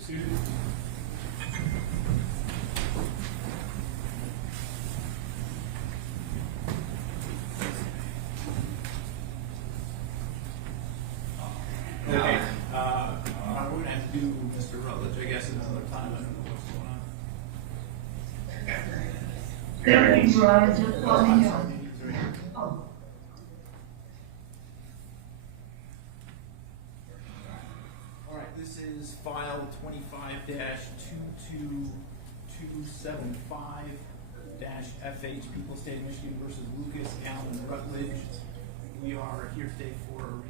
seated. Okay, we're gonna have to do Mr. Rutledge, I guess, another time. I don't know what's going on. Thanks, Ryan. Just calling you. Oh. All right, this is file 25-22275-FH, People State of Michigan versus Lucas Allen Rutledge. We are here today for arraignment.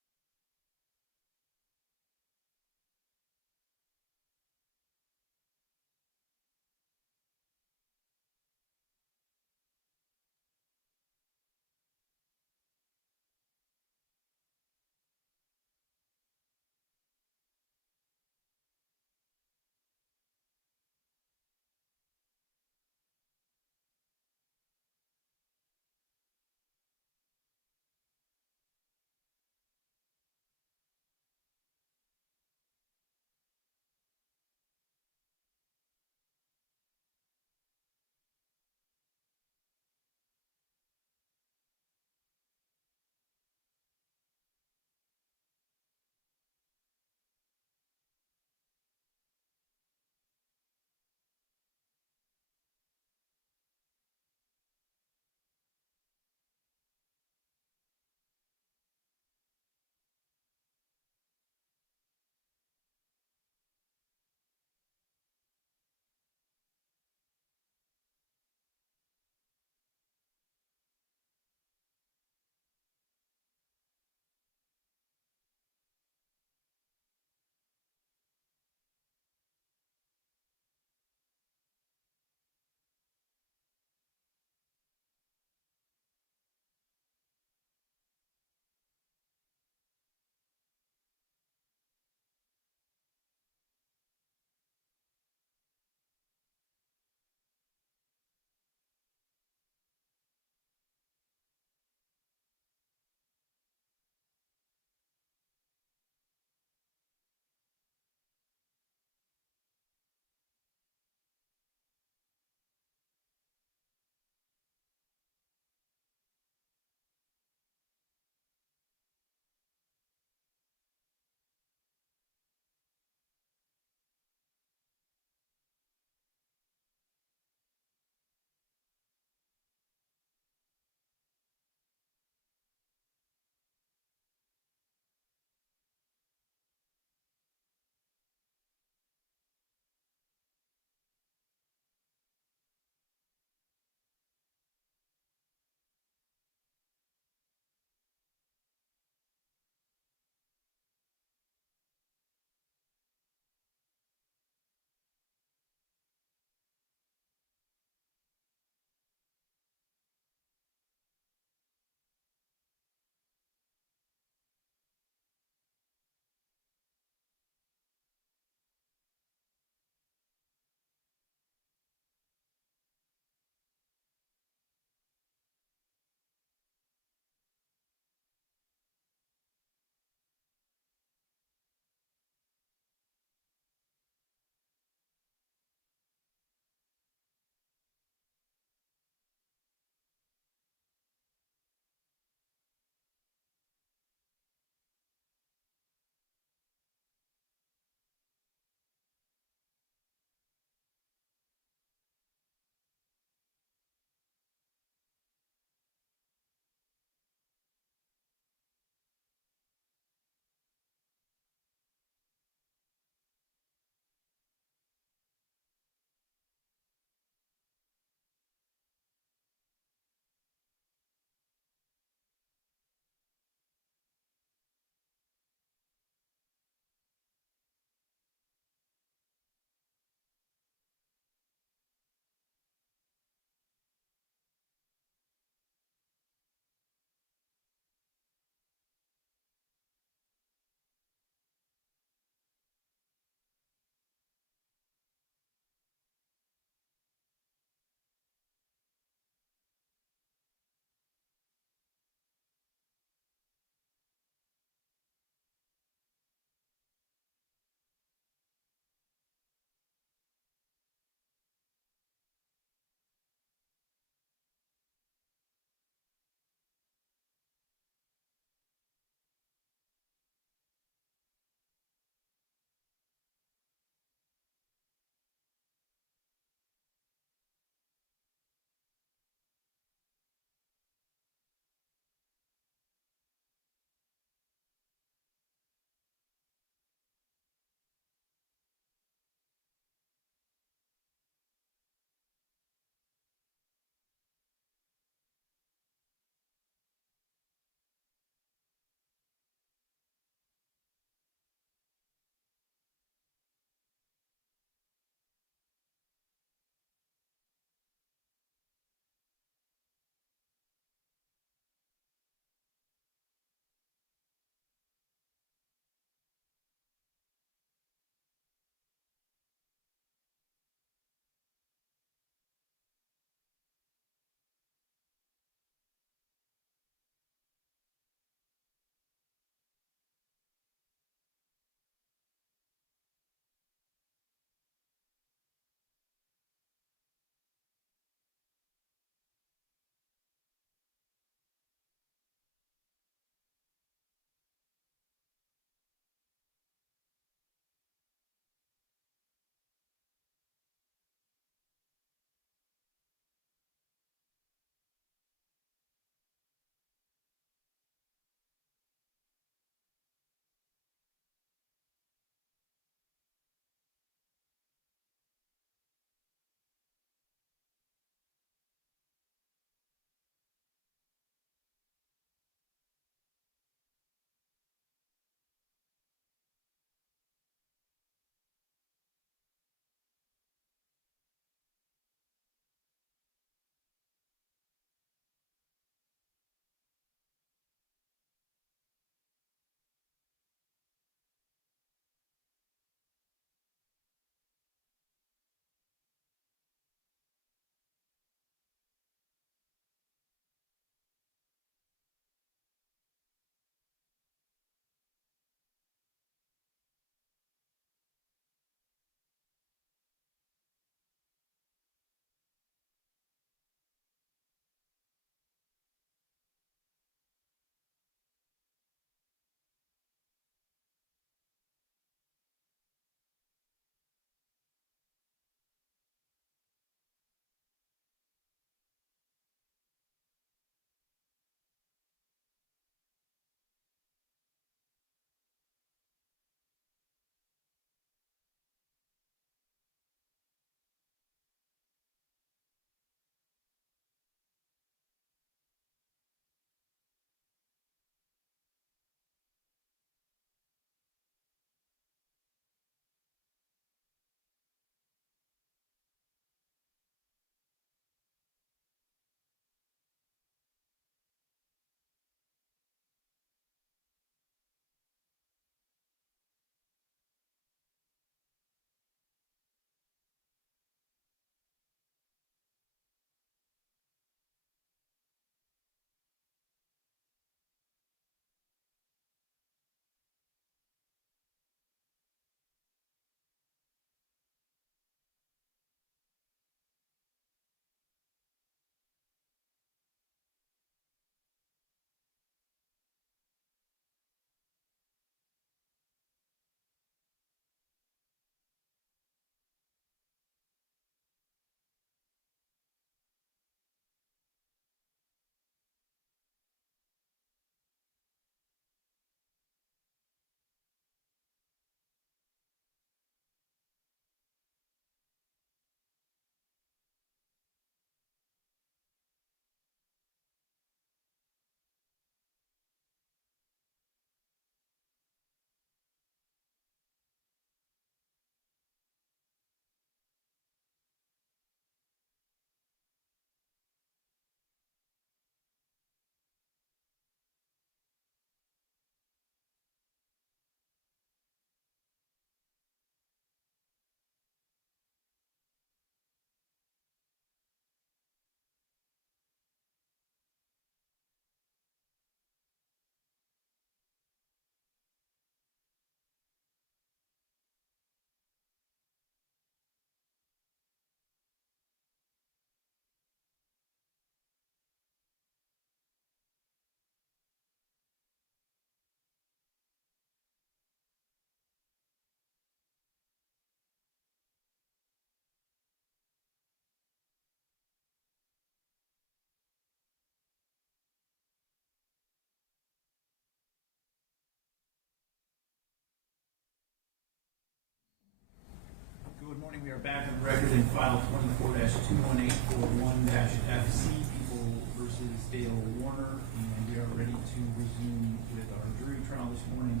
back on the record in file 24-21841-FC, People versus Dale Warner, and we are ready to resume with our jury trial this morning.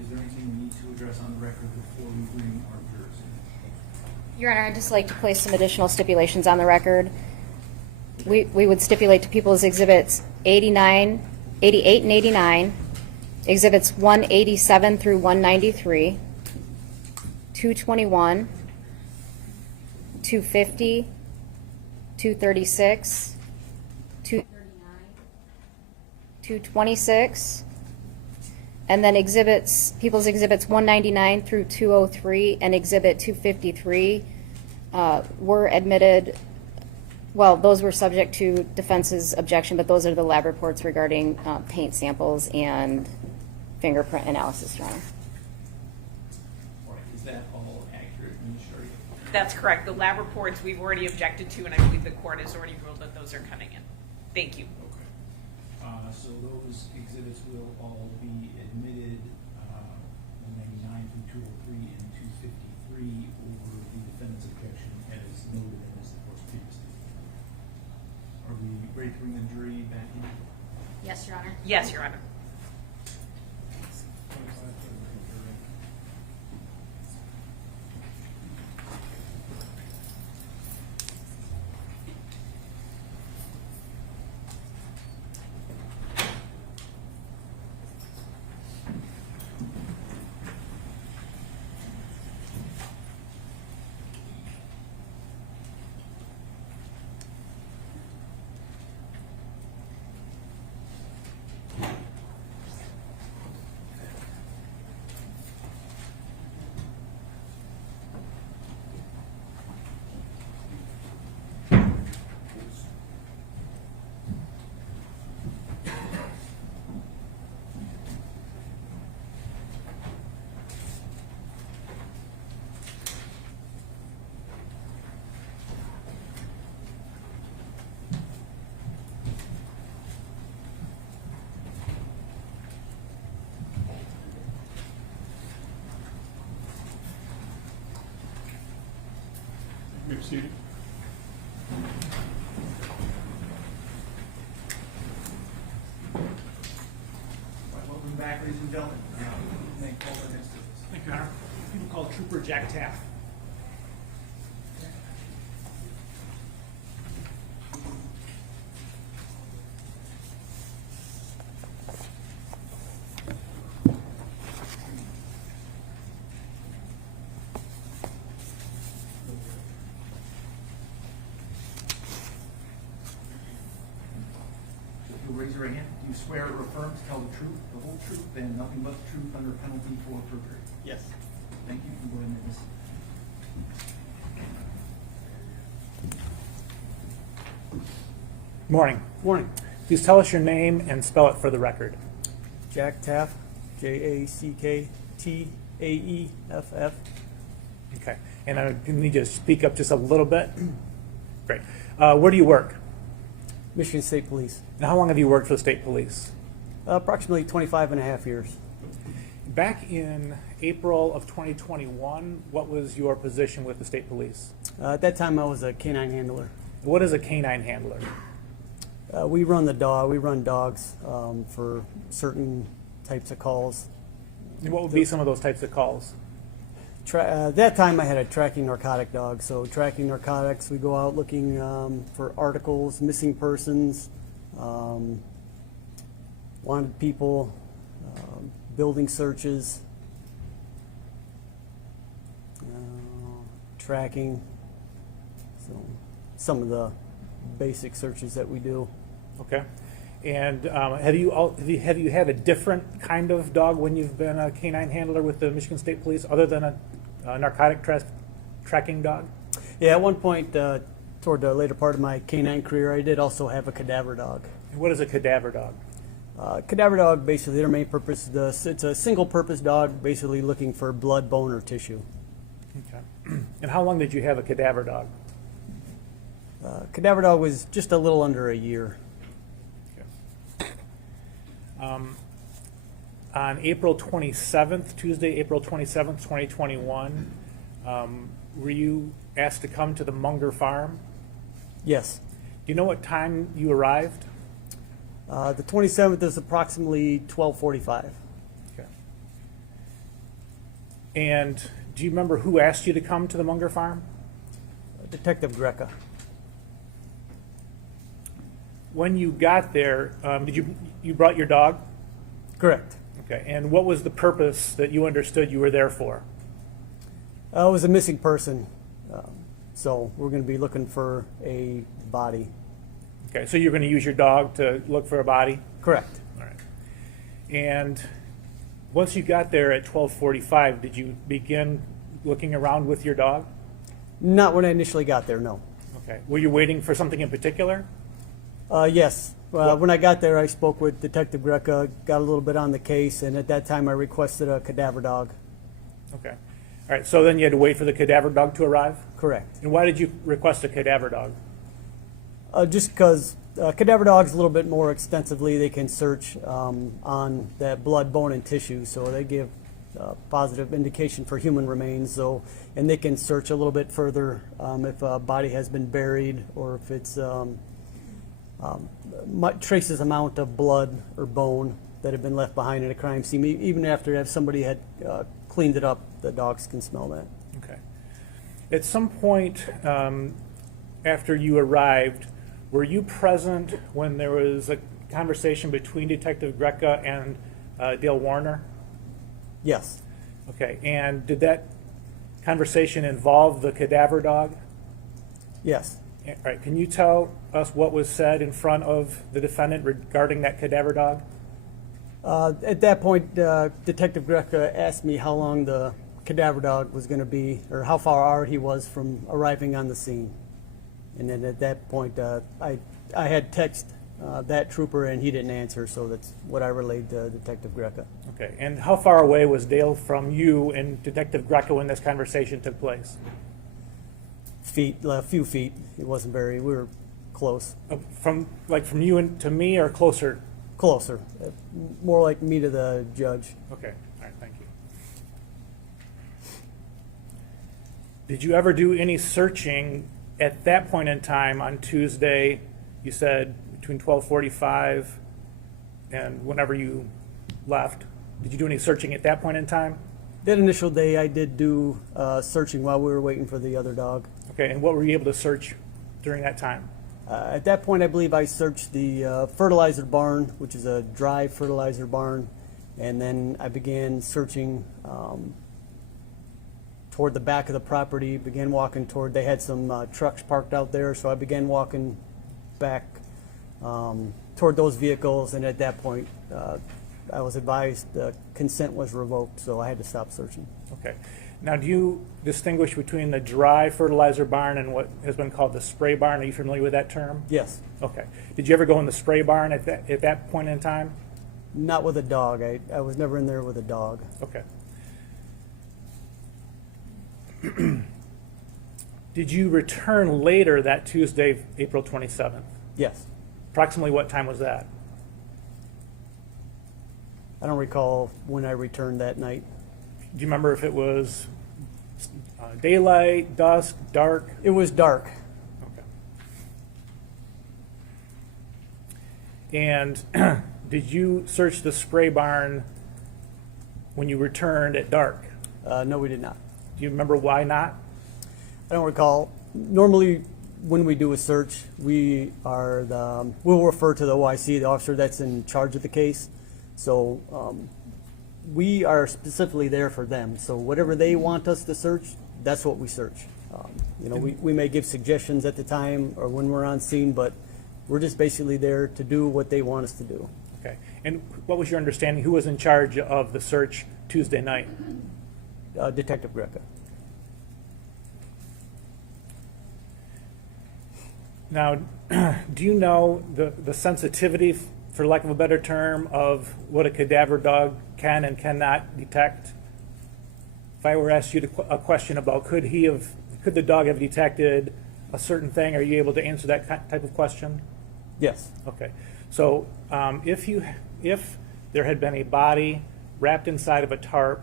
Is there anything we need to address on the record before we bring our jurors in? Your Honor, I'd just like to place some additional stipulations on the record. We would stipulate to People's Exhibits 88 and 89, Exhibits 187 through 193, 221, 250, 236, 239, 226, and then People's Exhibits 199 through 203 and Exhibit 253 were admitted. Well, those were subject to defense's objection, but those are the lab reports regarding paint samples and fingerprint analysis, Your Honor. All right, is that all accurate, Ms. Sherry? That's correct. The lab reports we've already objected to, and I believe the court has already ruled that those are coming in. Thank you. Okay. So those exhibits will all be admitted, 199 through 203 and 253 over the defendant's objection as noted in this course previously. Are we ready to bring the jury back in? Yes, Your Honor. Yes, Your Honor. You're seated. Welcome back, ladies and gentlemen. May call the next witness. Thank you, Your Honor. People call Trooper Jack Taff. If you'll raise your right hand, do you swear or affirm to tell the truth, the whole truth, and nothing but the truth under penalty for perjury? Yes. Thank you. You can go ahead and witness. Morning. Morning. Please tell us your name and spell it for the record. Jack Taff, Jacktaeff. Okay. And I need you to speak up just a little bit. Great. Where do you work? Michigan State Police. And how long have you worked for the state police? Approximately 25 and a half years. Back in April of 2021, what was your position with the state police? At that time, I was a canine handler. What is a canine handler? We run dogs for certain types of calls. And what would be some of those types of calls? That time, I had a tracking narcotic dog. So tracking narcotics, we go out looking for articles, missing persons, wanted people, building searches, tracking. So some of the basic searches that we do. Okay. And have you had a different kind of dog when you've been a canine handler with the Michigan State Police, other than a narcotic tracking dog? Yeah, at one point toward the later part of my canine career, I did also have a cadaver dog. And what is a cadaver dog? Cadaver dog, basically, their main purpose it's a single-purpose dog, basically looking for blood, bone, or tissue. Okay. And how long did you have a cadaver dog? Cadaver dog was just a little under a year. On April 27th, Tuesday, April 27th, 2021, were you asked to come to the Munger farm? Yes. Do you know what time you arrived? The 27th is approximately 12:45. Okay. And do you remember who asked you to come to the Munger farm? Detective Greca. When you got there, you brought your dog? Correct. Okay. And what was the purpose that you understood you were there for? It was a missing person, so we're going to be looking for a body. Okay. So you're going to use your dog to look for a body? Correct. All right. And once you got there at 12:45, did you begin looking around with your dog? Not when I initially got there, no. Okay. Were you waiting for something in particular? Yes. When I got there, I spoke with Detective Greca, got a little bit on the case, and at that time I requested a cadaver dog. Okay. All right. So then you had to wait for the cadaver dog to arrive? Correct. And why did you request a cadaver dog? Just because cadaver dogs a little bit more extensively, they can search on that blood, bone, and tissue, so they give positive indication for human remains. So, and they can search a little bit further if a body has been buried or if it's traces amount of blood or bone that have been left behind in a crime scene. Even after somebody had cleaned it up, the dogs can smell that. Okay. At some point after you arrived, were you present when there was a conversation between Detective Greca and Dale Warner? Yes. Okay. And did that conversation involve the cadaver dog? Yes. All right. Can you tell us what was said in front of the defendant regarding that cadaver dog? At that point, Detective Greca asked me how long the cadaver dog was going to be, or how far out he was from arriving on the scene. And then at that point, I had text that trooper, and he didn't answer, so that's what I relayed to Detective Greca. Okay. And how far away was Dale from you and Detective Greca when this conversation took place? A few feet. It wasn't very. We were close. From you and to me, or closer? Closer. More like me to the judge. Okay. All right. Thank you. Did you ever do any searching at that point in time on Tuesday? You said between 12:45 and whenever you left. Did you do any searching at that point in time? That initial day, I did do searching while we were waiting for the other dog. Okay. And what were you able to search during that time? At that point, I believe I searched the fertilizer barn, which is a dry fertilizer barn, and then I began searching toward the back of the property, began walking toward, they had some trucks parked out there, so I began walking back toward those vehicles, and at that point, I was advised consent was revoked, so I had to stop searching. Okay. Now, do you distinguish between the dry fertilizer barn and what has been called the spray barn? Are you familiar with that term? Yes. Okay. Did you ever go in the spray barn at that point in time? Not with a dog. I was never in there with a dog. Okay. Did you return later that Tuesday, April 27th? Yes. Approximately what time was that? I don't recall when I returned that night. Do you remember if it was daylight, dusk, dark? It was dark. Okay. And did you search the spray barn when you returned at dark? No, we did not. Do you remember why not? I don't recall. Normally, when we do a search, we'll refer to the OIC, the officer that's in charge of the case. So we are specifically there for them. So whatever they want us to search, that's what we search. We may give suggestions at the time or when we're on scene, but we're just basically there to do what they want us to do. Okay. And what was your understanding? Who was in charge of the search Tuesday night? Detective Greca. Now, do you know the sensitivity, for lack of a better term, of what a cadaver dog can and cannot detect? If I were to ask you a question about could the dog have detected a certain thing, are you able to answer that type of question? Yes. Okay. So if there had been a body wrapped inside of a tarp,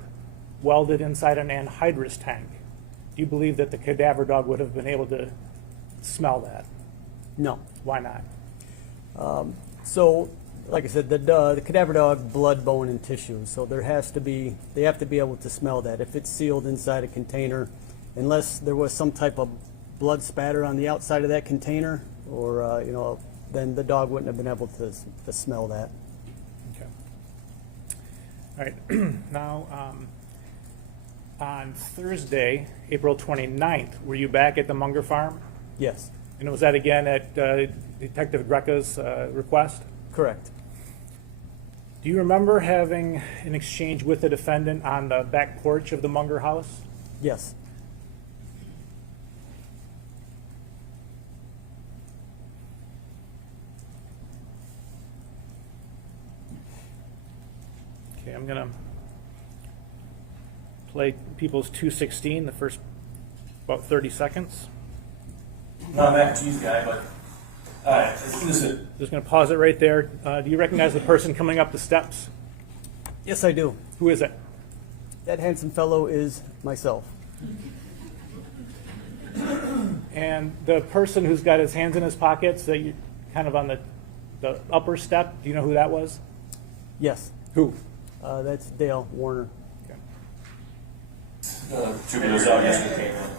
welded inside an anhydrous tank, do you believe that the cadaver dog would have been able to smell that? No. Why not? So, like I said, the cadaver dog, blood, bone, and tissue. So they have to be able to smell that. If it's sealed inside a container, unless there was some type of blood spatter on the outside of that container, or then the dog wouldn't have been able to smell that. Okay. All right. Now, on Thursday, April 29th, were you back at the Munger farm? Yes, And was that again at Detective Greca's request? correct. Do you remember having an exchange with the defendant on the back porch of the Munger house? Yes. Okay, I'm gonna play People's 216, the first about 30 seconds. Not a mac and cheese guy, but listen. Just gonna pause it right there. Do you recognize the person coming up the steps? Yes, I do. Who is it? That handsome fellow is myself. And the person who's got his hands in his pockets, that you kind of on the upper step, do you know who that was? Yes. Who? That's Dale Warner. Troopers out yesterday came in.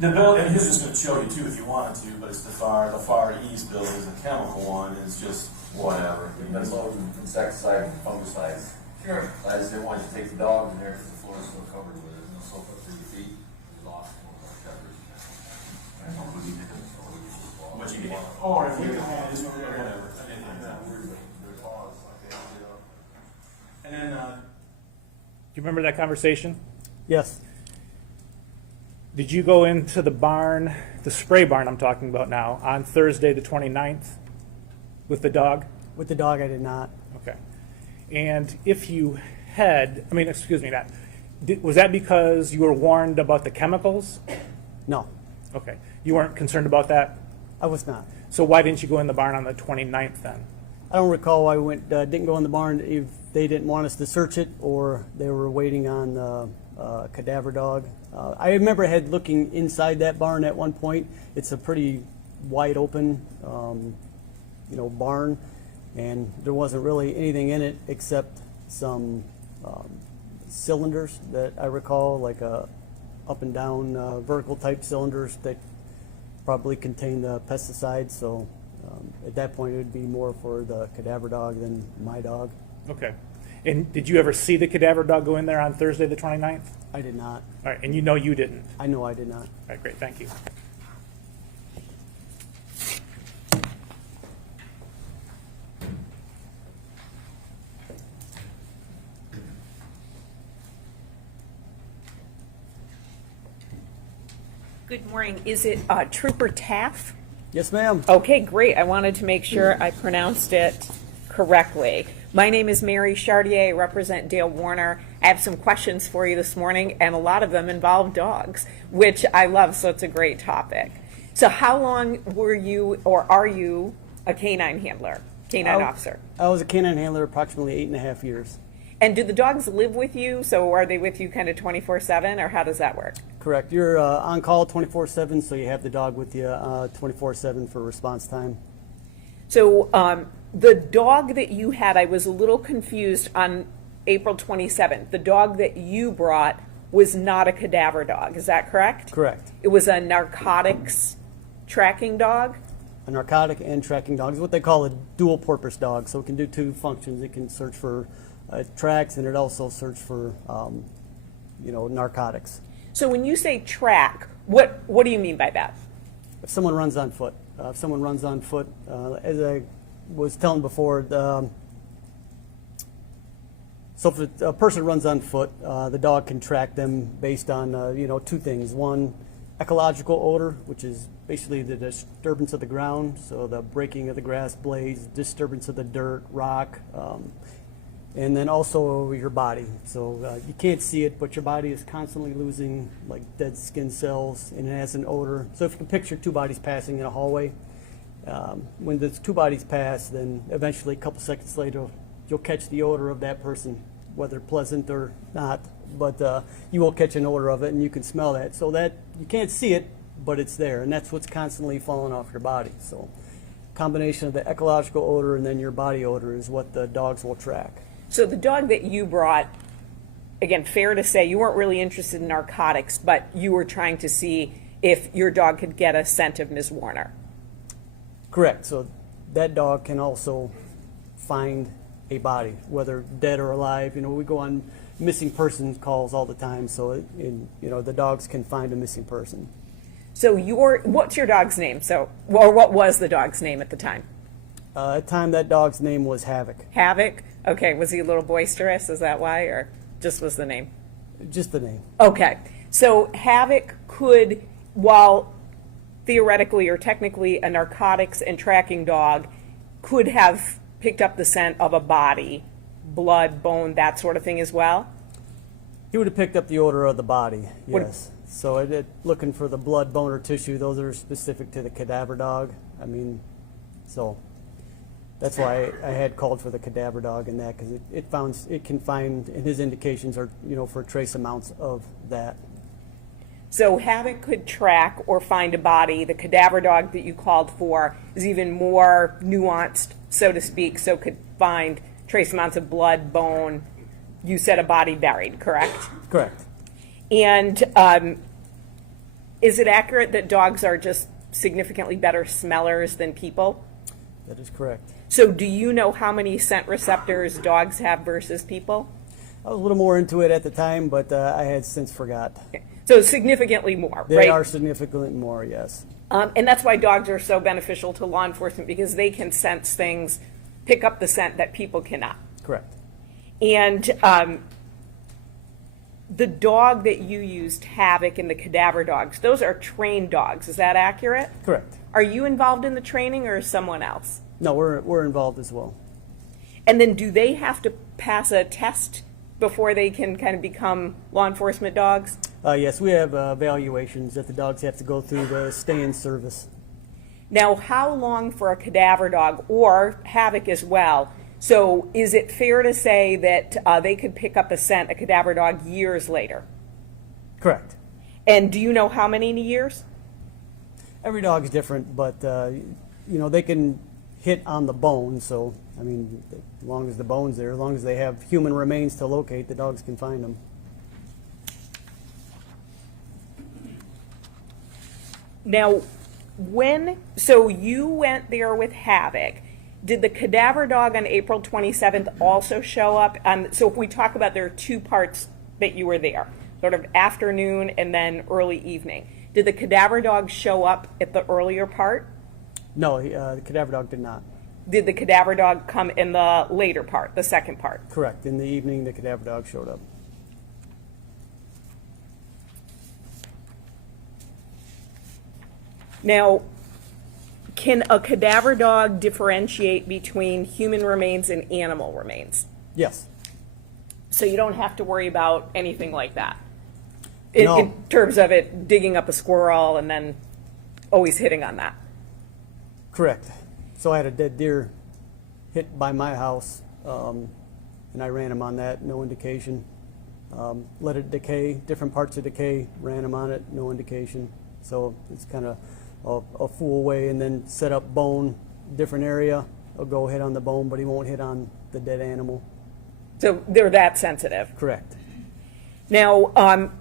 The building, and he's just going to show you too if you wanted to, but it's the far east building is a chemical one. It's just whatever. That's loaded with insecticide and fungicides. Sure. I just didn't want you to take the dogs in there because the floor is still covered with it. No soap up 3 feet. We lost one of our shutters. I don't know who did it. What you get? Or if you can have this one, whatever. And then, Do you remember that conversation? Yes. Did you go into the barn, the spray barn I'm talking about now, on Thursday the 29th with the dog? With the dog, I did not. Okay. And if you had, was that because you were warned about the chemicals? No, Okay. You weren't concerned about that? I was not. So why didn't you go in the barn on the 29th then? I don't recall why we didn't go in the barn if they didn't want us to search it or they were waiting on the cadaver dog. I remember looking inside that barn at one point. It's a pretty wide open, barn, and there wasn't really anything in it except some cylinders that I recall, like up and down vertical type cylinders that probably contain the pesticides. So at that point, it would be more for the cadaver dog than my dog. Okay. And did you ever see the cadaver dog go in there on Thursday the 29th? I did not. All right. And you know you didn't? I know I did not. All right, great. Thank you. Good morning. Is it Trooper Taff? Yes, ma'am. Okay, great. I wanted to make sure I pronounced it correctly. My name is Mary Chartier. I represent Dale Warner. I have some questions for you this morning, and a lot of them involve dogs, which I love, so it's a great topic. So how long were you, or are you, a canine handler, canine officer? I was a canine handler approximately 8.5 years. And do the dogs live with you? So are they with you kind of 24/7, or how does that work? Correct. You're on call 24/7, so you have the dog with you 24/7 for response time. So the dog that you had, I was a little confused on April 27th. The dog that you brought was not a cadaver dog. Is that correct? Correct. It was a narcotics tracking dog? A narcotic and tracking dog is what they call a dual purpose dog. So it can do two functions. It can search for tracks, and it also search for narcotics. So when you say track, what do you mean by that? If someone runs on foot, as I was telling before, so if a person runs on foot, the dog can track them based on two things. One, ecological odor, which is basically the disturbance of the ground, so the breaking of the grass blades, disturbance of the dirt, rock, and then also your body. So you can't see it, but your body is constantly losing like dead skin cells, and it has an odor. So if you can picture two bodies passing in a hallway, when the two bodies pass, then eventually a couple seconds later, you'll catch the odor of that person whether pleasant or not, but you will catch an odor of it, and you can smell that. So that you can't see it, but it's there, and that's what's constantly falling off your body. So combination of the ecological odor and then your body odor is what the dogs will track. So the dog that you brought, again, fair to say you weren't really interested in narcotics, but you were trying to see if your dog could get a scent of Ms. Warner. Correct. So that dog can also find a body, whether dead or alive. You know, we go on missing persons calls all the time, so the dogs can find a missing person. So what's your dog's name? Or what was the dog's name at the time? At the time, that dog's name was Havoc. Havoc? Okay, was he a little boisterous? Is that why, or just was the name? Just the name. Okay, so Havoc could, while theoretically or technically a narcotics and tracking dog, could have picked up the scent of a body, blood, bone, that sort of thing as well? He would have picked up the odor of the body, yes. So looking for the blood, bone, or tissue, those are specific to the cadaver dog. I mean, so that's why I had called for the cadaver dog in that, because it can find, and his indications are, for trace amounts of that. So Havoc could track or find a body. The cadaver dog that you called for is even more nuanced, so to speak, so could find trace amounts of blood, bone. You said a body buried, correct? Correct. And is it accurate that dogs are just significantly better smellers than people? That is correct. So do you know how many scent receptors dogs have versus people? I was a little more into it at the time, but I had since forgot. Okay. So significantly more, right? They are significantly more, yes. And that's why dogs are so beneficial to law enforcement, because they can sense things, pick up the scent that people cannot. Correct. And the dog that you used, Havoc, and the cadaver dogs, those are trained dogs. Is that accurate? Correct. Are you involved in the training or is someone else? No, we're involved as well. And then do they have to pass a test before they can kind of become law enforcement dogs? Yes, we have evaluations that the dogs have to go through to stay in service. Now, how long for a cadaver dog, or Havoc as well? So is it fair to say that they could pick up a scent, a cadaver dog, years later? Correct. And do you know how many years? Every dog is different, but they can hit on the bone. So I mean, as long as the bone's there, as long as they have human remains to locate, the dogs can find them. Now, so you went there with Havoc. Did the cadaver dog on April 27th also show up? So if we talk about, there are two parts that you were there, sort of afternoon and then early evening. Did the cadaver dog show up at the earlier part? No, the cadaver dog did not. Did the cadaver dog come in the later part, the second part? Correct. In the evening, the cadaver dog showed up. Now, can a cadaver dog differentiate between human remains and animal remains? Yes. So you don't have to worry about anything like that? No. In terms of it digging up a squirrel and then always hitting on that? Correct. So I had a dead deer hit by my house, and I ran him on that, no indication. Let it decay, different parts of decay, ran him on it, no indication. So it's kind of a fool way, and then set up bone, different area. I'll go hit on the bone, but he won't hit on the dead animal. So they're that sensitive? Correct. Now,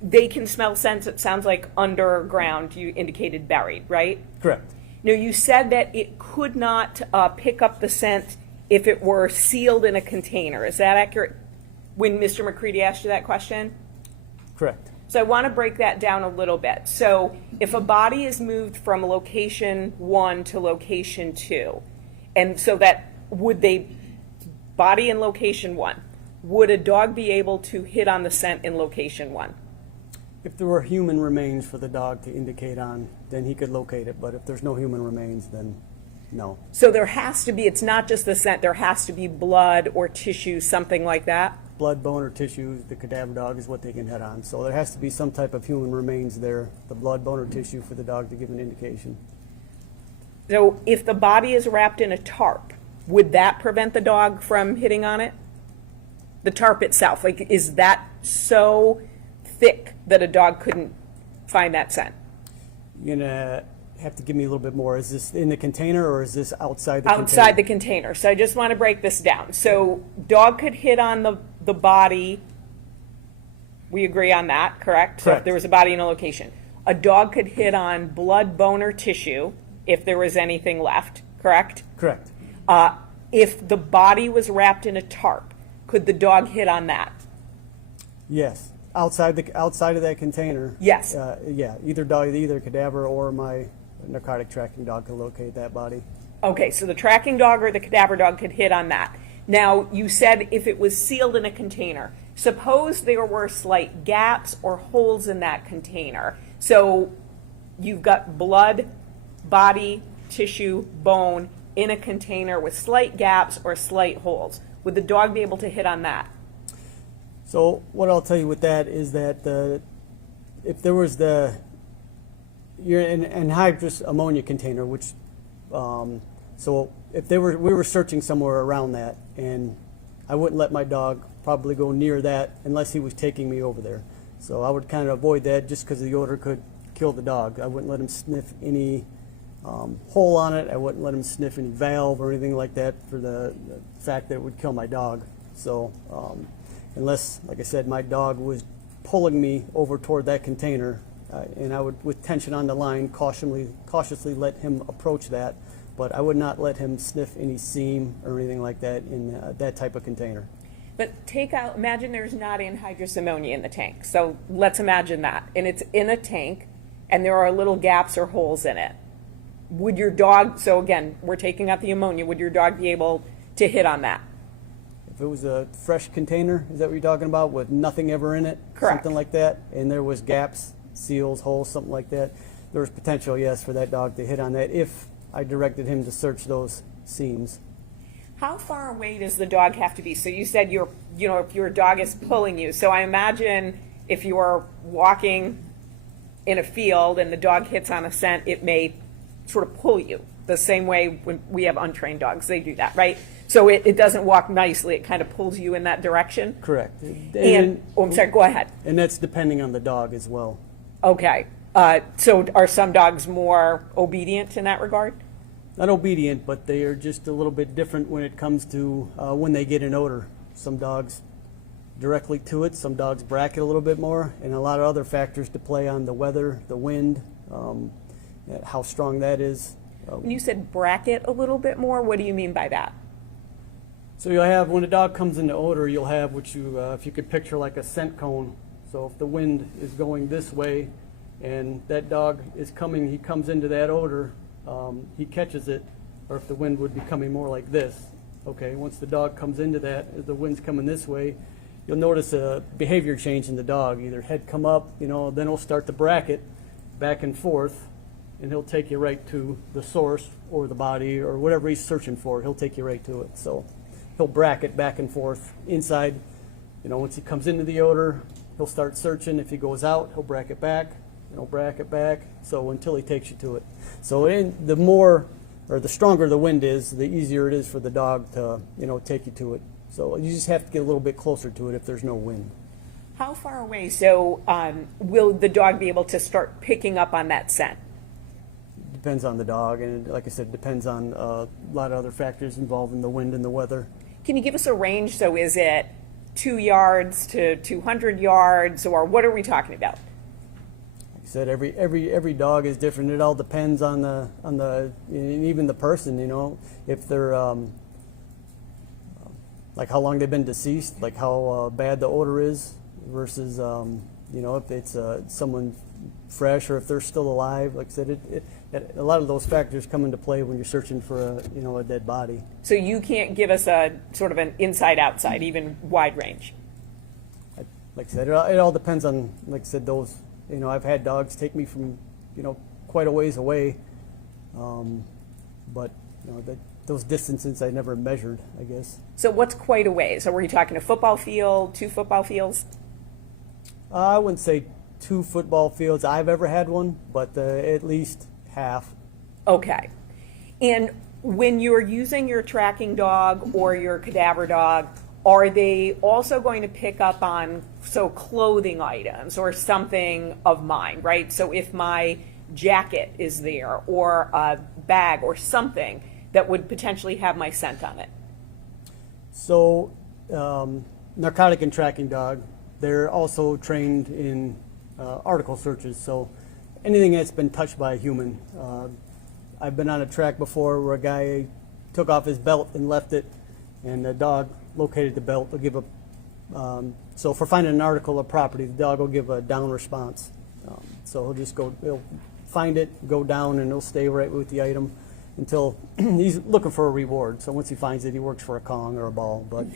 they can smell scents, it sounds like underground, you indicated buried, right? Correct. Now, you said that it could not pick up the scent if it were sealed in a container. Is that accurate when Mr. McCready asked you that question? Correct. So I want to break that down a little bit. So if a body is moved from location 1 to location 2, and so that body in location 1, would a dog be able to hit on the scent in location 1? If there were human remains for the dog to indicate on, then he could locate it. But if there's no human remains, then no. So there has to be, it's not just the scent, there has to be blood or tissue, something like that? Blood, bone, or tissue, the cadaver dog is what they can hit on. So there has to be some type of human remains there, the blood, bone, or tissue for the dog to give an indication. So if the body is wrapped in a tarp, would that prevent the dog from hitting on it? The tarp itself, like, is that so thick that a dog couldn't find that scent? You're gonna have to give me a little bit more. Is this in the container or is this outside the container? Outside the container. So I just want to break this down. So dog could hit on the body. We agree on that, correct? So if Correct. there was a body in a location. A dog could hit on blood, bone, or tissue if there was anything left, correct? Correct. If the body was wrapped in a tarp, could the dog hit on that? Yes. Outside of that container. Yes. Yeah. Either cadaver or my narcotic tracking dog could locate that body. Okay, so the tracking dog or the cadaver dog could hit on that. Now, you said if it was sealed in a container. Suppose there were slight gaps or holes in that container. So you've got blood, body, tissue, bone in a container with slight gaps or slight holes. Would the dog be able to hit on that? So what I'll tell you with that is that if there was you're in anhydrous ammonia container, which so if we were searching somewhere around that, and I wouldn't let my dog probably go near that unless he was taking me over there. So I would kind of avoid that just because the odor could kill the dog. I wouldn't let him sniff any hole on it. I wouldn't let him sniff any valve or anything like that for the fact that it would kill my dog. So unless, like I said, my dog was pulling me over toward that container, and I would, with tension on the line, cautiously let him approach that, but I would not let him sniff any seam or anything like that in that type of container. But imagine there's not anhydrous ammonia in the tank. So let's imagine that. And it's in a tank, and there are little gaps or holes in it. Would your dog, so again, we're taking out the ammonia, would your dog be able to hit on that? If it was a fresh container, is that what you're talking about, with nothing ever in it? Correct. Something like that, and there was gaps, seals, holes, something like that, there was potential, yes, for that dog to hit on that if I directed him to search those seams. How far away does the dog have to be? So you said if your dog is pulling you. So I imagine if you are walking in a field and the dog hits on a scent, it may sort of pull you the same way when we have untrained dogs. They do that, right? So it doesn't walk nicely. It kind of pulls you in that direction. Correct. I'm sorry, go ahead. And that's depending on the dog as well. Okay. So are some dogs more obedient in that regard? Not obedient, but they are just a little bit different when it comes to when they get an odor. Some dogs directly to it, some dogs bracket a little bit more, and a lot of other factors to play on the weather, the wind, how strong that is. When you said bracket a little bit more, what do you mean by that? So you'll have, when a dog comes into odor, you'll have what if you could picture like a scent cone. So if the wind is going this way and that dog is coming, he comes into that odor, he catches it, or if the wind would be coming more like this. Okay, once the dog comes into that, the wind's coming this way, you'll notice a behavior change in the dog. Either head come up, then he'll start to bracket back and forth, and he'll take you right to the source or the body or whatever he's searching for. He'll take you right to it. So he'll bracket back and forth inside. Once he comes into the odor, he'll start searching. If he goes out, he'll bracket back. Bracket back. So until he takes you to it. So the stronger the wind is, the easier it is for the dog to take you to it. So you just have to get a little bit closer to it if there's no wind. How far away? So will the dog be able to start picking up on that scent? Depends on the dog, and like I said, depends on a lot of other factors involved in the wind and the weather. Can you give us a range? So is it 2 yards to 200 yards, or what are we talking about? Like I said, every dog is different. It all depends on the and even the person. If they're like how long they've been deceased, like how bad the odor is, versus if it's someone fresh or if they're still alive. Like I said, a lot of those factors come into play when you're searching for a dead body. So you can't give us a sort of an inside-outside, even wide range. Like I said, it all depends on, like I said, those. I've had dogs take me from quite a ways away, but those distances I never measured, I guess. So what's quite a ways? So were you talking a football field, 2 football fields? I wouldn't say 2 football fields. I've ever had one, but at least half. Okay. And when you're using your tracking dog or your cadaver dog, Are they also going to pick up on, so clothing items or something of mine, right? So if my jacket is there or a bag or something that would potentially have my scent on it? So, narcotic and tracking dog, they're also trained in article searches. So anything that's been touched by a human. I've been on a track before where a guy took off his belt and left it, and the dog located the belt. Will give a so for finding an article of property, the dog will give a down response. So he'll just he'll find it, go down, and he'll stay right with the item until he's looking for a reward. So once he finds it, he works for a Kong or a ball. But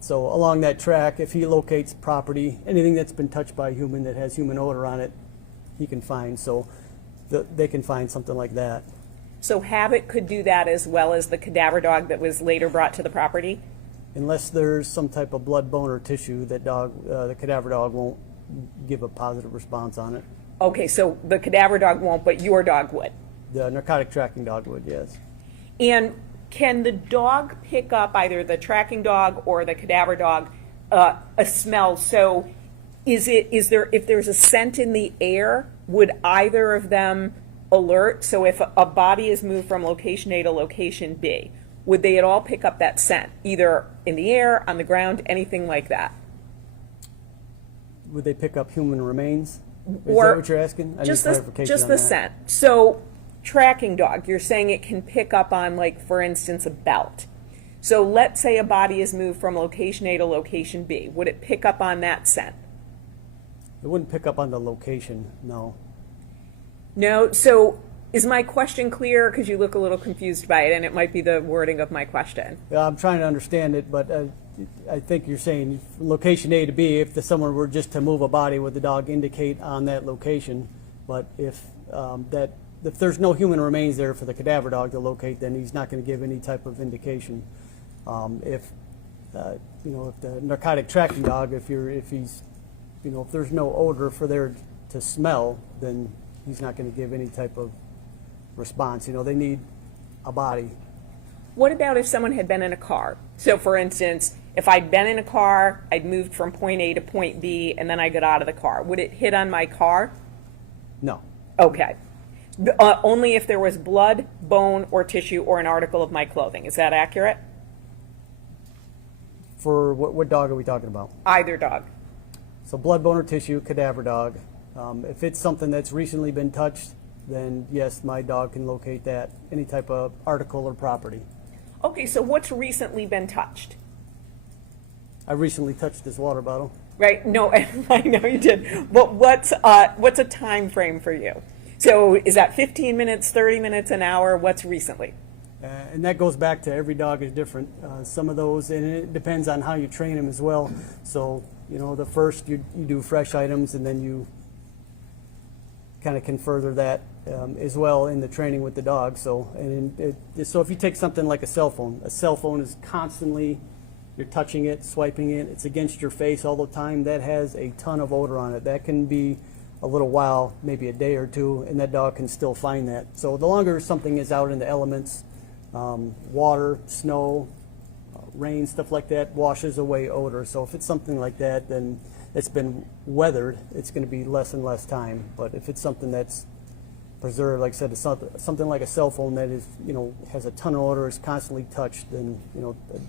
so along that track, if he locates property, anything that's been touched by a human that has human odor on it, he can find. So they can find something like that. So Habit could do that as well as the cadaver dog that was later brought to the property? Unless there's some type of blood, bone, or tissue, that dog, the cadaver dog won't give a positive response on it. Okay, so the cadaver dog won't, but your dog would? The narcotic tracking dog would, yes. And can the dog pick up, either the tracking dog or the cadaver dog, a smell? So if there's a scent in the air, would either of them alert? So if a body is moved from location A to location B, would they at all pick up that scent, either in the air, on the ground, anything like that? Would they pick up human remains? Is Or that what you're asking? I need clarification just on the that. scent. So tracking dog, you're saying it can pick up on, like, for instance, a belt. So let's say a body is moved from location A to location B. Would it pick up on that scent? It wouldn't pick up on the location, no. No? So is my question clear? Because you look a little confused by it, and it might be the wording of my question. Yeah, I'm trying to understand it, but I think you're saying from location A to B, if someone were just to move a body, would the dog indicate on that location? But if there's no human remains there for the cadaver dog to locate, then he's not going to give any type of indication. If the narcotic tracking dog, if there's no odor for there to smell, then he's not going to give any type of response. They need a body. What about if someone had been in a car? So, for instance, if I'd been in a car, I'd moved from point A to point B, and then I got out of the car. Would it hit on my car? No. Okay. Only if there was blood, bone, or tissue, or an article of my clothing. Is that accurate? For what dog are we talking about? Either dog. So blood, bone, or tissue, cadaver dog. If it's something that's recently been touched, then yes, my dog can locate that, any type of article or property. Okay, so what's recently been touched? I recently touched this water bottle. Right? No, I know you did. But what's a time frame for you? So is that 15 minutes, 30 minutes, an hour? What's recently? And that goes back to every dog is different. Some of those, and it depends on how you train them as well. So, the first you do fresh items, and then you kind of can further that as well in the training with the dog. So, so if you take something like a cell phone is constantly, you're touching it, swiping it, it's against your face all the time. That has a ton of odor on it. That can be a little while, maybe a day or two, and that dog can still find that. So the longer something is out in the elements, water, snow, rain, stuff like that, washes away odor. So if it's something like that, then it's been weathered, it's going to be less and less time. But if it's something that's preserved, like I said, it's something like a cell phone that is, has a ton of odor, is constantly touched, then,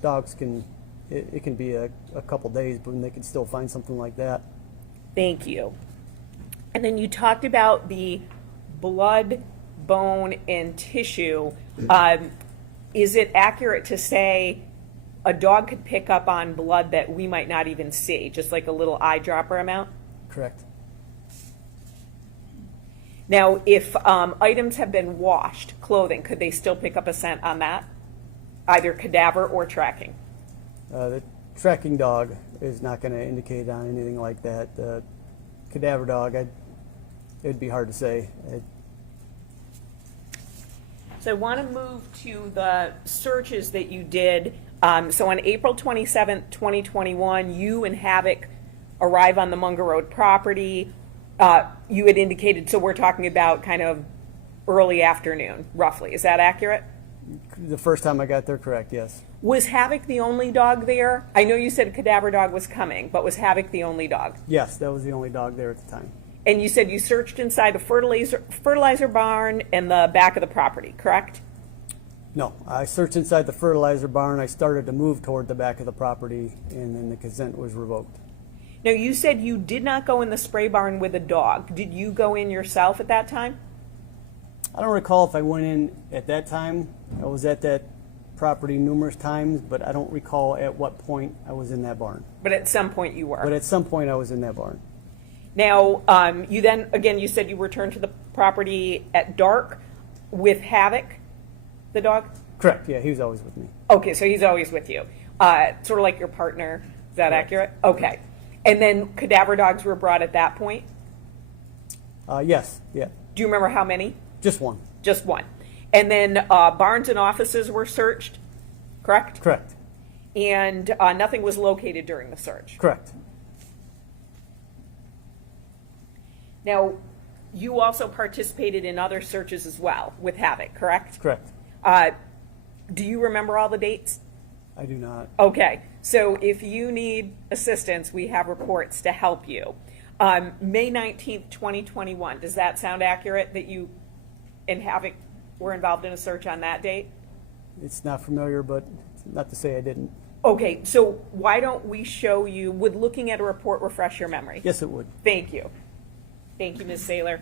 dogs can, it can be a couple days, but they can still find something like that. Thank you. And then you talked about the blood, bone, and tissue. Is it accurate to say a dog could pick up on blood that we might not even see, just like a little eyedropper amount? Correct. Now, if items have been washed, clothing, could they still pick up a scent on that? Either cadaver or tracking? The tracking dog is not going to indicate on anything like that. The cadaver dog, it'd be hard to say. So I want to move to the searches that you did. So on April 27th, 2021, you and Havoc arrive on the Munger Road property. You had indicated, so we're talking about kind of early afternoon, roughly. Is that accurate? The first time I got there, correct, yes. Was Havoc the only dog there? I know you said Cadaver Dog was coming, but was Havoc the only dog? Yes, that was the only dog there at the time. And you said you searched inside the fertilizer barn and the back of the property, correct? No, I searched inside the fertilizer barn. I started to move toward the back of the property, and then the consent was revoked. Now, you said you did not go in the spray barn with a dog. Did you go in yourself at that time? I don't recall if I went in at that time. I was at that property numerous times, but I don't recall at what point I was in that barn. But at some point you were. But at some point I was in that barn. Now, you then, again, you said you returned to the property at dark with Havoc, the dog? Correct, yeah, he was always with me. Okay, so he's always with you. Sort of like your partner. Is that Correct. accurate? Okay. And then cadaver dogs were brought at that point? Yes, yeah, Do you remember how many? just one. Just one. And then barns and offices were searched, correct? Correct, And nothing was located during the search. correct. Now, you also participated in other searches as well with Havoc, correct? Correct. Do you remember all the dates? I do not. Okay, so if you need assistance, we have reports to help you. May 19th, 2021, does that sound accurate that you and Havoc were involved in a search on that date? It's not familiar, but not to say I didn't. Okay, so why don't we show you, would looking at a report refresh your memory? Yes, it would. Thank you. Thank you, Ms. Saylor.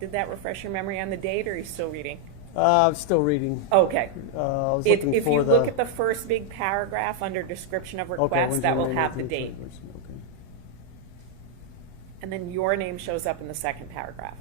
Did that refresh your memory on the date, or are you still reading? I'm still reading. Okay. I was If looking if for you the. look at the first big paragraph under description of request, that will have the date. Okay. And then your name shows up in the second paragraph.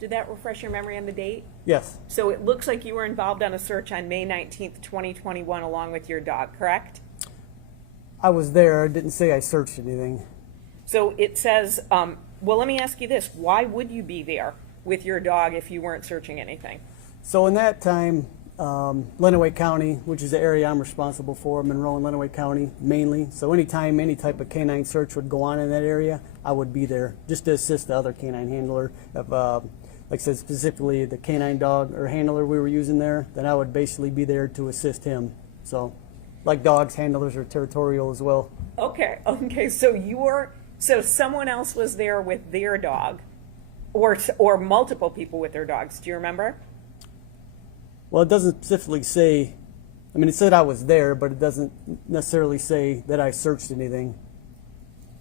Did that refresh your memory on the date? Yes, So it looks like you were involved on a search on May 19th, 2021, along with your dog, correct? I was there. I didn't say I searched anything. So it says, well, let me ask you this. Why would you be there with your dog if you weren't searching anything? So in that time, Lenawee County, which is the area I'm responsible for, Monroe and Lenawee County mainly. So anytime any type of canine search would go on in that area, I would be there just to assist the other canine handler. If, like I said, specifically the canine dog or handler we were using there, then I would basically be there to assist him. So like dogs, handlers are territorial as well. Okay, so someone else was there with their dog, or multiple people with their dogs. Do you remember? Well, it doesn't specifically say, I mean, it said I was there, but it doesn't necessarily say that I searched anything.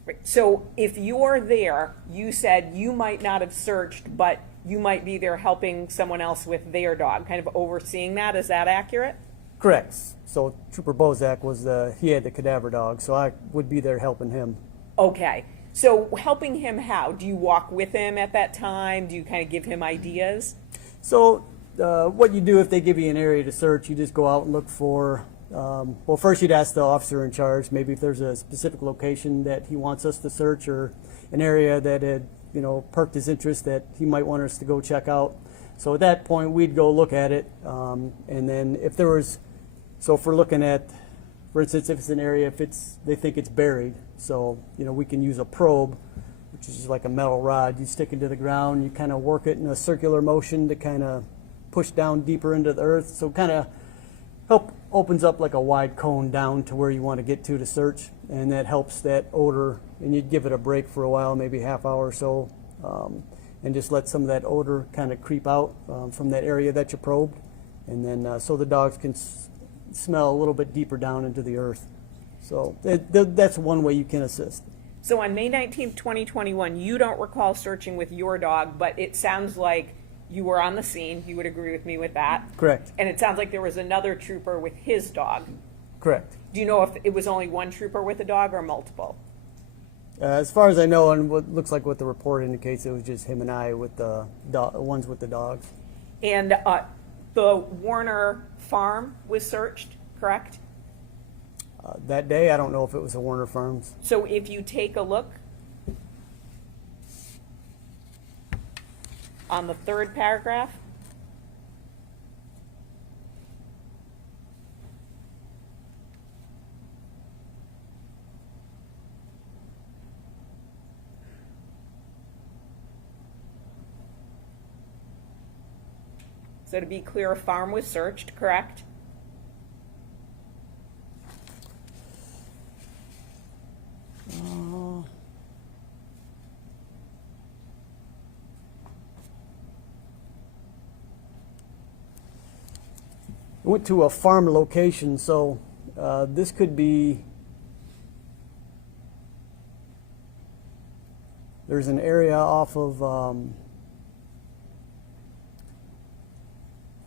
Right. So if you're there, you said you might not have searched, but you might be there helping someone else with their dog, kind of overseeing that. Is that accurate? Correct. So Trooper Bozak was he had the cadaver dog, so I would be there helping him. Okay. So helping him how? Do you walk with him at that time? Do you kind of give him ideas? So what you do if they give you an area to search, you just go out and look for Well, first you'd ask the officer in charge, maybe if there's a specific location that he wants us to search or an area that had, perked his interest that he might want us to go check out. So at that point, we'd go look at it. And then if there was, so if we're looking at, for instance, if it's an area, they think it's buried, so, we can use a probe, which is just like a metal rod. You stick it to the ground, you kind of work it in a circular motion to kind of push down deeper into the earth. So kind of opens up like a wide cone down to where you want to get to search, and that helps that odor. And you'd give it a break for a while, maybe half hour or so, and just let some of that odor kind of creep out from that area that you probed, and then so the dogs can smell a little bit deeper down into the earth. So that's one way you can assist. So on May 19th, 2021, you don't recall searching with your dog, but it sounds like you were on the scene. You would agree with me with that? Correct. And it sounds like there was another trooper with his dog. Correct. Do you know if it was only one trooper with a dog or multiple? As far as I know, and what looks like what the report indicates, it was just him and I with the ones with the dogs. And the Warner farm was searched, correct? That day, I don't know if it was a Warner Farms. So if you take a look on the third paragraph, so to be clear, a farm was searched, correct? Went to a farm location, so this could be, there's an area off of, I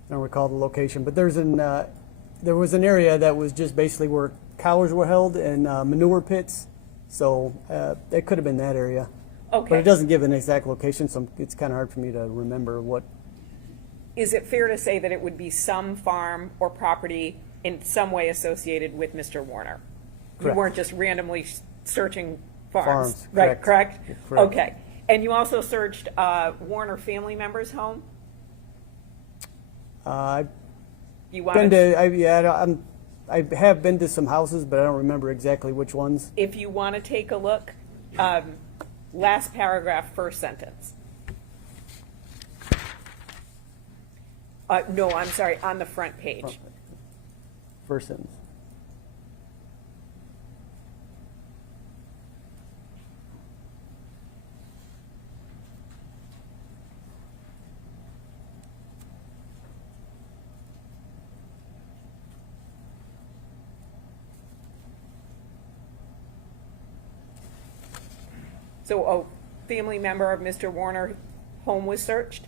don't recall the location, but there was an area that was just basically where cows were held and manure pits, so it could have been that area. Okay. But it doesn't give an exact location, so it's kind of hard for me to remember what. Is it fair to say that it would be some farm or property in some way associated with Mr. Warner? Correct. You weren't just randomly searching farms, Farms, right? Correct? Correct. Okay. And you also searched Warner family members' home? I've You been wanted, to, I have been to some houses, but I don't remember exactly which ones. if you want to take a look, last paragraph, first sentence. No, I'm sorry, on the front page. First sentence. So a family member of Mr. Warner's home was searched?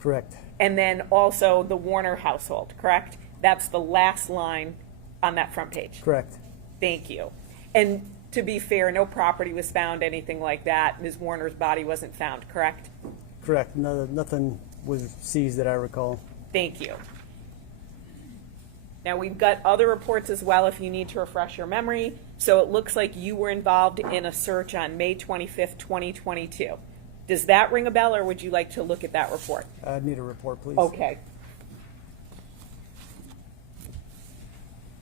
Correct. And then also the Warner household, correct? That's the last line on that front page. Correct. Thank you. And to be fair, no property was found, anything like that. Ms. Warner's body wasn't found, correct? Correct. Nothing was seized that I recall. Thank you. Now, we've got other reports as well if you need to refresh your memory. So it looks like you were involved in a search on May 25th, 2022. Does that ring a bell, or would you like to look at that report? I need a report, please. Okay.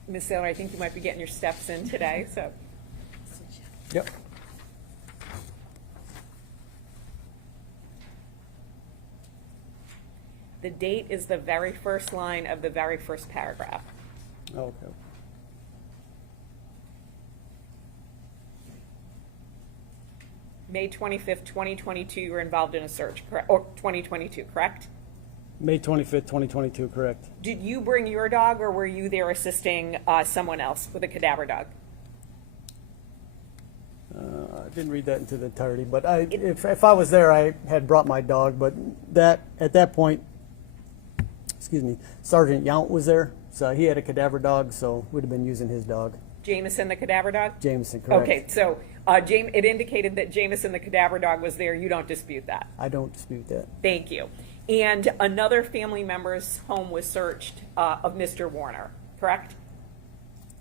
Ms. Saylor, I think you might be getting your steps in today, so. Yep. The date is the very first line of the very first paragraph. Okay. May 25th, 2022, you were involved in a search, correct? Or 2022, correct? May 25th, 2022, correct. Did you bring your dog, or were you there assisting someone else with a cadaver dog? I didn't read that into the entirety, but if I was there, I had brought my dog, but at that point, excuse me, Sergeant Yount was there, so he had a cadaver dog, so we'd have been using his dog. Jameson, the cadaver dog? Jameson, correct. Okay, so it indicated that Jameson, the cadaver dog, was there. You don't dispute that? I don't dispute that. Thank you. And another family member's home was searched of Mr. Warner, correct?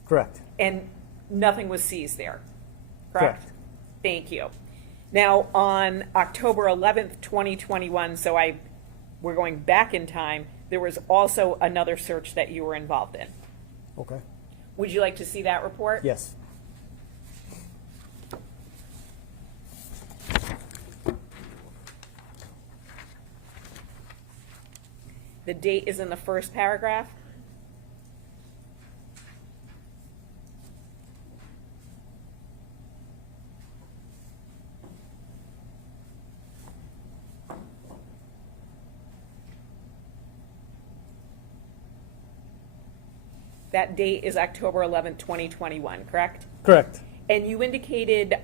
Correct. And nothing was seized there, correct? Correct. Thank you. Now, on October 11th, 2021, we're going back in time, there was also another search that you were involved in. Okay. Would you like to see that report? Yes. The date is in the first paragraph. That date is October 11th, 2021, correct? Correct. And you indicated,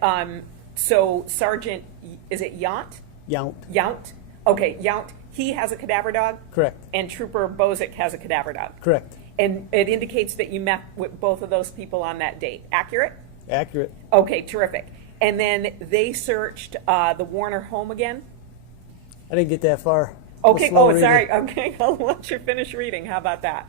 so Sergeant, is it Yount? Yount. Yount? Okay, Yount, he has a cadaver dog? Correct. And Trooper Bozick has a cadaver dog? Correct. And it indicates that you met with both of those people on that date, accurate? Accurate. Okay, terrific. And then they searched the Warner home again? I didn't get that far. Okay, Slow oh, reading. sorry, okay, I'll let you finish reading, how about that?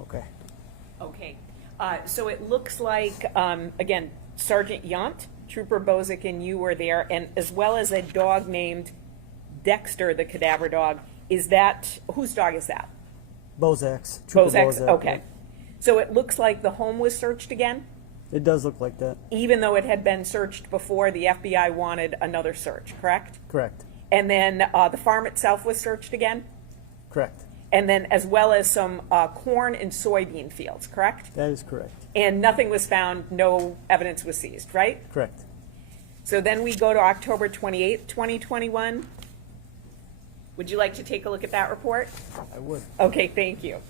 Okay. Okay, so it looks like, again, Sergeant Yount, Trooper Bozick, and you were there, and as well as a dog named Dexter, the cadaver dog. Is that, whose dog is that? Bozak's. Trooper Bozak's, Bozak, okay. yeah. So it looks like the home was searched again, It does look like that. even though it had been searched before, the FBI wanted another search, correct? Correct. And then the farm itself was searched again? Correct. And then as well as some corn and soybean fields, correct? That is correct. And nothing was found, no evidence was seized, right? Correct. So then we go to October 28th, 2021. Would you like to take a look at that report? I would. Okay, thank you.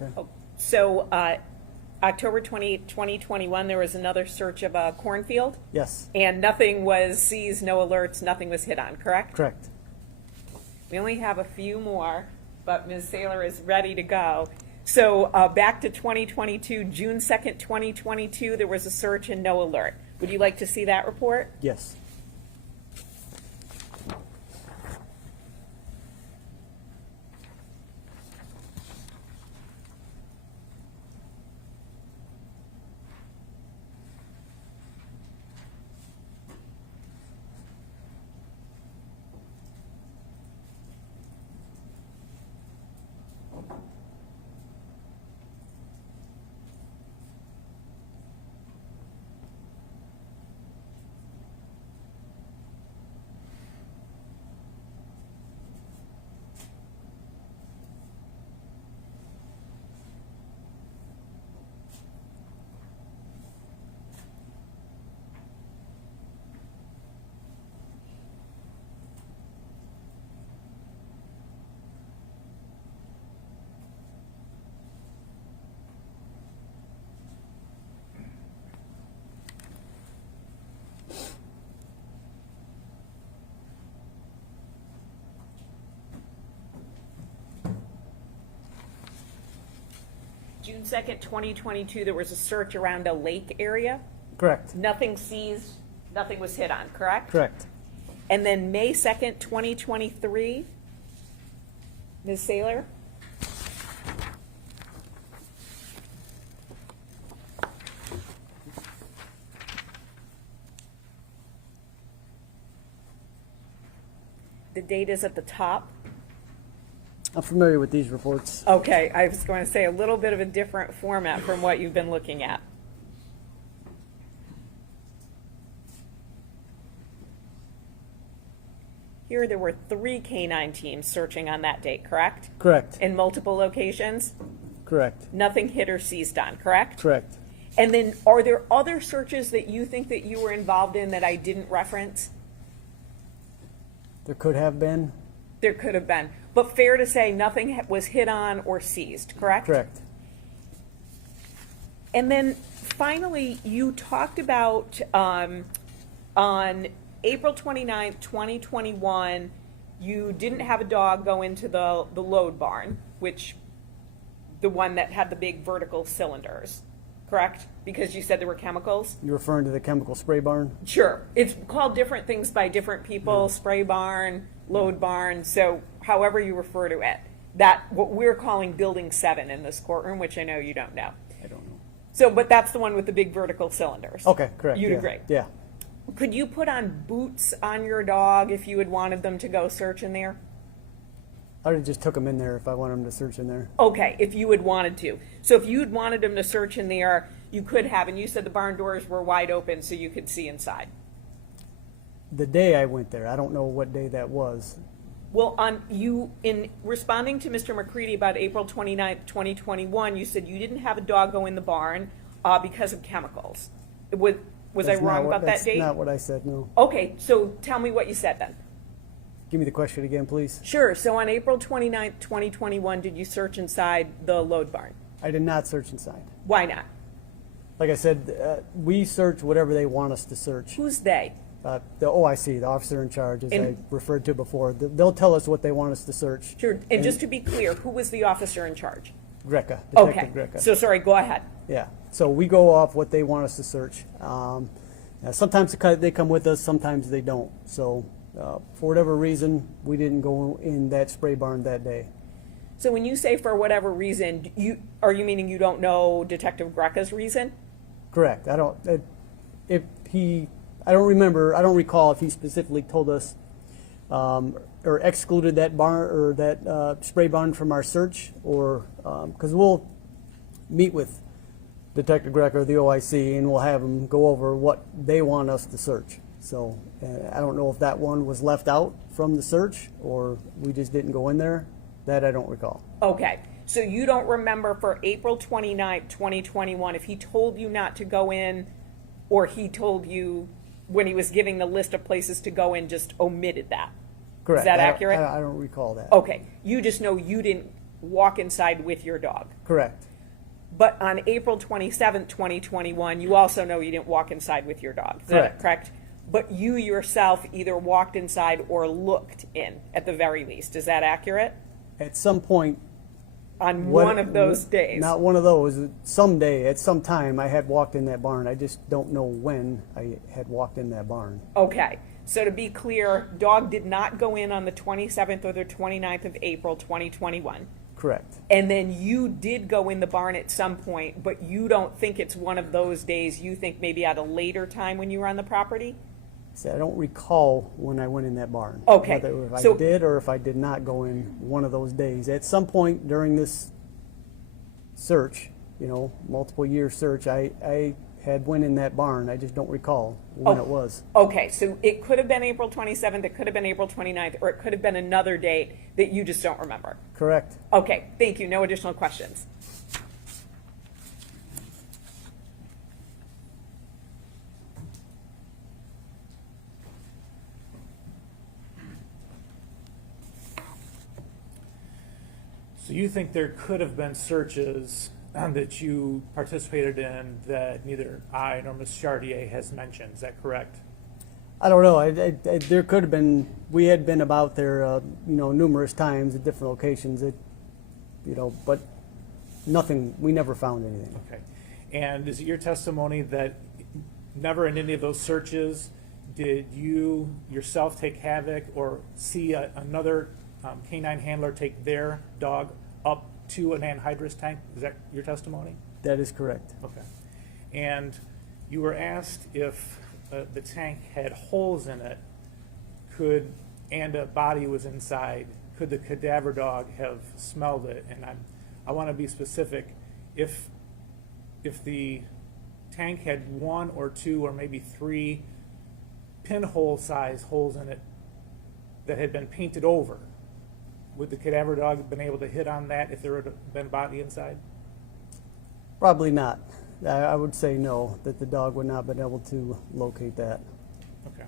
Okay. So October 28th, 2021, there was another search of a cornfield, Yes. and nothing was seized, no alerts, nothing was hit on, correct? Correct. We only have a few more, but Ms. Saylor is ready to go. So back to 2022, June 2nd, 2022, there was a search and no alert. Would you like to see that report? Yes. June 2nd, 2022, there was a search around a lake area. Correct. Nothing seized, nothing was hit on, correct? Correct. And then May 2nd, 2023, Ms. Saylor? The date is at the top. I'm familiar with these reports. Okay, I was going to say a little bit of a different format from what you've been looking at. Here, there were 3 canine teams searching on that date, correct? Correct. In multiple locations? Correct. Nothing hit or seized on, correct? Correct. And then, are there other searches that you think that you were involved in that I didn't reference? There could have been. There could have been. But fair to say, nothing was hit on or seized, correct? Correct. And then finally, you talked about on April 29th, 2021, you didn't have a dog go into the load barn, which the one that had the big vertical cylinders, correct? Because you said there were chemicals? You're referring to the chemical spray barn? Sure. It's called different things by different people, spray barn, load barn, so however you refer to it. That, what we're calling Building 7 in this courtroom, which I know you don't know. I don't know. So, but that's the one with the big vertical cylinders. Okay, correct. You'd yeah. agree? Yeah. Could you put on boots on your dog if you had wanted them to go search in there? I would have just took them in there if I wanted them to search in there. Okay, if you had wanted to. So if you had wanted them to search in there, you could have, and you said the barn doors were wide open so you could see inside. The day I went there, I don't know what day that was. Well, in responding to Mr. McCready about April 29th, 2021, you said you didn't have a dog go in the barn because of chemicals. Was I That's wrong not what- about that date? That's not what I said, no. Okay, so tell me what you said then. Give me the question again, please. Sure, so on April 29th, 2021, did you search inside the load barn? I did not search inside. Why not? Like I said, we search whatever they want us to search. Who's they? The OIC, the officer in charge, as I And- referred to before, they'll tell us what they want us to search. Sure, and just to be clear, who was the officer in charge? Greca, Okay, Detective Greca. so sorry, go ahead. Yeah, so we go off what they want us to search. Sometimes they come with us, sometimes they don't. So for whatever reason, we didn't go in that spray barn that day. So when you say for whatever reason, are you meaning you don't know Detective Greca's reason? Correct. I don't remember, I don't recall if he specifically told us or excluded that barn or that spray barn from our search, or because we'll meet with Detective Greca or the OIC and we'll have them go over what they want us to search. So I don't know if that one was left out from the search or we just didn't go in there. That I don't recall. Okay, so you don't remember for April 29th, 2021, if he told you not to go in, or he told you when he was giving the list of places to go in, just omitted that? Correct. Is that I don't- accurate? I don't recall that. Okay, you just know you didn't walk inside with your dog. Correct. But on April 27th, 2021, you also know you didn't walk inside with your dog. Is that correct? But you yourself either walked inside or looked in, at the very least. Is that accurate? At some point, On one of those days? not one of those, someday, at some time, I had walked in that barn. I just don't know when I had walked in that barn. Okay, so to be clear, dog did not go in on the 27th or the 29th of April, 2021. Correct. And then you did go in the barn at some point, but you don't think it's one of those days. You think maybe at a later time when you were on the property? See, I don't recall when I went in that barn. Okay, Whether if I so- did or if I did not go in one of those days. At some point during this search, multiple year search, I had went in that barn. I just don't recall when it was. Okay, so it could have been April 27th, it could have been April 29th, or it could have been another date that you just don't remember. Correct. Okay, thank you. No additional questions. So you think there could have been searches that you participated in that neither I nor Ms. Chartier has mentioned, is that correct? I don't know. There could have been. We had been about there, numerous times at different locations. But nothing, we never found anything. Okay. And is it your testimony that never in any of those searches did you yourself take Havoc or see another canine handler take their dog up to an anhydrous tank? Is that your testimony? That is correct. Okay. And you were asked if the tank had holes in it, and a body was inside, could the cadaver dog have smelled it? And I want to be specific. If the tank had 1 or 2 or maybe 3 pinhole size holes in it that had been painted over, would the cadaver dog have been able to hit on that if there had been a body inside? Probably not. I would say no, that the dog would not have been able to locate that. Okay.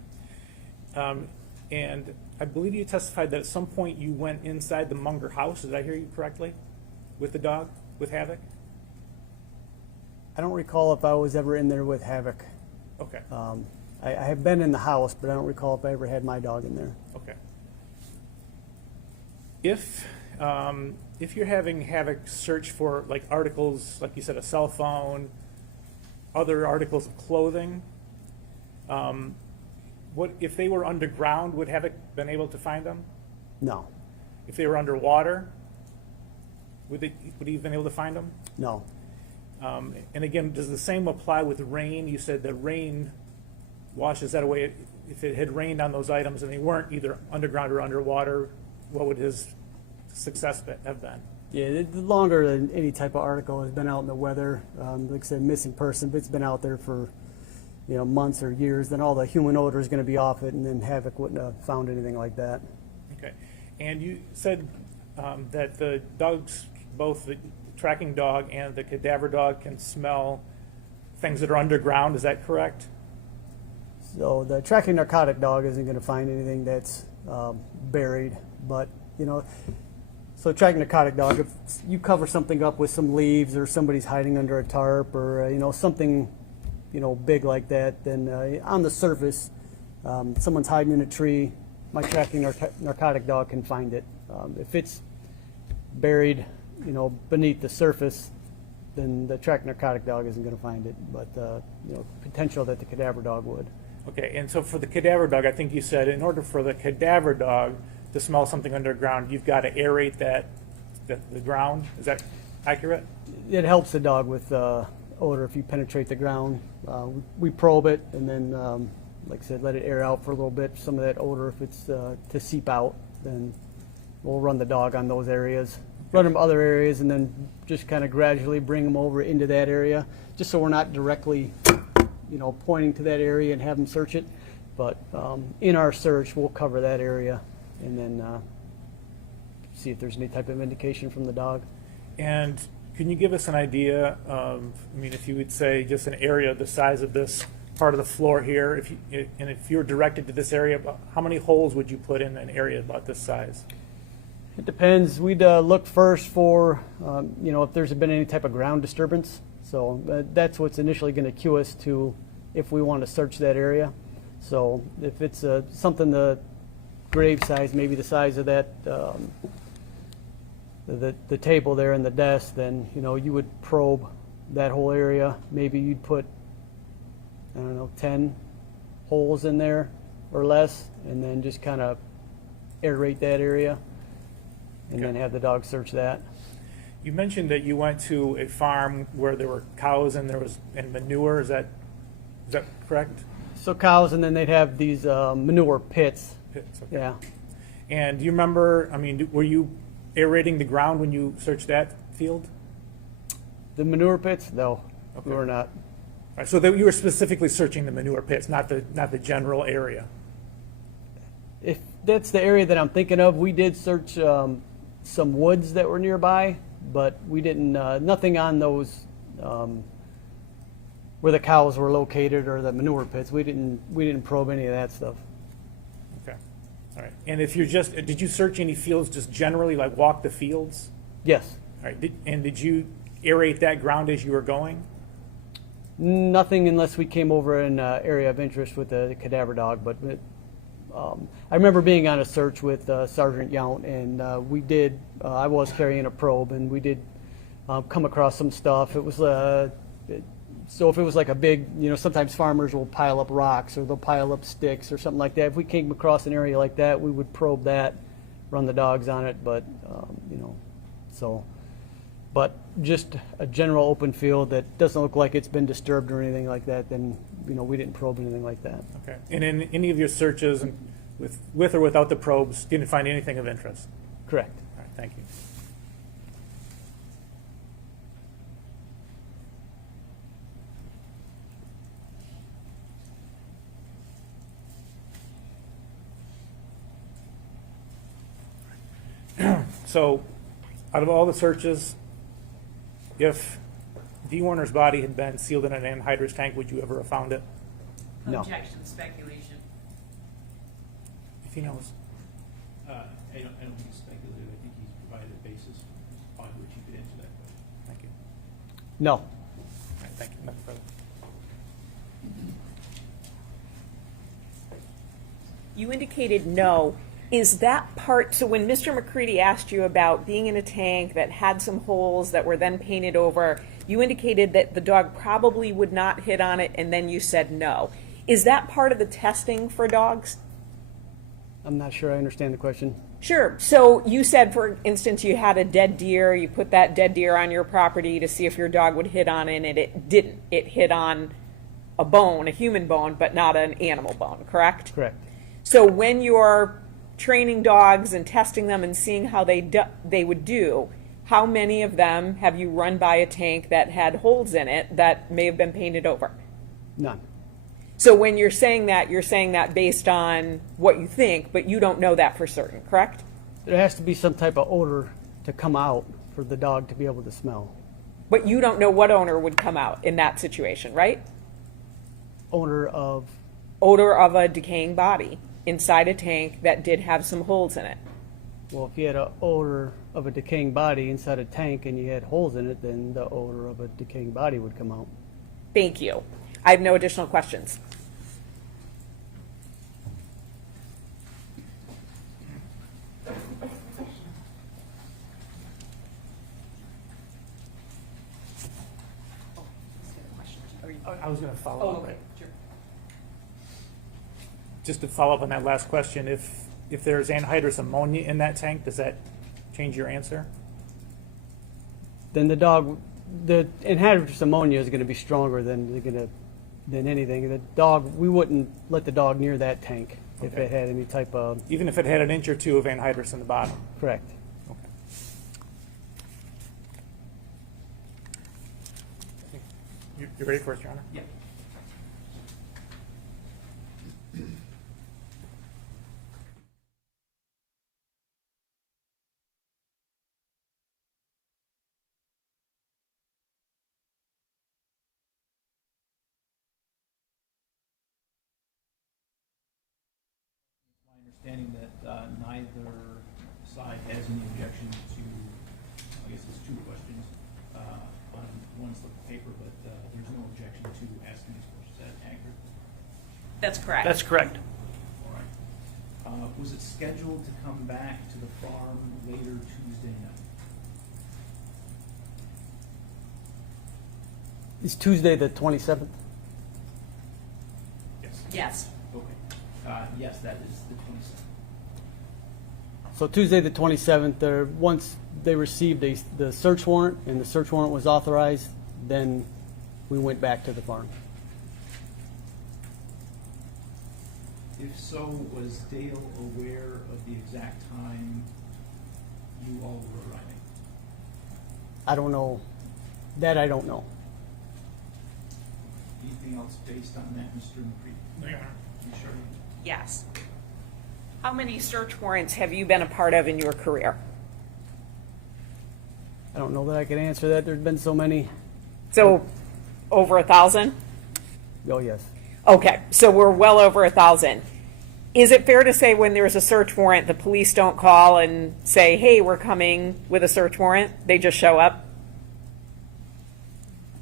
And I believe you testified that at some point you went inside the Munger house. Did I hear you correctly? With the dog, with Havoc? I don't recall if I was ever in there with Havoc. Okay. I have been in the house, but I don't recall if I ever had my dog in there. Okay. If you're having Havoc search for like articles, like you said, a cell phone, other articles of clothing, what if they were underground? Would Havoc been able to find them? No, If they were underwater, would he have been able to find them? no. And again, does the same apply with rain? You said the rain washes that away. If it had rained on those items and they weren't either underground or underwater, what would his success have been? Yeah, the longer than any type of article has been out in the weather, like I said, missing person, if it's been out there for months or years, then all the human odor is going to be off it, and then Havoc wouldn't have found anything like that. Okay. And you said that the dogs, both the tracking dog and the cadaver dog, can smell things that are underground. Is that correct? So the tracking narcotic dog isn't going to find anything that's buried, but so tracking narcotic dog, if you cover something up with some leaves or somebody's hiding under a tarp or something big like that, then on the surface, someone's hiding in a tree, my tracking narcotic dog can find it. If it's buried beneath the surface, then the tracking narcotic dog isn't going to find it, but potential that the cadaver dog would. Okay, and so for the cadaver dog, I think you said in order for the cadaver dog to smell something underground, you've got to aerate the ground. Is that accurate? It helps the dog with odor if you penetrate the ground. We probe it and then, like I said, let it air out for a little bit. Some of that odor, if it's to seep out, then we'll run the dog on those areas. Run them other areas and then just kind of gradually bring them over into that area, just so we're not directly pointing to that area and have them search it. But in our search, we'll cover that area and then see if there's any type of indication from the dog. And can you give us an idea of, if you would say just an area the size of this part of the floor here, if you were directed to this area, how many holes would you put in an area about this size? It depends. We'd look first for, if there's been any type of ground disturbance. So that's what's initially going to cue us to if we want to search that area. So if it's something the grave size, maybe the size of that, the table there and the desk, then, you would probe that whole area. Maybe you'd put, 10 holes in there or less, and then just kind of aerate that area. And then have the dog search that. You mentioned that you went to a farm where there were cows and and manure. Is that correct? So cows, and then they'd have these manure pits. Pits, okay. Yeah. And do you remember? Were you aerating the ground when you searched that field? The manure pits? No, Okay. we were not. All right, so you were specifically searching the manure pits, not the general area. If that's the area that I'm thinking of, we did search some woods that were nearby, but we didn't, nothing on those where the cows were located or the manure pits. We didn't probe any of that stuff. Okay. All right. And if did you search any fields just generally, like walk the fields? Yes. All right. Did you aerate that ground as you were going? Nothing unless we came over an area of interest with the cadaver dog, but I remember being on a search with Sergeant Yount, and I was carrying a probe, and we did come across some stuff. It was, so if it was like a big, sometimes farmers will pile up rocks or they'll pile up sticks or something like that. If we came across an area like that, we would probe that, run the dogs on it, but, but just a general open field that doesn't look like it's been disturbed or anything like that, then, we didn't probe anything like that. Okay. And in any of your searches, with or without the probes, didn't find anything of interest? Correct. All right, thank you. So, out of all the searches, if D. Warner's body had been sealed in an anhydrous tank, would you ever have found it? No. Objection, speculation. If he knows. I don't think it's speculative. I think he's provided a basis upon which you could answer that question. Thank you. No. All right, thank you. Nothing further. You indicated no. Is that part, so when Mr. McCready asked you about being in a tank that had some holes that were then painted over, you indicated that the dog probably would not hit on it, and then you said no. Is that part of the testing for dogs? I'm not sure I understand the question. Sure. So you said, for instance, you had a dead deer, you put that dead deer on your property to see if your dog would hit on it, and it didn't. It hit on a bone, a human bone, but not an animal bone, correct? Correct. So when you're training dogs and testing them and seeing how they would do, how many of them have you run by a tank that had holes in it that may have been painted over? None. So when you're saying that based on what you think, but you don't know that for certain, correct? There has to be some type of odor to come out for the dog to be able to smell. But you don't know what odor would come out in that situation, right? Odor of, Odor of a decaying body inside a tank that did have some holes in it. well, if you had an odor of a decaying body inside a tank and you had holes in it, then the odor of a decaying body would come out. Thank you. I have no additional questions. I was going to follow up. Sure. Just to follow up on that last question, if there's anhydrous ammonia in that tank, does that change your answer? Then the anhydrous ammonia is going to be stronger than anything. The dog, we wouldn't let the dog near that tank if Okay. it had any type of. Even if it had an inch or two of anhydrous in the bottom? Correct. Okay. You ready for it, Your Honor? Yeah. Understanding that neither side has any objection to, I guess it's two questions on one slip of paper, but there's no objection to asking these questions. Is that accurate? That's correct. That's correct. All right. Was it scheduled to come back to the farm later Tuesday night? It's Tuesday the 27th. Yes. Yes. Okay. Yes, that is the 27th. So Tuesday the 27th, once they received the search warrant and the search warrant was authorized, then we went back to the farm. If so, was Dale aware of the exact time you all were arriving? I don't know. That I don't know. Anything else based on that, Mr. McCready? No, Your Honor. You sure? Yes. How many search warrants have you been a part of in your career? I don't know that I can answer that. There's been so many. So, over 1,000? Oh, yes. Okay, so we're well over 1,000. Is it fair to say when there's a search warrant, the police don't call and say, hey, we're coming with a search warrant? They just show up?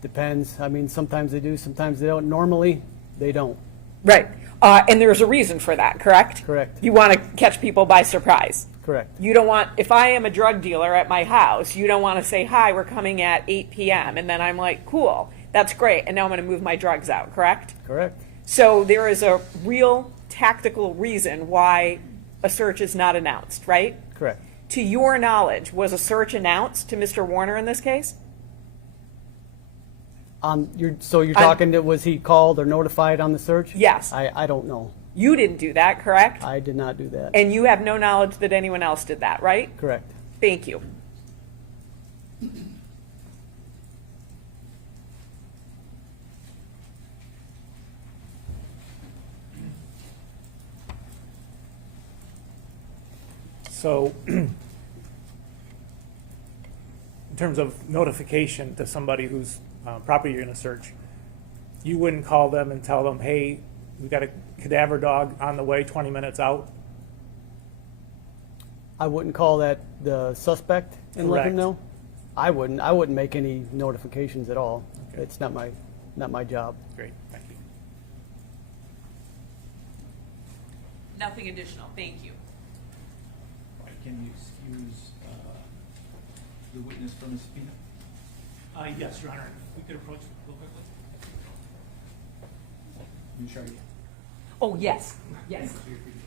Depends. I mean, sometimes they do, sometimes they don't. Normally, they don't. Right. And there's a reason for that, correct? Correct. You want to catch people by surprise. Correct. You don't want, if I am a drug dealer at my house, you don't want to say, hi, we're coming at 8 p.m. And then I'm like, cool, that's great. And now I'm going to move my drugs out, correct? Correct. So there is a real tactical reason why a search is not announced, right? Correct. To your knowledge, was a search announced to Mr. Warner in this case? So you're talking that was he called or notified on the search? Yes. I don't know. You didn't do that, correct? I did not do that. And you have no knowledge that anyone else did that, right? Correct. Thank you. So, in terms of notification to somebody whose property you're going to search, you wouldn't call them and tell them, hey, we've got a cadaver dog on the way 20 minutes out? I wouldn't call that the suspect and let him Correct. know. I wouldn't make any notifications at all. Okay. It's not my job. Great, thank you. Nothing additional. Thank you. All right, can you excuse the witness from the subpoena? Yes, Your Honor, we could approach real quickly. Ms. Chartier? Oh, yes. Yes. So you're free to-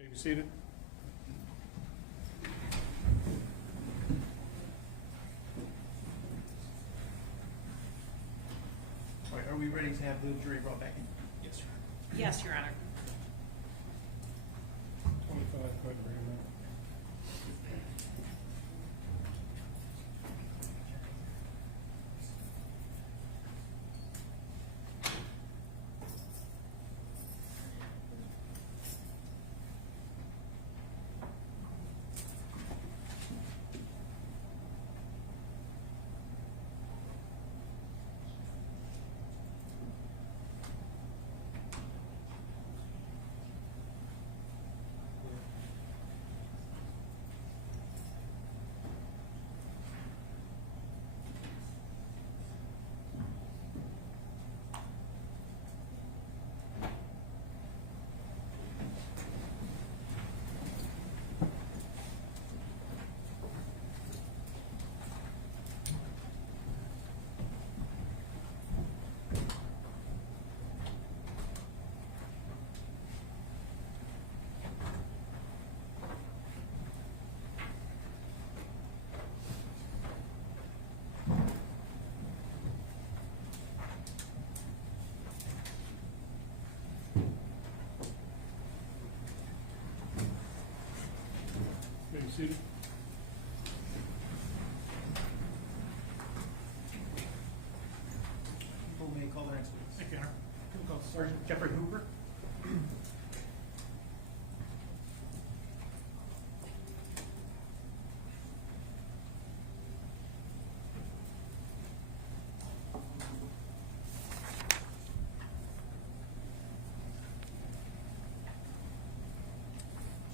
May be seated. All right, are we ready to have the jury brought back in? Yes, sir. Yes, Your Honor. 25-foot agreement. May be seated. People may call their next witness. Thank you, Your Honor. We'll call Sergeant Jeffrey Hooper.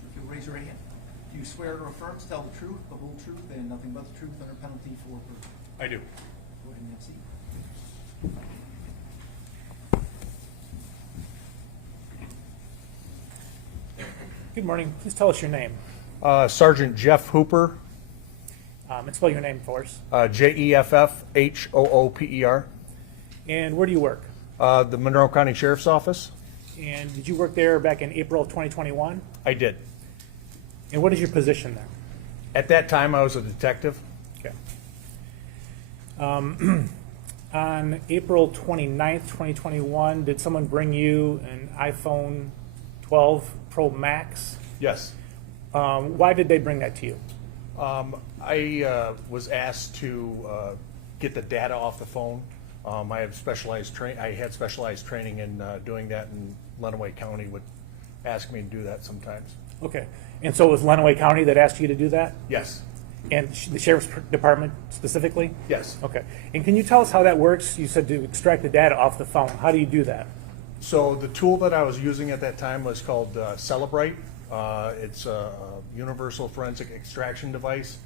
So if you'll raise your right hand. Do you swear or affirm to tell the truth, the whole truth, and nothing but the truth under penalty for perjury? I do. Go ahead and have a seat. Good morning. Please tell us your name. Sergeant Jeff Hooper, And spell your name for us. Jeffhooper. And where do you work? The Monroe County Sheriff's Office. And did you work there back in April of 2021? I did. And what is your position there? At that time, I was a detective. Okay. On April 29th, 2021, did someone bring you an iPhone 12 Pro Max? Yes. Why did they bring that to you? I was asked to get the data off the phone. I had specialized training in doing that, and Lenawee County would ask me to do that sometimes. Okay. And so it was Lenawee County that asked you to do that? Yes. And the Sheriff's Department specifically? Yes. Okay. And can you tell us how that works? You said to extract the data off the phone. How do you do that? So the tool that I was using at that time was called Celebrate. It's a universal forensic extraction device.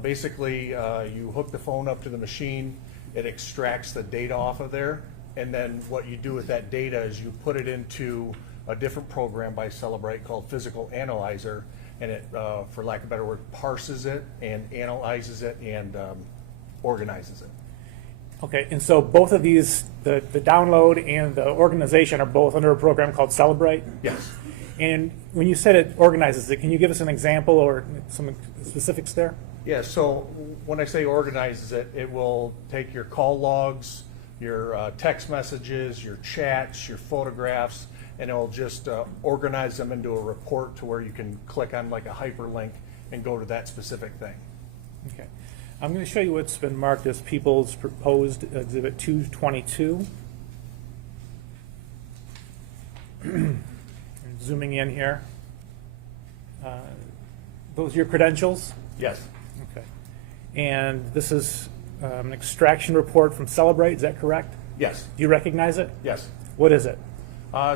Basically, you hook the phone up to the machine, it extracts the data off of there, and then what you do with that data is you put it into a different program by Celebrate called Physical Analyzer, and it, for lack of a better word, parses it and analyzes it and organizes it. Okay, and so both of these, the download and the organization, are both under a program called Celebrate? Yes. And when you said it organizes it, can you give us an example or some specifics there? Yeah, so when I say organizes it, it will take your call logs, your text messages, your chats, your photographs, and it will just organize them into a report to where you can click on like a hyperlink and go to that specific thing. Okay. I'm going to show you what's been marked as People's Proposed Exhibit 222. Zooming in here. Those are your credentials? Yes. Okay. And this is an extraction report from Celebrate, is that correct? Yes. Do you recognize it? Yes. What is it?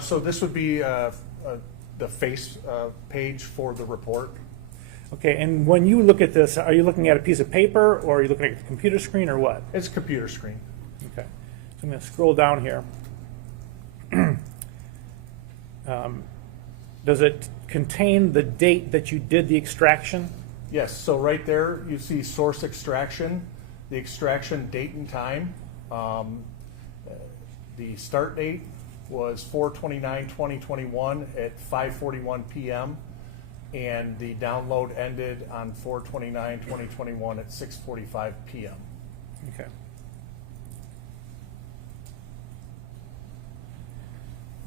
So this would be the face page for the report. Okay, and when you look at this, are you looking at a piece of paper, or are you looking at a computer screen, or what? It's a computer screen. Okay, so I'm going to scroll down here. Does it contain the date that you did the extraction? Yes, so right there you see source extraction, the extraction date and time, the start date, was 4/29/2021 at 5:41 p.m. and the download ended on 4/29/2021 at 6:45 p.m. Okay.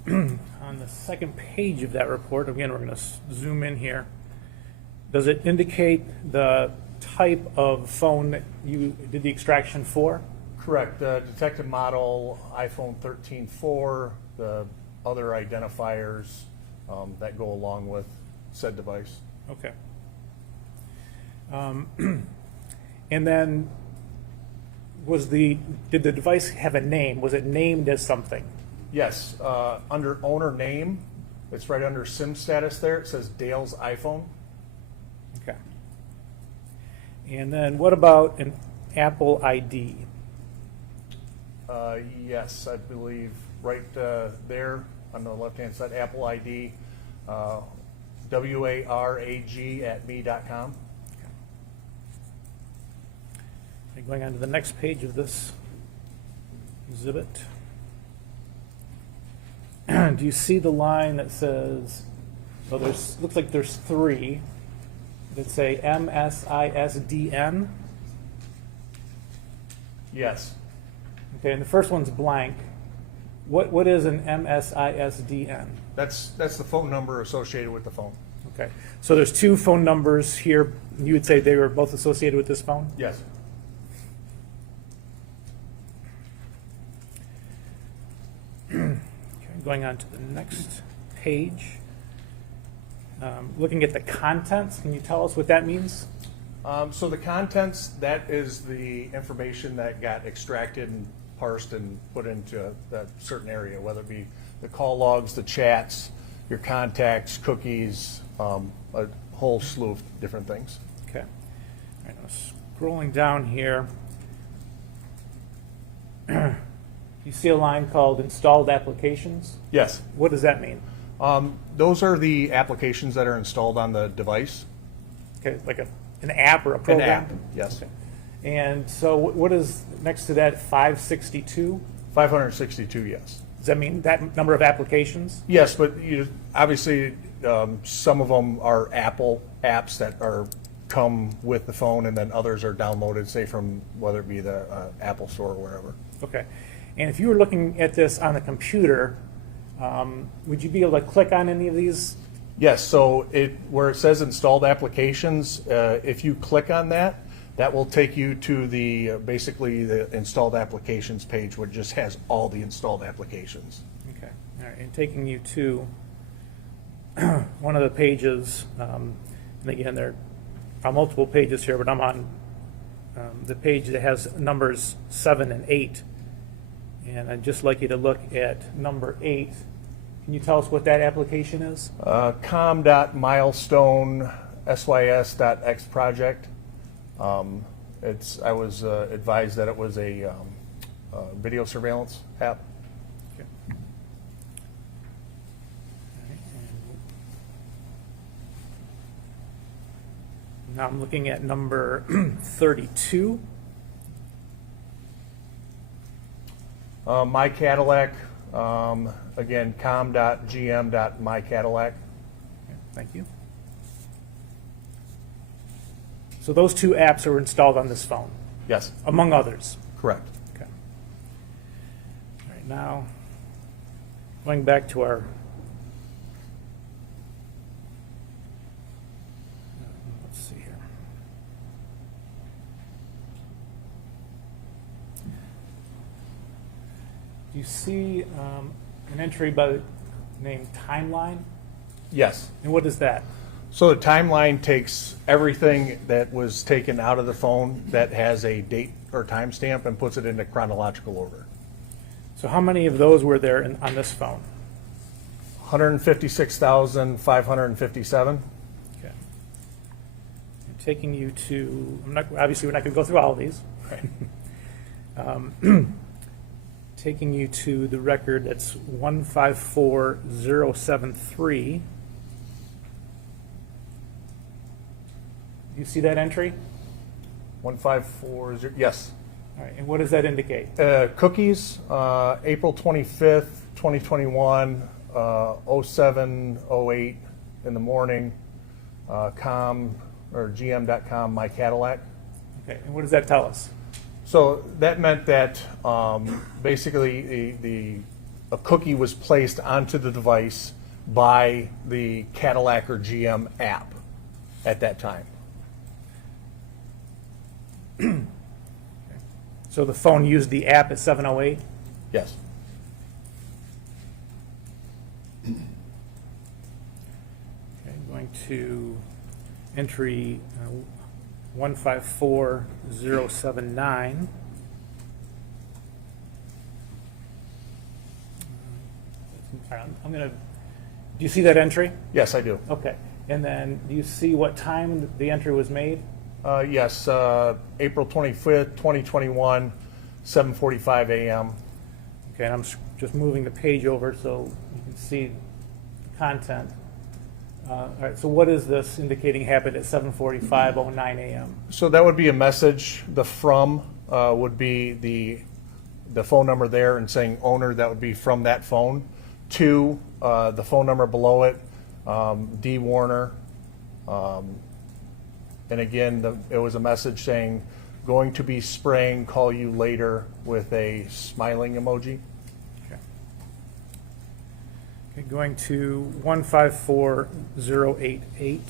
On the second page of that report, again, we're going to zoom in here. Does it indicate the type of phone that you did the extraction for? Correct. Detected model iPhone 13.4, the other identifiers that go along with said device. Okay. And then did the device have a name? Was it named as something? Yes, under owner name, it's right under SIM status there. It says Dale's iPhone. Okay. And then what about an Apple ID? Yes, I believe right there on the left-hand side, Apple ID, warag@me.com. Okay. Going on to the next page of this exhibit. Do you see the line that says, well, looks like there's three that say MSISDN? Yes. Okay, and the first one's blank. What is an MSISDN? That's the phone number associated with the phone. Okay, so there's two phone numbers here. You would say they were both associated with this phone? Yes. Okay, going on to the next page. Looking at the contents, can you tell us what that means? So the contents, that is the information that got extracted and parsed and put into that certain area, whether it be the call logs, the chats, your contacts, cookies, a whole slew of different things. Okay. All right, now scrolling down here, you see a line called installed applications. Yes. What does that mean? Those are the applications that are installed on the device. Okay, like an app or a program? An app, yes. Okay. And so what is next to that, 562? 562, yes. Does that mean that number of applications? Yes, but obviously some of them are Apple apps that come with the phone, and then others are downloaded, say from whether it be the Apple Store or wherever. Okay. And if you were looking at this on a computer, would you be able to click on any of these? Yes, so where it says installed applications, if you click on that, that will take you to the basically the installed applications page, which just has all the installed applications. Okay. All right. And taking you to one of the pages, and again, there are multiple pages here, but I'm on the page that has numbers 7 and 8. And I'd just like you to look at number 8. Can you tell us what that application is? com.milestone.sys.x project. I was advised that it was a video surveillance app. Okay. All right, and now I'm looking at number 32. My Cadillac, again, com.gm.mycadillac. Okay, thank you. So those two apps are installed on this phone, Yes, among others. correct. Okay. All right, now going back to our let's see here. Do you see an entry by the name timeline? Yes. And what is that? So the timeline takes everything that was taken out of the phone that has a date or timestamp and puts it into chronological order. So how many of those were there on this phone? 156,557. Okay. And taking you to, obviously we're not going to go through all of these. Right. Taking you to the record that's 154073. You see that entry? 1540, yes. All right, and what does that indicate? Cookies, April 25th 2021, 07:08 in the morning, GM.com, my Cadillac. Okay, and what does that tell us? So that meant that basically a cookie was placed onto the device by the Cadillac or GM app at that time. So the phone used the app at 7:08? Yes. Okay, going to entry 154079. I'm going to, do you see that entry? Yes, I do. Okay. And then do you see what time the entry was made? Yes, April 25th, 2021, 7:45 a.m. Okay, and I'm just moving the page over so you can see the content. All right, so what is this indicating happened at 7:45:09 a.m.? So that would be a message. The from would be the phone number there and saying owner, that would be from that phone, to the phone number below it, D. Warner. And again, it was a message saying, going to be spraying, call you later, with a smiling emoji. Okay. Okay, going to 154088.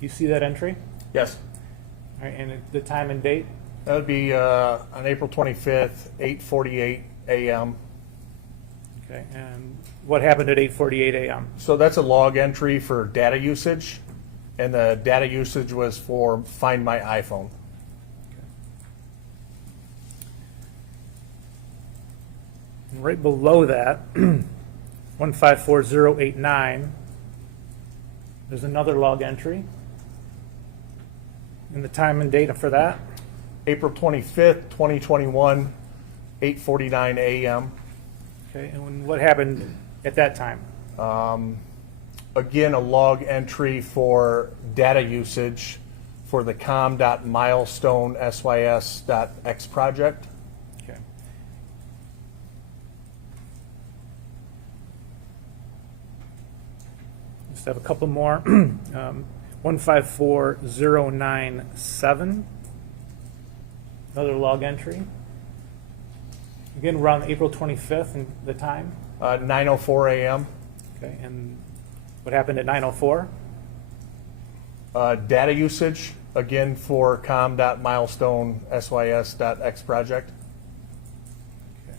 You see that entry? Yes. All right, and the time and date? That would be on April 25th, 8:48 a.m. Okay, and what happened at 8:48 a.m.? So that's a log entry for data usage, and the data usage was for Find My iPhone. And right below that, 154089, there's another log entry. And the time and date for that? April 25th, 2021, 8:49 a.m. Okay, and what happened at that time? Again, a log entry for data usage for the com.milestonessys.x project. Okay. Just have a couple more. 154097. Another log entry. Again, around April 25th and the time. 9:04 a.m. Okay, and what happened at 9:04? Data usage, again for com.milestonessys.x project. Okay.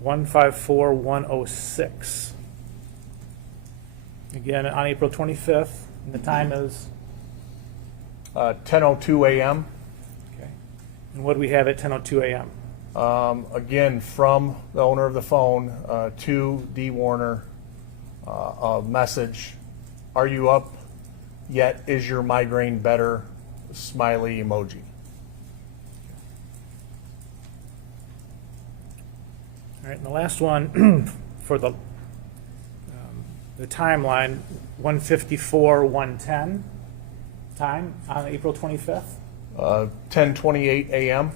One 154106. Again, on April 25th, and the time is 10:02 a.m. okay. And what do we have at 10:02 a.m.? Again, from the owner of the phone to D. Warner, a message, are you up yet? Is your migraine better? Smiley emoji. All right, and the last one for the timeline, 1:54:110 time on April 25th. 10:28 a.m.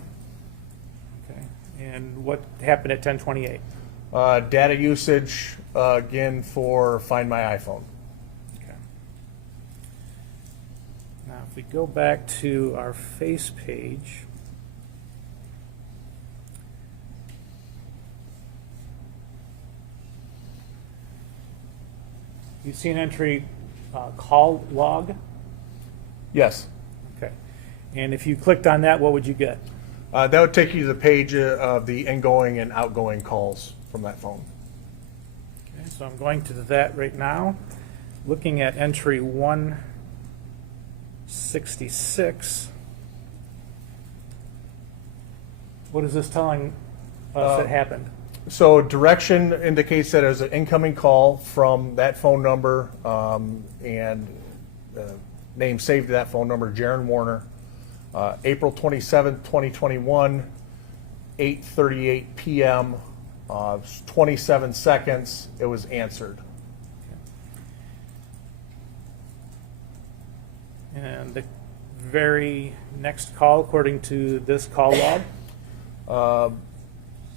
Okay, and what happened at 10:28? Data usage, again for Find My iPhone. Okay. Now, if we go back to our face page, you see an entry call log? Yes. Okay. And if you clicked on that, what would you get? That would take you to the page of the ingoing and outgoing calls from that phone. Okay, so I'm going to that right now. Looking at entry 166. What is this telling us that happened? So direction indicates that there's an incoming call from that phone number, and name saved to that phone number, Jaron Warner. April 27th, 2021, 8:38 p.m., 27 seconds, it was answered. And the very next call, according to this call log,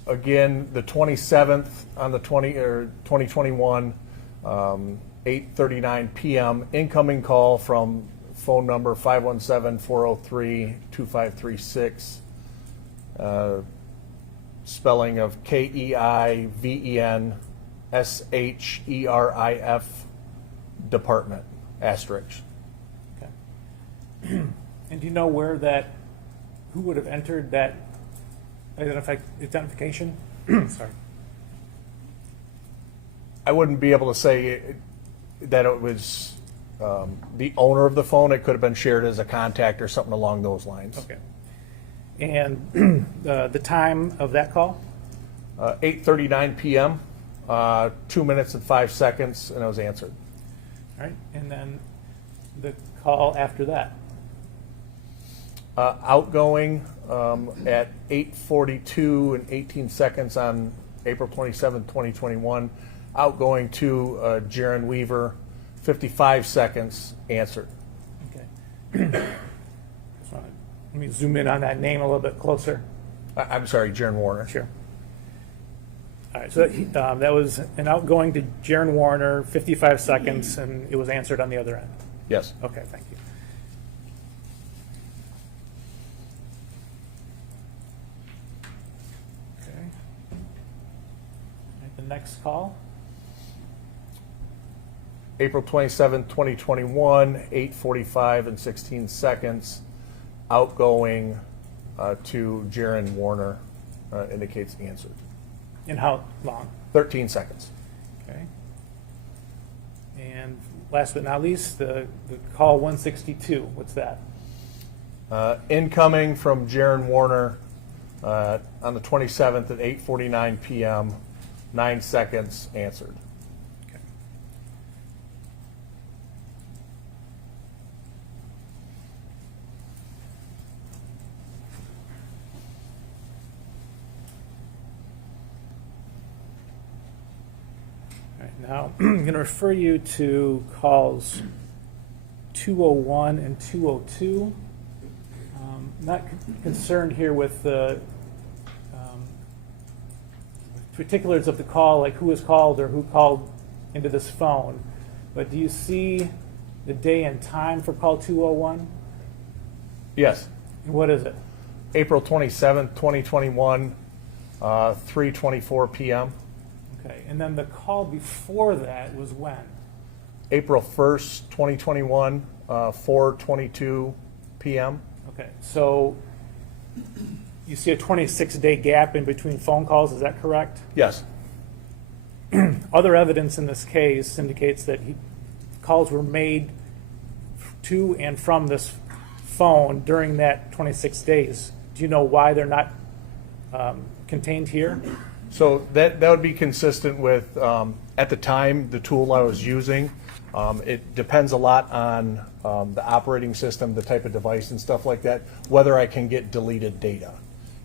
Again, the 27th on the 2021, 8:39 p.m. Incoming call from phone number 517-403-2536. Spelling of KEIVENSHERIF department, asterisk. okay. And do you know where who would have entered that identification? Sorry. I wouldn't be able to say that it was the owner of the phone. It could have been shared as a contact or something along those lines. Okay. And the time of that call? 8:39 p.m., 2 minutes and 5 seconds, and it was answered. All right. And then the call after that? Outgoing at 8:42 and 18 seconds on April 27, 2021. Outgoing to Jaron Weaver, 55 seconds, answered. Okay. Let me zoom in on that name a little bit closer. I'm sorry, Jaron Warner. Sure. All right, so that was an outgoing to Jaron Warner, 55 seconds, and it was answered on the other end. Yes. Okay, thank you. Okay. All right, the next call. April 27, 2021, 8:45 and 16 seconds. Outgoing to Jaron Warner, indicates answered. And how long? 13 seconds. Okay. And last but not least, the call 162. What's that? Incoming from Jaron Warner on the 27th at 8:49 p.m., 9 seconds, answered. Okay. All right, now I'm going to refer you to calls 201 and 202. Not concerned here with the particulars of the call, like who was called or who called into this phone, but do you see the day and time for call 201? Yes. And what is it? April 27th, 2021, 3:24 p.m. Okay, and then the call before that was when? April 1st, 2021, 4:22 p.m. Okay, so you see a 26-day gap in between phone calls, is that correct? Yes. Other evidence in this case indicates that calls were made to and from this phone during that 26 days. Do you know why they're not contained here? So that would be consistent with, at the time, the tool I was using. It depends a lot on the operating system, the type of device and stuff like that, whether I can get deleted data.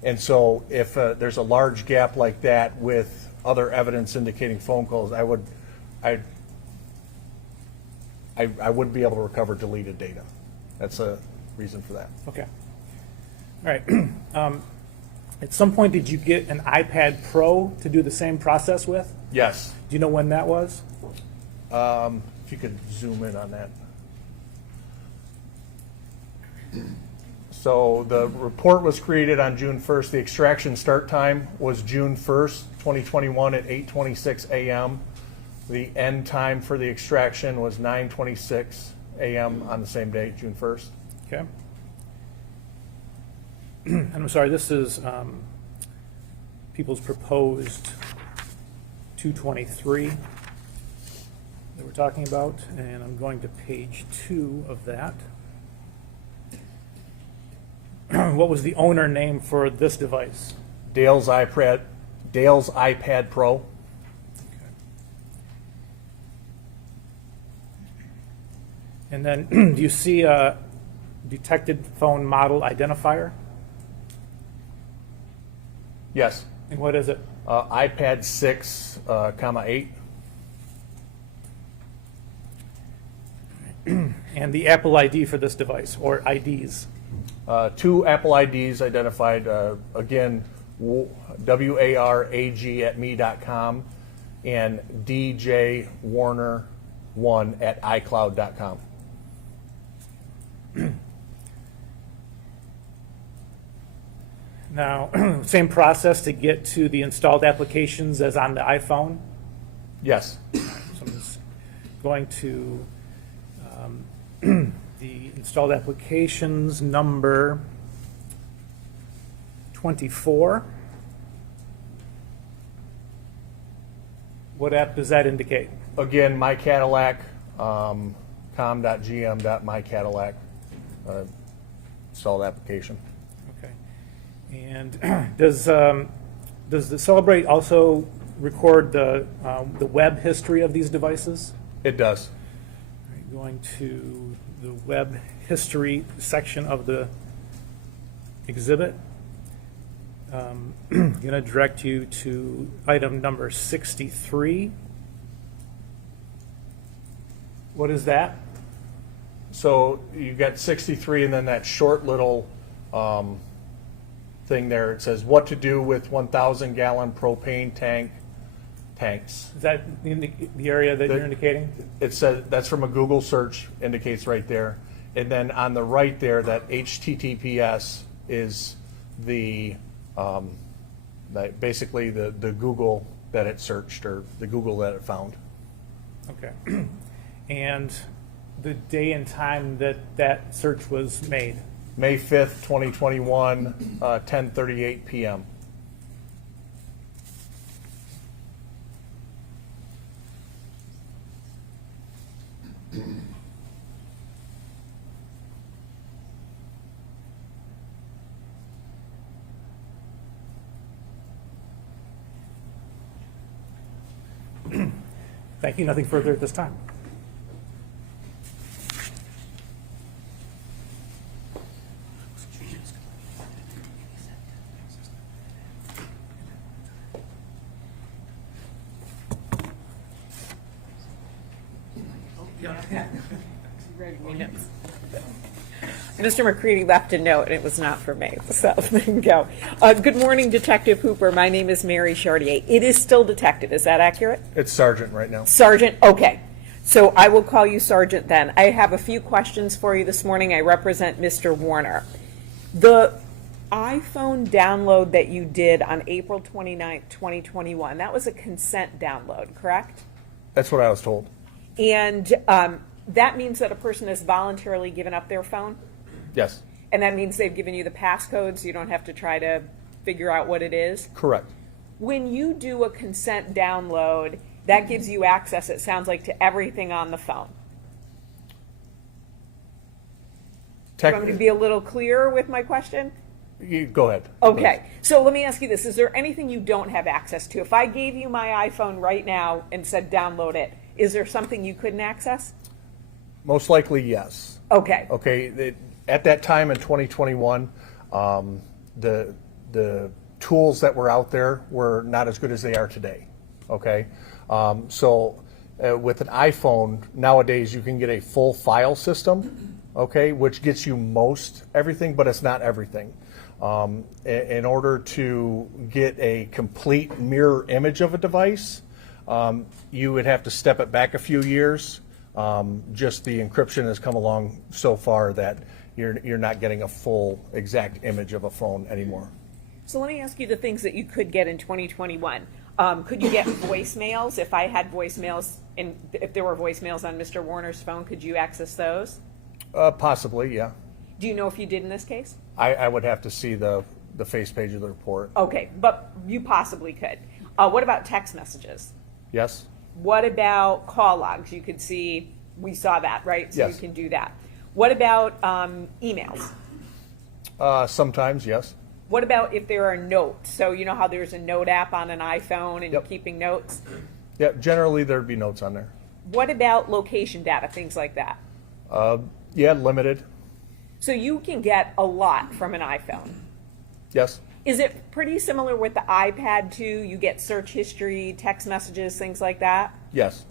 And so if there's a large gap like that with other evidence indicating phone calls, I wouldn't be able to recover deleted data. That's a reason for that. Okay. All right. At some point, did you get an iPad Pro to do the same process with? Yes. Do you know when that was? If you could zoom in on that. So the report was created on June 1st. The extraction start time was June 1st, 2021 at 8:26 a.m. The end time for the extraction was 9:26 a.m. on the same day, June 1st. Okay. And I'm sorry, this is people's proposed 223 that we're talking about, and I'm going to page 2 of that. What was the owner name for this device? Dale's iPad Pro. And then, do you see a detected phone model identifier? Yes. And what is it? iPad 6, 8. And the Apple ID for this device, or IDs? 2 Apple IDs identified, again, warag@me.com and djwarner1@icloud.com. Now, same process to get to the installed applications as on the iPhone? Yes. So I'm just going to the installed applications number 24. What app does that indicate? Again, My Cadillac, com.gm.mycadillac, installed application. Okay. And does the Celebrate also record the web history of these devices? It does. All right, going to the web history section of the exhibit. I'm going to direct you to item number 63. What is that? So you got 63 and then that short little thing there. It says what to do with 1,000-gallon propane tanks. Is that the area that you're indicating? It says that's from a Google search, indicates right there. And then on the right there, that HTTPS is the basically the Google that it searched, or the Google that it found. Okay. And the day and time that that search was made? May 5th, 2021, 10:38 p.m. Thank you. Nothing further at this time. Mr. McCready left a note, and it was not for me, so there you go. Good morning, Detective Hooper. My name is Mary Chartier. It is still detective. Is that accurate? It's Sergeant right now. Sergeant, okay. So I will call you Sergeant then. I have a few questions for you this morning. I represent Mr. Warner. The iPhone download that you did on April 29th, 2021, that was a consent download, correct? That's what I was told. And that means that a person has voluntarily given up their phone? Yes. And that means they've given you the passcode, so you don't have to try to figure out what it is? Correct. When you do a consent download, that gives you access, it sounds like, to everything on the phone. Do you want me to be a little clearer with my question? Go ahead. Okay, so let me ask you this. Is there anything you don't have access to? If I gave you my iPhone right now and said download it, is there something you couldn't access? Most likely, yes. Okay. Okay. At that time in 2021, the tools that were out there were not as good as they are today. Okay. So with an iPhone nowadays, you can get a full file system. Okay, which gets you most everything, but it's not everything. In order to get a complete mirror image of a device, you would have to step it back a few years. Just the encryption has come along so far that you're not getting a full exact image of a phone anymore. So let me ask you the things that you could get in 2021. Could you get voicemails? If I had voicemails, and if there were voicemails on Mr. Warner's phone, could you access those? Possibly, yeah. Do you know if you did in this case? I would have to see the face page of the report. Okay, but you possibly could. What about text messages? Yes. What about call logs? You could see, we saw that, right? So Yes. you can do that. What about emails? Sometimes, yes. What about if there are notes? So you know how there's a note app on an iPhone and you're Yep. keeping notes? Yeah, generally there'd be notes on there. What about location data, things like that? Yeah, limited. So you can get a lot from an iPhone. Yes. Is it pretty similar with the iPad too? You get search history, text messages, things like that? Yes.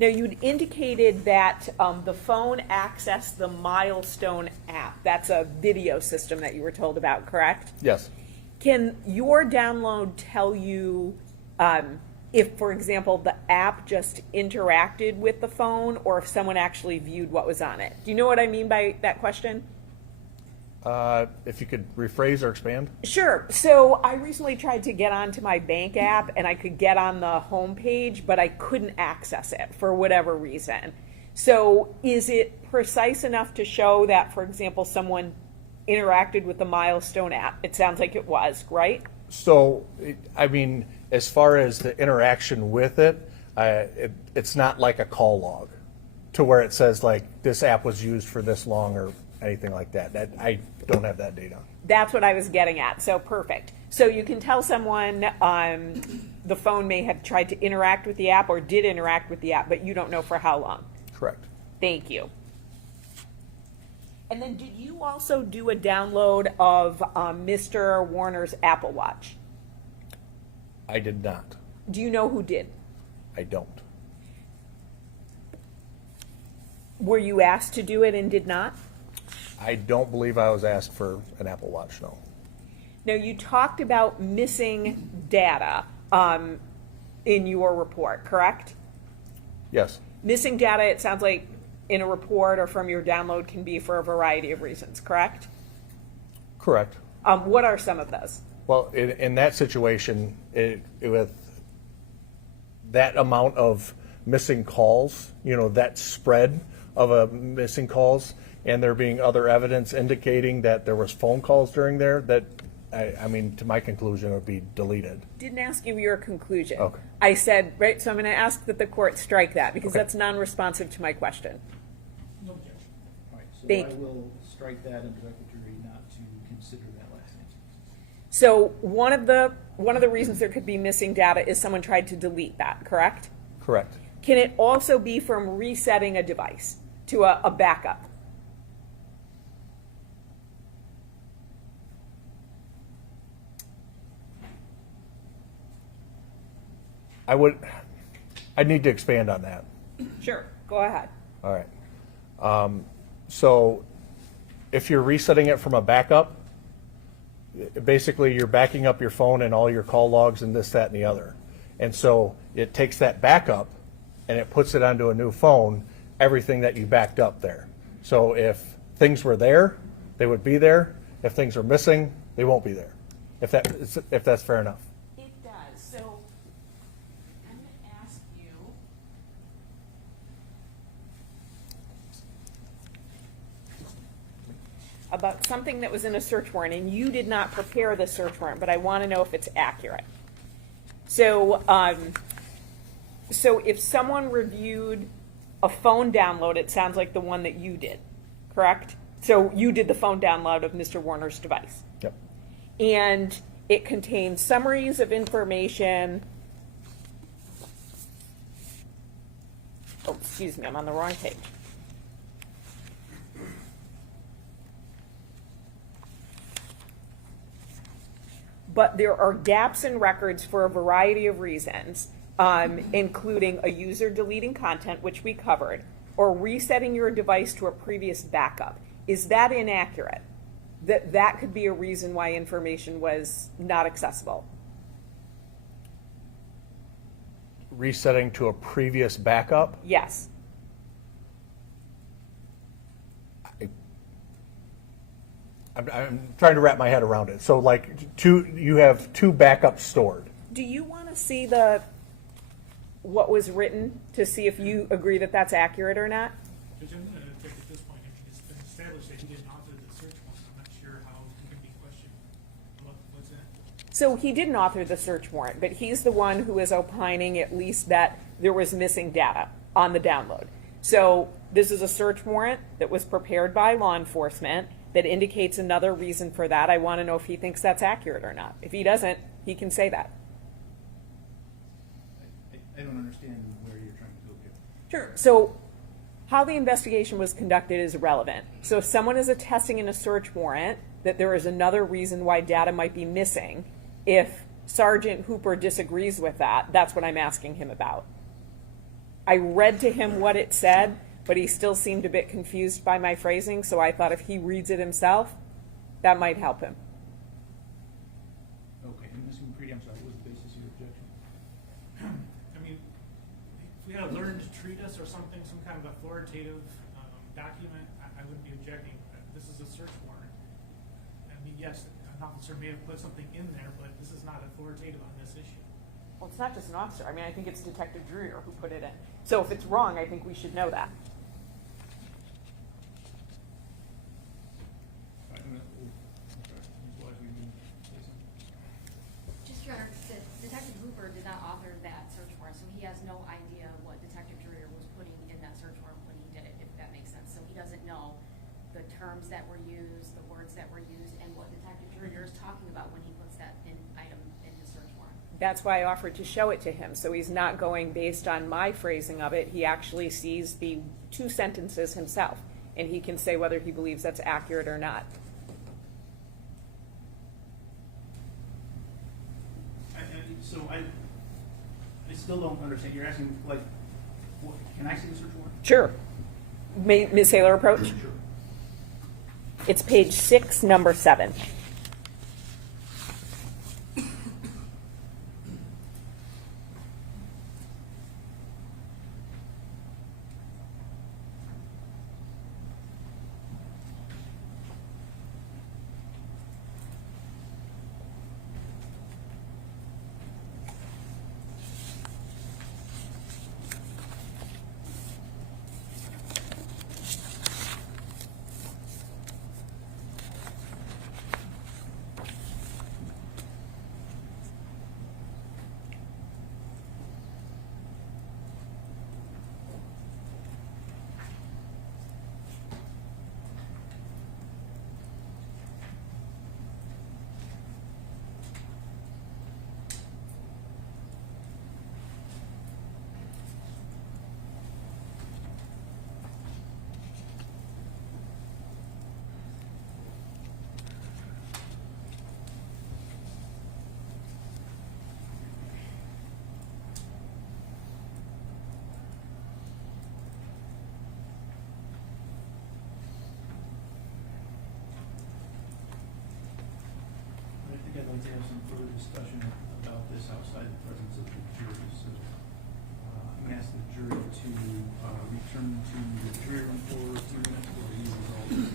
Now, you'd indicated that the phone accessed the Milestone app. That's a video system that you were told about, correct? Yes. Can your download tell you if, for example, the app just interacted with the phone or if someone actually viewed what was on it? Do you know what I mean by that question? If you could rephrase or expand? Sure. So I recently tried to get onto my bank app and I could get on the home page, but I couldn't access it for whatever reason. So is it precise enough to show that, for example, someone interacted with the Milestone app? It sounds like it was, right? So, I mean, as far as the interaction with it, it's not like a call log to where it says like this app was used for this long or anything like that. I don't have that data. That's what I was getting at. So perfect. So you can tell someone the phone may have tried to interact with the app or did interact with the app, but you don't know for how long. Correct. Thank you. And then did you also do a download of Mr. Warner's Apple Watch? I did not. Do you know who did? I don't. Were you asked to do it and did not? I don't believe I was asked for an Apple Watch, no. Now, you talked about missing data in your report, correct? Yes. Missing data, it sounds like, in a report or from your download can be for a variety of reasons, correct? Correct. What are some of those? Well, in that situation, with that amount of missing calls, that spread of missing calls, and there being other evidence indicating that there was phone calls during there, that, I mean, to my conclusion, it would be deleted. Didn't ask you your conclusion. Okay. I said, right, so I'm going to ask that the court strike that because Okay. that's non-responsive to my question. No objection. All right, so Thank I you. will strike that and direct the jury not to consider that last answer. So one of the reasons there could be missing data is someone tried to delete that, correct? Correct. Can it also be from resetting a device to a backup? I'd need to expand on that. Sure, go ahead. All right. So if you're resetting it from a backup, basically you're backing up your phone and all your call logs and this, that, and the other. And so it takes that backup and it puts it onto a new phone, everything that you backed up there. So if things were there, they would be there. If things are missing, they won't be there. If that's fair enough. It does. So I'm going to ask you. About something that was in a search warrant, and you did not prepare the search warrant, but I want to know if it's accurate. So, so if someone reviewed a phone download, it sounds like the one that you did, correct? So you did the phone download of Mr. Warner's device. Yep. And it contains summaries of information. Oh, excuse me, I'm on the wrong page. But there are gaps in records for a variety of reasons, including a user deleting content, which we covered, or resetting your device to a previous backup. Is that inaccurate? That could be a reason why information was not accessible. Resetting to a previous backup. Yes. I'm trying to wrap my head around it. So like you have two backups stored. Do you want to see what was written to see if you agree that that's accurate or not? Judge, I'm going to take at this point, I mean, it's been established that he didn't author the search warrant. I'm not sure how he can be questioned. What's that? So he didn't author the search warrant, but he's the one who is opining at least that there was missing data on the download. So this is a search warrant that was prepared by law enforcement that indicates another reason for that. I want to know if he thinks that's accurate or not. If he doesn't, he can say that. I don't understand where you're trying to go here. Sure. So how the investigation was conducted is relevant. So if someone is attesting in a search warrant that there is another reason why data might be missing, if Sergeant Hooper disagrees with that, that's what I'm asking him about. I read to him what it said, but he still seemed a bit confused by my phrasing, so I thought if he reads it himself, that might help him. Okay, and Ms. McCready, I'm sorry, what was the basis of your objection? I mean, if we had a learn to treat us or something, some kind of authoritative document, I wouldn't be objecting. This is a search warrant. I mean, yes, an officer may have put something in there, but this is not authoritative on this issue. Well, it's not just an officer. I mean, I think it's Detective Dreyer who put it in. So if it's wrong, I think we should know that. Just Your Honor, Detective Hooper did not author that search warrant, so he has no idea what Detective Dreyer was putting in that search warrant when he did it, if that makes sense. So he doesn't know the terms that were used, the words that were used, and what Detective Dreyer is talking about when he puts that item in his search warrant. That's why I offered to show it to him. So he's not going based on my phrasing of it. He actually sees the 2 sentences himself, and he can say whether he believes that's accurate or not. So I still don't understand. You're asking, like, can I see the search warrant? Sure. May Ms. Saylor approach? Sure. It's page 6, number 7. I think I'd like to have some further discussion about this outside the presence of the jury. So I'm going to ask the jury to return to the jury room for a few minutes for the result.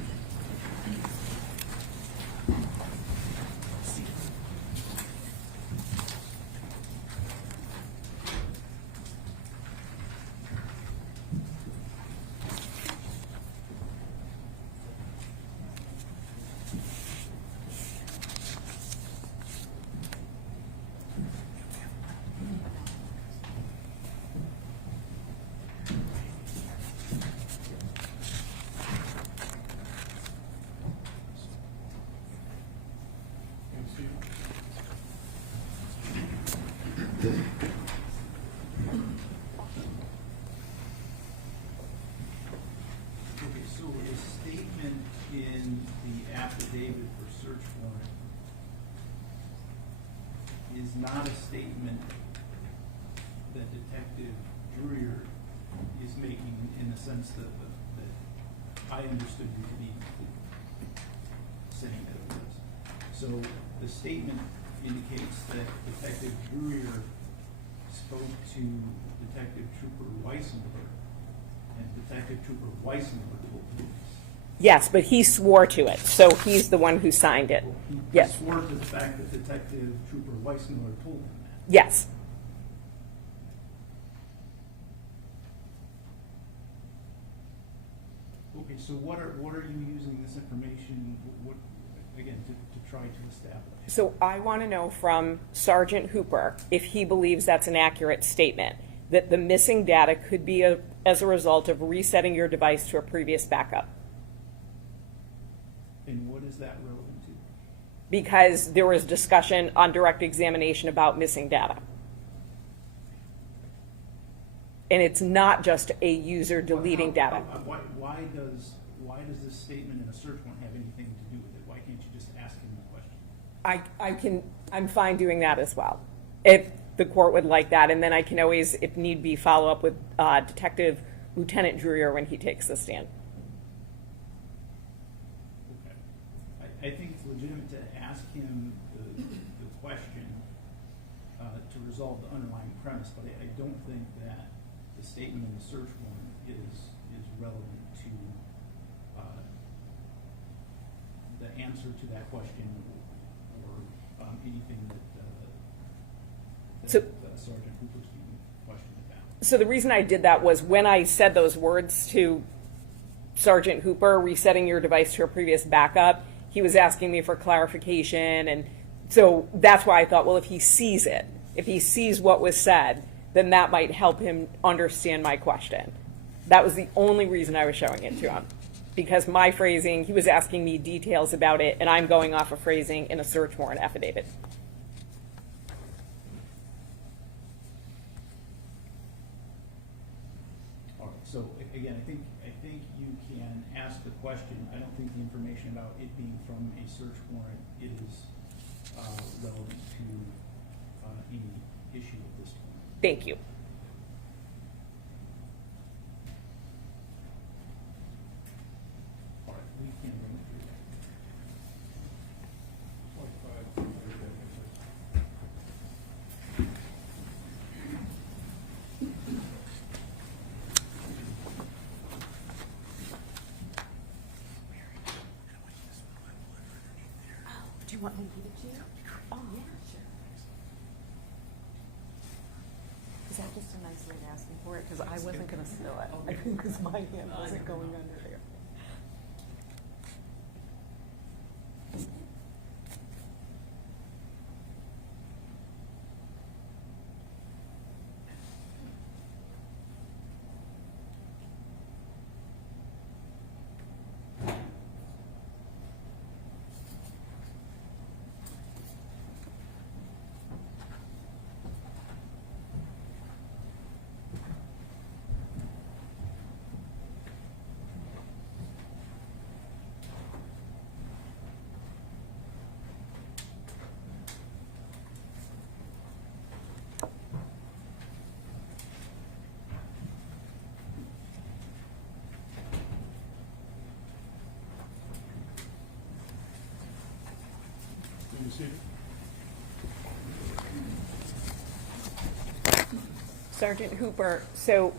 Okay, so a statement in the affidavit for search warrant is not a statement that Detective Dreyer is making in the sense that I understood you to be saying that it was. So the statement indicates that Detective Dreyer spoke to Detective Trooper Weissenberg, and Detective Trooper Weissenberg told police. Yes, but he swore to it, so he's the one who signed it. He Yes. swore to the fact that Detective Trooper Weissenberg told him that. Yes. Okay, so what are you using this information, again, to try to establish? So I want to know from Sergeant Hooper if he believes that's an accurate statement, that the missing data could be as a result of resetting your device to a previous backup. And what is that relevant to? Because there was discussion on direct examination about missing data. And it's not just a user deleting data. Why does this statement in a search warrant have anything to do with it? Why can't you just ask him the question? I'm fine doing that as well. the court would like that, and then I can always, if need be, follow up with Detective Lieutenant Dreyer when he takes the stand. Okay. I think it's legitimate to ask him the question to resolve the underlying premise, but I don't think that the statement in the search warrant is relevant to the answer to that question or anything that Sergeant Hooper's being questioned about. So the reason I did that was when I said those words to Sergeant Hooper, resetting your device to a previous backup, he was asking me for clarification, and so that's why I thought, well, if he sees it, if he sees what was said, then that might help him understand my question. That was the only reason I was showing it to him, because my phrasing, he was asking me details about it, and I'm going off of phrasing in a search warrant affidavit. All right, so again, I think you can ask the question. I don't think the information about it being from a search warrant is relevant to any issue at this point. Thank you. All right, we can run it through that. Do you want me to give it to you? Oh, yeah, sure. Is that just a nice way to ask me for it? Because I wasn't going to spill it. Because my hand wasn't going under there. Sergeant Hooper, so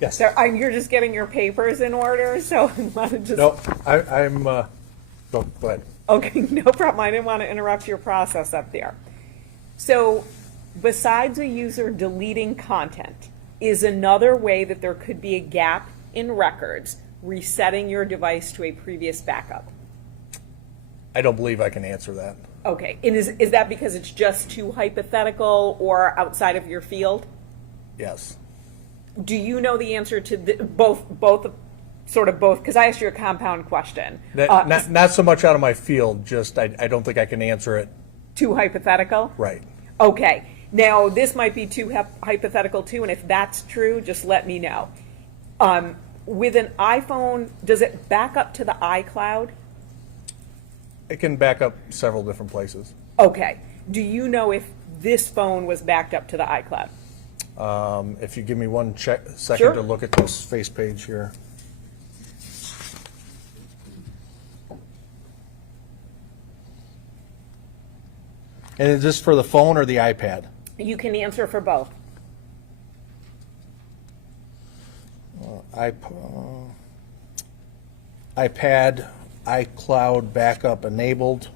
Yes. so you're just getting your papers in order, so I want to just... No, I'm, go ahead. Okay, no problem. I didn't want to interrupt your process up there. So besides a user deleting content, is another way that there could be a gap in records resetting your device to a previous backup? I don't believe I can answer that. Okay, and is that because it's just too hypothetical or outside of your field? Yes. Do you know the answer to both, because I asked you a compound question. Not so much out of my field, just I don't think I can answer it. Too hypothetical? Right. Okay, now this might be too hypothetical too, and if that's true, just let me know. With an iPhone, does it back up to the iCloud? It can back up several different places. Okay, do you know if this phone was backed up to the iCloud? If you give me one second Sure. to look at this face page here. And is this for the phone or the iPad? You can answer for both. iPad, iCloud backup enabled.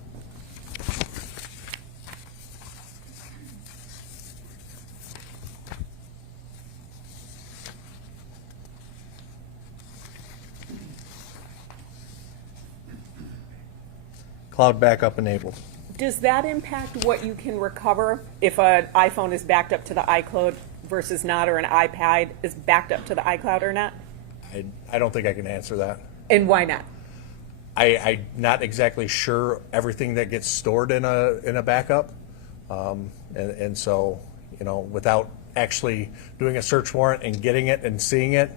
Cloud backup enabled. Does that impact what you can recover if an iPhone is backed up to the iCloud versus not, or an iPad is backed up to the iCloud or not? I don't think I can answer that. And why not? I'm not exactly sure everything that gets stored in a backup, and so, you know, without actually doing a search warrant and getting it and seeing it,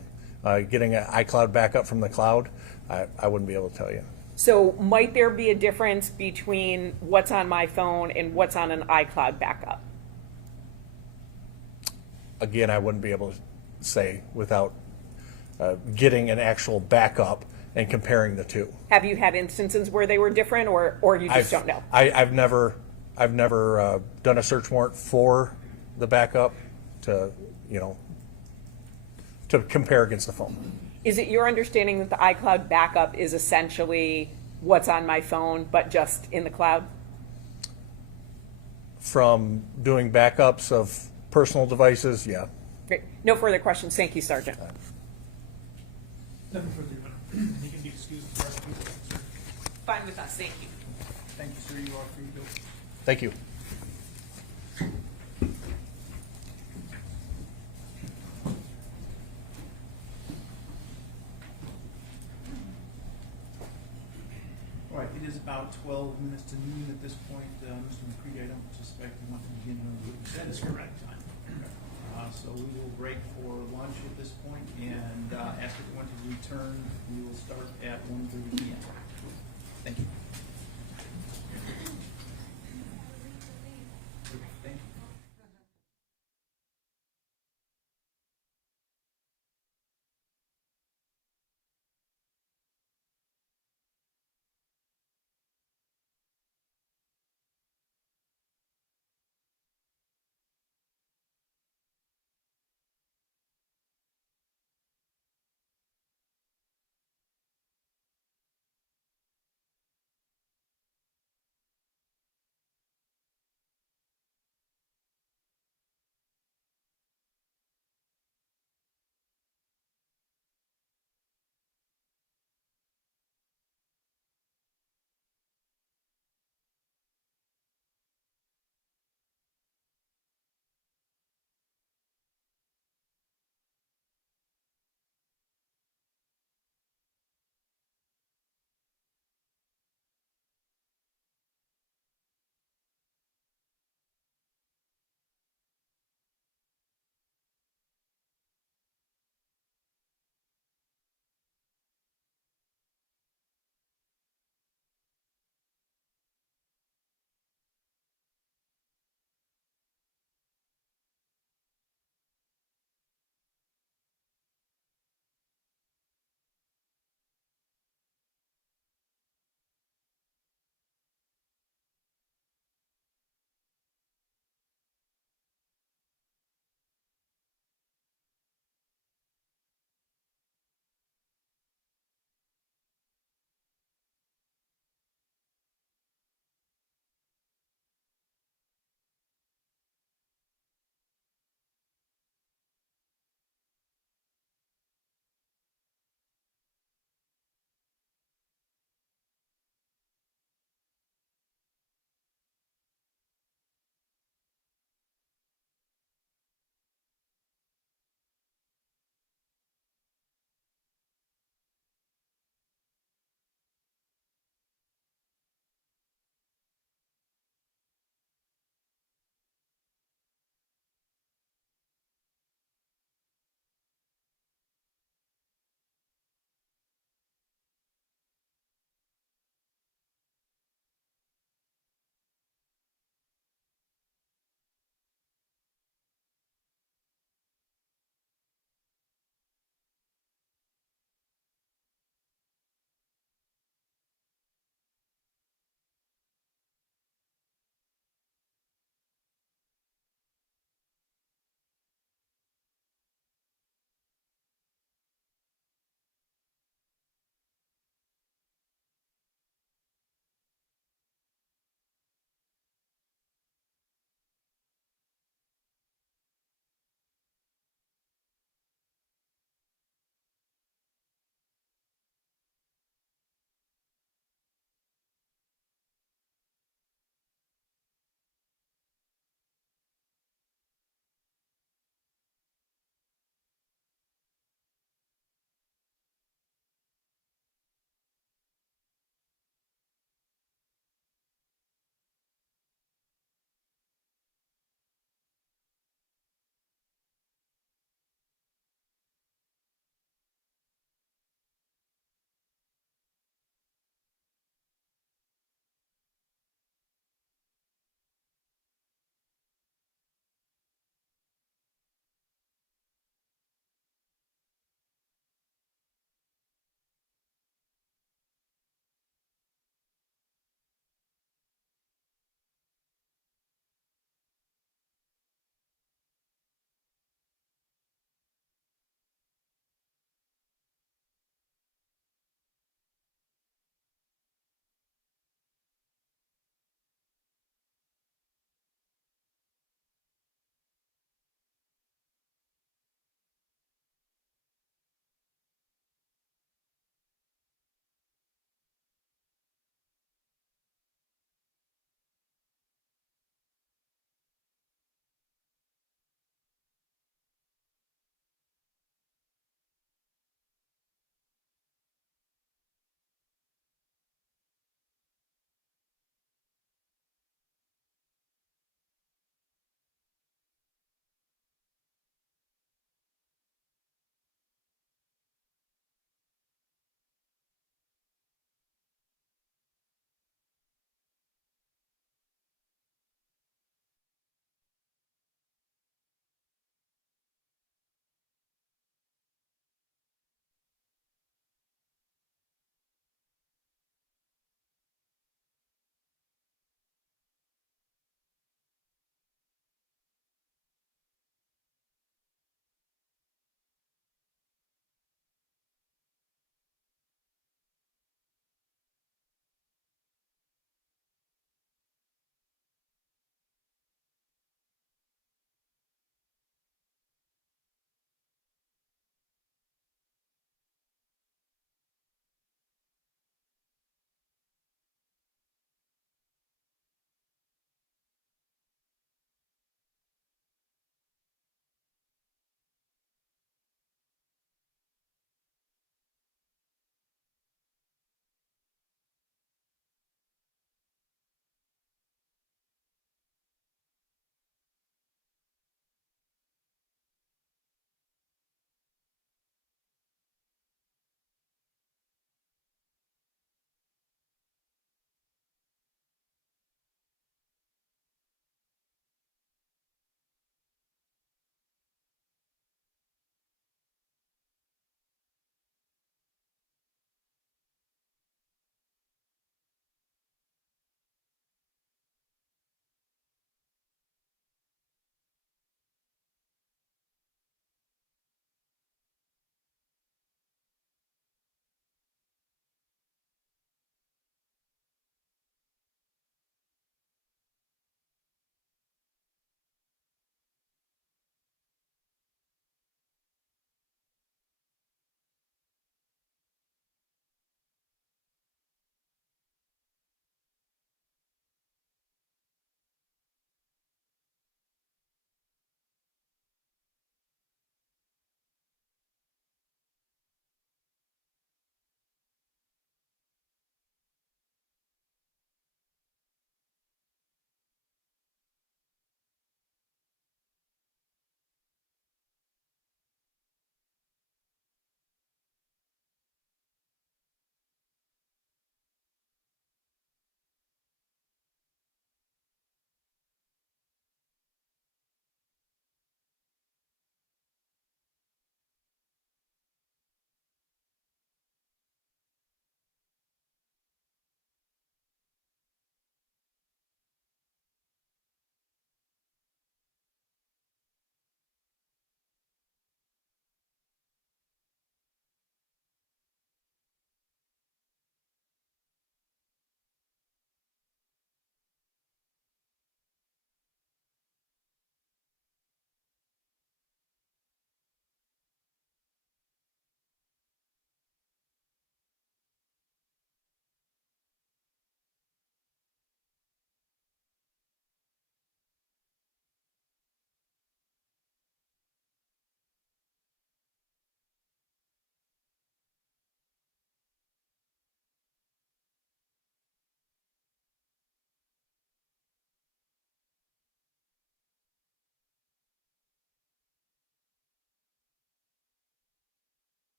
getting an iCloud backup from the cloud, I wouldn't be able to tell you. So might there be a difference between what's on my phone and what's on an iCloud backup? Again, I wouldn't be able to say without getting an actual backup and comparing the two. Have you had instances where they were different, or you just don't know? I've never done a search warrant for the backup to, to compare against the phone. Is it your understanding that the iCloud backup is essentially what's on my phone, but just in the cloud? From doing backups of personal devices, yeah. Great. No further questions. Thank you, Sergeant. Nothing further, but you can be excused for the rest of the meeting, sir. Fine with us. Thank you. Thank you, sir. You are free to go. Thank you. All right, it is about 12 minutes to noon at this point. Mr. McCready, I don't suspect you want to begin on the That is correct. time. So we will break for lunch at this point, and ask everyone to return. We will start at 1:30 p.m. Thank you.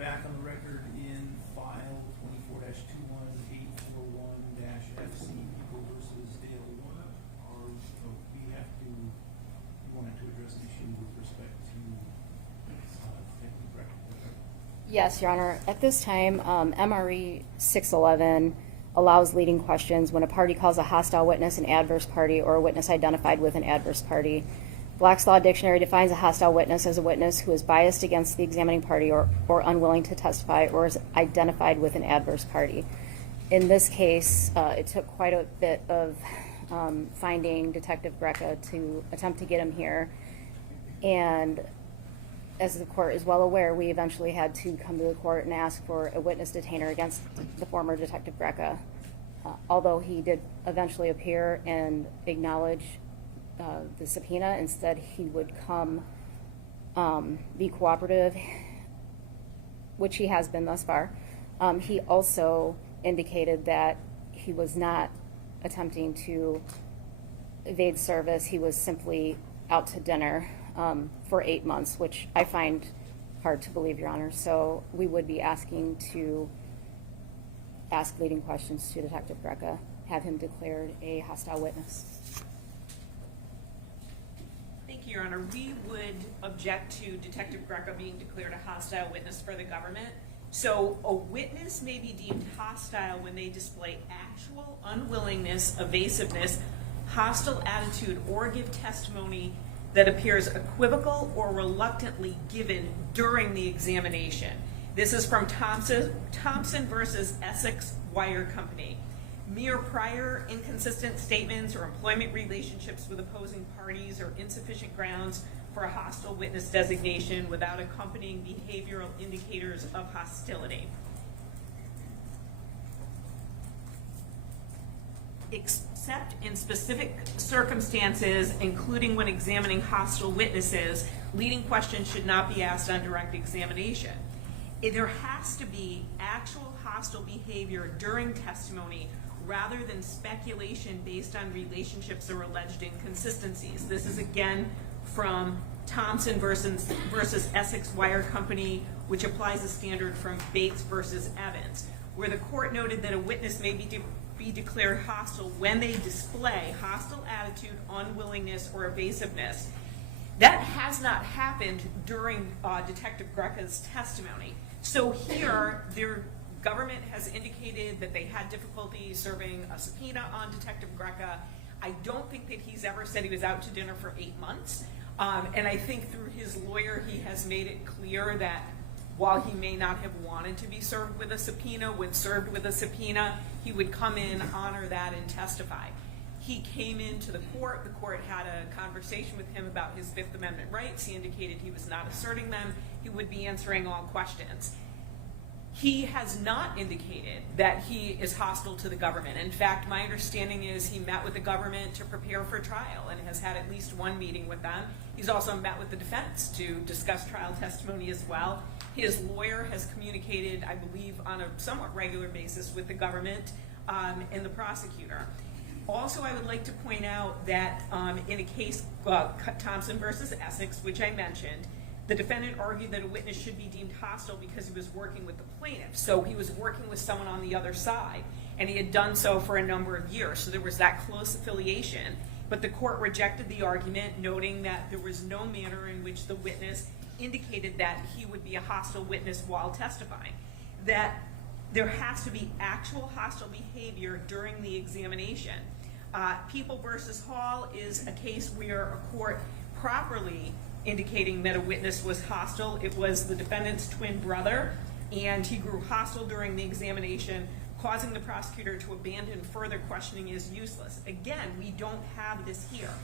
back on the record in file 24-21841-FC, People versus Dale Warner, or we wanted to address an issue with respect to Detective Brecker. Yes, Your Honor. At this time, MRE 611 allows leading questions when a party calls a hostile witness an adverse party or a witness identified with an adverse party. Black's Law Dictionary defines a hostile witness as a witness who is biased against the examining party or unwilling to testify or is identified with an adverse party. In this case, it took quite a bit of finding Detective Greca to attempt to get him here. And as the court is well aware, we eventually had to come to the court and ask for a witness detainer against the former Detective Greca. Although he did eventually appear and acknowledge the subpoena, instead he would come be cooperative, which he has been thus far. He also indicated that he was not attempting to evade service. He was simply out to dinner for 8 months, which I find hard to believe, Your Honor. So we would be asking to ask leading questions to Detective Greca, have him declared a hostile witness. Thank you, Your Honor. We would object to Detective Greca being declared a hostile witness for the government. So a witness may be deemed hostile when they display actual unwillingness, evasiveness, hostile attitude, or give testimony that appears equivocal or reluctantly given during the examination. This is from Thompson versus Essex Wire Company. Mere prior inconsistent statements or employment relationships with opposing parties are insufficient grounds for a hostile witness designation without accompanying behavioral indicators of hostility. Except in specific circumstances, including when examining hostile witnesses, leading questions should not be asked on direct examination. There has to be actual hostile behavior during testimony rather than speculation based on relationships or alleged inconsistencies. This is again from Thompson versus Essex Wire Company, which applies a standard from Bates versus Evans, where the court noted that a witness may be declared hostile when they display hostile attitude, unwillingness, or evasiveness. That has not happened during Detective Greca's testimony. So here, their government has indicated that they had difficulty serving a subpoena on Detective Greca. I don't think that he's ever said he was out to dinner for 8 months. And I think through his lawyer, he has made it clear that while he may not have wanted to be served with a subpoena, when served with a subpoena, he would come in, honor that, and testify. He came into the court had a conversation with him about his Fifth Amendment rights. He indicated he was not asserting them. He would be answering all questions. He has not indicated that he is hostile to the government. In fact, my understanding is he met with the government to prepare for trial and has had at least one meeting with them. He's also met with the defense to discuss trial testimony as well. His lawyer has communicated, I believe, on a somewhat regular basis with the government and the prosecutor. Also, I would like to point out that in a case, Thompson versus Essex, which I mentioned, the defendant argued that a witness should be deemed hostile because he was working with the plaintiff. So he was working with someone on the other side, and he had done so for a number of years. So there was that close affiliation. But the court rejected the argument, noting that there was no manner in which the witness indicated that he would be a hostile witness while testifying. That there has to be actual hostile behavior during the examination. People versus Hall is a case where a court properly indicating that a witness was hostile. It was the defendant's twin brother, and he grew hostile during the examination, causing the prosecutor to abandon further questioning as useless. Again, we don't have this here.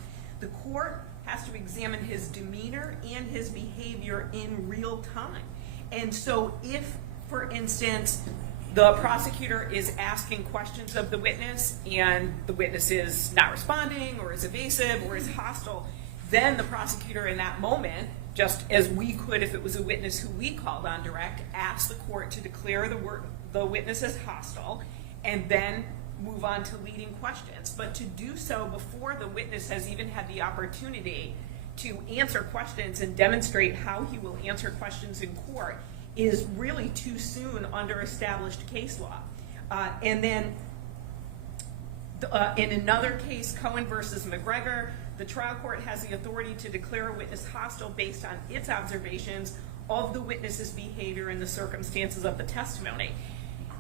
The court has to examine his demeanor and his behavior in real time. And so if, for instance, the prosecutor is asking questions of the witness and the witness is not responding or is evasive or is hostile, then the prosecutor in that moment, just as we could if it was a witness who we called on direct, ask the court to declare the witness as hostile and then move on to leading questions. But to do so before the witness has even had the opportunity to answer questions and demonstrate how he will answer questions in court is really too soon under established case law. And then in another case, Cohen versus McGregor, the trial court has the authority to declare a witness hostile based on its observations of the witness's behavior and the circumstances of the testimony.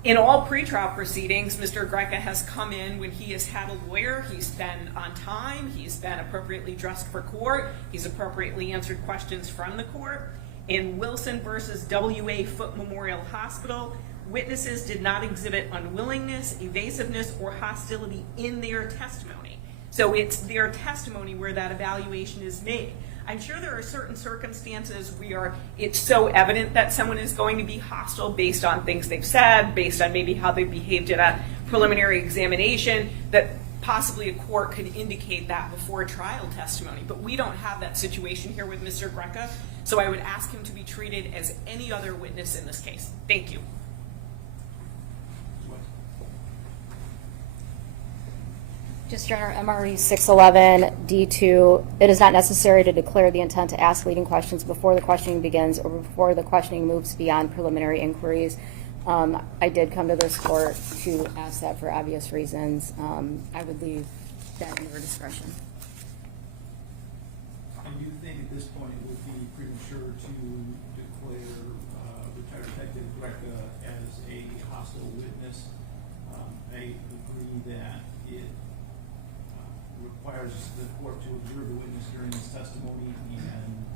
In all pretrial proceedings, Mr. Greca has come in when he has had a lawyer, he's been on time, he's been appropriately dressed for court, he's appropriately answered questions from the court. In Wilson versus W.A. Foote Memorial Hospital, witnesses did not exhibit unwillingness, evasiveness, or hostility in their testimony. So it's their testimony where that evaluation is made. I'm sure there are certain circumstances where it's so evident that someone is going to be hostile based on things they've said, based on maybe how they behaved at a preliminary examination, that possibly a court could indicate that before a trial testimony. But we don't have that situation here with Mr. Greca, so I would ask him to be treated as any other witness in this case. Thank you. Just Your Honor, MRE 611 D2, it is not necessary to declare the intent to ask leading questions before the questioning begins or before the questioning moves beyond preliminary inquiries. I did come to this court to ask that for obvious reasons. I would leave that in your discretion. And you think at this point it would be premature to declare retired Detective Greca as a hostile witness? I agree that it requires the court to observe the witness during his testimony and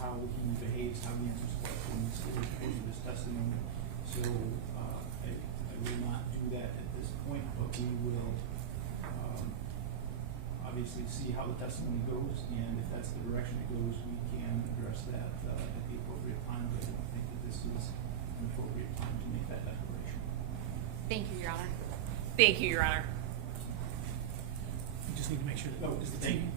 how he behaves, how he answers questions over the course of his testimony. So I will not do that at this point, but we will obviously see how the testimony goes, and if that's the direction it goes, we can address that at the appropriate time. But I don't think that this is an appropriate time to make that declaration. Thank you, Your Honor. Thank you, Your Honor. We just need to make sure that. Oh, is the team?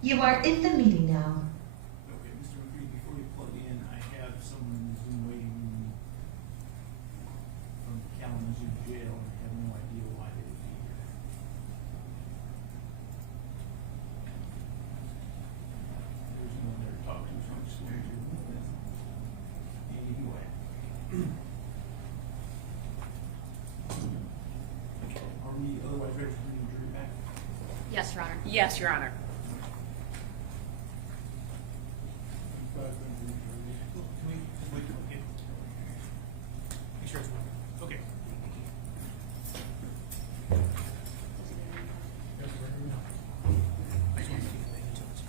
You are in the meeting now. Okay, Mr. McCready, before you plug in, I have someone in the Zoom waiting room from Kalamazoo Jail, and I have no idea why they would be here. There's no one there to talk to, so I'm just going to move this. Anyway. Are we otherwise ready to bring the jury back? Yes, Your Honor. Yes, Your Honor. Can we wait till we get? Make sure it's working. Okay. I just want to see if they can tell us.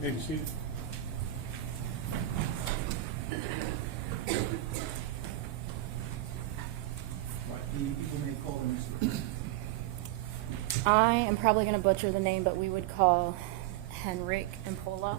Maybe see. Right, the people may call them Mr. I am probably going to butcher the name, but we would call Henrik Impola.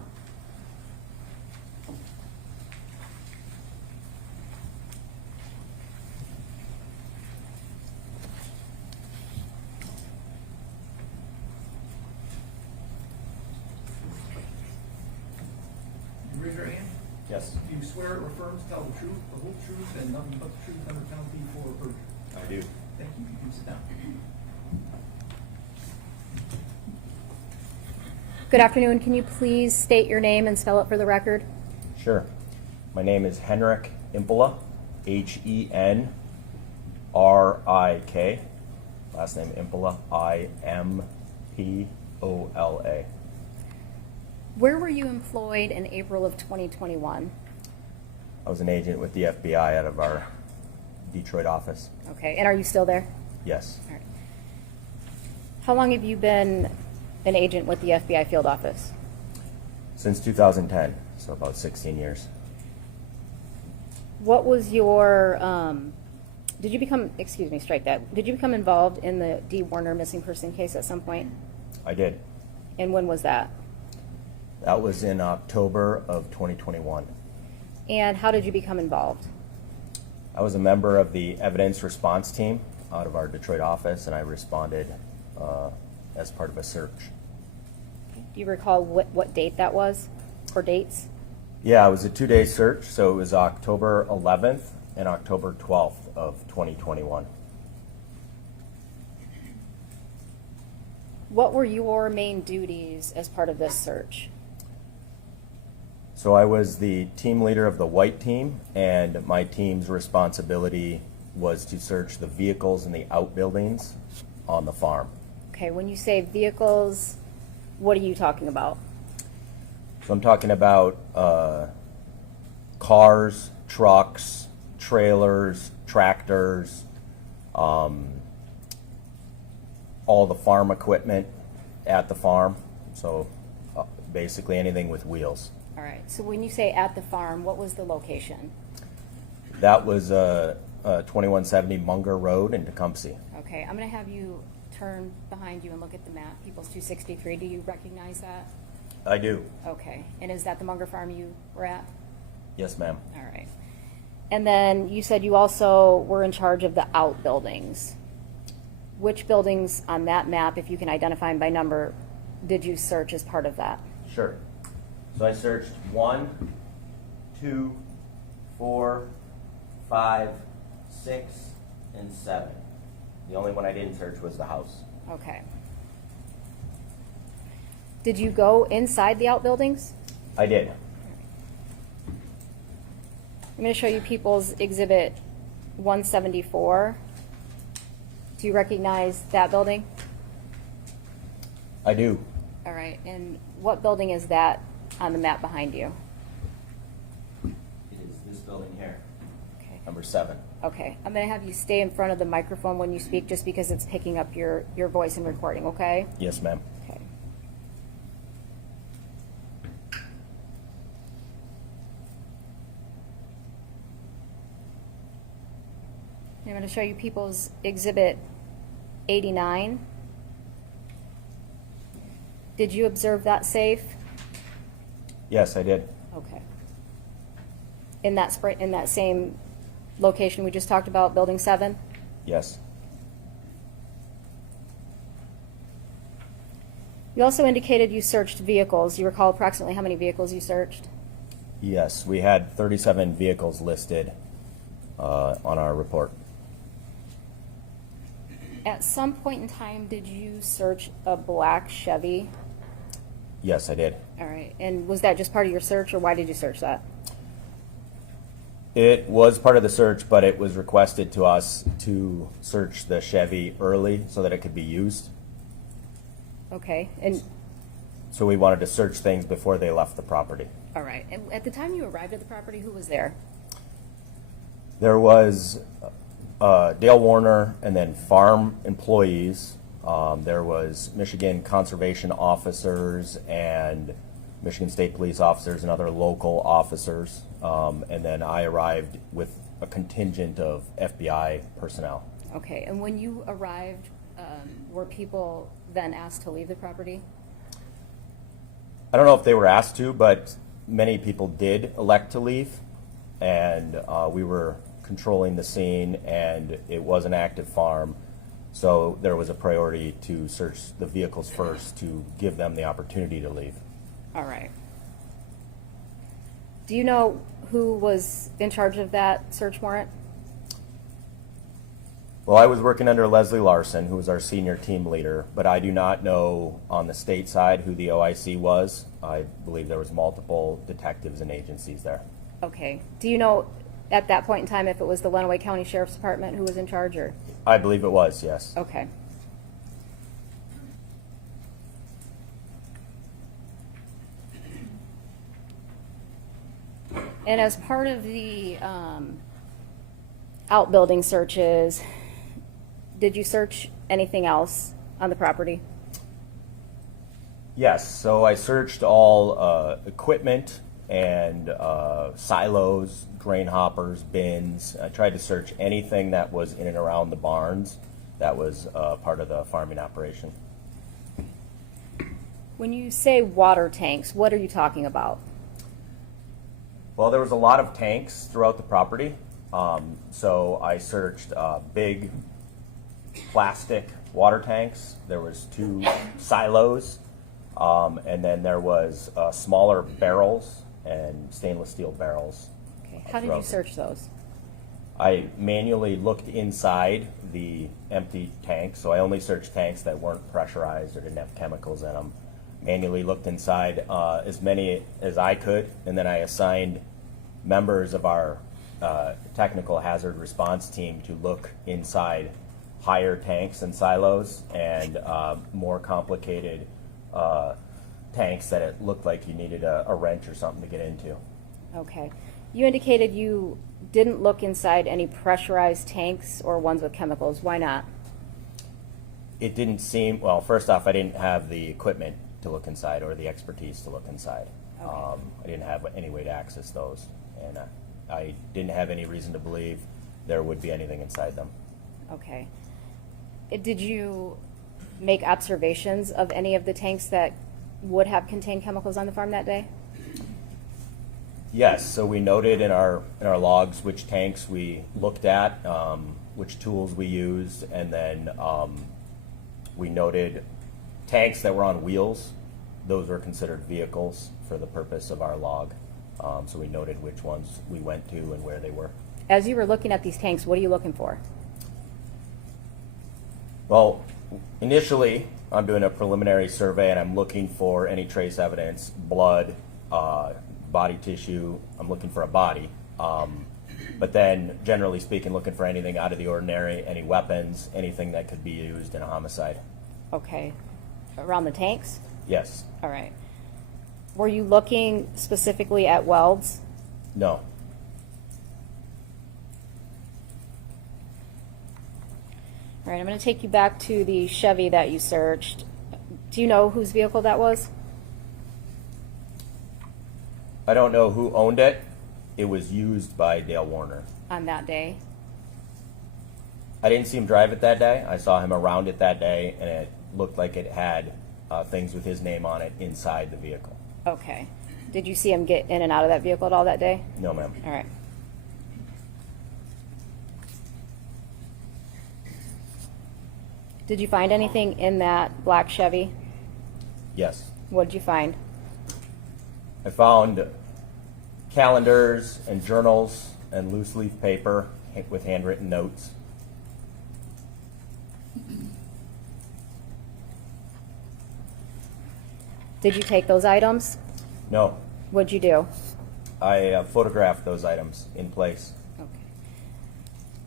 Yes, Do you swear or affirm to tell the truth, the whole truth, and nothing but the truth under penalty for perjury? I do. Thank you. You can sit down. Good afternoon. Can you please state your name and spell it for the record? Sure. My name is Henrik Impola, Henrik. Last name Impola, Impola. Where were you employed in April of 2021? I was an agent with the FBI out of our Detroit office. Okay, and are you still there? Yes. All right. How long have you been an agent with the FBI field office? Since 2010, so about 16 years. What was your, did you become, excuse me, strike that. Did you become involved in the D. Warner missing person case at some point? I did. And when was that? That was in October of 2021. And how did you become involved? I was a member of the evidence response team out of our Detroit office, and I responded as part of a search. Do you recall what date that was, or dates? Yeah, it was a 2-day search, so it was October 11th and October 12th of 2021. What were your main duties as part of this search? So I was the team leader of the white team, and my team's responsibility was to search the vehicles in the outbuildings on the farm. Okay, when you say vehicles, what are you talking about? So I'm talking about cars, trucks, trailers, tractors, all the farm equipment at the farm. So basically anything with wheels. All right, so when you say at the farm, what was the location? That was 2170 Munger Road in Tecumseh. Okay, I'm going to have you turn behind you and look at the map, People's 263. Do you recognize that? I do. Okay, and is that the Munger farm you were at? Yes, ma'am. All right. And then you said you also were in charge of the outbuildings. Which buildings on that map, if you can identify them by number, did you search as part of that? Sure. So I searched 1, 2, 4, 5, 6, and 7. The only one I didn't search was the house. Okay. Did you go inside the outbuildings? I did. I'm going to show you People's Exhibit 174. Do you recognize that building? I do. All right, and what building is that on the map behind you? It is this building here, Okay. number 7. Okay, I'm going to have you stay in front of the microphone when you speak just because it's picking up your voice and recording, okay? Yes, ma'am. Okay. I'm going to show you People's Exhibit 89. Did you observe that safe? Yes, I did. Okay. In that same location we just talked about, Building 7? Yes. You also indicated you searched vehicles. You recall approximately how many vehicles you searched? Yes, we had 37 vehicles listed on our report. At some point in time, did you search a black Chevy? Yes, I did. All right. And was that just part of your search, or why did you search that? It was part of the search, but it was requested to us to search the Chevy early so that it could be used. Okay. And So we wanted to search things before they left the property. all right. And at the time you arrived at the property, who was there? There was Dale Warner and then farm employees. There was Michigan conservation officers and Michigan State police officers and other local officers. And then I arrived with a contingent of FBI personnel. Okay. And when you arrived, were people then asked to leave the property? I don't know if they were asked to, but many people did elect to leave. And we were controlling the scene, and it was an active farm. So there was a priority to search the vehicles first to give them the opportunity to leave. All right. Do you know who was in charge of that search warrant? Well, I was working under Leslie Larson, who was our senior team leader, but I do not know on the state side who the OIC was. I believe there was multiple detectives and agencies there. Okay. Do you know at that point in time if it was the Lenawee County Sheriff's Department who was in charge, or? I believe it was, yes. Okay. And as part of the outbuilding searches, did you search anything else on the property? Yes, so I searched all equipment and silos, grain hoppers, bins. I tried to search anything that was in and around the barns that was part of the farming operation. When you say water tanks, what are you talking about? Well, there was a lot of tanks throughout the property, so I searched big plastic water tanks. There was 2 silos, and then there was smaller barrels and stainless steel barrels. Okay. How did you search those? I manually looked inside the empty tank, so I only searched tanks that weren't pressurized or didn't have chemicals in them. Manually looked inside as many as I could, and then I assigned members of our technical hazard response team to look inside higher tanks and silos and more complicated tanks that it looked like you needed a wrench or something to get into. Okay. You indicated you didn't look inside any pressurized tanks or ones with chemicals. Why not? It didn't seem, well, first off, I didn't have the equipment to look inside or the expertise to look inside. Okay. I didn't have any way to access those, and I didn't have any reason to believe there would be anything inside them. Okay. Did you make observations of any of the tanks that would have contained chemicals on the farm that day? Yes, so we noted in our logs which tanks we looked at, which tools we used, and then we noted tanks that were on wheels. Those were considered vehicles for the purpose of our log. So we noted which ones we went to and where they were. As you were looking at these tanks, what are you looking for? Well, initially, I'm doing a preliminary survey and I'm looking for any trace evidence, blood, body tissue. I'm looking for a body. But then, generally speaking, looking for anything out of the ordinary, any weapons, anything that could be used in a homicide. Okay. Around the tanks? Yes. All right. Were you looking specifically at welds? No. All right, I'm going to take you back to the Chevy that you searched. Do you know whose vehicle that was? I don't know who owned it. It was used by Dale Warner. On that day? I didn't see him drive it that day. I saw him around it that day, and it looked like it had things with his name on it inside the vehicle. Okay. Did you see him get in and out of that vehicle at all that day? No, ma'am. All right. Did you find anything in that black Chevy? Yes. What did you find? I found calendars and journals and loose leaf paper with handwritten notes. Did you take those items? No. What'd you do? I photographed those items in place. Okay.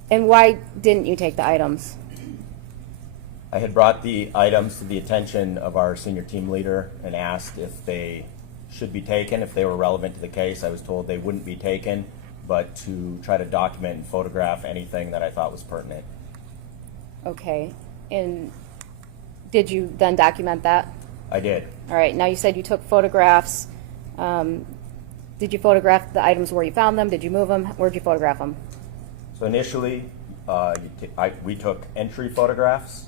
And why didn't you take the items? I had brought the items to the attention of our senior team leader and asked if they should be taken, if they were relevant to the case. I was told they wouldn't be taken, but to try to document and photograph anything that I thought was pertinent. Okay. And did you then document that? I did. All right. Now you said you took photographs. Did you photograph the items where you found them? Did you move them? Where'd you photograph them? So initially, we took entry photographs,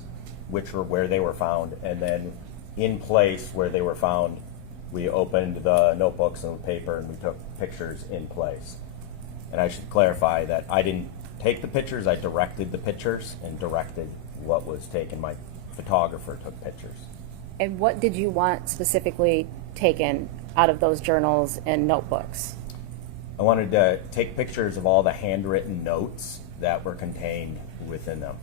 which were where they were found, and then in place where they were found, we opened the notebooks and the paper and we took pictures in place. And I should clarify that I didn't take the pictures, I directed the pictures and directed what was taken. My photographer took pictures. And what did you want specifically taken out of those journals and notebooks? I wanted to take pictures of all the handwritten notes that were contained within them.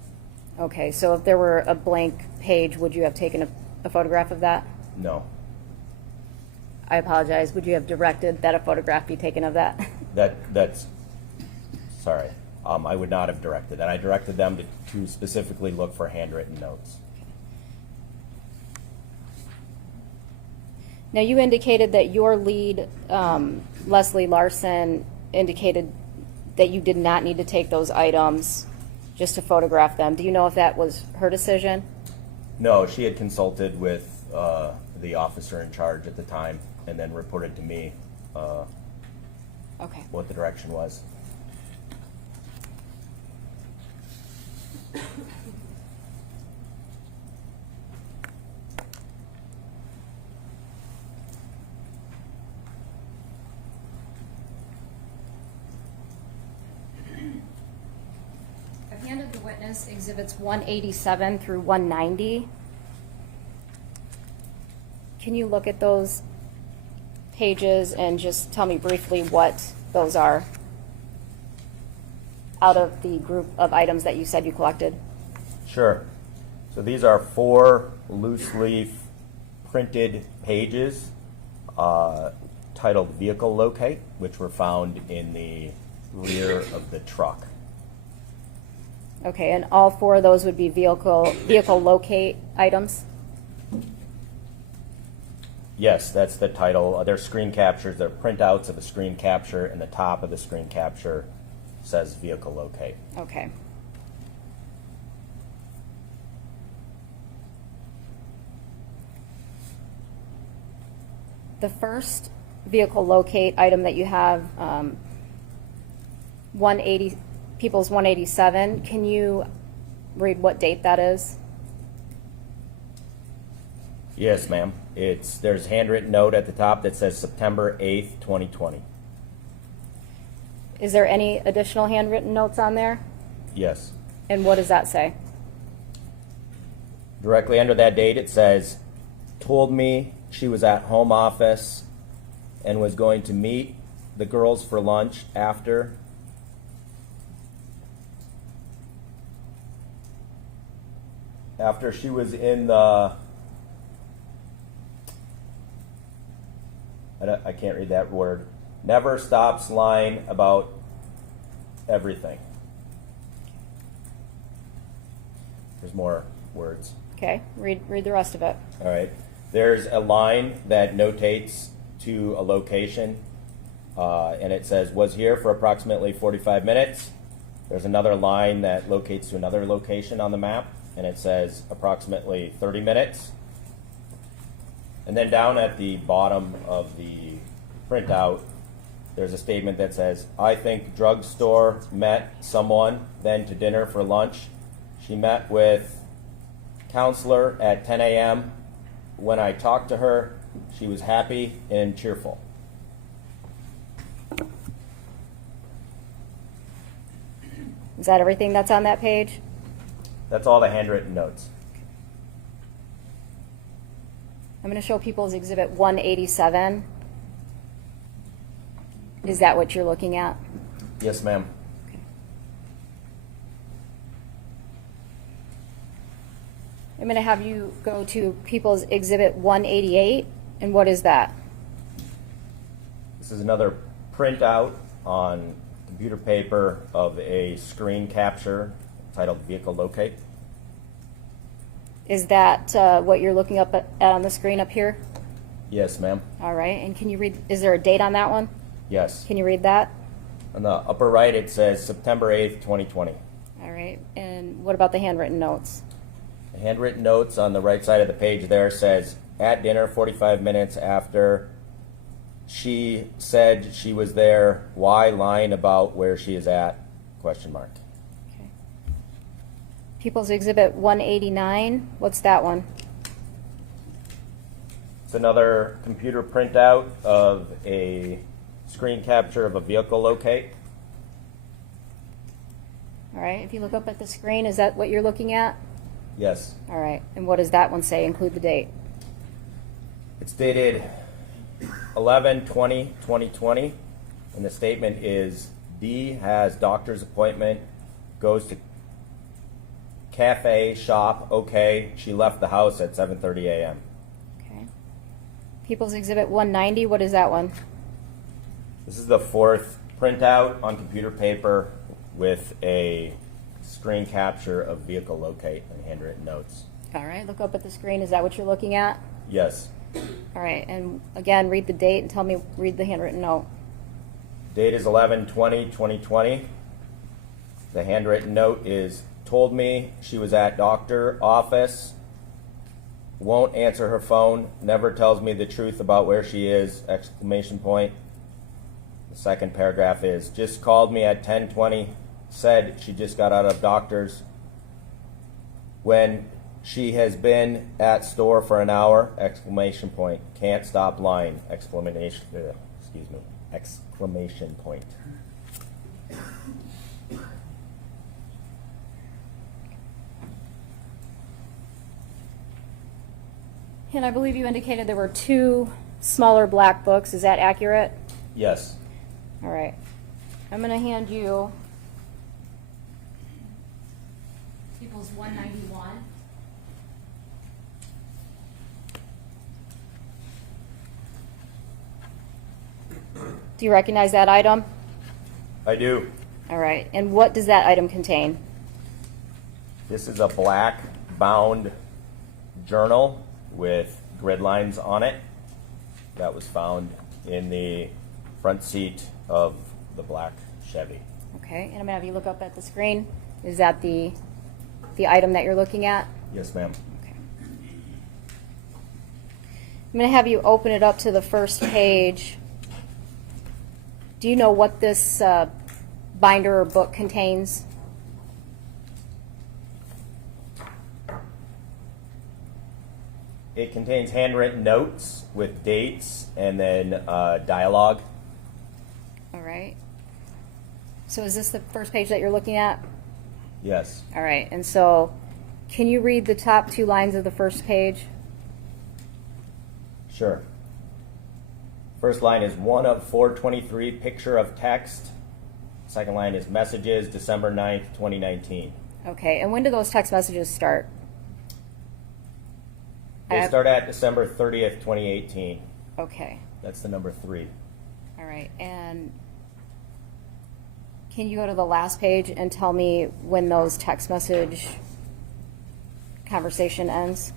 Okay, so if there were a blank page, would you have taken a photograph of that? No. I apologize. Would you have directed that a photograph be taken of that? That's, sorry. I would not have directed that. I directed them to specifically look for handwritten notes. Now, you indicated that your lead, Leslie Larson, indicated that you did not need to take those items just to photograph them. Do you know if that was her decision? No, she had consulted with the officer in charge at the time and then reported to me Okay. what the direction was. I've handed the witness exhibits 187 through 190. Can you look at those pages and just tell me briefly what those are out of the group of items that you said you collected? Sure. So these are 4 loose leaf printed pages titled Vehicle Locate, which were found in the rear of the truck. Okay, and all 4 of those would be vehicle locate items? Yes, that's the title. They're screen captures. They're printouts of a screen capture, and the top of the screen capture says Vehicle Locate. Okay. The first vehicle locate item that you have, 180, People's 187, can you read what date that is? Yes, ma'am. There's a handwritten note at the top that says September 8th, 2020. Is there any additional handwritten notes on there? Yes. And what does that say? Directly under that date, it says, told me she was at home office and was going to meet the girls for lunch after. After she was in the, I can't read that word, never stops lying about everything. There's more words. Okay, read the rest of it. All right. There's a line that notates to a location, and it says, was here for approximately 45 minutes. There's another line that locates to another location on the map, and it says approximately 30 minutes. And then down at the bottom of the printout, there's a statement that says, I think drugstore met someone, then to dinner for lunch. She met with counselor at 10 a.m. When I talked to her, she was happy and cheerful. Is that everything that's on that page? That's all the handwritten notes. I'm going to show People's Exhibit 187. Is that what you're looking at? Yes, ma'am. I'm going to have you go to People's Exhibit 188. And what is that? This is another printout on computer paper of a screen capture titled Vehicle Locate. Is that what you're looking up at on the screen up here? Yes, ma'am. All right. And can you read, is there a date on that one? Yes. Can you read that? On the upper right, it says September 8th, 2020. All right. And what about the handwritten notes? The handwritten notes on the right side of the page there says, at dinner 45 minutes after she said she was there, why lying about where she is at, question mark. Okay. People's Exhibit 189, what's that one? It's another computer printout of a screen capture of a vehicle locate. All right. If you look up at the screen, is that what you're looking at? Yes. All right. And what does that one say? Include the date. It's dated 11/20/2020. And the statement is, D has doctor's appointment, goes to cafe, shop, okay, she left the house at 7:30 a.m. Okay. People's Exhibit 190, what is that one? This is the fourth printout on computer paper with a screen capture of vehicle locate and handwritten notes. All right, look up at the screen. Is that what you're looking at? Yes. All right, and again, read the date and tell me, read the handwritten note. Date is 11/20/2020. The handwritten note is, told me she was at doctor office, won't answer her phone, never tells me the truth about where she is, exclamation point. The second paragraph is, just called me at 10:20, said she just got out of doctor's. When she has been at store for an hour, exclamation point. Can't stop lying, exclamation point. And I believe you indicated there were 2 smaller black books. Is that accurate? Yes. All right. I'm going to hand you People's 191. Do you recognize that item? I do. All right. And what does that item contain? This is a black bound journal with grid lines on it that was found in the front seat of the black Chevy. Okay. And I'm going to have you look up at the screen. Is that the item that you're looking at? Yes, ma'am. Okay. I'm going to have you open it up to the first page. Do you know what this binder or book contains? It contains handwritten notes with dates and then dialogue. All right. So is this the first page that you're looking at? Yes. All right. And so can you read the top 2 lines of the first page? Sure. First line is 1 of 423, picture of text. Second line is messages, December 9th, 2019. Okay. And when do those text messages start? They start at December 30th, 2018. Okay. That's the number 3. All right. And can you go to the last page and tell me when those text message conversation ends?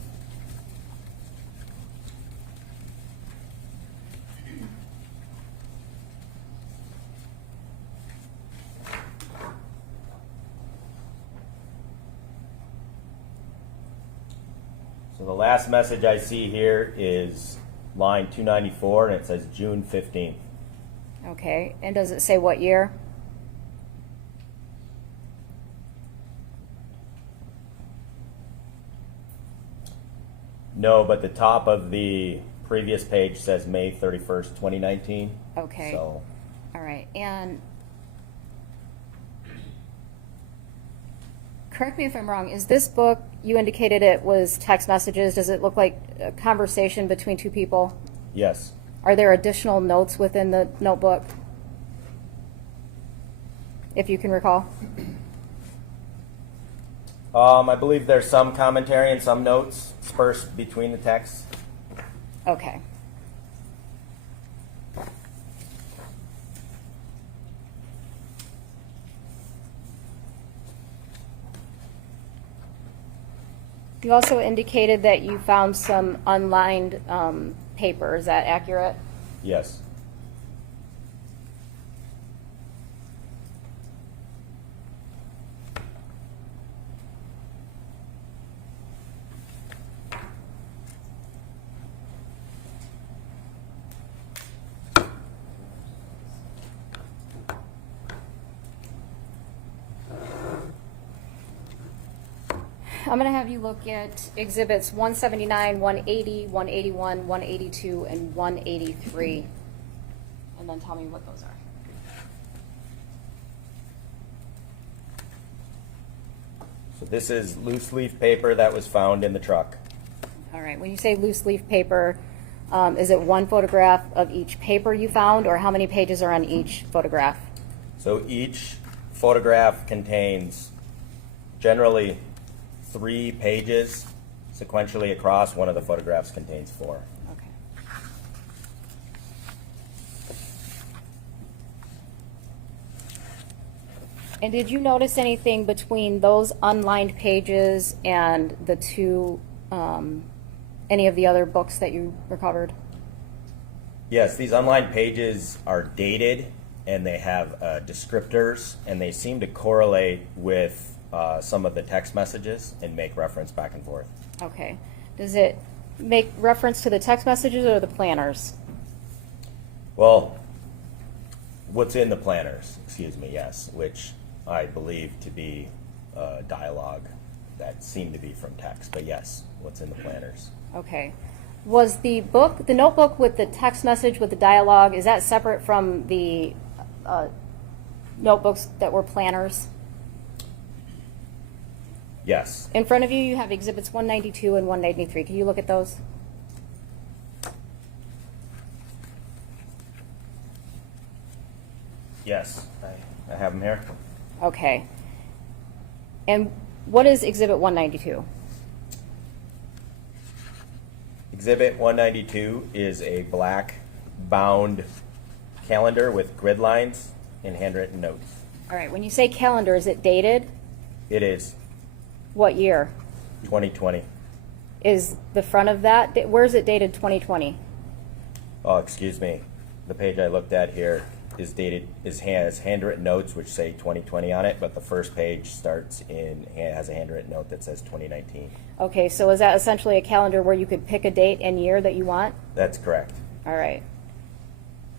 So the last message I see here is line 294, and it says June 15th. Okay. And does it say what year? No, but the top of the previous page says May 31st, 2019. Okay. So, All right. And correct me if I'm wrong, is this book, you indicated it was text messages. Does it look like a conversation between 2 people? yes. Are there additional notes within the notebook? If you can recall. I believe there's some commentary and some notes dispersed between the texts. Okay. You also indicated that you found some unlined paper. Is that accurate? Yes. I'm going to have you look at exhibits 179, 180, 181, 182, and 183, and then tell me what those are. So this is loose leaf paper that was found in the truck. All right. When you say loose leaf paper, Is it one photograph of each paper you found, or how many pages are on each photograph? So each photograph contains generally 3 pages sequentially across. One of the photographs contains 4. Okay. And did you notice anything between those unlined pages and the 2, any of the other books that you recovered? Yes, these unlined pages are dated and they have descriptors, and they seem to correlate with some of the text messages and make reference back and forth. Okay. Does it make reference to the text messages or the planners? Well, what's in the planners, excuse me, yes, which I believe to be dialogue that seemed to be from text, but yes, what's in the planners. Okay. Was the notebook with the text message with the dialogue, is that separate from the notebooks that were planners? Yes. In front of you, you have exhibits 192 and 193. Can you look at those? Yes, I have them here. Okay. And what is exhibit 192? Exhibit 192 is a black bound calendar with grid lines and handwritten notes. All right. When you say calendar, is it dated? It is What year? 2020. Is the front of that, where is it dated 2020? Oh, excuse me. The page I looked at here is dated, has handwritten notes which say 2020 on it, but the first page has a handwritten note that says 2019. Okay, so is that essentially a calendar where you could pick a date and year that you want? That's correct. All right.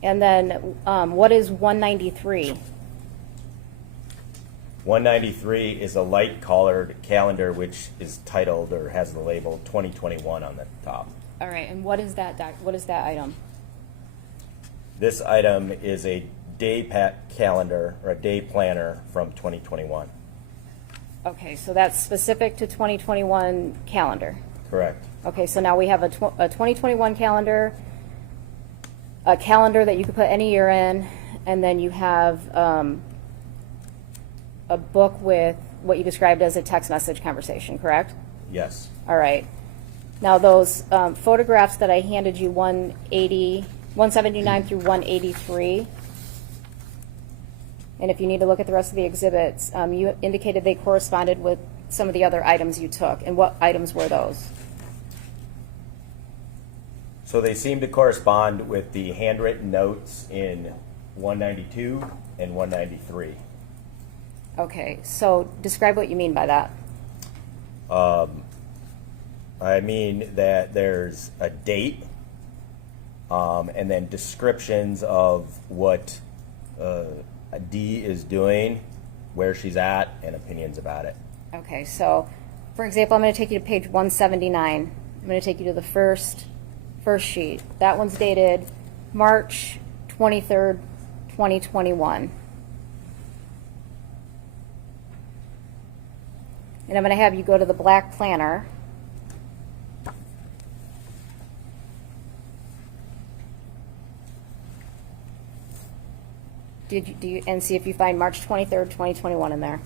And then what is 193? 193 is a light colored calendar which is titled or has the label 2021 on the top. All right, and what is that item? This item is a day calendar or a day planner from 2021. Okay, so that's specific to 2021 calendar. Correct. Okay, so now we have a 2021 calendar, a calendar that you could put any year in, and then you have a book with what you described as a text message conversation, correct? Yes. All right. Now those photographs that I handed you, 179 through 183, and if you need to look at the rest of the exhibits, you indicated they corresponded with some of the other items you took. And what items were those? So they seem to correspond with the handwritten notes in 192 and 193. Okay, so describe what you mean by that. I mean that there's a date and then descriptions of what D is doing, where she's at, and opinions about it. Okay, so for example, I'm going to take you to page 179. I'm going to take you to the first sheet. That one's dated March 23rd, 2021. And I'm going to have you go to the black planner. And see if you find March 23rd, 2021 in there.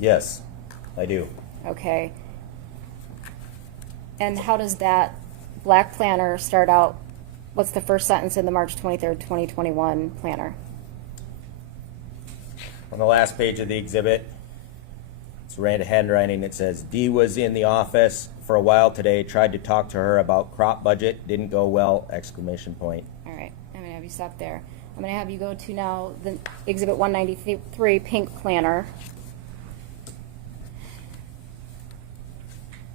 Yes, I do. Okay. And how does that black planner start out? What's the first sentence in the March 23rd, 2021 planner? On the last page of the exhibit, it It's red handwriting. It says, Dee was in the office for a while today, tried to talk to her about crop budget, didn't go well, exclamation point. All right, I'm gonna have you stop there. I'm gonna have you go to now the Exhibit 193, pink planner.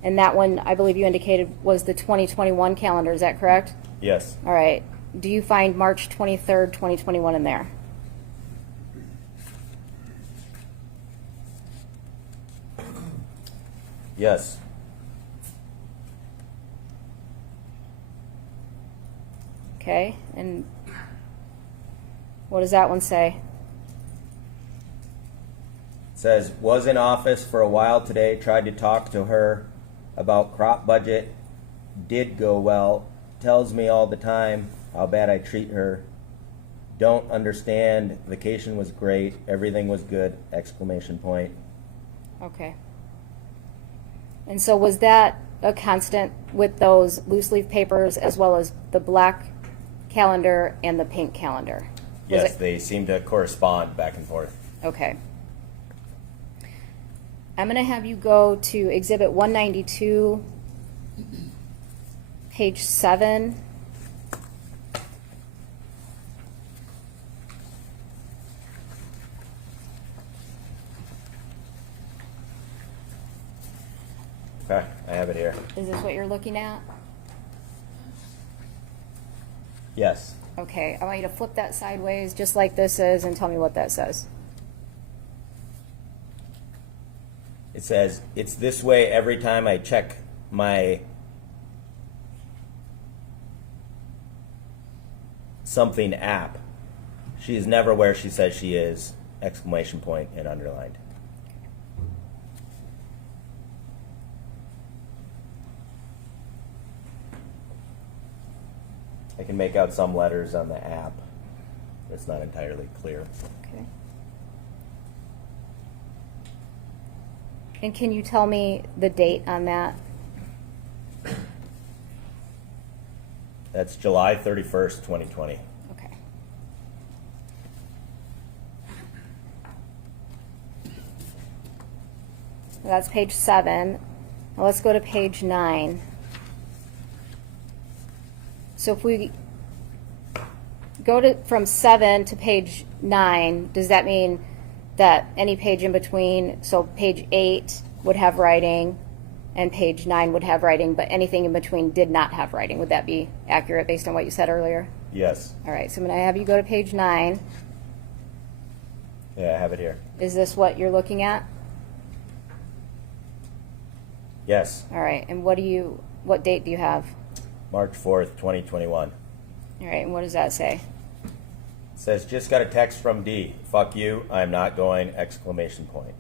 And that one, I believe you indicated, was the 2021 calendar, is that correct? Yes. All right. Do you find March 23rd, 2021 in there? Yes. Okay, and what does that one say? It says, was in office for a while today, tried to talk to her about crop budget, did go well, tells me all the time how bad I treat her, don't understand, vacation was great, everything was good, exclamation point. Okay. And so was that a constant with those loose leaf papers as well as the black calendar and the pink calendar? Was Yes, it- they seem to correspond back and forth. Okay. I'm going to have you go to Exhibit 192, page 7. Okay, I have it here. Is this what you're looking at? Yes. Okay, I want you to flip that sideways just like this is and tell me what that says. It says, it's this way every time I check my something app. She is never where she says she is, exclamation point and underlined. I can make out some letters on the app. It's not entirely clear. Okay. And can you tell me the date on that? That's July 31st, 2020. Okay. That's page 7. Now let's go to page 9. So if we go to from 7 to page 9, does that mean that any page in between, so page 8 would have writing and page 9 would have writing, but anything in between did not have writing? Would that be accurate based on what you said earlier? Yes. All right, so I'm going to have you go to page 9. Yeah, I have it here. Is this what you're looking at? Yes. All right, and what date do you have? March 4th, 2021. All right, and what does that say? It says, just got a text from D. Fuck you, I'm not going, exclamation point.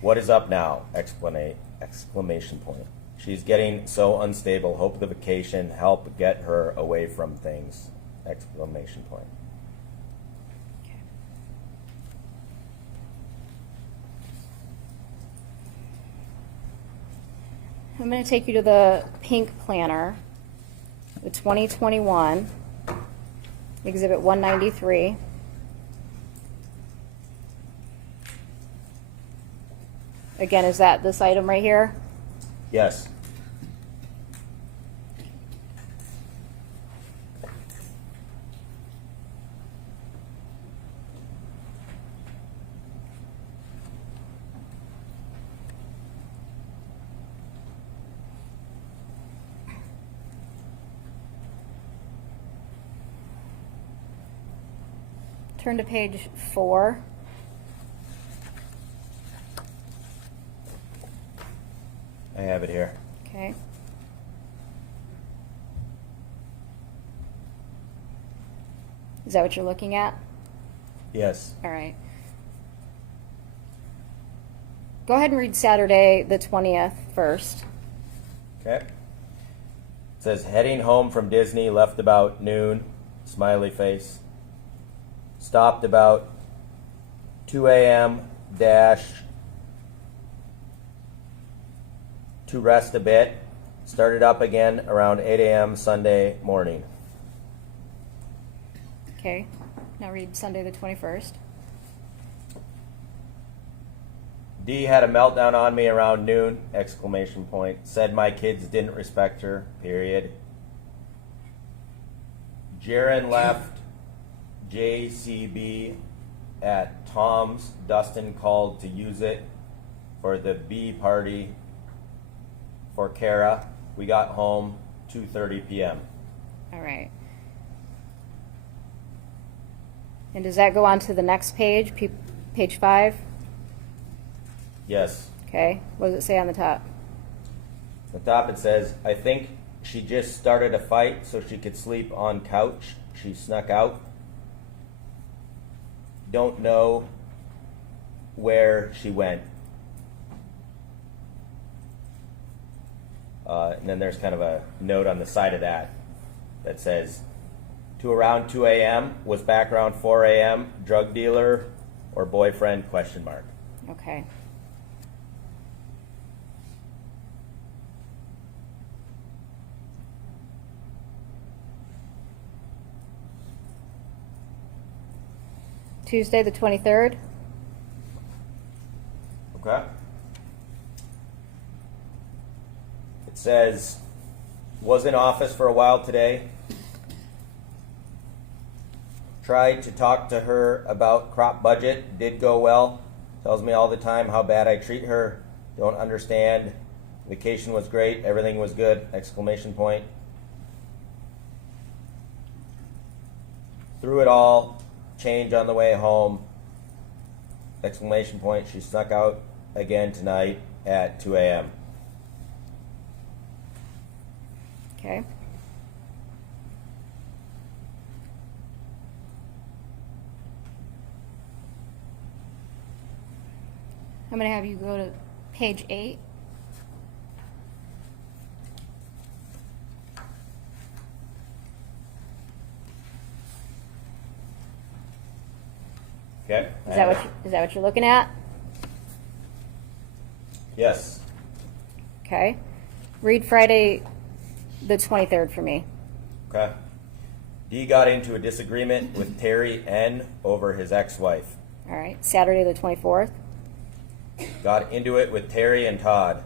What is up now? Exclamation point. She's getting so unstable, hope the vacation help get her away from things, exclamation point. I'm going to take you to the pink planner, the 2021, Exhibit 193. Again, is that this item right here? Yes. Turn to page 4. I have it here. Okay. Is that what you're looking at? Yes. All right. Go ahead and read Saturday, the 20th first. Okay. It says, heading home from Disney, left about noon, smiley face. Stopped about 2 a.m. dash to rest a bit. Started up again around 8 a.m. Sunday morning. Okay. Now read Sunday, the 21st. D had a meltdown on me around noon, exclamation point. Said my kids didn't respect her, period. Jaron left JCB at Tom's. Dustin called to use it for the B party for Kara. We got home 2:30 p.m. All right. And does that go on to the next page, page 5? Yes. Okay. What does it say on the top? At the top it says, I think she just started a fight so she could sleep on couch. She snuck out. Don't know where she went. And then there's kind of a note on the side of that that says, to around 2 a.m., was back around 4 a.m., drug dealer or boyfriend, question mark. Okay. Tuesday the 23rd. Okay. It says, was in office for a while today. Tried to talk to her about crop budget. Did go well. Tells me all the time how bad I treat her. Don't understand. Vacation was great. Everything was good. Exclamation point. Through it all. Change on the way home. Exclamation point. She snuck out again tonight at 2 a.m. Okay. I'm going to have you go to page 8. Okay. Is that what you're looking at? Yes. Okay. Read Friday the 23rd for me. Okay. D got into a disagreement with Terry N over his ex-wife. All right. Saturday the 24th. Got into it with Terry and Todd.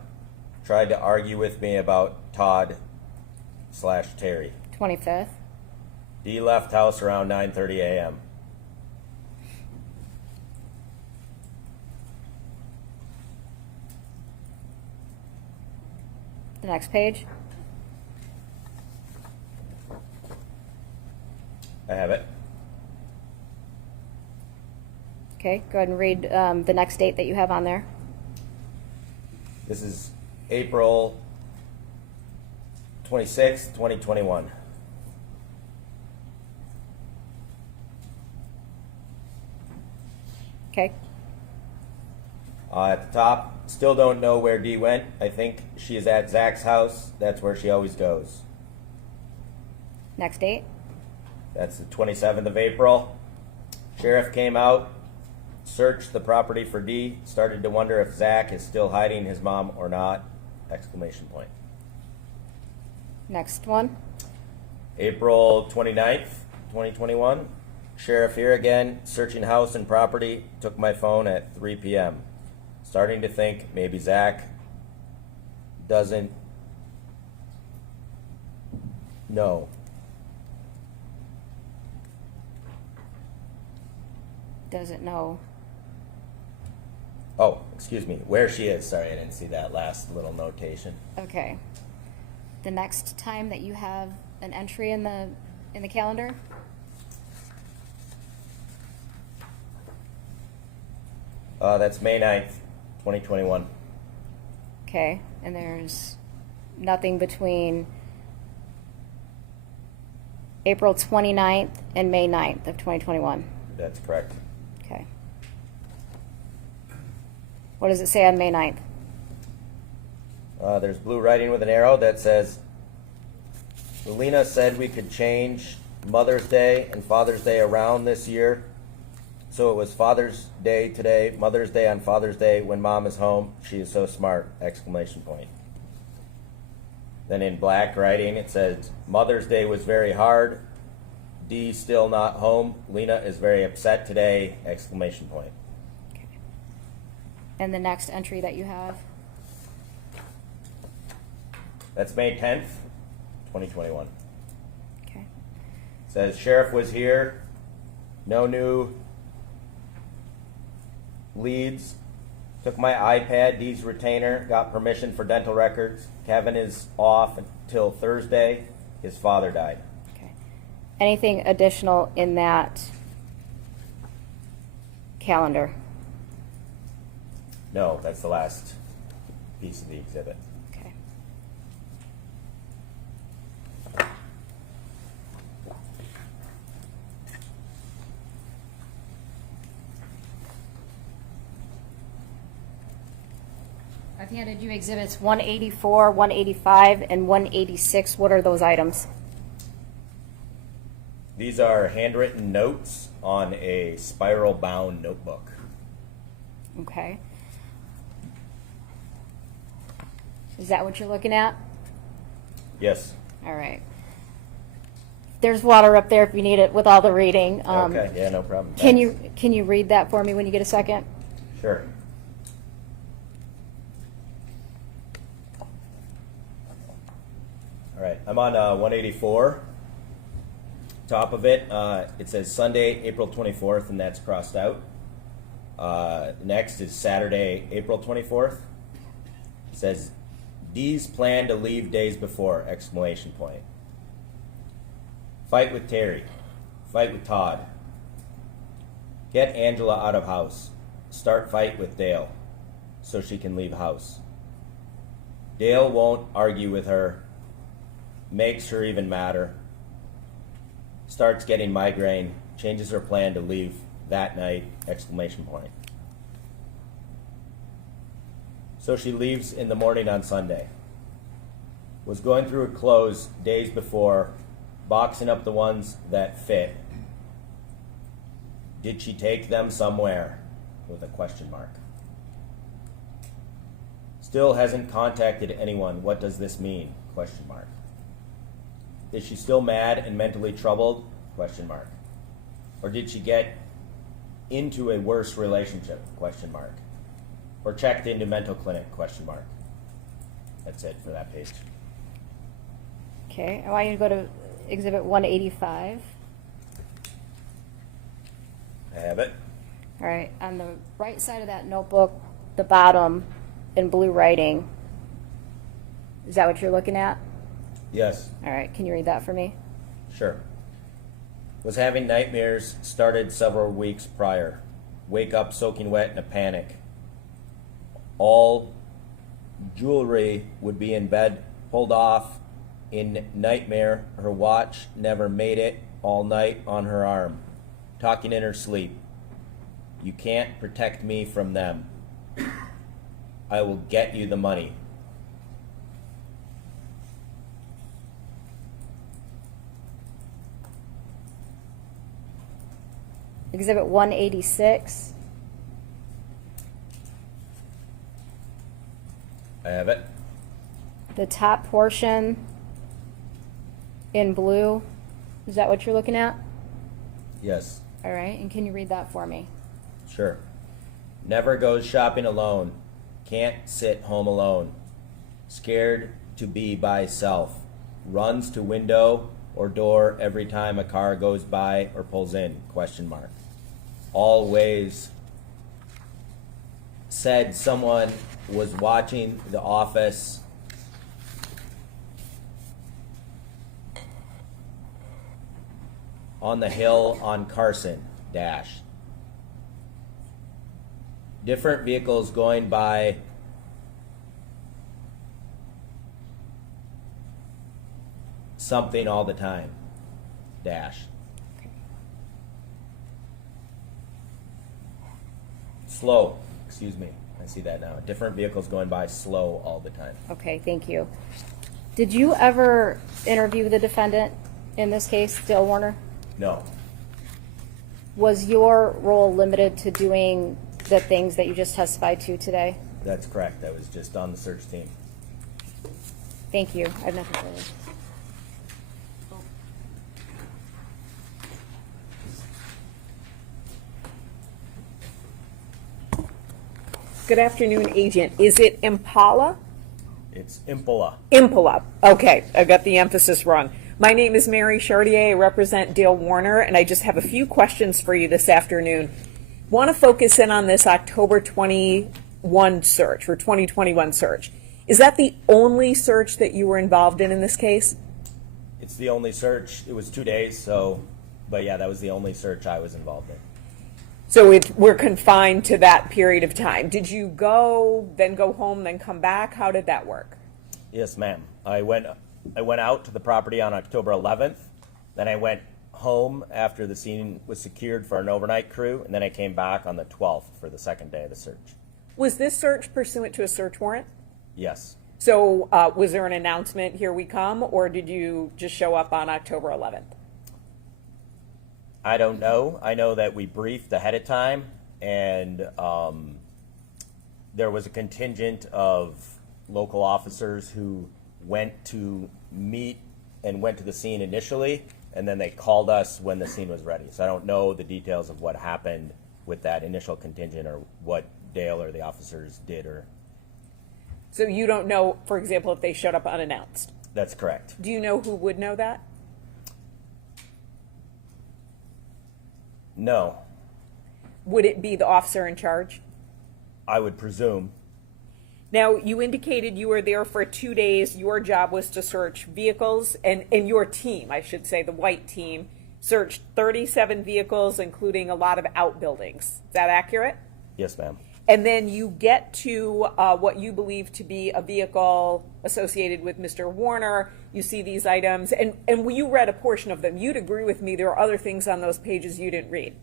Tried to argue with me about Todd/Terry. 25th. D left house around 9:30 a.m. The next page. I have it. Okay. Go ahead and read the next date that you have on there. This is April 26th, 2021. Okay. At the top, still don't know where D went. I think she is at Zach's house. That's where she always goes. Next date. That's the 27th of April. Sheriff came out, searched the property for D, started to wonder if Zach is still hiding his mom or not. Exclamation point. Next one. April 29th, 2021. Sheriff here again, searching house and property, took my phone at 3 p.m. Starting to think maybe Zach doesn't know. Doesn't know. Oh, excuse me, where she is. Sorry, I didn't see that last little notation. Okay. The next time that you have an entry in the calendar. That's May 9th, 2021. Okay. And there's nothing between April 29th and May 9th of 2021. That's correct. Okay. What does it say on May 9th? There's blue writing with an arrow that says, Lena said we could change Mother's Day and Father's Day around this year. So it was Father's Day today, Mother's Day on Father's Day when Mom is home. She is so smart! Exclamation point. Then in black writing it says, Mother's Day was very hard. D still not home. Lena is very upset today! Exclamation point. And the next entry that you have? That's May 10th, 2021. Okay. Says sheriff was here, no new leads, took my iPad, Dee's retainer, got permission for dental records. Kevin is off until Thursday. His father died. Okay. Anything additional in that calendar? No, that's the last piece of the exhibit. Okay. I've handed you exhibits 184, 185, and 186. What are those items? These are handwritten notes on a spiral bound notebook. Okay. Is that what you're looking at? Yes. All right. There's water up there if you need it with all the reading. Okay, yeah, no problem. Can Thanks. you read that for me when you get a second? Sure. All right, I'm on 184. Top of it, it says Sunday, April 24th, and that's crossed out. Next is Saturday, April 24th. It says D's plan to leave days before, exclamation point. Fight with Terry. Fight with Todd. Get Angela out of house. Start fight with Dale so she can leave house. Dale won't argue with her. Makes her even madder. Starts getting migraine. Changes her plan to leave that night, exclamation point. So she leaves in the morning on Sunday. Was going through her clothes days before, boxing up the ones that fit. Did she take them somewhere? With a question mark. Still hasn't contacted anyone. What does this mean? Question mark. Is she still mad and mentally troubled? Question mark. Or did she get into a worse relationship? Question mark. Or checked into mental clinic? Question mark. That's it for that page. Okay, I want you to go to exhibit 185. I have it. All right, on the right side of that notebook, the bottom in blue writing, is that what you're looking at? Yes. All right, can you read that for me? Sure. Was having nightmares, started several weeks prior. Wake up soaking wet in a panic. All jewelry would be in bed, pulled off in nightmare. Her watch never made it all night on her arm. Talking in her sleep. You can't protect me from them. I will get you the money. Exhibit 186. I have it. The top portion in blue, is that what you're looking at? Yes. All right, and can you read that for me? Sure. Never goes shopping alone. Can't sit home alone. Scared to be by self. Runs to window or door every time a car goes by or pulls in? Question mark. Always said someone was watching The Office. On the hill on Carson, dash. Different vehicles going by something all the time, dash. Slow, excuse me, I see that now. Different vehicles going by slow all the time. Okay, thank you. Did you ever interview the defendant in this case, Dale Warner? No, Was your role limited to doing the things that you just testified to today? that's correct. I was just on the search team. Thank you. I have nothing further. Good afternoon, Agent. Is it Impala? It's Impola. Impala. Okay, I got the emphasis wrong. My name is Mary Chartier. I represent Dale Warner, and I just have a few questions for you this afternoon. Want to focus in on this October 21 search, or 2021 search. Is that the only search that you were involved in this case? It's the only search. It was 2 days, but yeah, that was the only search I was involved in. So we're confined to that period of time. Did you go, then go home, then come back? How did that work? Yes, ma'am. I went out to the property on October 11th. Then I went home after the scene was secured for an overnight crew, and then I came back on the 12th for the second day of the search. Was this search pursuant to a search warrant? Yes. So was there an announcement, here we come, or did you just show up on October 11th? I don't know. I know that we briefed ahead of time, and there was a contingent of local officers who went to meet and went to the scene initially, and then they called us when the scene was ready. So I don't know the details of what happened with that initial contingent or what Dale or the officers did. So you don't know, for example, if they showed up unannounced? That's correct. Do you know who would know that? No. Would it be the officer in charge? I would presume. Now, you indicated you were there for 2 days. Your job was to search vehicles, and your team, I should say, the white team, searched 37 vehicles, including a lot of outbuildings. Is that accurate? Yes, ma'am. And then you get to what you believe to be a vehicle associated with Mr. Warner. You see these items, and you read a portion of them. You'd agree with me there are other things on those pages you didn't read.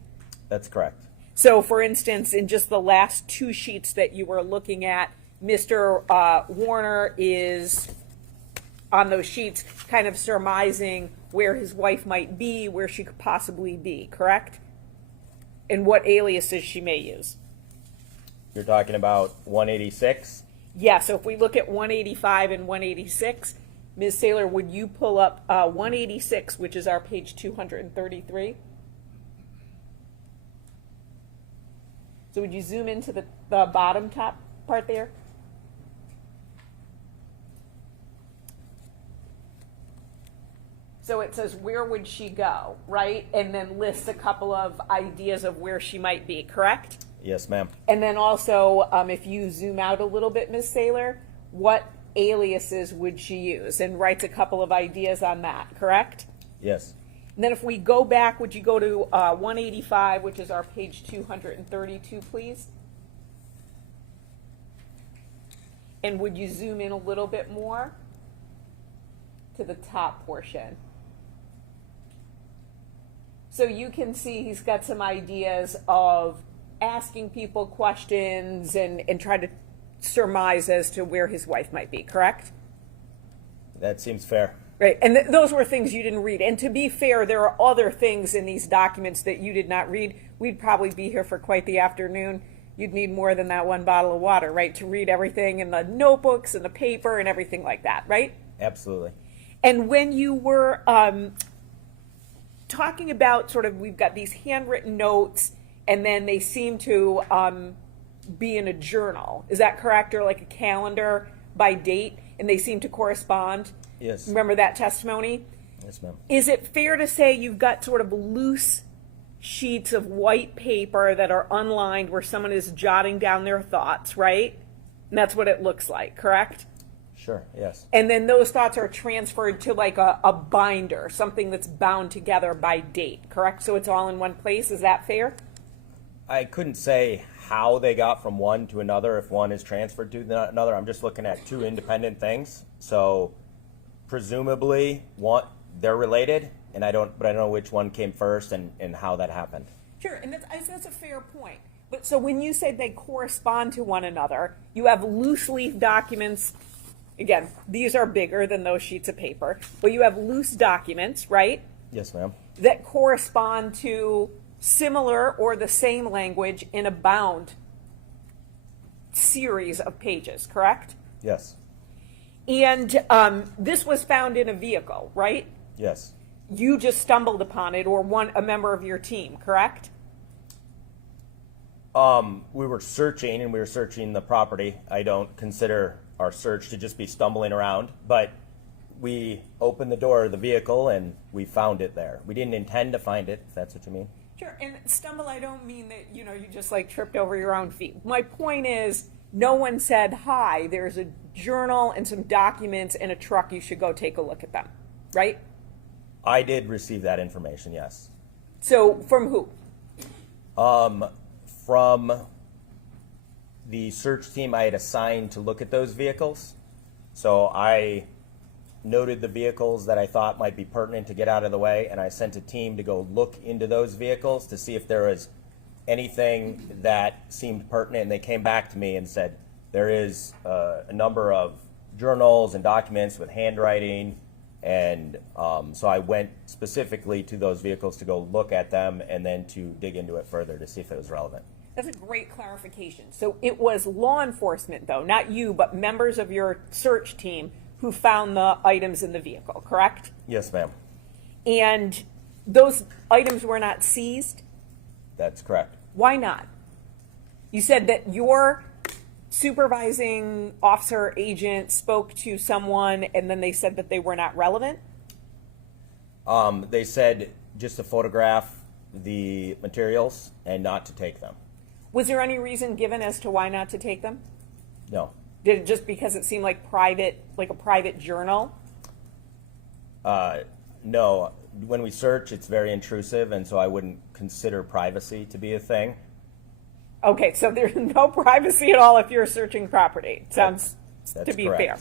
That's correct. So, for instance, in just the last 2 sheets that you were looking at, Mr. Warner is, on those sheets, kind of surmising where his wife might be, where she could possibly be, correct? And what aliases she may use. You're talking about 186? Yeah, so if we look at 185 and 186, Ms. Saylor, would you pull up 186, which is our page 233? So would you zoom into the bottom top part there? So it says, where would she go, right? And then lists a couple of ideas of where she might be, correct? Yes, ma'am. And then also, if you zoom out a little bit, Ms. Saylor, what aliases would she use? And writes a couple of ideas on that, correct? Yes. And then if we go back, would you go to 185, which is our page 232, please? And would you zoom in a little bit more to the top portion? So you can see he's got some ideas of asking people questions and try to surmise as to where his wife might be, correct? That seems fair. Right, and those were things you didn't read. And to be fair, there are other things in these documents that you did not read. We'd probably be here for quite the afternoon. You'd need more than that 1 bottle of water, right, to read everything in the notebooks and the paper and everything like that, right? Absolutely. And when you were talking about sort of, we've got these handwritten notes, and then they seem to be in a journal. Is that correct? Or like a calendar by date, and they seem to correspond? Yes. Remember that testimony? Yes, ma'am. Is it fair to say you've got sort of loose sheets of white paper that are unlined where someone is jotting down their thoughts, right? And that's what it looks like, correct? Sure, yes. And then those thoughts are transferred to like a binder, something that's bound together by date, correct? So it's all in one place. Is that fair? I couldn't say how they got from one to another if one is transferred to another. I'm just looking at 2 independent things. So presumably they're related, and I don't know which one came first and how that happened. Sure, and that's a fair point. But so when you say they correspond to one another, you have loose leaf documents. Again, these are bigger than those sheets of paper, but you have loose documents, right? Yes, ma'am. That correspond to similar or the same language in a bound series of pages, correct? Yes. And this was found in a vehicle, right? Yes. You just stumbled upon it, or a member of your team, correct? We were searching, and we were searching the property. I don't consider our search to just be stumbling around, but we opened the door of the vehicle and we found it there. We didn't intend to find it, if that's what you mean. Sure, and stumble, I don't mean that, you just like tripped over your own feet. My point is, no one said, hi, there's a journal and some documents in a truck, you should go take a look at them, right? I did receive that information, yes. So, from who? From the search team I had assigned to look at those vehicles. So I noted the vehicles that I thought might be pertinent to get out of the way, and I sent a team to go look into those vehicles to see if there was anything that seemed pertinent, and they came back to me and said there is a number of journals and documents with handwriting, and so I went specifically to those vehicles to go look at them and then to dig into it further to see if it was relevant. That's a great clarification. So it was law enforcement, though, not you, but members of your search team who found the items in the vehicle, correct? Yes, ma'am. And those items were not seized? That's correct. Why not? You said that your supervising officer agent spoke to someone and then they said that they were not relevant? They said just to photograph the materials and not to take them. Was there any reason given as to why not to take them? No. Did it just because it seemed like a private journal? No. When we search, it's very intrusive, and so I wouldn't consider privacy to be a thing. Okay, so there's no privacy at all if you're searching property. Sounds That's to be correct. fair.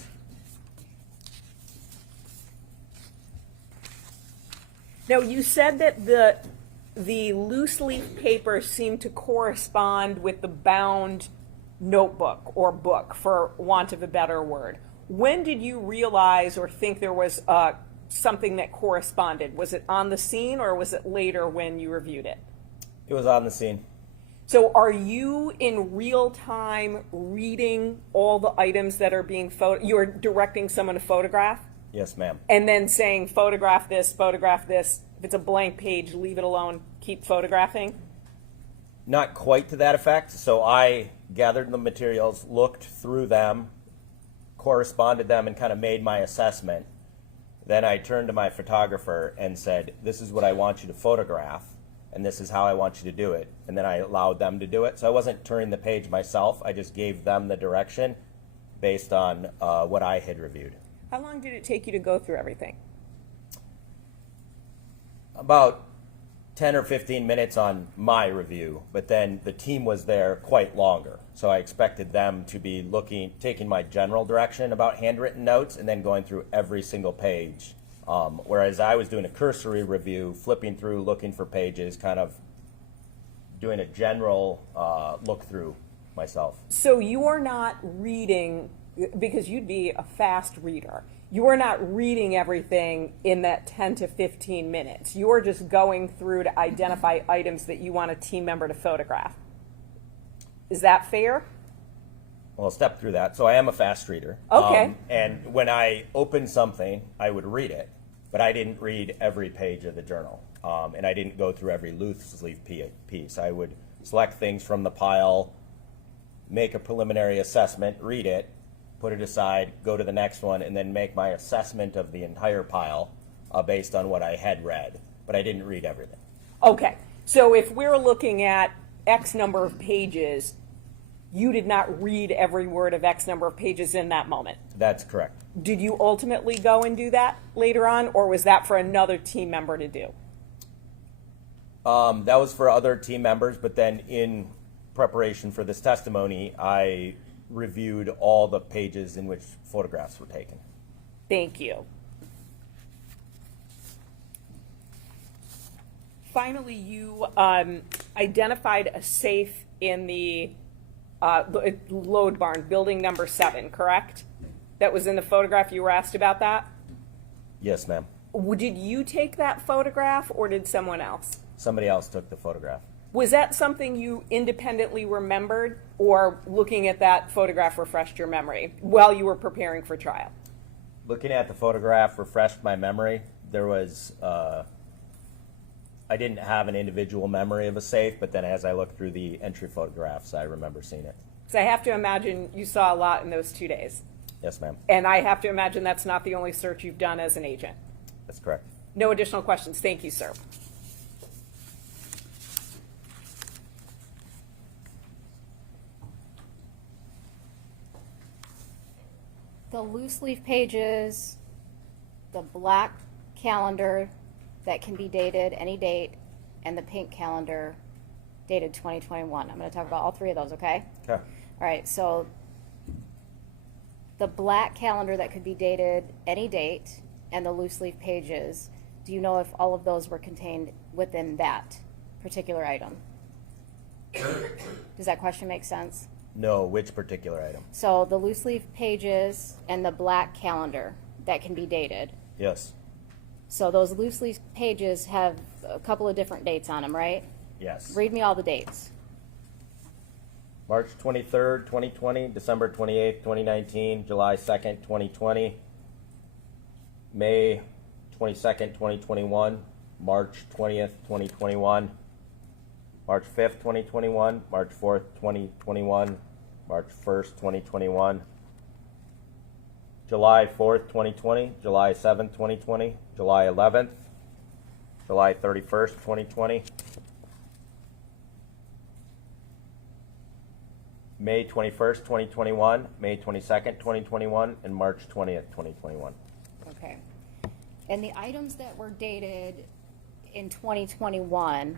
Now, you said that the loose leaf paper seemed to correspond with the bound notebook or book, for want of a better word. When did you realize or think there was something that corresponded? Was it on the scene or was it later when you reviewed it? It was on the scene. So are you in real time reading all the items that are being you're directing someone to photograph? Yes, ma'am. And then saying, photograph this, photograph this. If it's a blank page, leave it alone, keep photographing? Not quite to that effect. So I gathered the materials, looked through them, corresponded them, and kind of made my assessment. Then I turned to my photographer and said, this is what I want you to photograph, and this is how I want you to do it. And then I allowed them to do it. So I wasn't turning the page myself. I just gave them the direction based on what I had reviewed. How long did it take you to go through everything? About 10 or 15 minutes on my review, but then the team was there quite longer. So I expected them to be taking my general direction about handwritten notes and then going through every single page. Whereas I was doing a cursory review, flipping through, looking for pages, kind of doing a general look through myself. So you are not reading, because you'd be a fast reader, you are not reading everything in that 10 to 15 minutes. You're just going through to identify items that you want a team member to photograph. Is that fair? Well, I'll step through that. So I am a fast reader. Okay. And when I opened something, I would read it, but I didn't read every page of the journal. And I didn't go through every loose leaf piece. I would select things from the pile, make a preliminary assessment, read it, put it aside, go to the next one, and then make my assessment of the entire pile based on what I had read. But I didn't read everything. Okay. So if we're looking at X number of pages, you did not read every word of X number of pages in that moment. That's correct. Did you ultimately go and do that later on, or was that for another team member to do? That was for other team members, but then in preparation for this testimony, I reviewed all the pages in which photographs were taken. Thank you. Finally, you identified a safe in the load barn, building number 7, correct? That was in the photograph. You were asked about that? Yes, ma'am. Did you take that photograph or did someone else? Somebody else took the photograph. Was that something you independently remembered, or looking at that photograph refreshed your memory while you were preparing for trial? Looking at the photograph refreshed my memory. There was I didn't have an individual memory of a safe, but then as I looked through the entry photographs, I remember seeing it. So I have to imagine you saw a lot in those 2 days. Yes, ma'am. And I have to imagine that's not the only search you've done as an agent. That's correct. No additional questions. Thank you, sir. The loose leaf pages, the black calendar that can be dated any date, and the pink calendar dated 2021. I'm going to talk about all three of those, okay? Okay. All right, so the black calendar that could be dated any date and the loose leaf pages, do you know if all of those were contained within that particular item? Does that question make sense? No, which particular item? So the loose leaf pages and the black calendar that can be dated. Yes. So those loose leaf pages have a couple of different dates on them, right? Yes. Read me all the dates. March 23rd, 2020, December 28th, 2019, July 2nd, 2020, May 22nd, 2021, March 20th, 2021, March 5th, 2021, March 4th, 2021, March 1st, 2021, July 4th, 2020, July 7th, 2020, July 11th, July 31st, 2020, May 21st, 2021, May 22nd, 2021, and March 20th, 2021. Okay. And the items that were dated in 2021,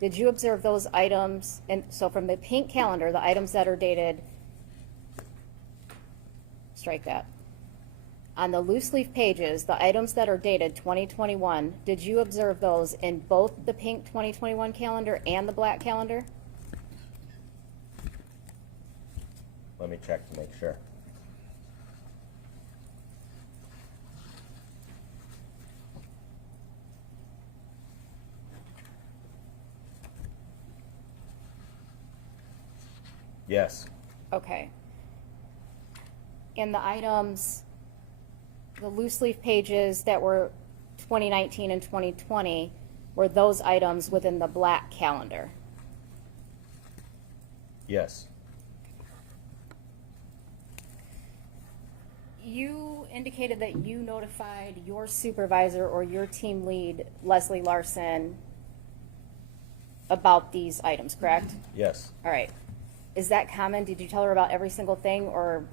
did you observe those items? And so from the pink calendar, the items that are dated, strike that. On the loose leaf pages, the items that are dated 2021, did you observe those in both the pink 2021 calendar and the black calendar? Let me check to make sure. Yes. Okay. And the items, the loose leaf pages that were 2019 and 2020, were those items within the black calendar? Yes. You indicated that you notified your supervisor or your team lead, Leslie Larson, about these items, correct? Yes. All right. Is that common? Did you tell her about every single thing, or?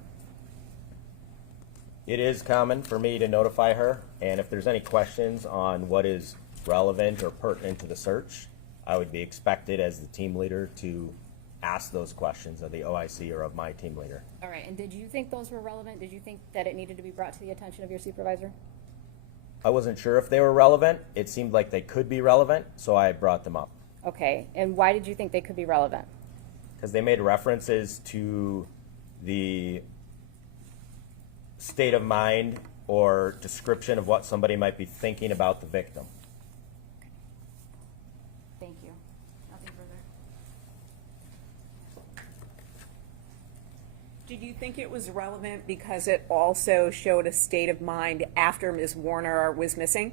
It is common for me to notify her, and if there's any questions on what is relevant or pertinent to the search, I would be expected as the team leader to ask those questions of the OIC or of my team leader. All right. And did you think those were relevant? Did you think that it needed to be brought to the attention of your supervisor? I wasn't sure if they were relevant. It seemed like they could be relevant, so I brought them up. Okay. And why did you think they could be relevant? Because they made references to the state of mind or description of what somebody might be thinking about the victim. Thank you. Nothing further. Did you think it was relevant because it also showed a state of mind after Ms. Warner was missing?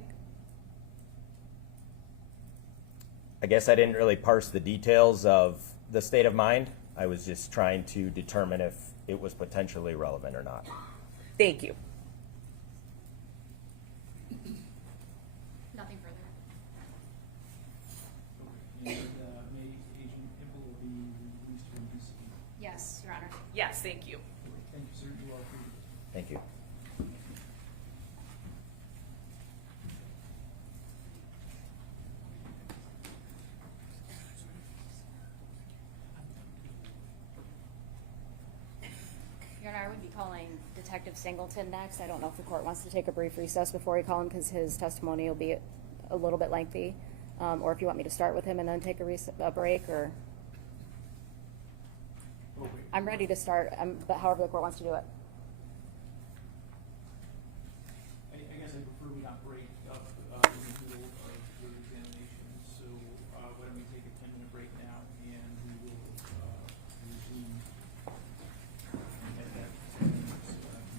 I guess I didn't really parse the details of the state of mind. I was just trying to determine if it was potentially relevant or not. Thank you. Nothing further. And may Agent Hipple will be released from custody. Yes, Your Honor. Yes, thank you. Thank you, sir. You are free. Thank you. Your Honor, I would be calling Detective Singleton next. I don't know if the court wants to take a brief recess before we call him because his testimony will be a little bit lengthy. Or if you want me to start with him and then take a break, or I'm ready to start, but however the court wants to do it. I guess I prefer we not break up in the middle of your examination. So why don't we take a 10-minute break now, and we will resume at that 10 minutes complete.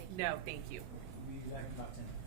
Thank you. No, thank you. We'll be back in about 10 minutes.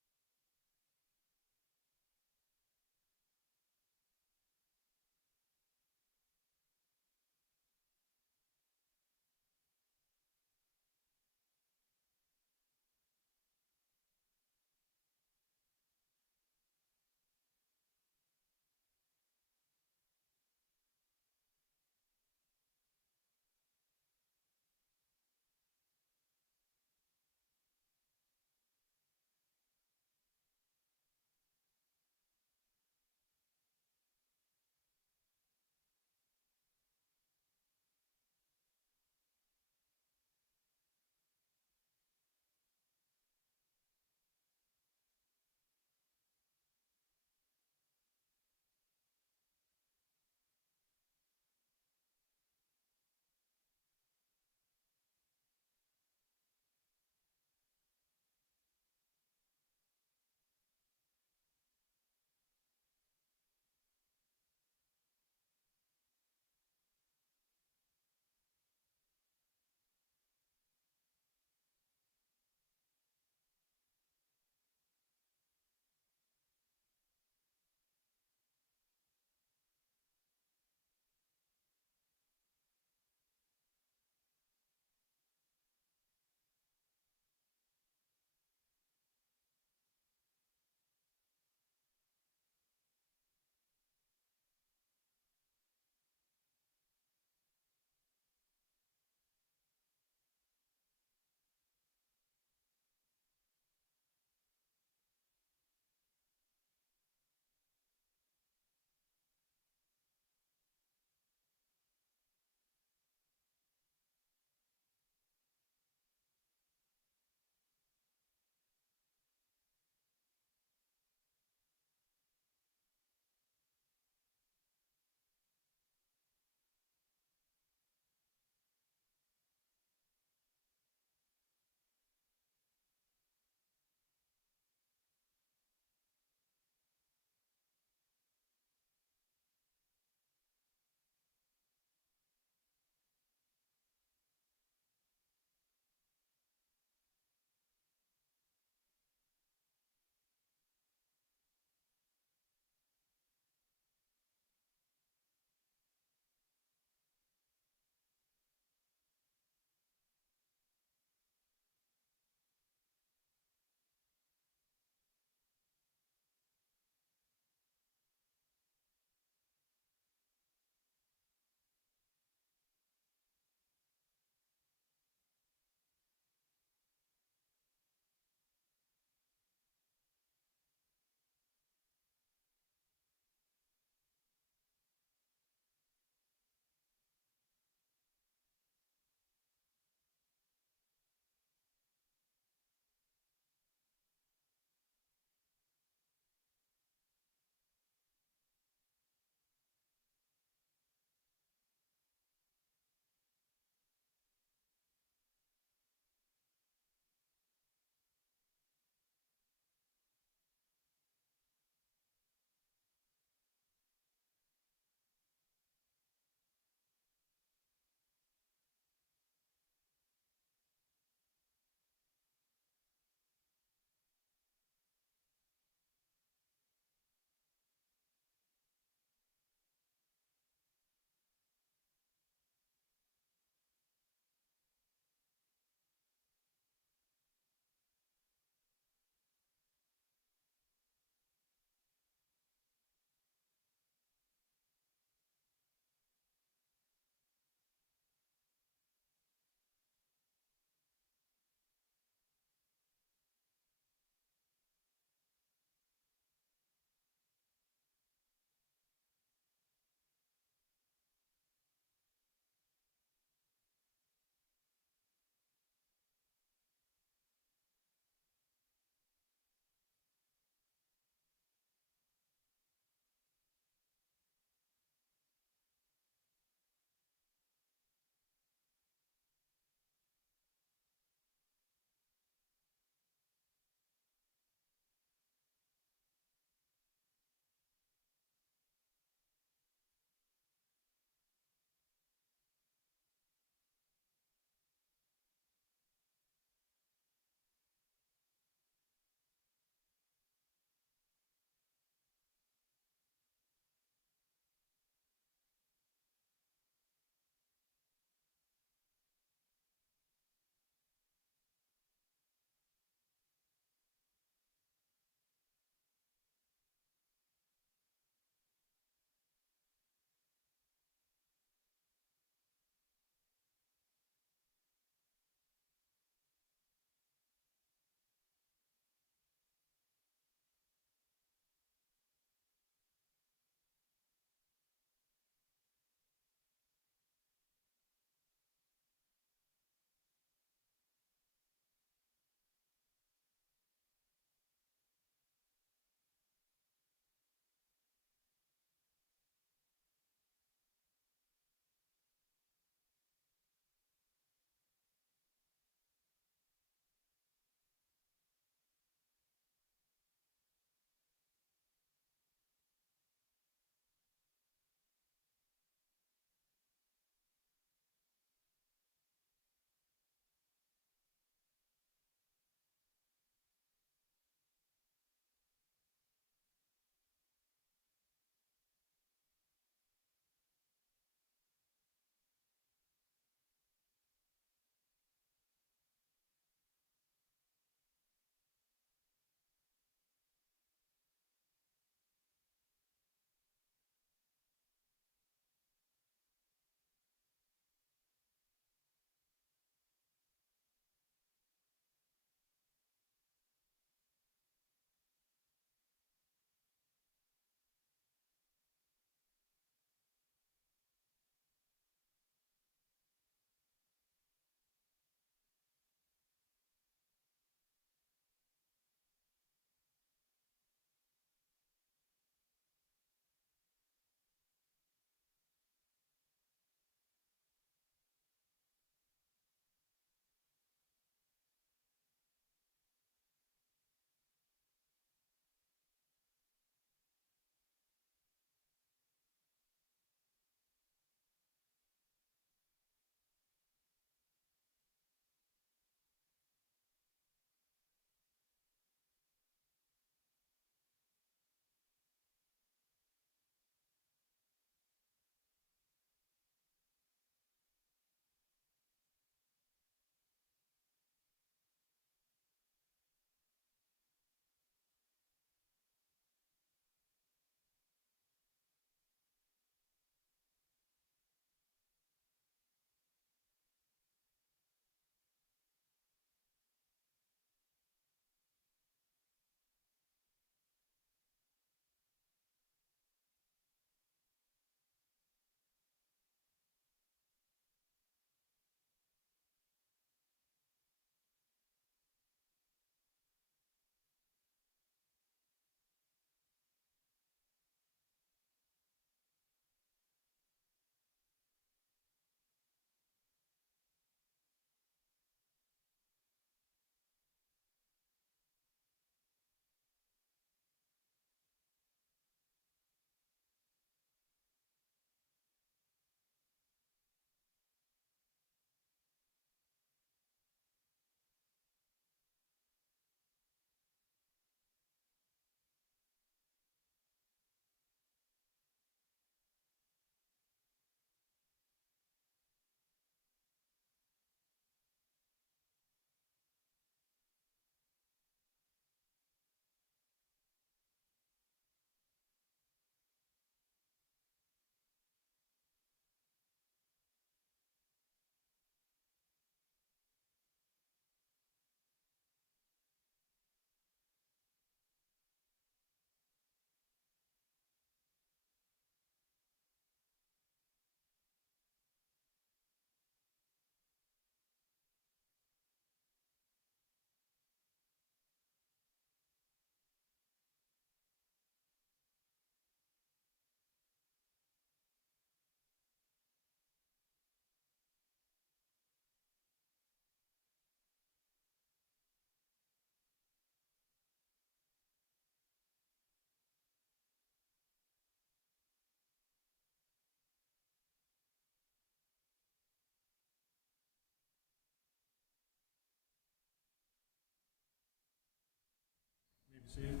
Seated.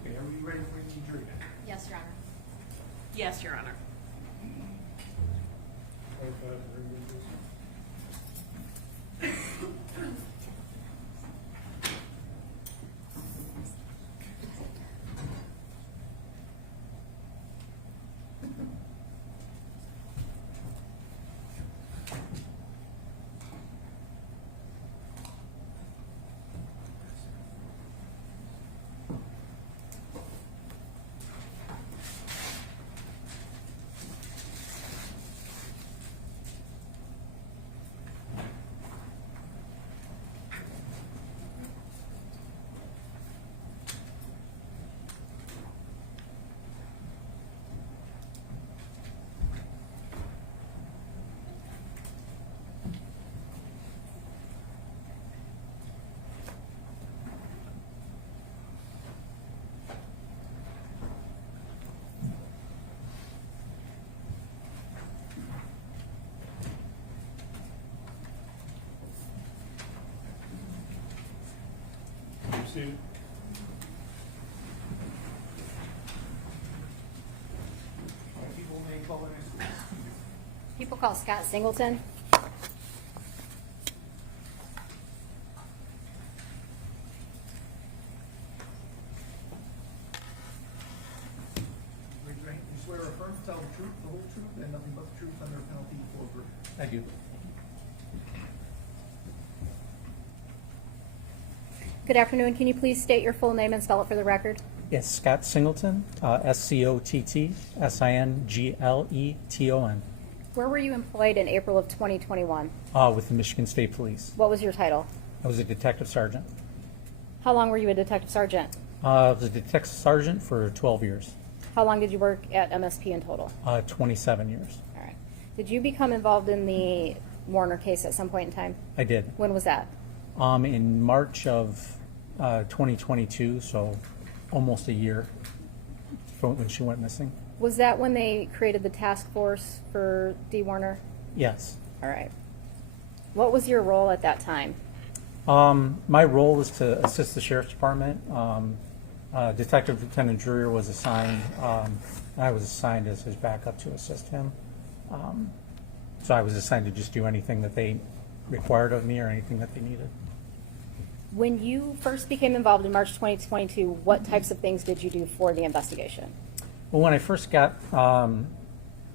Okay, are we ready for the jury now? Yes, Your Honor. Yes, Your Honor. Seated. People may call their next. People call Scott Singleton. Raise your hand. You swear or affirm to tell the truth, the whole truth, and nothing but the truth under penalty of perjury. I do. Good afternoon. Can you please state your full name and spell it for the record? Yes, Scott Singleton, SCOTT-SINGLETON, Where were you employed in April of 2021? with the Michigan State Police. What was your title? I was a detective sergeant. How long were you a detective sergeant? I was a detective sergeant for 12 years, How long did you work at MSP in total? 27 years. All right. Did you become involved in the Warner case at some point in time? I did. When was that? In March of 2022, so almost a year from when she went missing. Was that when they created the task force for D. Warner? Yes. All right. What was your role at that time? My role was to assist the sheriff's department. Detective Lieutenant Dreyer was assigned. I was assigned as his backup to assist him. So I was assigned to just do anything that they required of me or anything that they needed. When you first became involved in March 2022, what types of things did you do for the investigation? Well, when I first got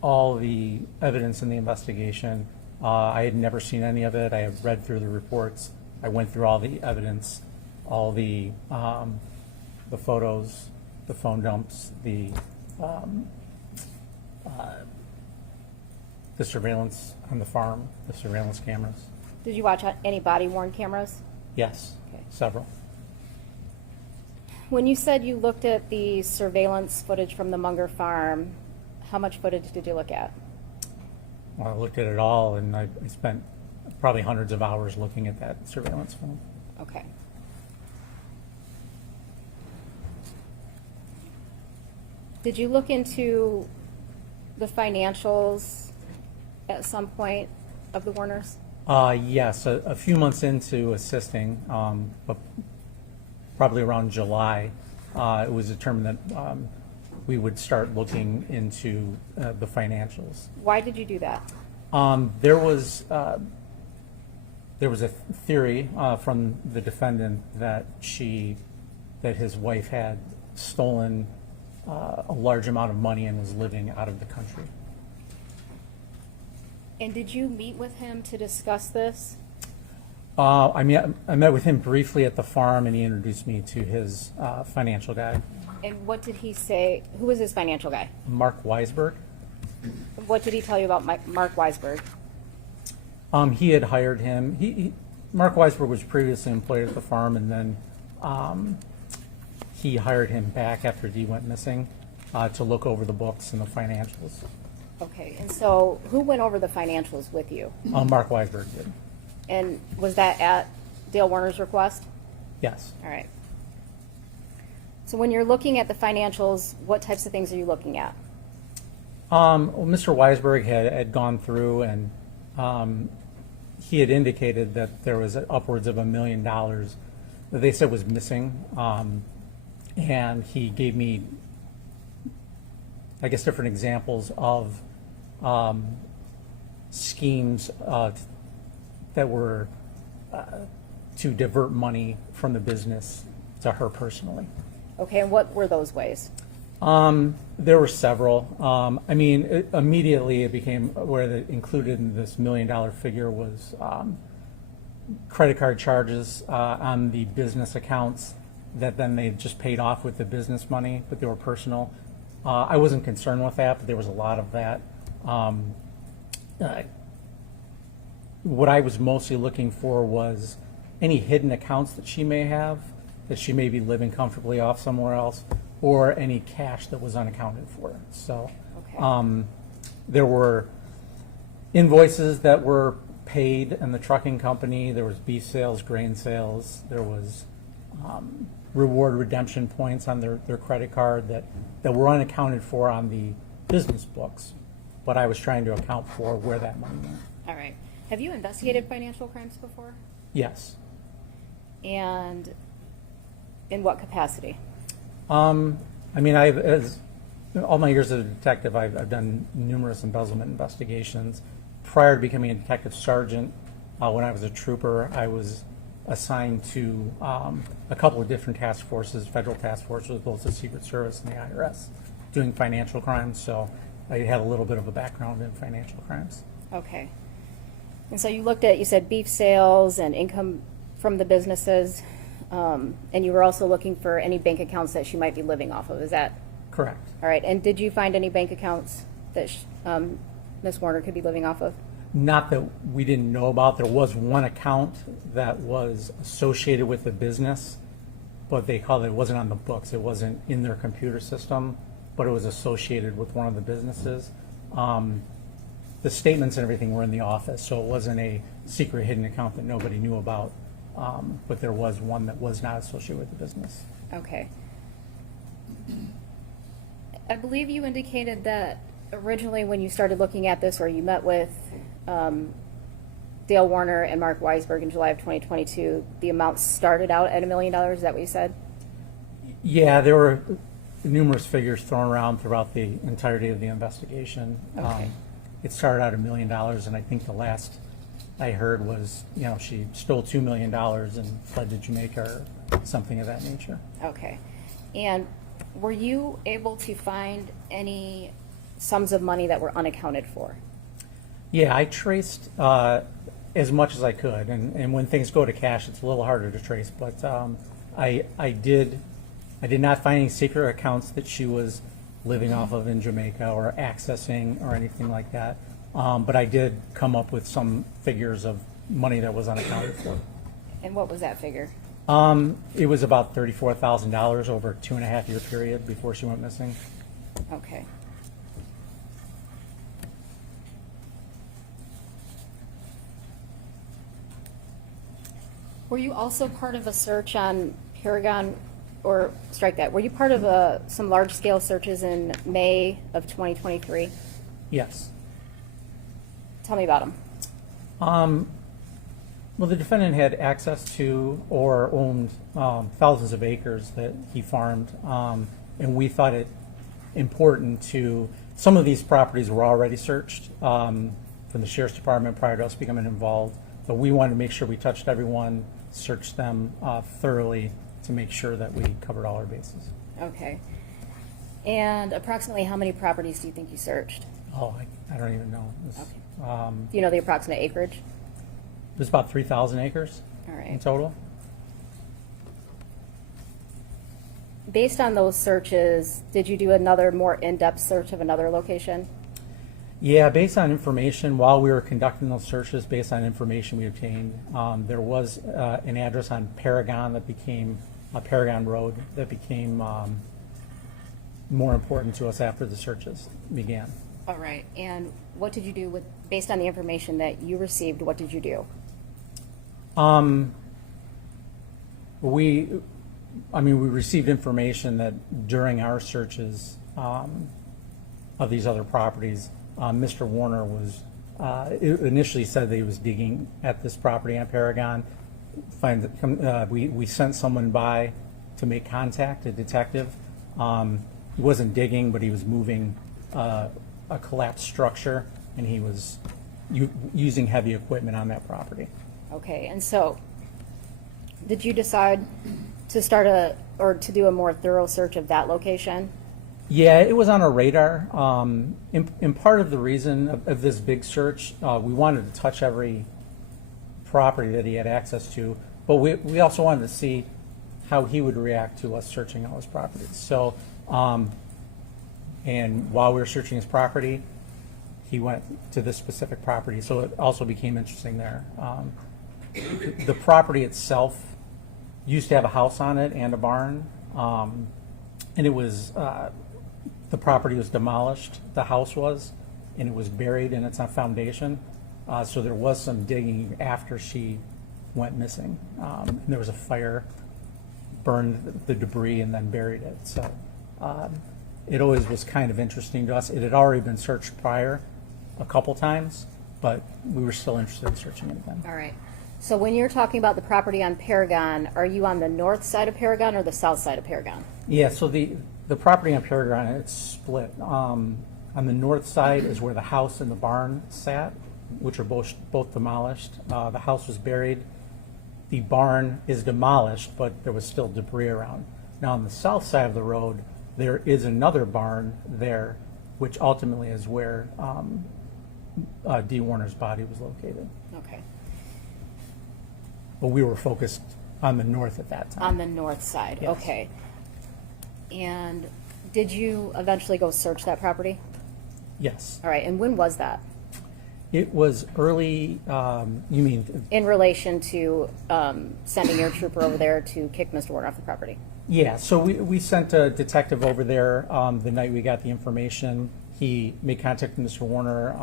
all the evidence in the investigation, I had never seen any of it. I had read through the reports. I went through all the evidence, all the photos, the phone dumps, the surveillance on the farm, the surveillance cameras. Did you watch any body-worn cameras? Yes, Okay. several. When you said you looked at the surveillance footage from the Munger farm, how much footage did you look at? Well, I looked at it all, and I spent probably hundreds of hours looking at that surveillance film. Okay. Did you look into the financials at some point of the Warners? Yes, a few months into assisting, but probably around July, it was determined that we would start looking into the financials. Why did you do that? There was a theory from the defendant that his wife had stolen a large amount of money and was living out of the country. And did you meet with him to discuss this? I met with him briefly at the farm, and he introduced me to his financial guy, And what did he say? Who was his financial guy? Mark Weisberg. What did he tell you about Mark Weisberg? He had hired him. Mark Weisberg was previously employed at the farm, and then he hired him back after Dee went missing to look over the books and the financials. Okay, and so who went over the financials with you? Mark Weisberg did. And was that at Dale Warner's request? Yes. All right. So when you're looking at the financials, what types of things are you looking at? Well, Mr. Weisberg had gone through, and he had indicated that there was upwards of $1 million that they said was missing. And he gave me, I guess, different examples of schemes that were to divert money from the business to her personally. Okay, and what were those ways? There were several. I mean, immediately it became where included in this $1 million figure was credit card charges on the business accounts that then they just paid off with the business money, but they were personal. I wasn't concerned with that, but there was a lot of that. What I was mostly looking for was any hidden accounts that she may have, that she may be living comfortably off somewhere else, or any cash that was unaccounted for. So Okay. there were invoices that were paid in the trucking company. There was beef sales, grain sales. There was reward redemption points on their credit card that were unaccounted for on the business books. But I was trying to account for where that money went. All right. Have you investigated financial crimes before? Yes. And in what capacity? I mean, as all my years as a detective, I've done numerous embezzlement investigations. Prior to becoming a detective sergeant, when I was a trooper, I was assigned to a couple of different task forces, federal task forces, both the Secret Service and the IRS, doing financial crimes. So I had a little bit of a background in financial crimes. Okay. And so you looked at, you said beef sales and income from the businesses, and you were also looking for any bank accounts that she might be living off of. Is that Correct. all right? And did you find any bank accounts that Ms. Warner could be living off of? Not that we didn't know about. There was one account that was associated with the business, but they called it wasn't on the books. It wasn't in their computer system, but it was associated with one of the businesses. The statements and everything were in the office, so it wasn't a secret hidden account that nobody knew about, but there was one that was not associated with the business. Okay. I believe you indicated that originally when you started looking at this, or you met with Dale Warner and Mark Weisberg in July of 2022, the amount started out at $1 million. Is that what you said? Yeah, there were numerous figures thrown around throughout the entirety of the investigation. Okay. It started out $1 million, and I think the last I heard was, she stole $2 million and fled to Jamaica or something of that nature. Okay. And were you able to find any sums of money that were unaccounted for? Yeah, I traced as much as I could, and when things go to cash, it's a little harder to trace. But I did not find any secret accounts that she was living off of in Jamaica or accessing or anything like that. But I did come up with some figures of money that was unaccounted for. And what was that figure? It was about $34,000 over a 2.5-year period before she went missing. Okay. Were you also part of a search on Paragon, or strike that, were you part of some large-scale searches in May of 2023? Yes. Tell me about them. Well, the defendant had access to or owned thousands of acres that he farmed, and we thought it important to, some of these properties were already searched from the Sheriff's Department prior to us becoming involved, but we wanted to make sure we touched everyone, searched them thoroughly to make sure that we covered all our bases. Okay. And approximately how many properties do you think you searched? Oh, I don't even know. It was, Okay. Do you know the approximate acreage? it was about 3,000 acres All right. in total. Based on those searches, did you do another more in-depth search of another location? Yeah, based on information, while we were conducting those searches, based on information we obtained, there was an address on Paragon that became, Paragon Road, that became more important to us after the searches began. All right. And what did you do with, based on the information that you received, what did you do? We received information that during our searches of these other properties, Mr. Warner was it initially said that he was digging at this property on Paragon. We sent someone by to make contact, a detective. He wasn't digging, but he was moving a collapsed structure, and he was using heavy equipment on that property. Okay, and so, did you decide to to do a more thorough search of that location? Yeah, it was on our radar. And part of the reason of this big search, we wanted to touch every property that he had access to, but we also wanted to see how he would react to us searching all his properties. So, and while we were searching his property, he went to this specific property, so it also became interesting there. The property itself used to have a house on it and a barn, and it was, the property was demolished, the house was, and it was buried in its foundation. So there was some digging after she went missing. And there was a fire, burned the debris, and then buried it. So it always was kind of interesting to us. It had already been searched prior a couple times, but we were still interested in searching it again. All right. So when you're talking about the property on Paragon, are you on the north side of Paragon or the south side of Paragon? Yeah, so the property on Paragon, it's split. On the north side is where the house and the barn sat, which are both demolished. The house was buried. The barn is demolished, but there was still debris around. Now on the south side of the road, there is another barn there, which ultimately is where D. Warner's body was located. Okay. But we were focused on the north at that time. On the north side, Yes. okay. And did you eventually go search that property? Yes. All right, and when was that? It was early, you mean, In relation to sending your trooper over there to kick Mr. Warner off the property? yeah, so we sent a detective over there the night we got the information. He made contact with Mr. Warner,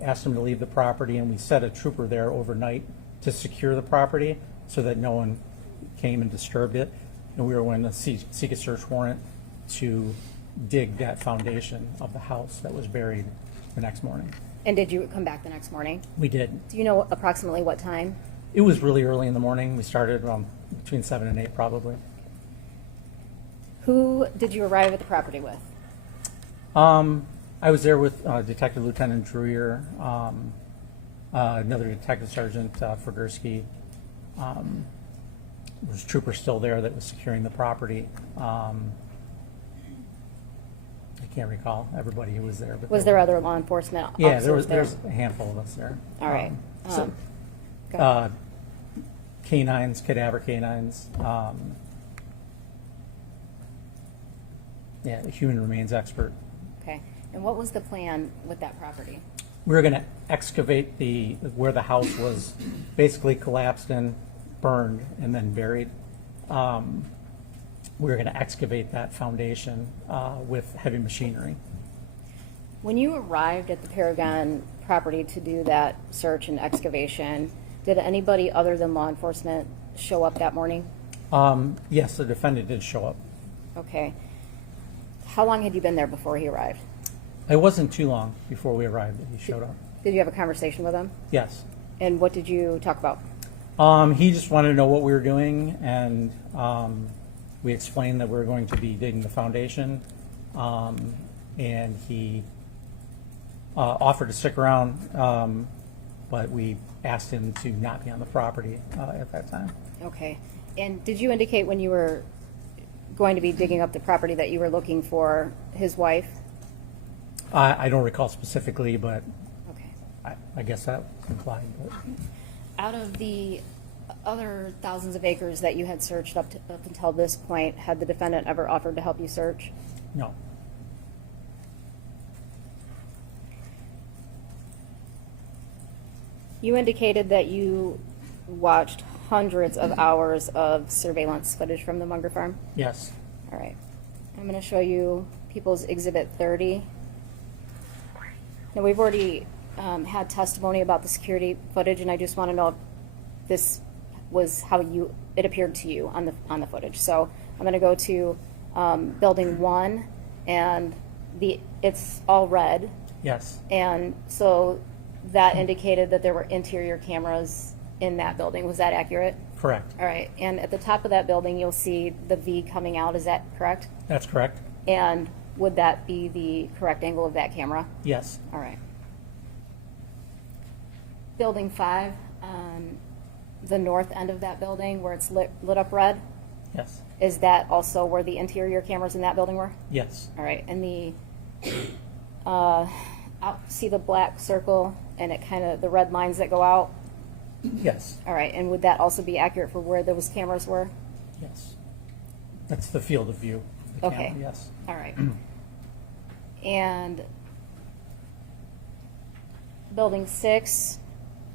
asked him to leave the property, and we set a trooper there overnight to secure the property so that no one came and disturbed it. And we were going to seek a search warrant to dig that foundation of the house that was buried the next morning. And did you come back the next morning? We did. Do you know approximately what time? It was really early in the morning. We started between 7 and 8 probably. Who did you arrive at the property with? I was there with Detective Lieutenant Drewer, another Detective Sergeant Fergursky. There was a trooper still there that was securing the property. I can't recall everybody who was there. But Was there other law enforcement officers Yeah, there was there? a handful of us there. All right. So, Go ahead. canines, cadaver canines. Yeah, a human remains expert. Okay. And what was the plan with that property? We were going to excavate where the house was basically collapsed and burned and then buried. We were going to excavate that foundation with heavy machinery. When you arrived at the Paragon property to do that search and excavation, did anybody other than law enforcement show up that morning? Yes, the defendant did show up. Okay. How long had you been there before he arrived? It wasn't too long before we arrived that he showed up. Did you have a conversation with him? Yes. And what did you talk about? He just wanted to know what we were doing, and we explained that we were going to be digging the foundation, and he offered to stick around, but we asked him to not be on the property at that time. Okay. And did you indicate when you were going to be digging up the property that you were looking for his wife? I don't recall specifically, but Okay. I guess that was implied. But. Out of the other thousands of acres that you had searched up until this point, had the defendant ever offered to help you search? No. You indicated that you watched hundreds of hours of surveillance footage from the Munger farm? Yes. All right. I'm going to show you People's Exhibit 30. Now, we've already had testimony about the security footage, and I just want to know if this was how it appeared to you on the footage. So I'm going to go to Building 1, and it's all red. Yes. And so that indicated that there were interior cameras in that building. Was that accurate? Correct. All right. And at the top of that building, you'll see the V coming out. Is that correct? That's correct. And would that be the correct angle of that camera? Yes. All right. Building 5, the north end of that building where it's lit up red, Yes. is that also where the interior cameras in that building were? Yes. All right. And the, see the black circle and it kind of, the red lines that go out? Yes. All right. And would that also be accurate for where those cameras were? Yes. That's the field of view. of the Okay. camera, yes. All right. And building 6,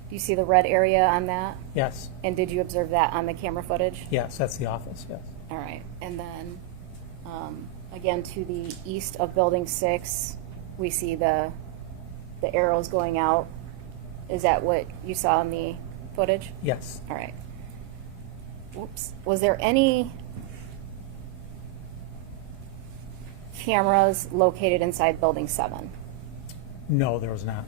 do you see the red area on that? Yes. And did you observe that on the camera footage? Yes, that's the office, yes. All right. And then, again, to the east of building 6, we see the arrows going out. Is that what you saw in the footage? Yes. All right. Whoops. Was there any cameras located inside building 7? No, there was not.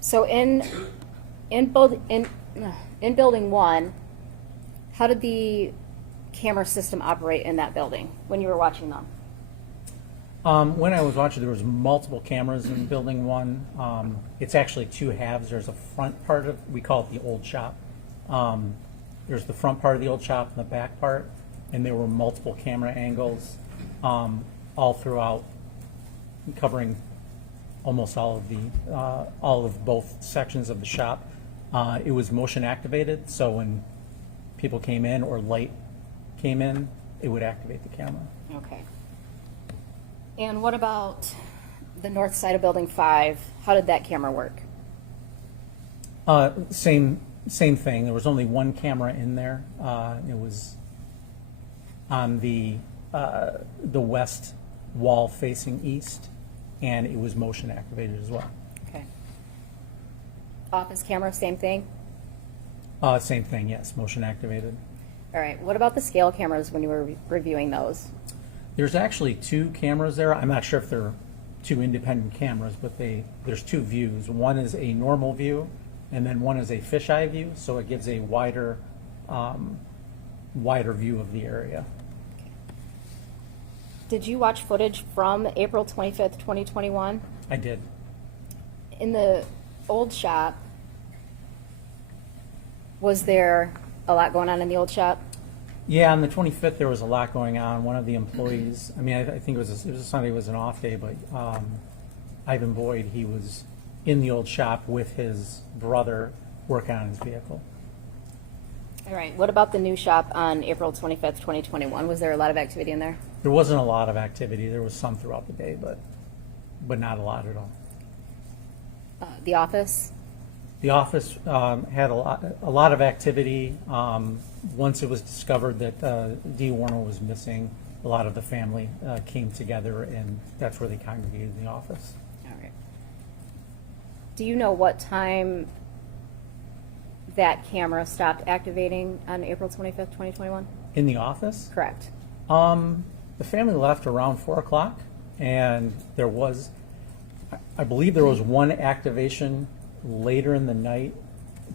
So in building 1, how did the camera system operate in that building when you were watching them? When I was watching, there was multiple cameras in building 1. It's actually 2 halves. There's a front part of, we call it the old shop. There's the front part of the old shop and the back part, and there were multiple camera angles all throughout, covering almost all of both sections of the shop. It was motion activated, so when people came in or light came in, it would activate the camera. Okay. And what about the north side of building 5? How did that camera work? Same thing. There was only one camera in there. It was on the west wall facing east, and it was motion activated as well. Okay. Office camera, same thing? Same thing, yes, motion activated. All right. What about the scale cameras when you were reviewing those? There's actually 2 cameras there. I'm not sure if they're 2 independent cameras, but there's 2 views. One is a normal view, and then one is a fisheye view, so it gives a wider view of the area. Did you watch footage from April 25th, 2021? I did. In the old shop, was there a lot going on in the old shop? Yeah, on the 25th, there was a lot going on. One of the employees, I mean, I think it was a Sunday, it was an off day, but Ivan Boyd, he was in the old shop with his brother working on his vehicle. All right. What about the new shop on April 25th, 2021? Was there a lot of activity in there? There wasn't a lot of activity. There was some throughout the day, but not a lot at all. The office? The office had a lot of activity. Once it was discovered that Dee Warner was missing, a lot of the family came together, and that's where they congregated in the office. All right. Do you know what time that camera stopped activating on April 25th, 2021? In the office? Correct. The family left around 4 o'clock, and there was, I believe there was one activation later in the night,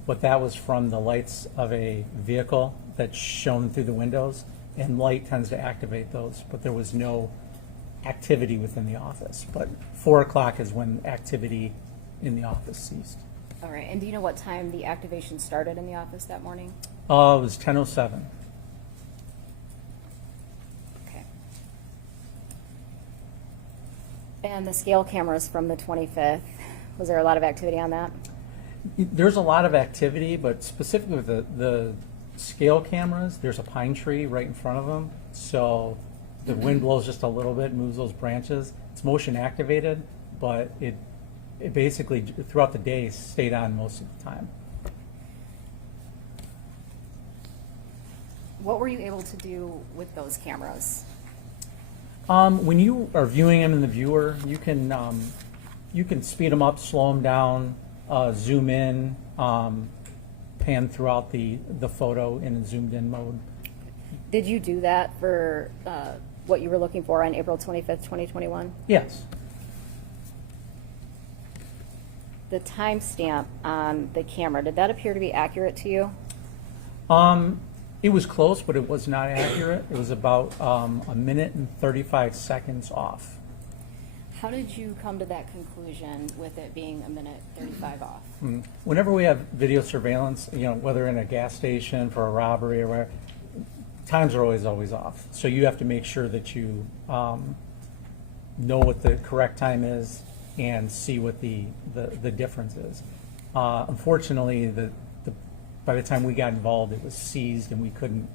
but that was from the lights of a vehicle that shone through the windows, and light tends to activate those, but there was no activity within the office. But 4 o'clock is when activity in the office ceased. All right. And do you know what time the activation started in the office that morning? It was 10:07. Okay. And the scale cameras from the 25th, was there a lot of activity on that? There's a lot of activity, but specifically with the scale cameras, there's a pine tree right in front of them. So the wind blows just a little bit, moves those branches. It's motion activated, but it basically throughout the day stayed on most of the time. What were you able to do with those cameras? When you are viewing them in the viewer, you can speed them up, slow them down, zoom in, pan throughout the photo in a zoomed in mode. Did you do that for what you were looking for on April 25th, 2021? Yes. The timestamp on the camera, did that appear to be accurate to you? It was close, but it was not accurate. It was about a minute and 35 seconds off. How did you come to that conclusion with it being a minute 35 off? Whenever we have video surveillance, whether in a gas station for a robbery or where, times are always off. So you have to make sure that you know what the correct time is and see what the difference is. Unfortunately, by the time we got involved, it was seized and we couldn't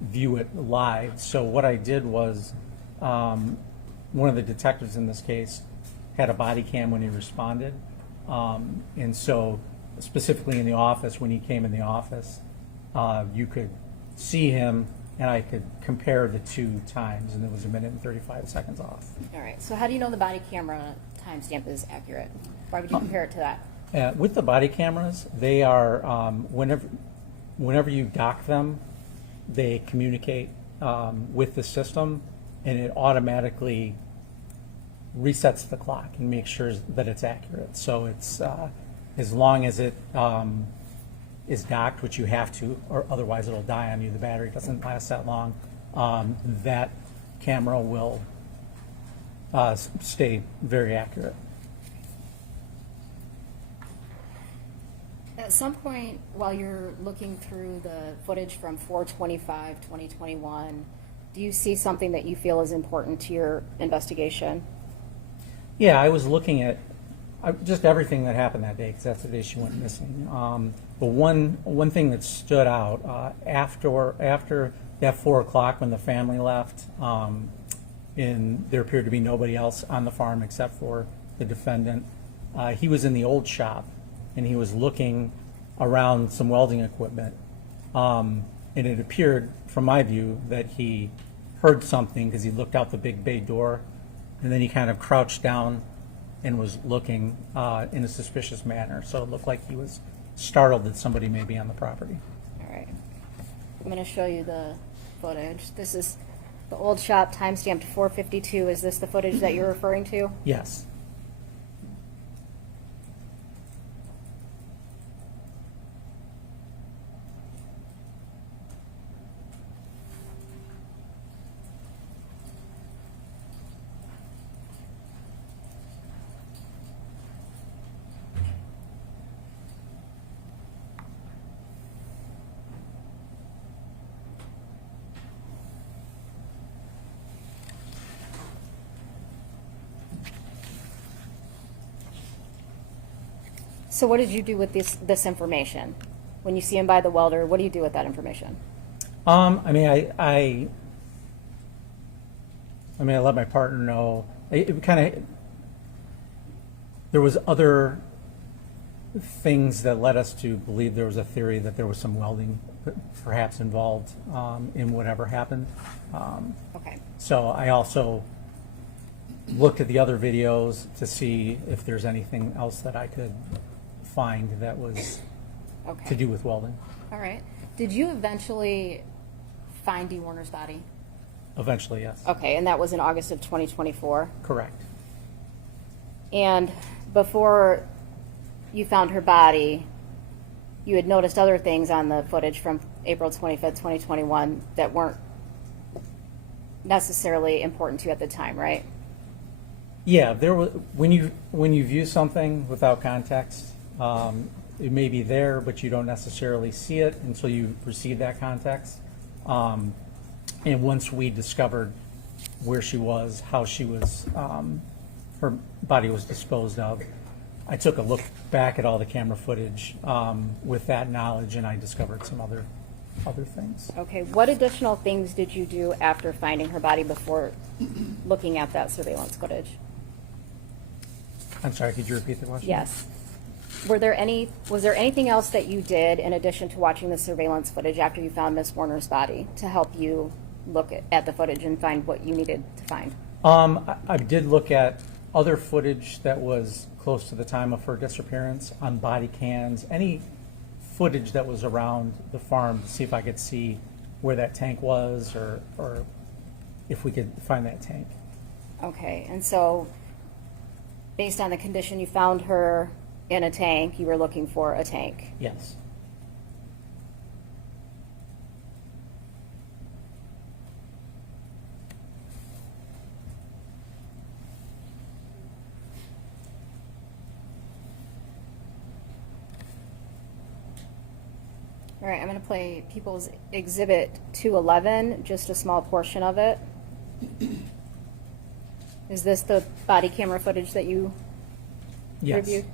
view it live. So what I did was, one of the detectives in this case had a body cam when he responded. And so specifically in the office, when he came in the office, you could see him and I could compare the two times, and it was a minute and 35 seconds off. All right, so how do you know the body camera timestamp is accurate? Why would you compare it to that? With the body cameras, they are, whenever you dock them, they communicate with the system, and it automatically resets the clock and makes sure that it's accurate. So it's, as long as it is docked, which you have to, or otherwise it'll die on you, the battery doesn't last that long, that camera will stay very accurate. At some point while you're looking through the footage from 4/25/2021, do you see something that you feel is important to your investigation? Yeah, I was looking at just everything that happened that day because that's the day she went missing. But one thing that stood out after that 4 o'clock when the family left, and there appeared to be nobody else on the farm except for the defendant. He was in the old shop and he was looking around some welding equipment. And it appeared, from my view, that he heard something because he looked out the big bay door, and then he kind of crouched down and was looking in a suspicious manner. So it looked like he was startled that somebody may be on the property. All right. I'm going to show you the footage. This is the old shop, timestamped 4:52. Is this the footage that you're referring to? Yes. So what did you do with this information? When you see him by the welder, what do you do with that information? I let my partner know. There was other things that led us to believe there was a theory that there was some welding perhaps involved in whatever happened. Okay. So I also looked at the other videos to see if there's anything else that I could find that was Okay. to do with welding. All right. Did you eventually find Dee Warner's body? Eventually, yes. Okay, and that was in August of 2024? Correct. And before you found her body, you had noticed other things on the footage from April 25th, 2021 that weren't necessarily important to you at the time, right? Yeah, there was, when you view something without context, it may be there, but you don't necessarily see it until you receive that context. And once we discovered where she was, how she was, her body was disposed of, I took a look back at all the camera footage with that knowledge, and I discovered some other things. Okay, what additional things did you do after finding her body before looking at that surveillance footage? I'm sorry, could you repeat the question? Yes. Was there anything else that you did in addition to watching the surveillance footage after you found Miss Warner's body to help you look at the footage and find what you needed to find? I did look at other footage that was close to the time of her disappearance on body cams, any footage that was around the farm to see if I could see where that tank was, or if we could find that tank. Okay, and so based on the condition you found her in a tank, you were looking for a tank. Yes. All right, I'm going to play People's Exhibit 211, just a small portion of it. Is this the body camera footage that you Yes. reviewed?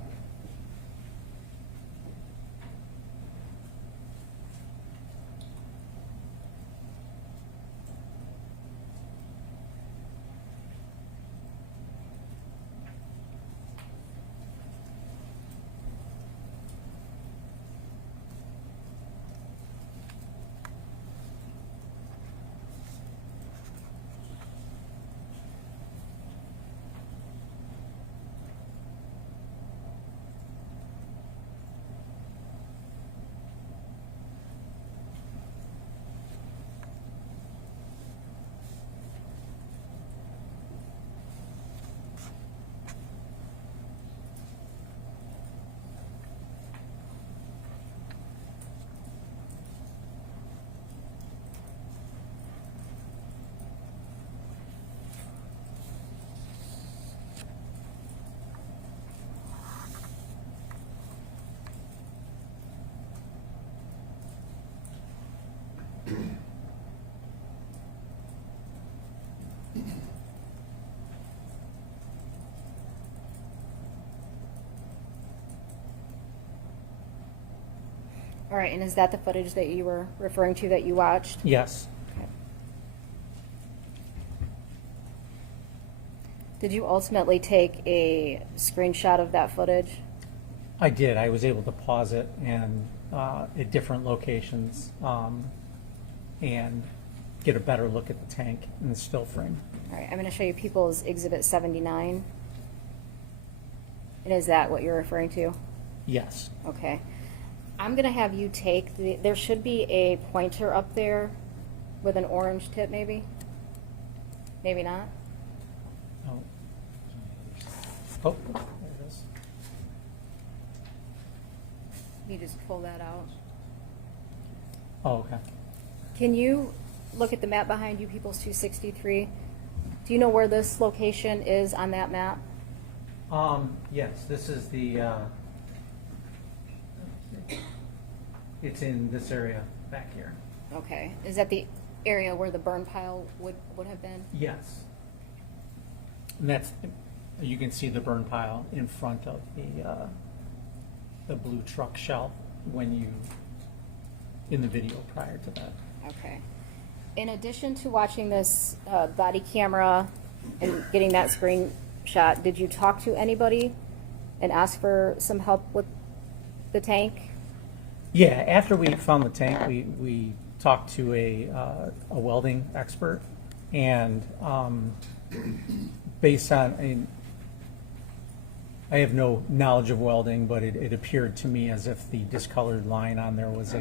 All right, and is that the footage that you were referring to that you watched? Yes. Okay. Did you ultimately take a screenshot of that footage? I did. I was able to pause it and at different locations and get a better look at the tank in the still frame. All right, I'm going to show you People's Exhibit 79. And is that what you're referring to? Yes. Okay. I'm going to have you take there should be a pointer up there with an orange tip, maybe? Maybe not? Oh. Oh, there it is. You just pull that out. Oh, okay. Can you look at the map behind you, People's 263? Do you know where this location is on that map? Yes, this is the, it's in this area back here. Okay. Is that the area where the burn pile would have been? Yes. And that's, you can see the burn pile in front of the blue truck shell when you, in the video prior to that. Okay. In addition to watching this body camera and getting that screenshot, did you talk to anybody and ask for some help with the tank? Yeah, after we found the tank, we talked to a welding expert, and based on, I have no knowledge of welding, but it appeared to me as if the discolored line on there was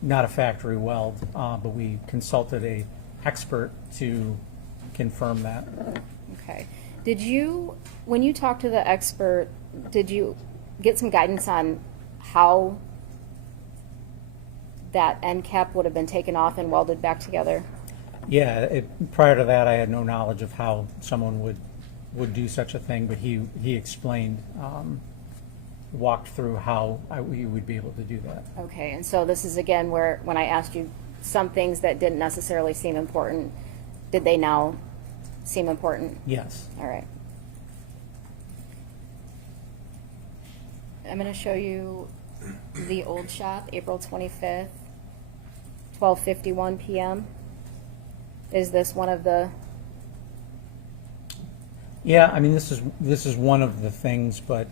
not a factory weld, but we consulted a expert to confirm that. Okay. Did you, when you talked to the expert, did you get some guidance on how that end cap would have been taken off and welded back together? Yeah, prior to that, I had no knowledge of how someone would do such a thing, but he explained, walked through how we would be able to do that. Okay, and so this is again where, when I asked you some things that didn't necessarily seem important, did they now seem important? Yes. All right. I'm going to show you the old shop, April 25th, 12:51 p.m. Is this one of the? Yeah, I mean, this is one of the things, but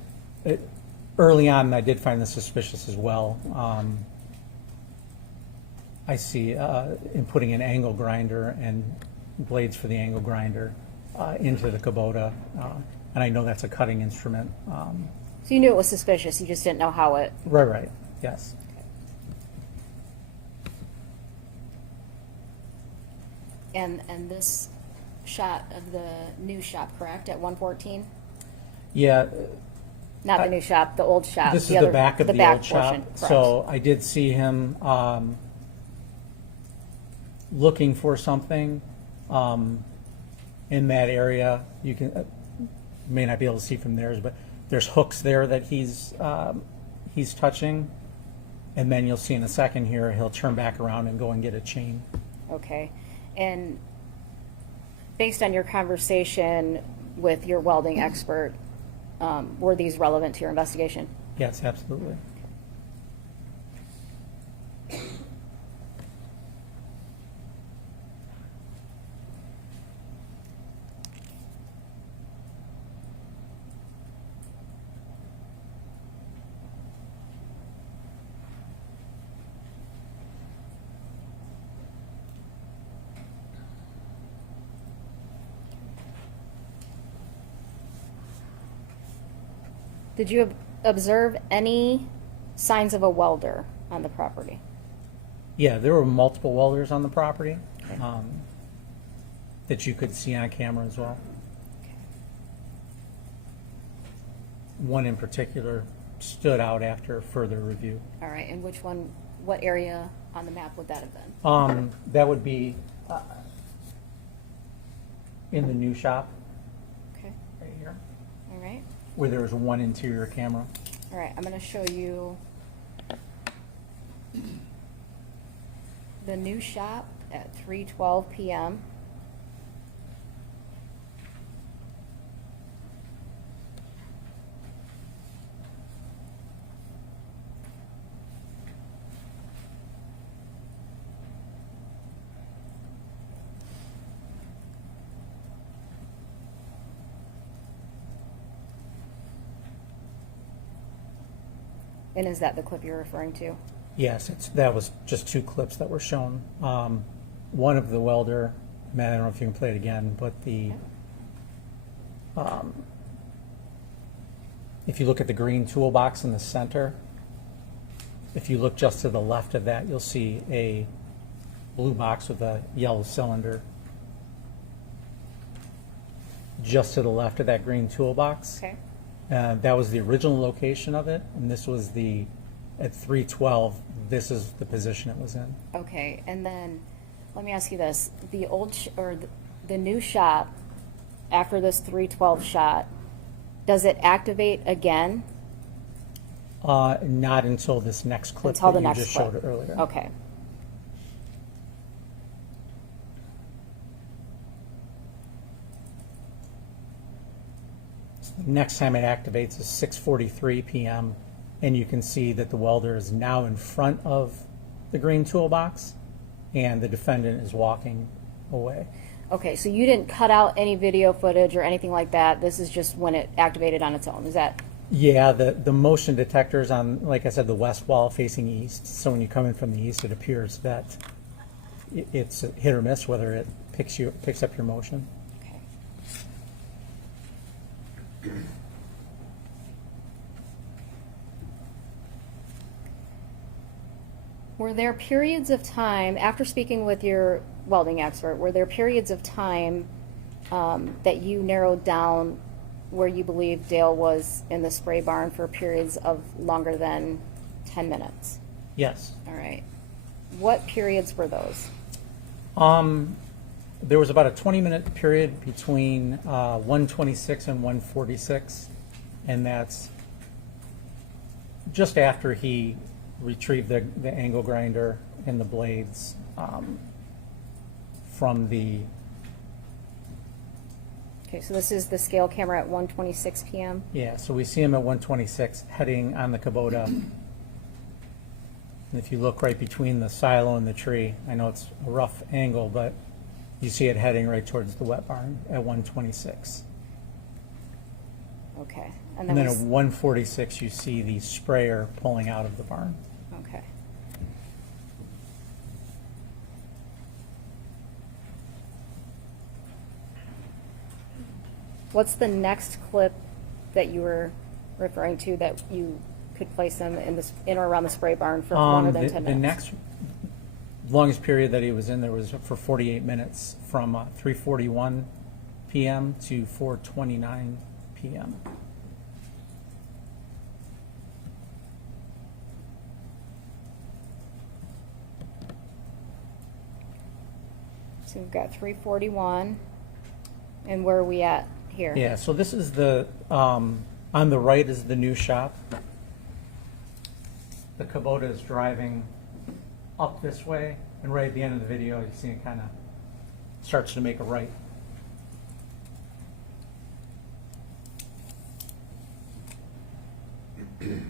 early on, I did find this suspicious as well. I see in putting an angle grinder and blades for the angle grinder into the Kubota, and I know that's a cutting instrument. So you knew it was suspicious, you just didn't know how it. Right. yes. And this shot of the new shop, correct, at 114? Yeah, Not the new shop, the old shop. this is the other- back of the back old shop. portion, correct. So I did see him looking for something in that area. You can may not be able to see from theirs, but there's hooks there that he's touching, and then you'll see in a second here he'll turn back around and go and get a chain. Okay. And based on your conversation with your welding expert, were these relevant to your investigation? Yes, absolutely. Did you observe any signs of a welder on the property? Yeah, there were multiple welders on the property that you could see on camera as well. One in particular stood out after further review. All right, and which one, what area on the map would that have been? That would be in the new shop Okay, right here, all right. where there was one interior camera. All right, I'm going to show you the new shop at 3:12 p.m. And is that the clip you're referring to? Yes, that was just two clips that were shown. One of the welder, Matt, I don't know if you can play it again, but if you look at the green toolbox in the center, if you look just to the left of that, you'll see a blue box with a yellow cylinder. Just to the left of that green toolbox. Okay. That was the original location of it, and this was at 3:12, this is the position it was in. Okay, and then let me ask you this: the the new shop after this 3:12 shot, does it activate again? Not until this next clip Until the that you next just clip. showed earlier. Okay. Next time it activates is 6:43 p.m. and you can see that the welder is now in front of the green toolbox and the defendant is walking away. Okay, so you didn't cut out any video footage or anything like that. This is just when it activated on its own. Is that? Yeah, the motion detector's on, like I said, the west wall facing east. So when you come in from the east, it appears that it's a hit or miss whether it picks up your motion. Okay. Were there periods of time, after speaking with your welding expert, were there periods of time that you narrowed down where you believe Dale was in the spray barn for periods of longer than 10 minutes? Yes. All right. What periods were those? There was about a 20-minute period between 1:26 and 1:46, and that's just after he retrieved the angle grinder and the blades from the... Okay, so this is the scale camera at 1:26 p.m.? Yeah, so we see him at 1:26 heading on the Kubota. And if you look right between the silo and the tree, I know it's a rough angle, but you see it heading right towards the wet barn at 1:26. Okay. And then at 1:46, you see the sprayer pulling out of the barn. Okay. What's the next clip that you were referring to that you could place him in or around the spray barn for longer than 10 minutes? The next longest period that he was in there was for 48 minutes, from 3:41 p.m. to 4:29 p.m. So we've got 341, and where are we at here? Yeah, so this is the, on the right is the new shop. The Kubota is driving up this way, and right at the end of the video, you see it kind of starts to make a right. Okay.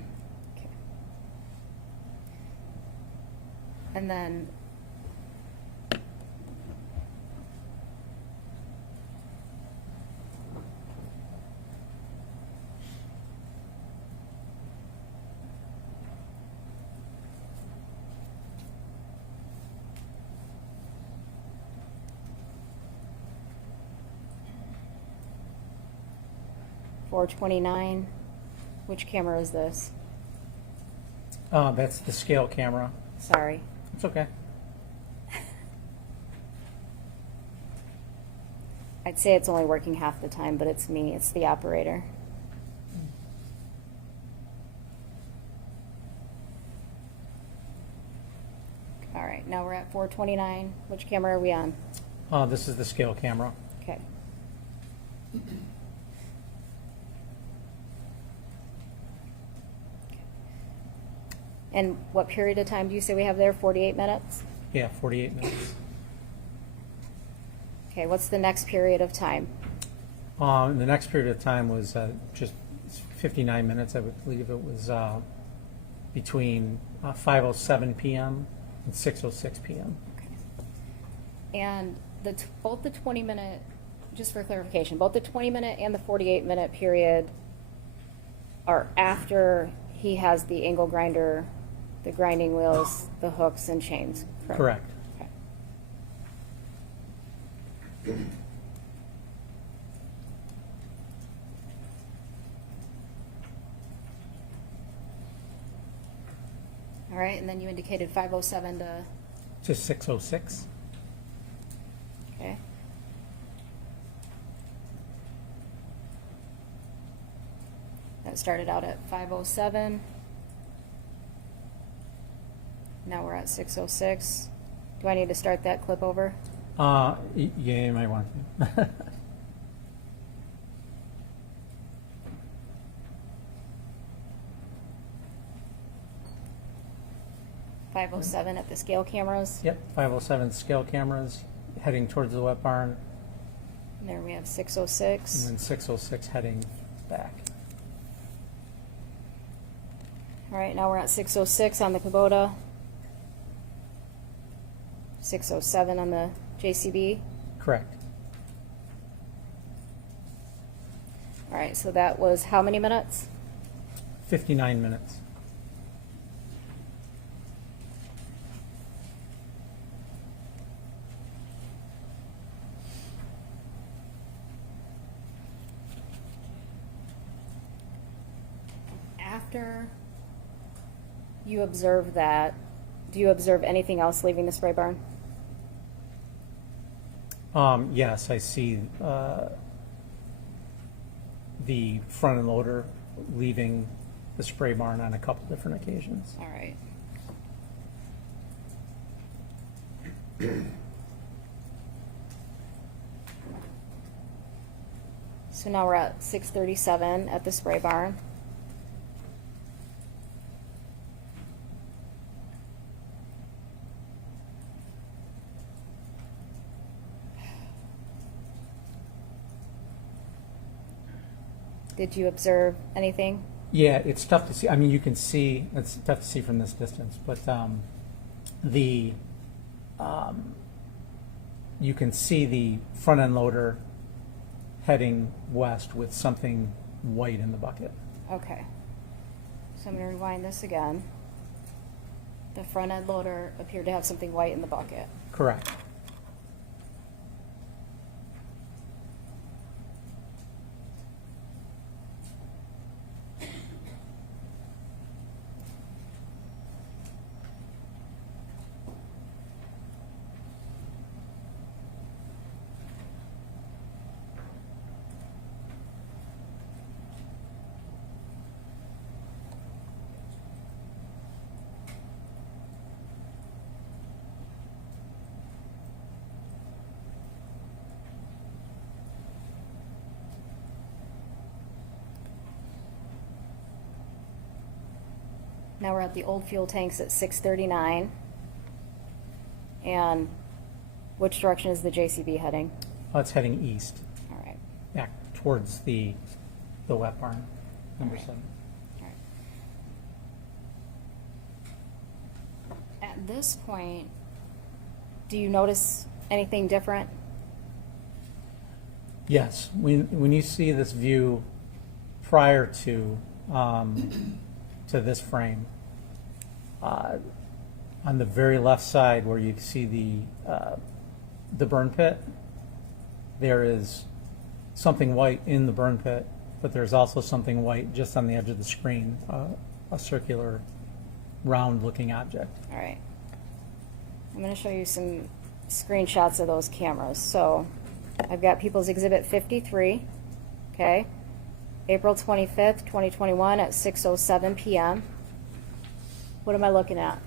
And then $429. Which camera is this? That's the scale camera. Sorry. It's okay. I'd say it's only working half the time, but it's me. It's the operator. All right, now we're at 429. Which camera are we on? This is the scale camera. Okay. And what period of time do you say we have there? 48 minutes? Yeah, 48 minutes. Okay, what's the next period of time? The next period of time was just 59 minutes, I would believe. It was between 5:07 p.m. and 6:06 p.m. Okay. And both the 20-minute, just for clarification, both the 20-minute and the 48-minute period are after he has the angle grinder, the grinding wheels, the hooks, and chains, correct? Correct. Okay. All right, and then you indicated 5:07 to, To 6:06. okay. That started out at 5:07. Now we're at 6:06. Do I need to start that clip over? Yeah, you might want to. 5:07 at the scale cameras. Yep, 5:07 scale cameras heading towards the wet barn, And there we have and 6:06. then 6:06 heading back. All right, now we're at 6:06 on the Kubota. 6:07 on the JCB. Correct. All right, so that was how many minutes? 59 minutes. After you observe that, do you observe anything else leaving the spray barn? Yes, I see the front end loader leaving the spray barn on a couple different occasions. All right. So now we're at 6:37 at the spray barn. Did you observe anything? Yeah, it's tough to see. I mean, you can see, it's tough to see from this distance, but you can see the front end loader heading west with something white in the bucket. Okay. So I'm going to rewind this again. The front end loader appeared to have something white in the bucket. Correct. Now we're at the old fuel tanks at 6:39. And which direction is the JCB heading? Oh, it's heading east, All right. back towards the wet barn, number 7. All right. At this point, do you notice anything different? Yes, when you see this view prior to this frame, on the very left side where you see the burn pit, there is something white in the burn pit, but there's also something white just on the edge of the screen, a circular, round-looking object. All right. I'm going to show you some screenshots of those cameras. So I've got People's Exhibit 53, okay? April 25th, 2021 at 6:07 p.m. What am I looking at?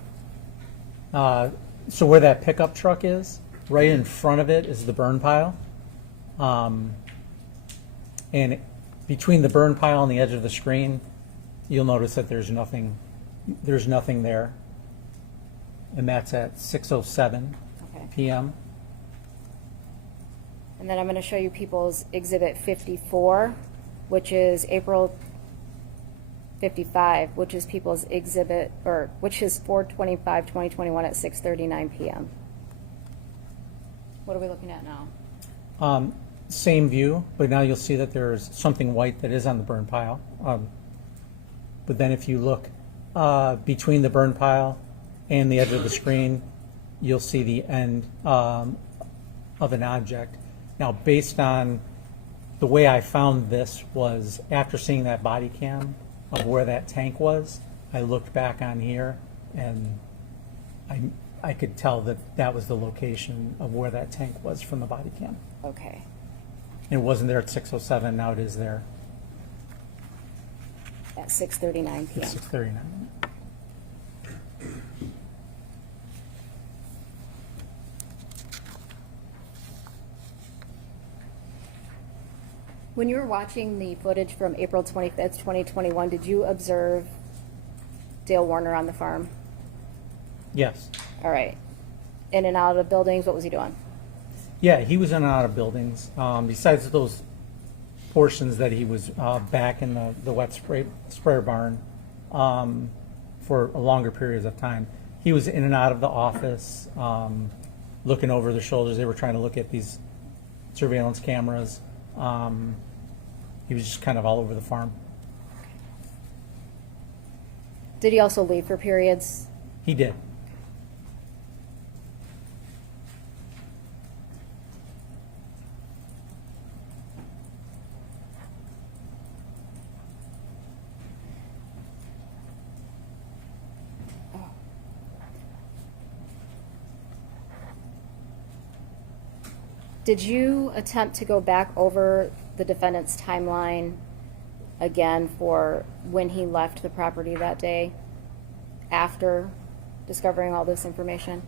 So where that pickup truck is, right in front of it is the burn pile. And between the burn pile and the edge of the screen, you'll notice that there's nothing there. And that's at 6:07 Okay. p.m. And then I'm going to show you People's Exhibit 54, which is April 55, which is People's Exhibit, or which is 4/25/2021 at 6:39 p.m. What are we looking at now? Same view, but now you'll see that there's something white that is on the burn pile. But then if you look between the burn pile and the edge of the screen, you'll see the end of an object. Now, based on the way I found this was after seeing that body cam of where that tank was, I looked back on here and I could tell that that was the location of where that tank was from the body cam. Okay. It wasn't there at 6:07, now it is there At 6:39 p.m. at 6:39. When you were watching the footage from April 25th, 2021, did you observe Dale Warner on the farm? Yes. All right. In and out of buildings, what was he doing? Yeah, he was in and out of buildings. Besides those portions that he was back in the wet sprayer barn for longer periods of time, he was in and out of the office, looking over their shoulders. They were trying to look at these surveillance cameras. He was just kind of all over the farm. Did he also leave for periods? He did. Did you attempt to go back over the defendant's timeline again for when he left the property that day after discovering all this information?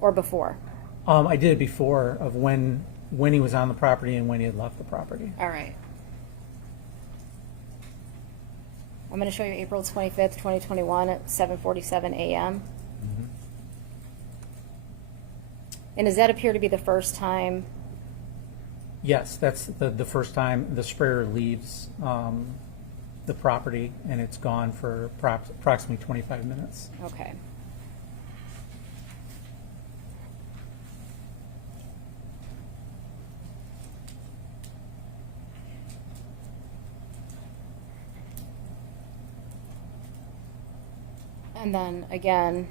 Or before? I did it before of when he was on the property and when he had left the property. All right. I'm going to show you April 25th, 2021 at 7:47 a.m. And does that appear to be the first time? Yes, that's the first time the sprayer leaves the property, and it's gone for approximately 25 minutes. Okay. And then again,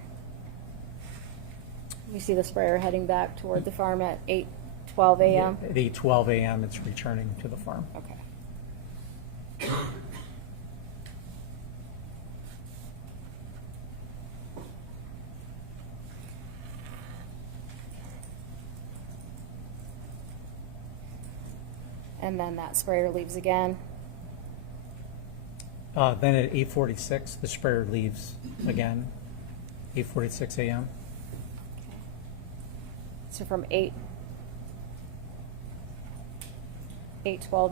we see the sprayer heading back toward the farm at 8:12 a.m. At 8:12 a.m., it's returning to the farm. Okay. And then that sprayer leaves again. Then at 8:46, the sprayer leaves again, 8:46 a.m. So from 8:12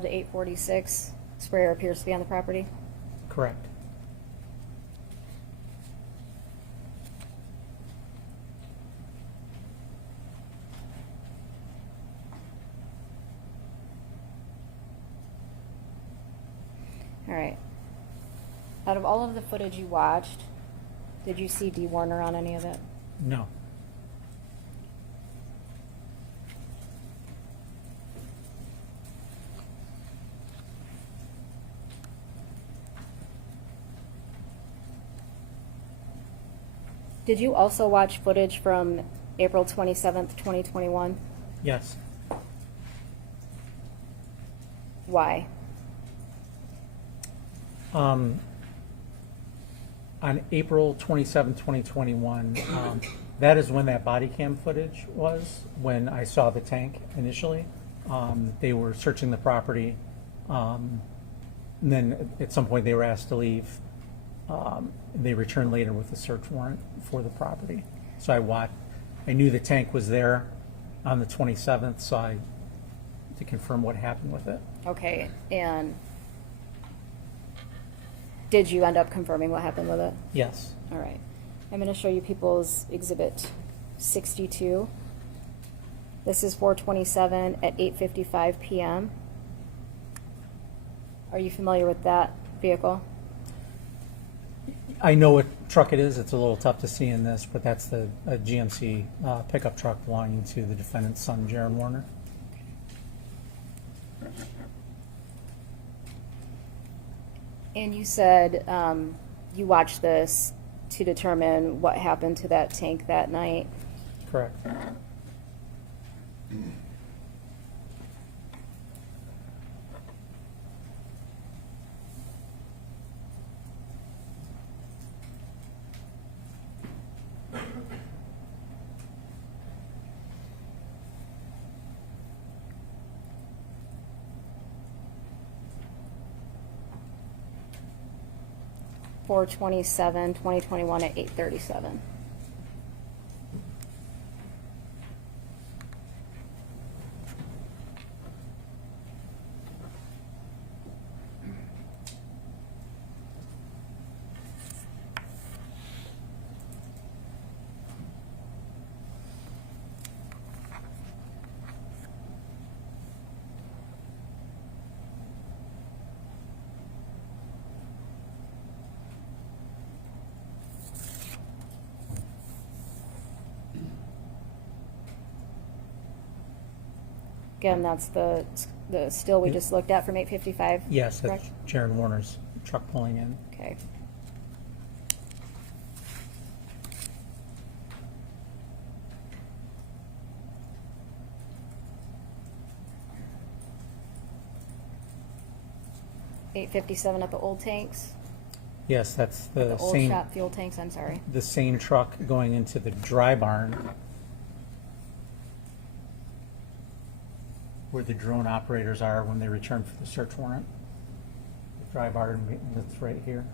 to 8:46, sprayer appears to be on the property. Correct. right. Out of all of the footage you watched, did you see Dee Warner on any of it? No. Did you also watch footage from April 27th, 2021? Yes. Why? On April 27, 2021, that is when that body cam footage was, when I saw the tank initially. They were searching the property, and then at some point they were asked to leave. They returned later with a search warrant for the property. So I knew the tank was there on the 27th, so to confirm what happened with it. Okay, and did you end up confirming what happened with it? Yes. All right. I'm going to show you People's Exhibit 62. This is 4/27 at 8:55 p.m. Are you familiar with that vehicle? I know what truck it is. It's a little tough to see in this, but that's a GMC pickup truck belonging to the defendant's son, Jaron Warner. And you said you watched this to determine what happened to that tank that night. Correct. For 2021 at 8:37. Again, that's the still we just looked at from 8:55? Yes, that's correct? Jaron Warner's truck pulling in. Okay. $857 at the old tanks? Yes, that's The the old same, shop fuel tanks, I'm sorry. the same truck going into the dry barn where the drone operators are when they return for the search warrant. The dry barn, that's right here.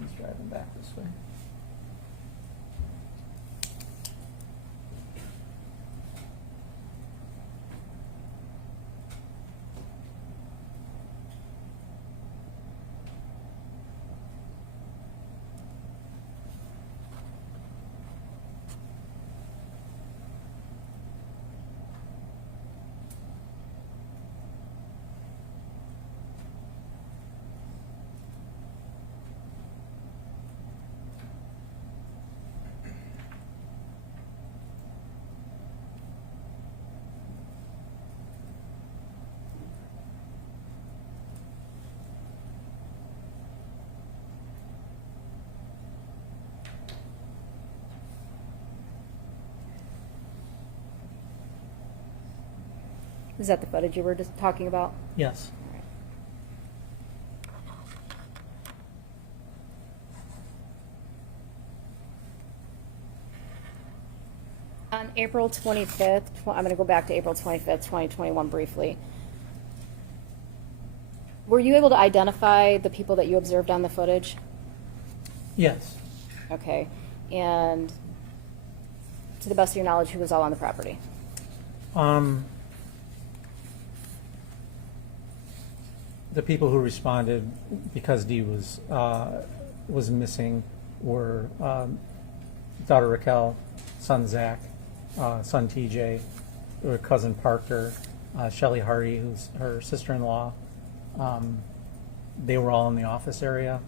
He's driving back this way. Is that the footage you were just talking about? Yes. On April 25th, I'm going to go back to April 25th, 2021 briefly. Were you able to identify the people that you observed on the footage? Yes. Okay. And to the best of your knowledge, who was all on the property? The people who responded because Dee was missing were daughter Raquel, son Zach, son TJ, or cousin Parker, Shelley Hardy, who's her sister-in-law. They were all in the office area.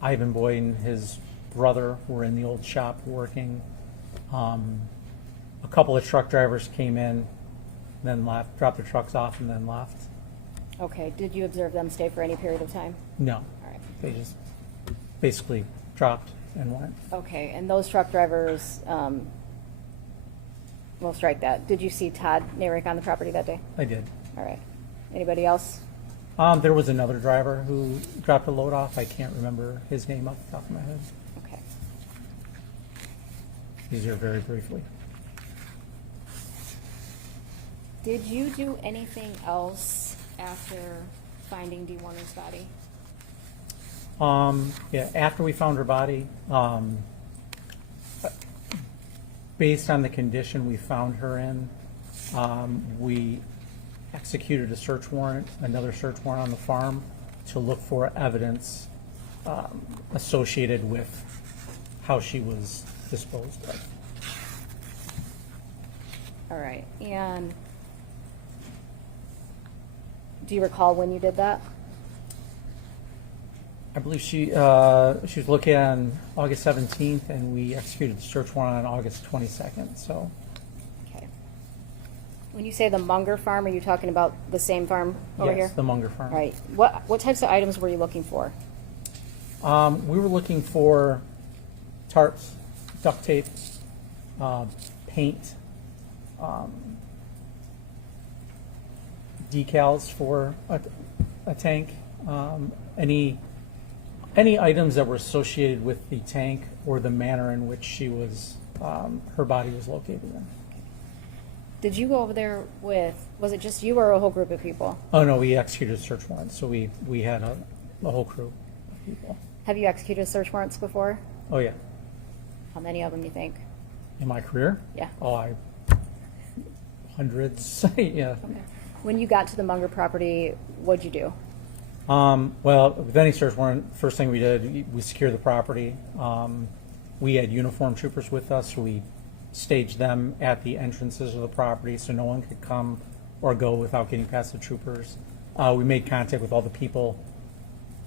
Ivan Boyd and his brother were in the old shop working. A couple of truck drivers came in, then left, dropped their trucks off, and then left. Okay, did you observe them stay for any period of time? No. All right. They just basically dropped and went. Okay, and those truck drivers, we'll strike that. Did you see Todd Narick on the property that day? I did. All right. Anybody else? There was another driver who dropped a load off. I can't remember his name off the top of my head. Okay. He's here very briefly. Did you do anything else after finding Dee Warner's body? Yeah, after we found her body, based on the condition we found her in, we executed a search warrant, another search warrant on the farm to look for evidence associated with how she was disposed of. All right, and do you recall when you did that? I believe she was looking on August 17th, and we executed the search warrant on August 22nd. So, Okay. When you say the Munger farm, are you talking about the same farm over here? yes, the Munger farm. All right. What types of items were you looking for? We were looking for tarps, duct tape, paint, decals for a tank, any items that were associated with the tank or the manner in which she was, her body was located in. Did you go over there with, was it just you or a whole group of people? Oh, no, we executed a search warrant, so we had a whole crew of people. Have you executed search warrants before? Oh, yeah. How many of them you think? In my career? Yeah. Oh, hundreds, yeah. Okay. When you got to the Munger property, what'd you do? Well, with any search warrant, first thing we did, we secured the property. We had uniformed troopers with us, so we staged them at the entrances of the property so no one could come or go without getting past the troopers. We made contact with all the people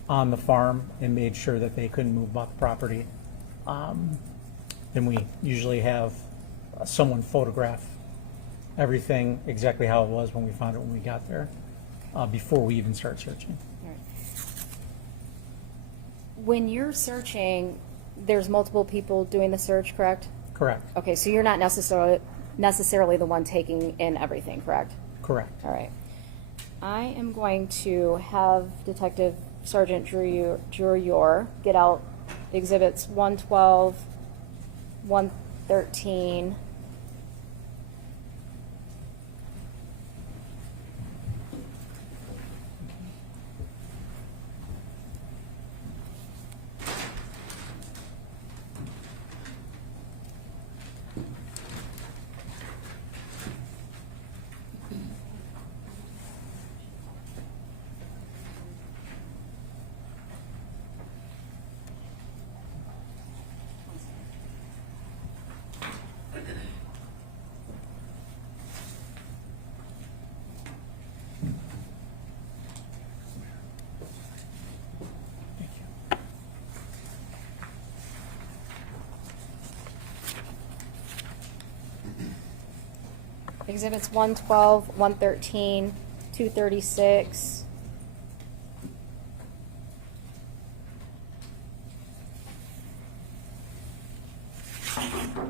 on the farm and made sure that they couldn't move about the property. Then we usually have someone photograph everything exactly how it was when we found it when we got there, before we even start searching. All right. When you're searching, there's multiple people doing the search, correct? Correct. Okay, so you're not necessarily the one taking in everything, correct? Correct. All right. I am going to have Detective Sergeant Drew get out exhibits 112, 113, exhibits 112, 113, 236,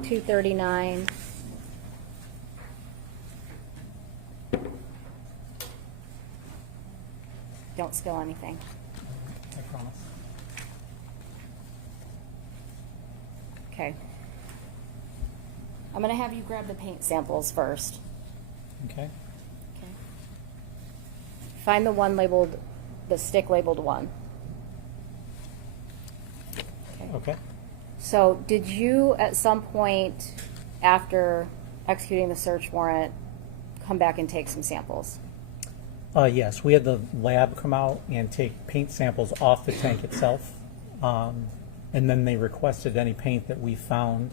239. Don't spill anything. I promise. Okay. I'm going to have you grab the paint samples first. Okay. Okay. Find the one labeled, the stick labeled one. Okay. So did you at some point after executing the search warrant come back and take some samples? Yes, we had the lab come out and take paint samples off the tank itself. And then they requested any paint that we found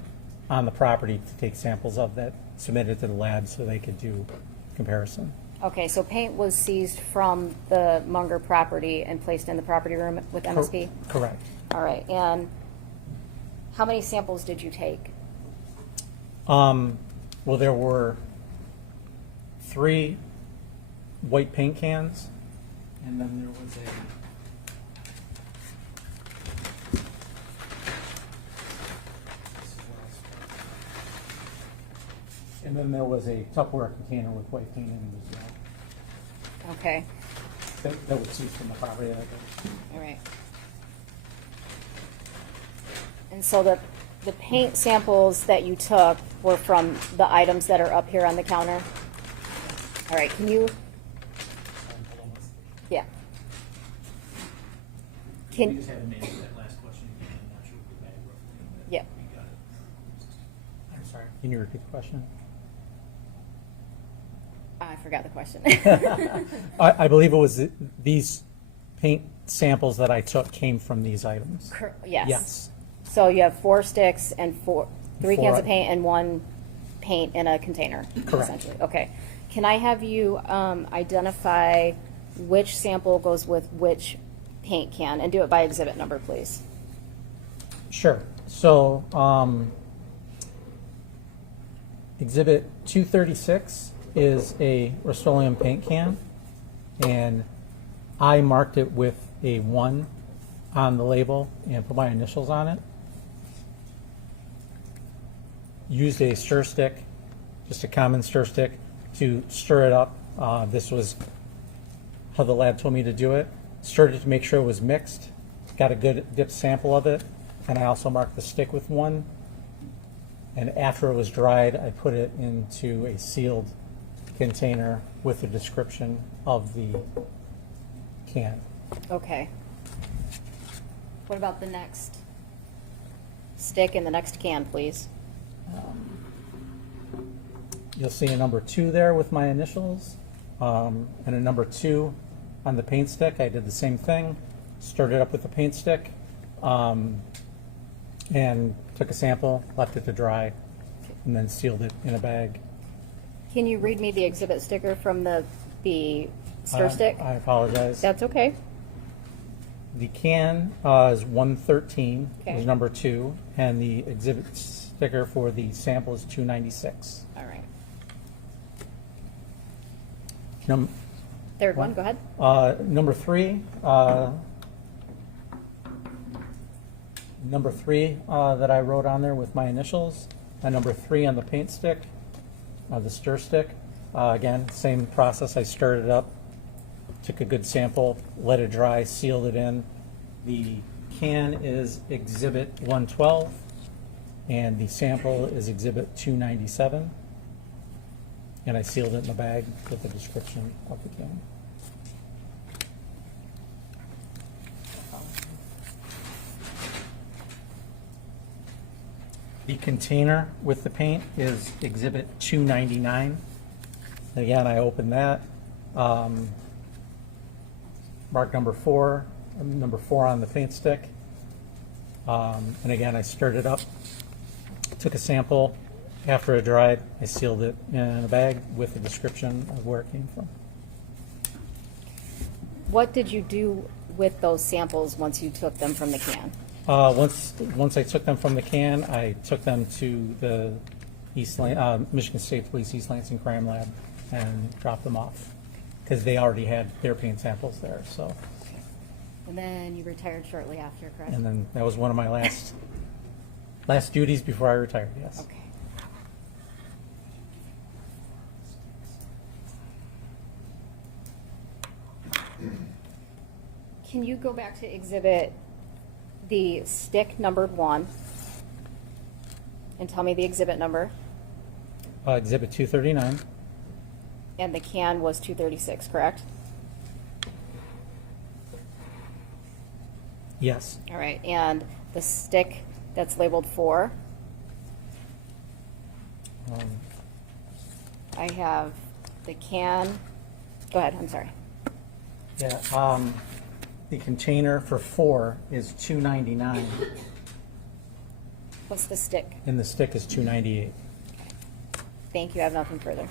on the property to take samples of that, submitted to the lab so they could do comparison. Okay, so paint was seized from the Munger property and placed in the property room with MSP? Correct. All right, and how many samples did you take? Well, there were 3 white paint cans, and then there was a Tupperware container with white paint in it as well. Okay, That was seized from the property that day. all right. And so the paint samples that you took were from the items that are up here on the counter? All right, can you, yeah. We Can, just haven't answered that last question again, I'm not sure what the bag roughly. but Yeah. We got it. I'm sorry. Can you repeat the question? I forgot the question. I believe it was these paint samples that I took came from these items. Yes. Yes. So you have 4 sticks and 3 cans of Four. paint and 1 paint in a container, Correct. essentially. Okay. Can I have you identify which sample goes with which paint can, and do it by exhibit number, please? Sure. So, exhibit 236 is a Rust-Oleum paint can, and I marked it with a 1 on the label and put my initials on it. Used a stir stick, just a common stir stick, to stir it up. This was how the lab told me to do it. Stirred it to make sure it was mixed. Got a good dip sample of it, and I also marked the stick with 1. And after it was dried, I put it into a sealed container with a description of the can. Okay. What about the next stick and the next can, please? You'll see a number 2 there with my initials, and a number 2 on the paint stick. I did the same thing, stirred it up with the paint stick, and took a sample, left it to dry, and then sealed it in a bag. Can you read me the exhibit sticker from the stir stick? I apologize. That's okay. The can is 113, Okay. is number 2, and the exhibit sticker for the sample is 296. All right. Num- Third one, go ahead. Number 3, that I wrote on there with my initials, and number 3 on the paint stick, the stir stick. Again, same process. I stirred it up, took a good sample, let it dry, sealed it in. The can is exhibit 112, and the sample is exhibit 297. And I sealed it in a bag with a description of the can. The container with the paint is exhibit 299. Again, I opened that. Marked number 4 on the paint stick. And again, I stirred it up, took a sample. After it dried, I sealed it in a bag with a description of where it came from. What did you do with those samples once you took them from the can? Once I took them from the can, I took them to the Michigan State Police East Lansing Crime Lab and dropped them off because they already had their paint samples there. So, And then you retired shortly after, correct? and then that was one of my last duties before I retired. Yes. Okay. Can you go back to exhibit the stick numbered 1 and tell me the exhibit number? Exhibit 239. And the can was 236, correct? Yes. All right, and the stick that's labeled 4? I have the can, go ahead, I'm sorry. Yeah. The container for 4 is 299, What's the stick? and the stick is 298. Thank you, I have nothing further.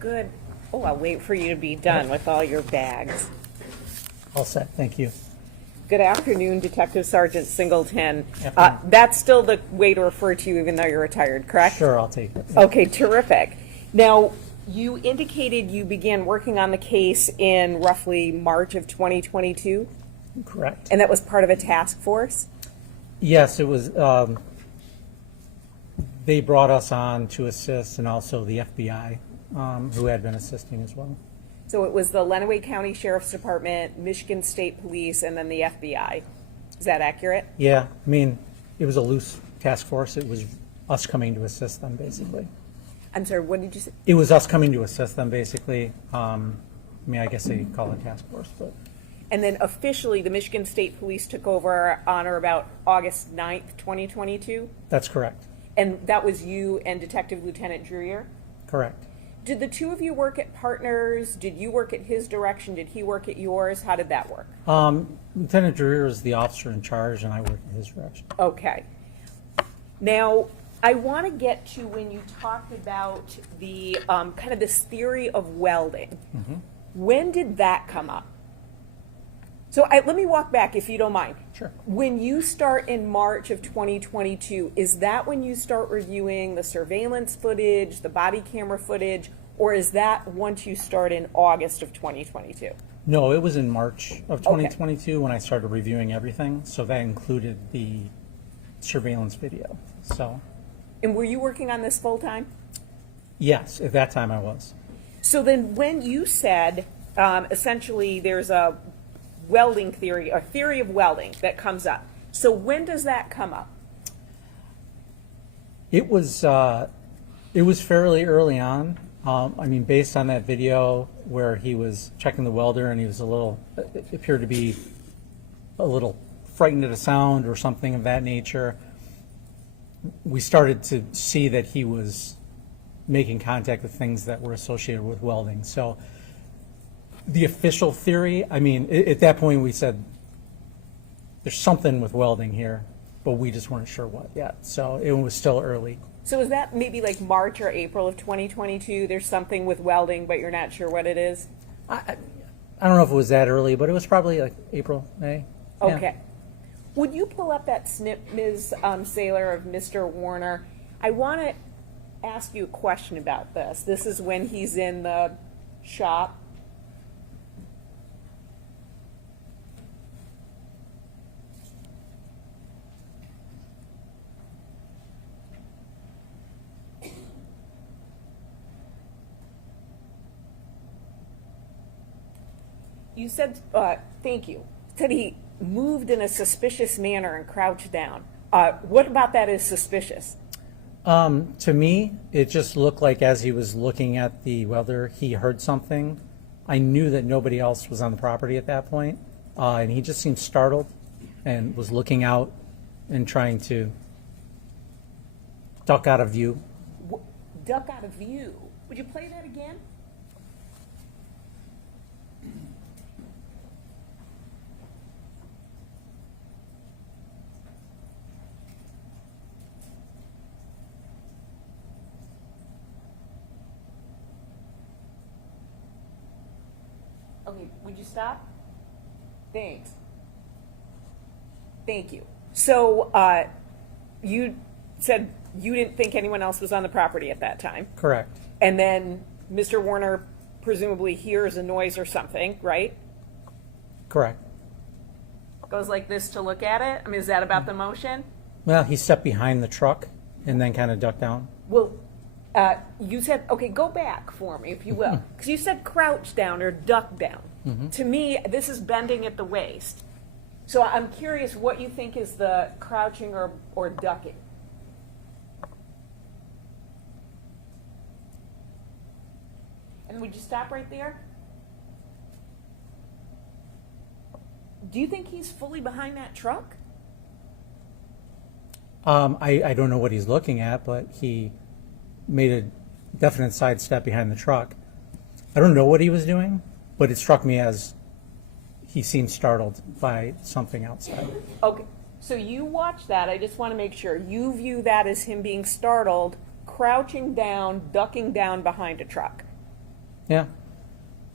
Good. Oh, I'll wait for you to be done with all your bags. All set, thank you. Good afternoon, Detective Sergeant Singleton. Afternoon. That's still the way to refer to you even though you're retired, correct? Sure, I'll take it. Okay, terrific. Now, you indicated you began working on the case in roughly March of 2022, Correct. and that was part of a task force? Yes, it was, they brought us on to assist, and also the FBI, who had been assisting as well. So it was the Lenawee County Sheriff's Department, Michigan State Police, and then the FBI. Is that accurate? Yeah, I mean, it was a loose task force. It was us coming to assist them, basically. I'm sorry, what did you say? It was us coming to assist them, basically. I mean, I guess they call it task force, but And then officially, the Michigan State Police took over on or about August 9th, 2022? that's correct. And that was you and Detective Lieutenant Dreyer? Correct. Did the two of you work at partners? Did you work at his direction? Did he work at yours? How did that work? Lieutenant Dreyer is the officer in charge, and I work in his direction. Okay. Now, I want to get to when you talked about the kind of this theory of welding. When did that come up? So let me walk back, if you don't mind. Sure. When you start in March of 2022, is that when you start reviewing the surveillance footage, the body camera footage, or is that once you start in August of 2022? No, it was in March of 2022 when I started reviewing everything, so that included the surveillance video. So, And were you working on this full time? yes, at that time I was. So then when you said, essentially, there's a welding theory, a theory of welding that comes up. So when does that come up? It was fairly early on. I mean, based on that video where he was checking the welder and he was it appeared to be a little frightened at a sound or something of that nature, we started to see that he was making contact with things that were associated with welding. So the official theory, I mean, at that point we said, there's something with welding here, but we just weren't sure what yet. So it was still early. So is that maybe like March or April of 2022? There's something with welding, but you're not sure what it is? I don't know if it was that early, but it was probably like April, May. Yeah. Okay. Would you pull up that snip, Ms. Saylor, of Mr. Warner? I want to ask you a question about this. This is when he's in the shop. You said, thank you, said he moved in a suspicious manner and crouched down. What about that is suspicious? To me, it just looked like as he was looking at the welder, he heard something. I knew that nobody else was on the property at that point, and he just seemed startled and was looking out and trying to duck out of view. Duck out of view. Would you play that again? Okay, would you stop? Thanks. Thank you. So, you said you didn't think anyone else was on the property at that time. Correct. And then Mr. Warner presumably hears a noise or something, right? Correct. Goes like this to look at it? I mean, is that about the motion? Well, he stepped behind the truck and then kind of ducked down. Well, you said, okay, go back for me, if you will. Because you said crouch down or duck down. To me, this is bending at the waist. So I'm curious what you think is the crouching or ducking. And would you stop right there? Do you think he's fully behind that truck? I don't know what he's looking at, but he made a definite sidestep behind the truck. I don't know what he was doing, but it struck me as he seemed startled by something outside. Okay, so you watch that. I just want to make sure. You view that as him being startled, crouching down, ducking down behind a truck. Yeah.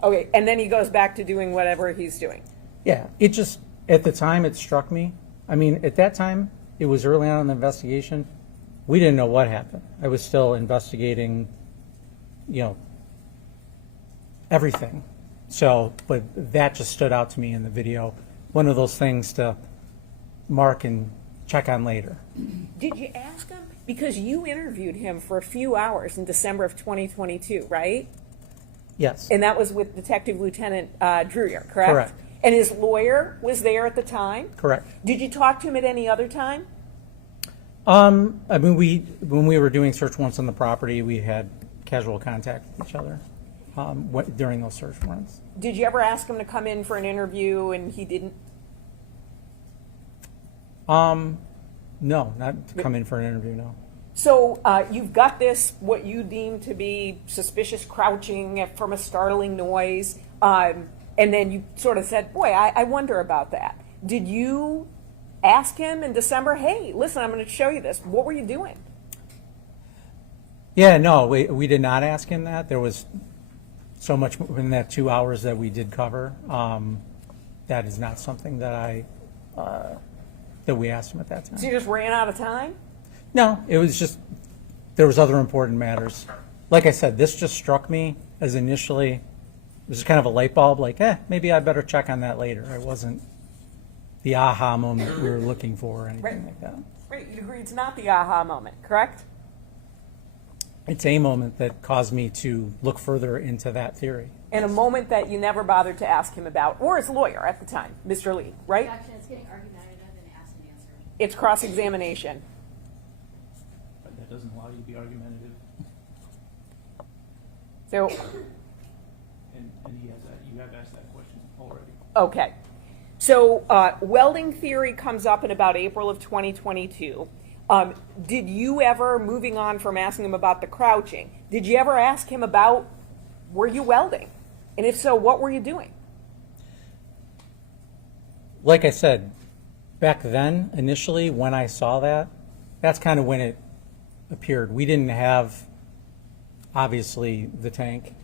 Okay, and then he goes back to doing whatever he's doing. Yeah, it just, at the time, it struck me. I mean, at that time, it was early on in the investigation. We didn't know what happened. I was still investigating, everything. So, but that just stood out to me in the video. One of those things to mark and check on later. Did you ask him? Because you interviewed him for a few hours in December of 2022, right? Yes. And that was with Detective Lieutenant Druyer, correct? Correct. And his lawyer was there at the time? Correct. Did you talk to him at any other time? I mean, when we were doing search warrants on the property, we had casual contact with each other during those search warrants. Did you ever ask him to come in for an interview and he didn't? No, not to come in for an interview, no. So you've got this, what you deem to be suspicious crouching from a startling noise, and then you sort of said, boy, I wonder about that. Did you ask him in December, hey, listen, I'm going to show you this. What were you doing? Yeah, no, we did not ask him that. There was so much in that 2 hours that we did cover. That is not something that that we asked him at that time. So you just ran out of time? No, it was just, there was other important matters. Like I said, this just struck me as initially, it was kind of a light bulb, like, maybe I better check on that later. It wasn't the aha moment we were looking for or anything like that. Right, you agree it's not the aha moment, correct? It's a moment that caused me to look further into that theory. And a moment that you never bothered to ask him about, or his lawyer at the time, Mr. Lee, right? Objection, it's getting argumentative and asked and answered. It's cross-examination. But that doesn't allow you to be argumentative, So, and he has that, you have asked that question already. okay. So welding theory comes up in about April of 2022. Did you ever, moving on from asking him about the crouching, did you ever ask him about, were you welding? And if so, what were you doing? Like I said, back then, initially, when I saw that, that's kind of when it appeared. We didn't have, obviously, the tank,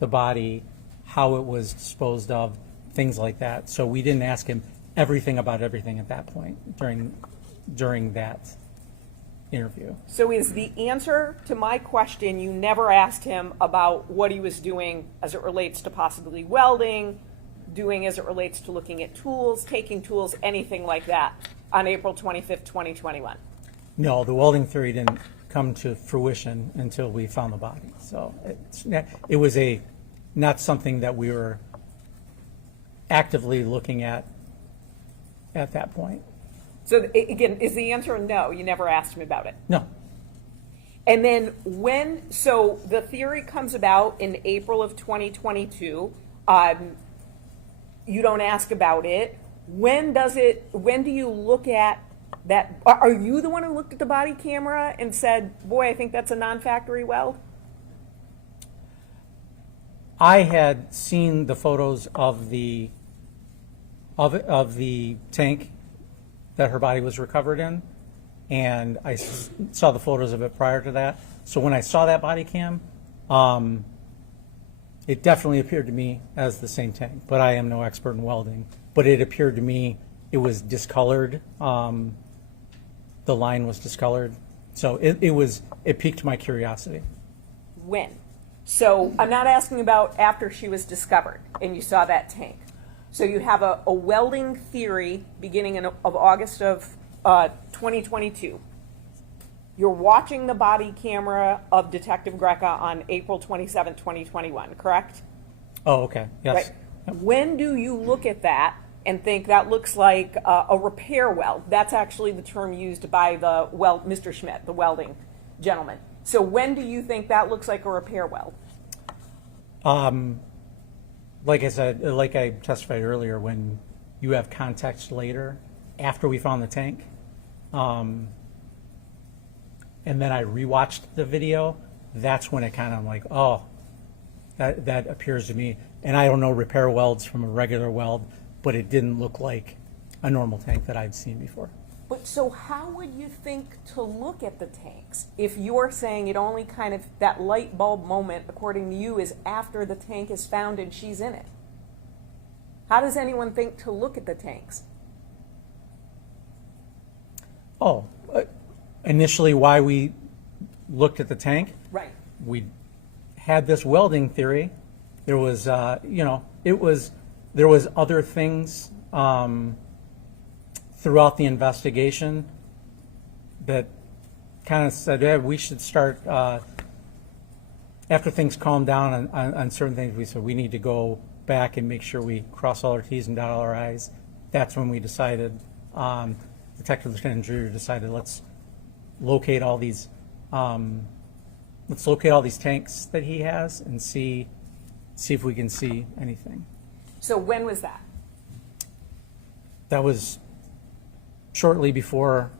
the body, how it was disposed of, things like that. So we didn't ask him everything about everything at that point during that interview. So is the answer to my question, you never asked him about what he was doing as it relates to possibly welding, doing as it relates to looking at tools, taking tools, anything like that on April 25th, 2021? No, the welding theory didn't come to fruition until we found the body. So it was not something that we were actively looking at that point. So again, is the answer no? You never asked him about it? No. And then so the theory comes about in April of 2022. You don't ask about it. When do you look at that? Are you the one who looked at the body camera and said, boy, I think that's a non-factory weld? I had seen the photos of the tank that her body was recovered in, and I saw the photos of it prior to that. So when I saw that body cam, it definitely appeared to me as the same tank, but I am no expert in welding. But it appeared to me it was discolored. The line was discolored. So it piqued my curiosity. When? So I'm not asking about after she was discovered and you saw that tank. So you have a welding theory beginning of August of 2022. You're watching the body camera of Detective Greca on April 27, 2021, correct? Oh, okay. Yes. Right. When do you look at that and think that looks like a repair weld? That's actually the term used by Mr. Schmidt, the welding gentleman. So when do you think that looks like a repair weld? Like I said, like I testified earlier, when you have context later, after we found the tank, and then I rewatched the video, that's when it kind of like, oh, that appears to me. And I don't know repair welds from a regular weld, but it didn't look like a normal tank that I'd seen before. But so how would you think to look at the tanks? If you're saying it only kind of, that light bulb moment, according to you, is after the tank is found and she's in it. How does anyone think to look at the tanks? Oh, initially why we looked at the tank? Right. We had this welding theory. There was, there was other things throughout the investigation that kind of said, yeah, we should start, after things calmed down on certain things, we said we need to go back and make sure we cross all our T's and dot all our I's. That's when we decided, Detective Lieutenant Dreer decided, let's locate all these tanks that he has and see if we can see anything. So when was that? That was shortly before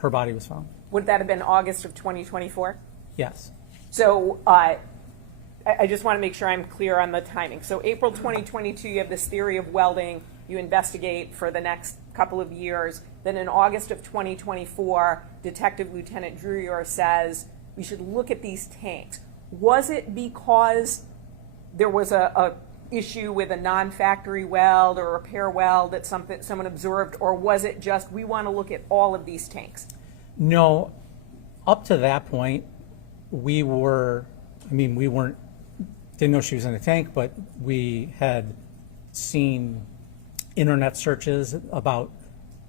her body was found. Would that have been August of 2024? Yes. So I just want to make sure I'm clear on the timing. So April 2022, you have this theory of welding. You investigate for the next couple of years. Then in August of 2024, Detective Lieutenant Dreyer says we should look at these tanks. Was it because there was a issue with a non-factory weld or a repair weld that someone observed, or was it just we want to look at all of these tanks? No, up to that point, we didn't know she was in a tank, but we had seen internet searches about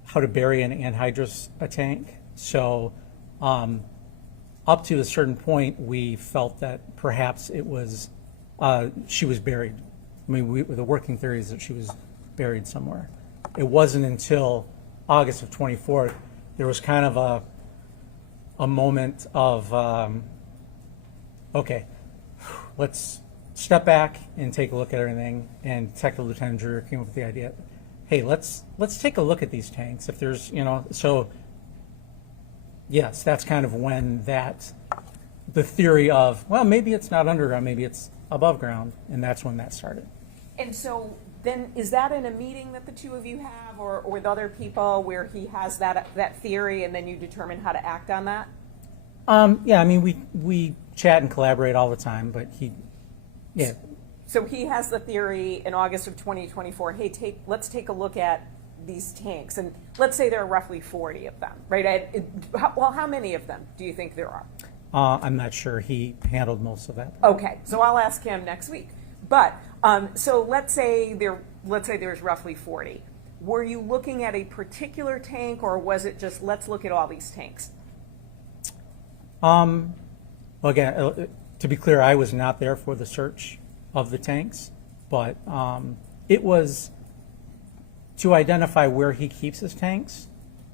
how to bury and anhydrous a tank. So up to a certain point, we felt that perhaps it was, she was buried. I mean, the working theory is that she was buried somewhere. It wasn't until August of 24th, there was kind of a moment of, okay, let's step back and take a look at everything. And Detective Lieutenant Dreyer came up with the idea, hey, let's take a look at these tanks. If there's, so yes, that's kind of when the theory of, well, maybe it's not underground, maybe it's above ground, and that's when that started. And so then is that in a meeting that the two of you have or with other people where he has that theory and then you determine how to act on that? Yeah, I mean, we chat and collaborate all the time, but yeah. So he has the theory in August of 2024, hey, let's take a look at these tanks. And let's say there are roughly 40 of them, right? How many of them do you think there are? I'm not sure. He handled most of that. Okay, so I'll ask him next week. But so let's say there's roughly 40. Were you looking at a particular tank, or was it just let's look at all these tanks? Well, again, to be clear, I was not there for the search of the tanks, but it was to identify where he keeps his tanks,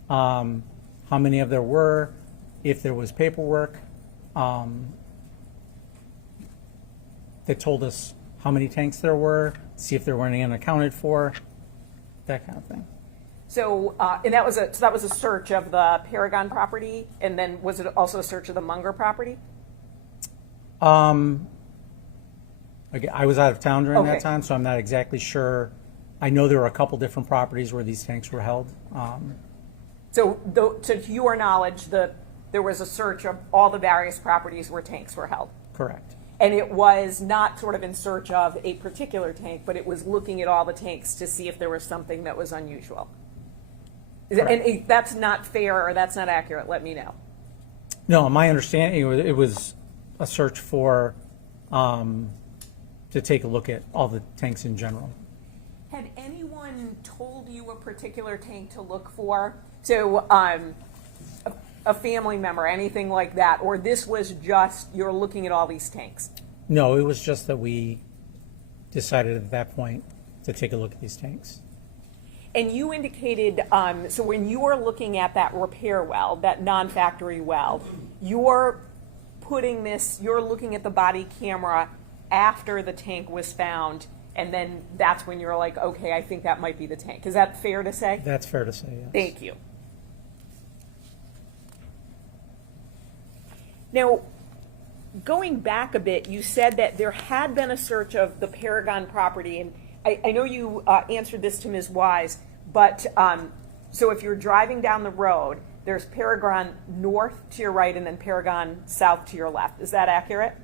how many of there were, if there was paperwork that told us how many tanks there were, see if there were any unaccounted for, that kind of thing. So, and that was a search of the Paragon property, and then was it also a search of the Munger property? Again, I was out of town during that time, so I'm not exactly sure. I know there were a couple different properties where these tanks were held. So to your knowledge, there was a search of all the various properties where tanks were held? Correct. And it was not sort of in search of a particular tank, but it was looking at all the tanks to see if there was something that was unusual. And if that's not fair or that's not accurate, let me know. No, my understanding, it was a search for, to take a look at all the tanks in general. Had anyone told you a particular tank to look for? So a family member, anything like that, or this was just you're looking at all these tanks? No, it was just that we decided at that point to take a look at these tanks. And you indicated, so when you are looking at that repair weld, that non-factory weld, you're looking at the body camera after the tank was found, and then that's when you're like, okay, I think that might be the tank. Is that fair to say? That's fair to say, yes. Thank you. Now, going back a bit, you said that there had been a search of the Paragon property, and I know you answered this to Ms. Wise, but So if you're driving down the road, there's Paragon North to your right and then Paragon South to your left. Is that accurate?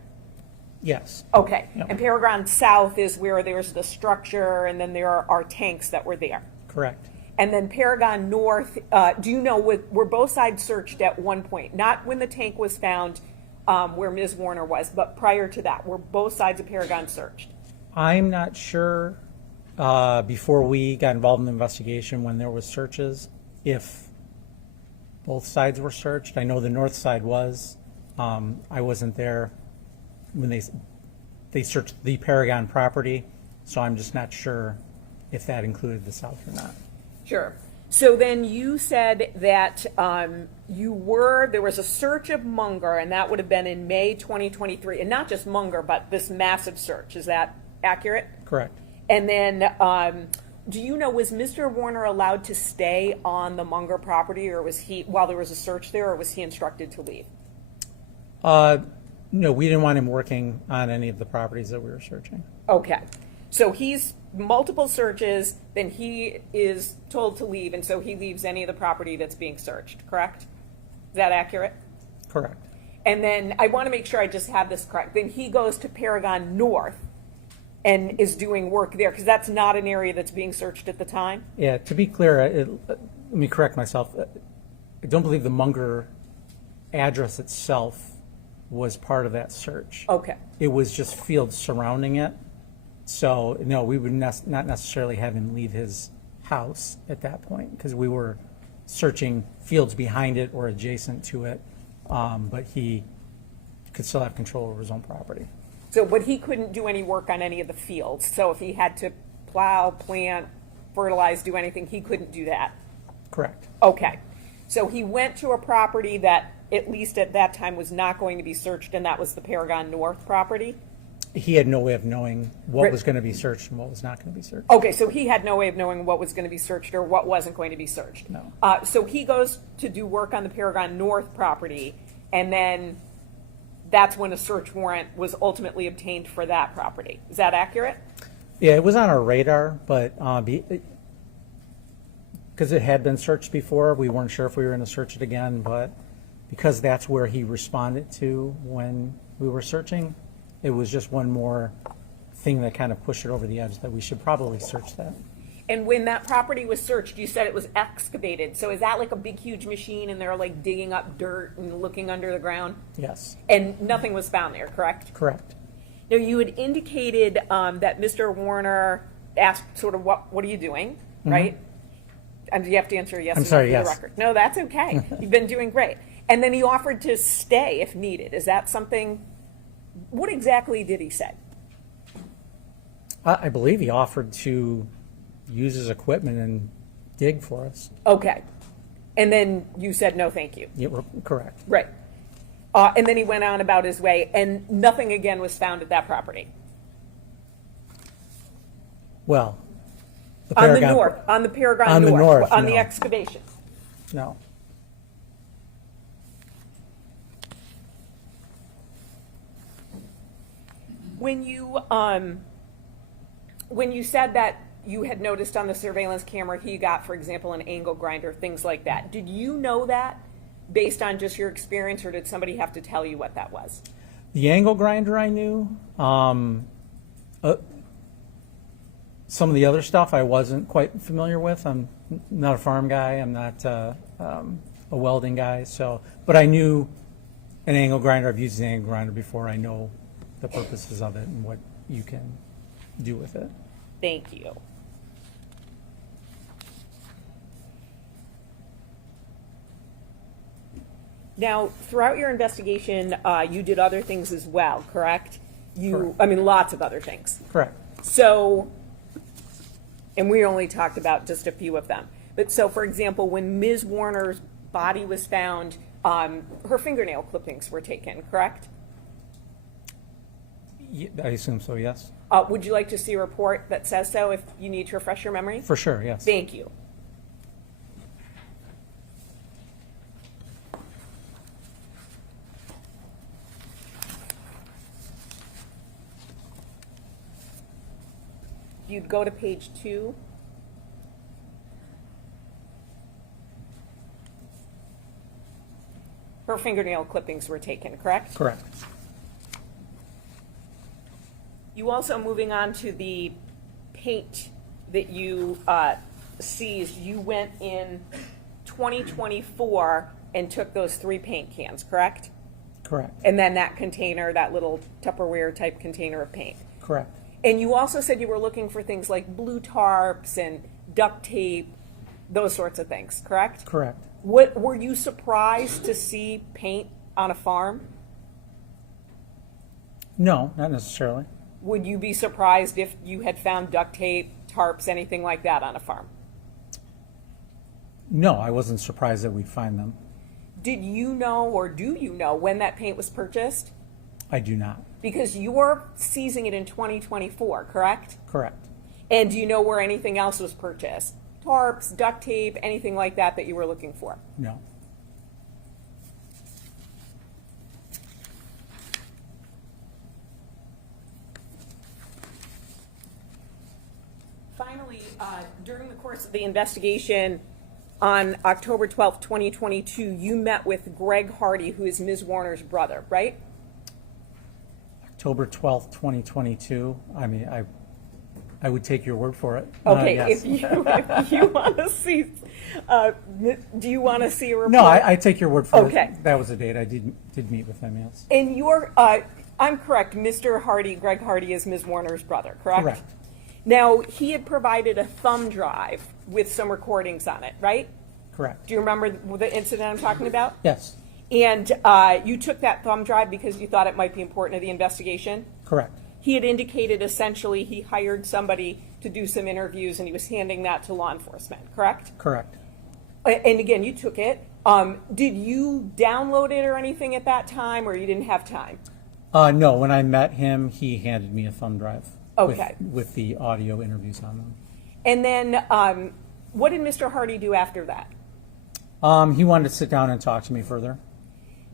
Yes. Okay. Yep. And Paragon South is where there's the structure and then there are tanks that were there. Correct. And then Paragon North, do you know, were both sides searched at one point? Not when the tank was found where Ms. Warner was, but prior to that, were both sides of Paragon searched? I'm not sure before we got involved in the investigation when there was searches if both sides were searched. I know the north side was. I wasn't there when they searched the Paragon property, so I'm just not sure if that included the south or not. Sure. So then you said that there was a search of Munger, and that would have been in May 2023, and not just Munger, but this massive search. Is that accurate? Correct. And then, do you know, was Mr. Warner allowed to stay on the Munger property, or was he, while there was a search there, or was he instructed to leave? No, we didn't want him working on any of the properties that we were searching. Okay. So he's multiple searches, then he is told to leave, and so he leaves any of the property that's being searched, correct? Is that accurate? Correct. And then I want to make sure I just have this correct. Then he goes to Paragon North and is doing work there, because that's not an area that's being searched at the time? Yeah, to be clear, let me correct myself. I don't believe the Munger address itself was part of that search. Okay. It was just fields surrounding it. So, no, we would not necessarily have him leave his house at that point, because we were searching fields behind it or adjacent to it, but he could still have control over his own property. So, but he couldn't do any work on any of the fields. So if he had to plow, plant, fertilize, do anything, he couldn't do that? Correct. Okay. So he went to a property that, at least at that time, was not going to be searched, and that was the Paragon North property? He had no way of knowing what was going to be searched and what was not going to be searched. Okay, so he had no way of knowing what was going to be searched or what wasn't going to be searched. No. So he goes to do work on the Paragon North property, and then that's when a search warrant was ultimately obtained for that property. Is that accurate? Yeah, it was on our radar, but because it had been searched before, we weren't sure if we were going to search it again, but because that's where he responded to when we were searching, it was just one more thing that kind of pushed it over the edge that we should probably search that. And when that property was searched, you said it was excavated. So is that like a big, huge machine and they're like digging up dirt and looking under the ground? Yes. And nothing was found there, correct? Correct. Now, you had indicated that Mr. Warner asked sort of, what are you doing, right? And you have to answer yes or no for the record. No, that's okay. You've been doing great. And then he offered to stay if needed. Is that something, what exactly did he say? I believe he offered to use his equipment and dig for us. Okay. And then you said no, thank you. Yeah, correct. Right. And then he went on about his way, and nothing again was found at that property. Well, On the north, on the Paragon on the north, on no. the excavation. No. When you said that you had noticed on the surveillance camera he got, for example, an angle grinder, things like that, did you know that based on just your experience, or did somebody have to tell you what that was? The angle grinder I knew. Some of the other stuff I wasn't quite familiar with. I'm not a farm guy. I'm not a welding guy. So, but I knew an angle grinder. I've used an angle grinder before. I know the purposes of it and what you can do with it. Thank you. Now, throughout your investigation, you did other things as well, correct? Correct. I mean, lots of other things. Correct. So, and we only talked about just a few of them. But so, for example, when Ms. Warner's body was found, her fingernail clippings were taken, correct? I assume so, yes. Would you like to see a report that says so if you need to refresh your memory? For sure, yes. Thank you. You'd go to page 2. your fingernail clippings were taken, correct? Correct. You also, moving on to the paint that you seized, you went in 2024 and took those 3 paint cans, correct? Correct. And then that container, that little Tupperware type container of paint. Correct. And you also said you were looking for things like blue tarps and duct tape, those sorts of things, correct? Correct. What, were you surprised to see paint on a farm? No, not necessarily. Would you be surprised if you had found duct tape, tarps, anything like that on a farm? No, I wasn't surprised that we'd find them. Did you know, or do you know, when that paint was purchased? I do not. Because you're seizing it in 2024, correct? Correct. And do you know where anything else was purchased? Tarps, duct tape, anything like that that you were looking for? No. Finally, during the course of the investigation on October 12th, 2022, you met with Greg Hardy, who is Ms. Warner's brother, right? October 12th, 2022. I mean, I would take your word for it. Okay, Yes. if you want to see, do you want to see a report? No, I take your word for it. Okay. That was the date. I did meet with him, yes. And you're, I'm correct, Mr. Hardy, Greg Hardy is Ms. Warner's brother, correct? Correct. Now, he had provided a thumb drive with some recordings on it, right? Correct. Do you remember the incident I'm talking about? Yes. And you took that thumb drive because you thought it might be important to the investigation? Correct. He had indicated essentially he hired somebody to do some interviews and he was handing that to law enforcement, correct? Correct. And again, you took it. Did you download it or anything at that time, or you didn't have time? No, when I met him, he handed me a thumb drive. Okay. With the audio interviews on them. And then what did Mr. Hardy do after that? He wanted to sit down and talk to me further.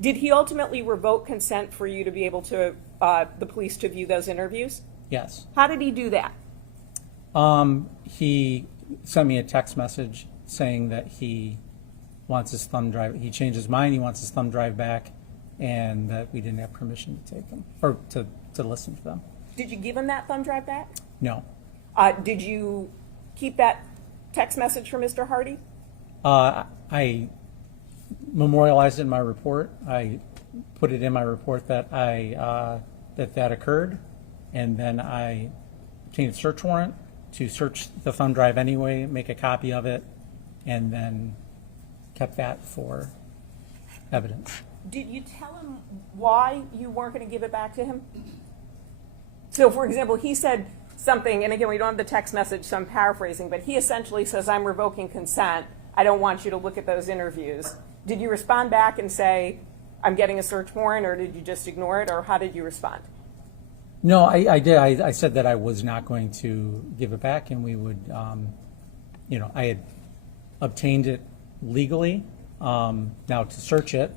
Did he ultimately revoke consent for you to be able to, the police to view those interviews? Yes. How did he do that? He sent me a text message saying that he wants his thumb drive. He changed his mind. He wants his thumb drive back, and that we didn't have permission to take them or to listen to them. Did you give him that thumb drive back? No. Did you keep that text message from Mr. Hardy? I memorialized it in my report. I put it in my report that that occurred, and then I obtained a search warrant to search the thumb drive anyway, make a copy of it, and then kept that for evidence. Did you tell him why you weren't going to give it back to him? So, for example, he said something, and again, we don't have the text message, so I'm paraphrasing, but he essentially says, I'm revoking consent. I don't want you to look at those interviews. Did you respond back and say, I'm getting a search warrant, or did you just ignore it, or how did you respond? No, I did. I said that I was not going to give it back, and we would, I had obtained it legally. Now, to search it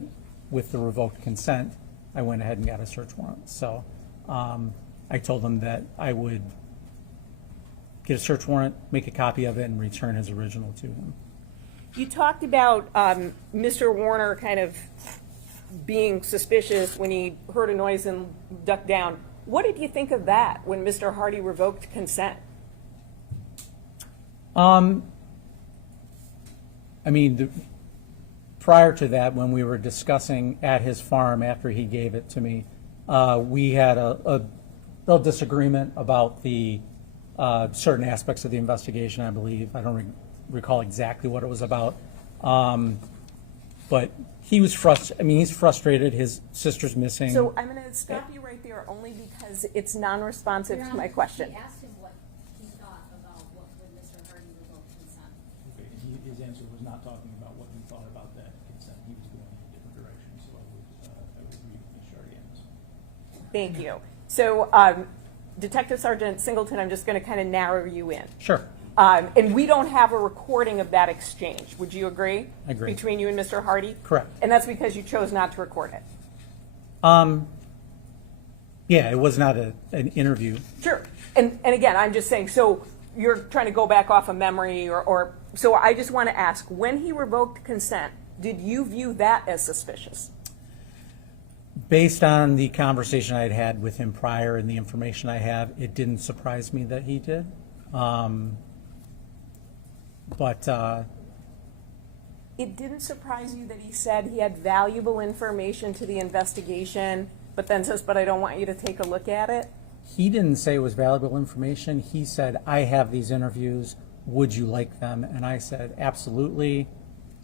with the revoked consent, I went ahead and got a search warrant. So I told him that I would get a search warrant, make a copy of it, and return his original to him. You talked about Mr. Warner kind of being suspicious when he heard a noise and ducked down. What did you think of that when Mr. Hardy revoked consent? I mean, prior to that, when we were discussing at his farm after he gave it to me, we had a little disagreement about the certain aspects of the investigation, I believe. I don't recall exactly what it was about. But he was frustrated. I mean, he's frustrated. His sister's missing. So I'm going to stop you right there only because it's non-responsive to my question. He asked him what he thought about what when Mr. Hardy revoked consent. Okay, his answer was not talking about what he thought about that consent. He was going in a different direction, so I would agree with Ms. Shardy on this. Thank you. So Detective Sergeant Singleton, I'm just going to kind of narrow you in. Sure. And we don't have a recording of that exchange. Would you agree? Agree. Between you and Mr. Hardy? Correct. And that's because you chose not to record it? Yeah, it was not an interview. Sure. And again, I'm just saying, so you're trying to go back off of memory or so I just want to ask, when he revoked consent, did you view that as suspicious? Based on the conversation I'd had with him prior and the information I have, it didn't surprise me that he did. But It didn't surprise you that he said he had valuable information to the investigation, but then says, but I don't want you to take a look at it? he didn't say it was valuable information. He said, I have these interviews. Would you like them? And I said, absolutely.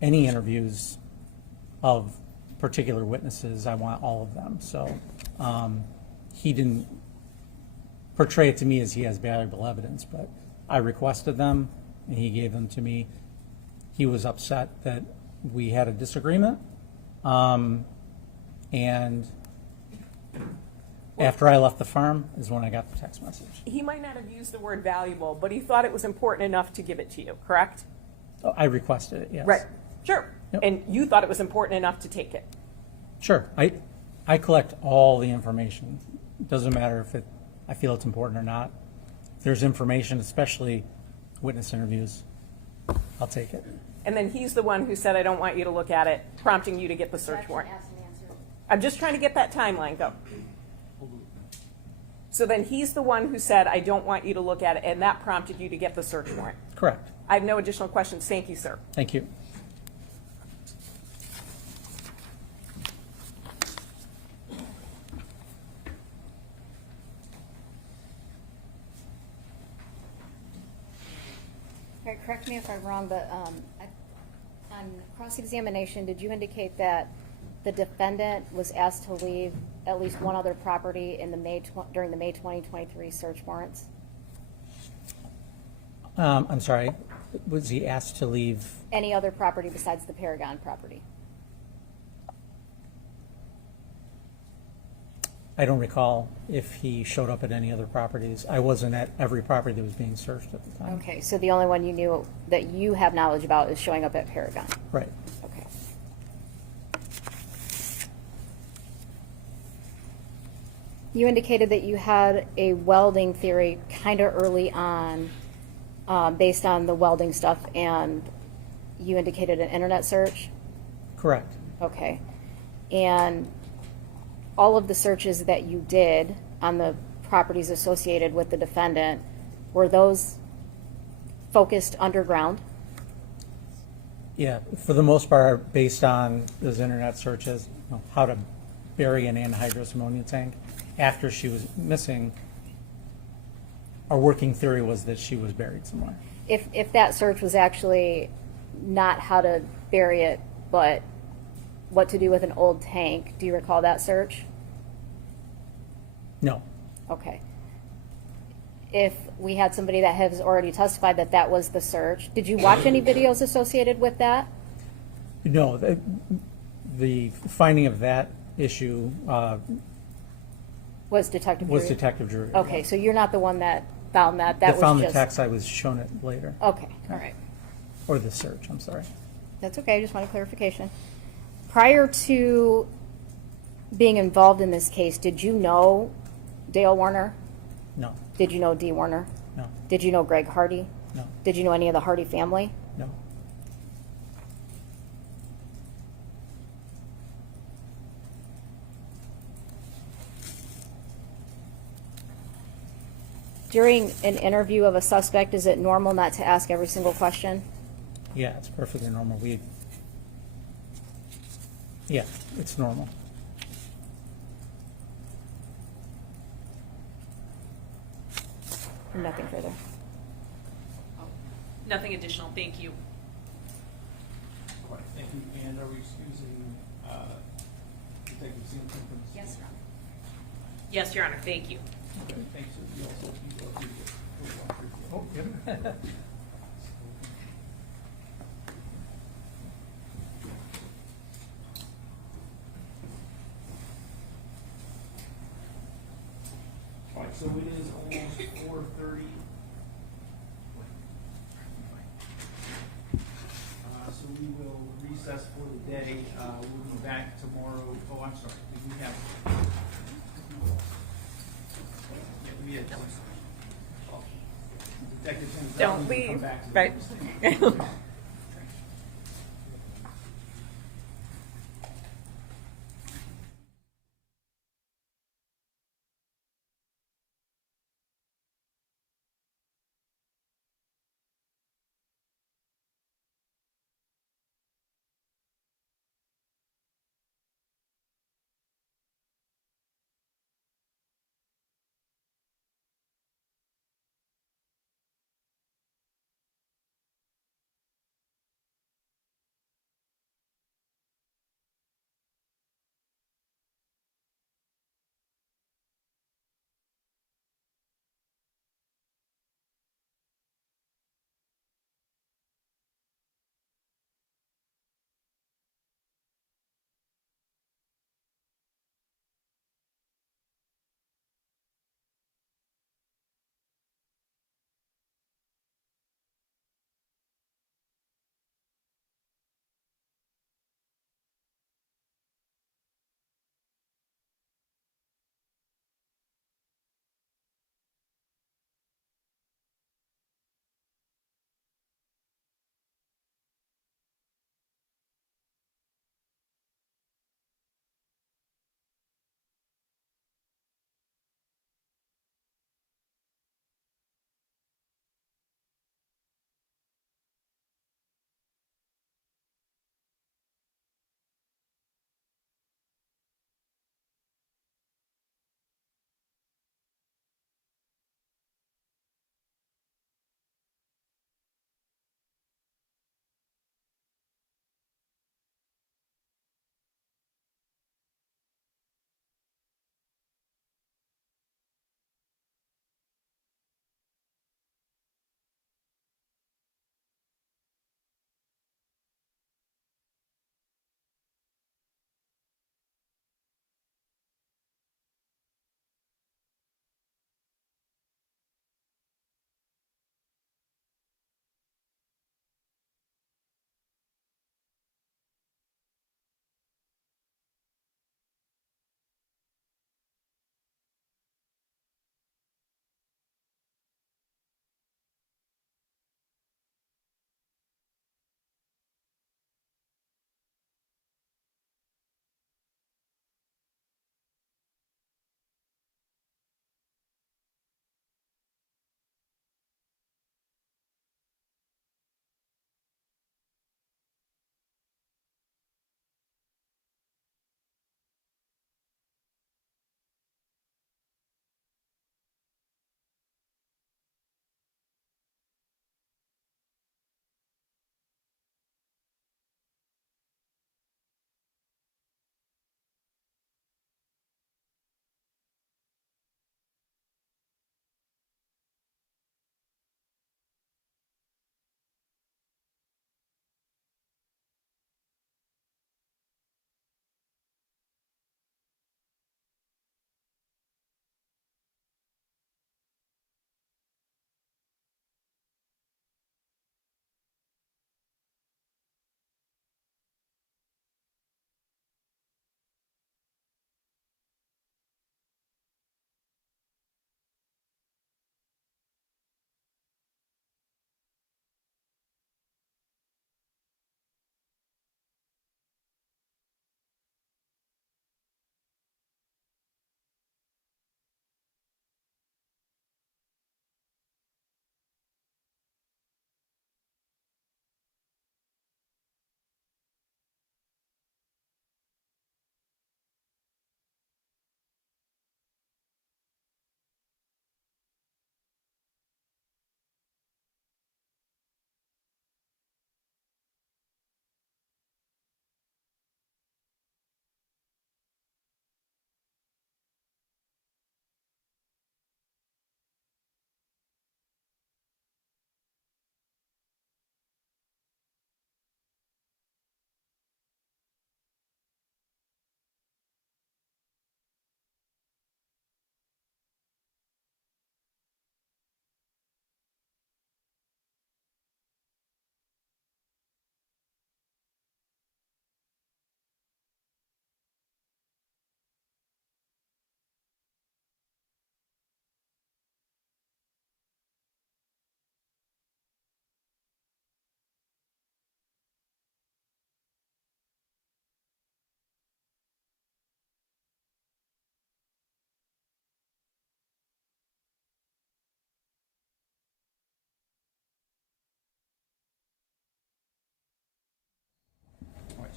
Any interviews of particular witnesses, I want all of them. So he didn't portray it to me as he has valuable evidence, but I requested them and he gave them to me. He was upset that we had a disagreement. And after I left the farm is when I got the text message. He might not have used the word valuable, but he thought it was important enough to give it to you, correct? I requested it, yes. Right. Sure. Yep. And you thought it was important enough to take it. Sure. I collect all the information. It doesn't matter if I feel it's important or not. If there's information, especially witness interviews, I'll take it. And then he's the one who said, I don't want you to look at it, prompting you to get the search warrant. I'm just trying to get that timeline go. So then he's the one who said, I don't want you to look at it, and that prompted you to get the search warrant. Correct. I have no additional questions. Thank you, sir. Thank you. All right, correct me if I'm wrong, but on cross-examination, did you indicate that the defendant was asked to leave at least one other property in the during the May 2023 search warrants? I'm sorry. Was he asked to leave? Any other property besides the Paragon property? I don't recall if he showed up at any other properties. I wasn't at every property that was being searched at the time. Okay, so the only one you knew that you have knowledge about is showing up at Paragon. Right. Okay. You indicated that you had a welding theory kind of early on based on the welding stuff, and you indicated an internet search? Correct. Okay. And all of the searches that you did on the properties associated with the defendant, were those focused underground? Yeah, for the most part, based on those internet searches, how to bury an anhydrous ammonia tank. After she was missing, our working theory was that she was buried somewhere. If that search was actually not how to bury it, but what to do with an old tank, do you recall that search? No. Okay. If we had somebody that has already testified that that was the search, did you watch any videos associated with that? No, the finding of that issue Was Detective was Drew? Detective Drew. Okay, so you're not the one that found that. That was found just... the text. I was shown it later. Okay, all right. Or the search, I'm sorry. That's okay, I just wanted clarification. Prior to being involved in this case, did you know Dale Warner? No. Did you know Dee Warner? No. Did you know Greg Hardy? No. Did you know any of the Hardy family? No. During an interview of a suspect, is it normal not to ask every single question? Yeah, it's perfectly normal. Yeah, it's normal. Nothing further. Nothing additional. Thank you. All right, thank you. And are we excusing Detective Simpson from this? Yes, Your Honor. Yes, Your Honor. Thank you. Okay, thanks. You also, Oh, yeah. All right, so it is almost 4:30. So we will recess for the day. We'll be back tomorrow. Oh, I'm sorry. We have. Yeah, we have. Detective Sims, Don't we can come leave. back to Right. this.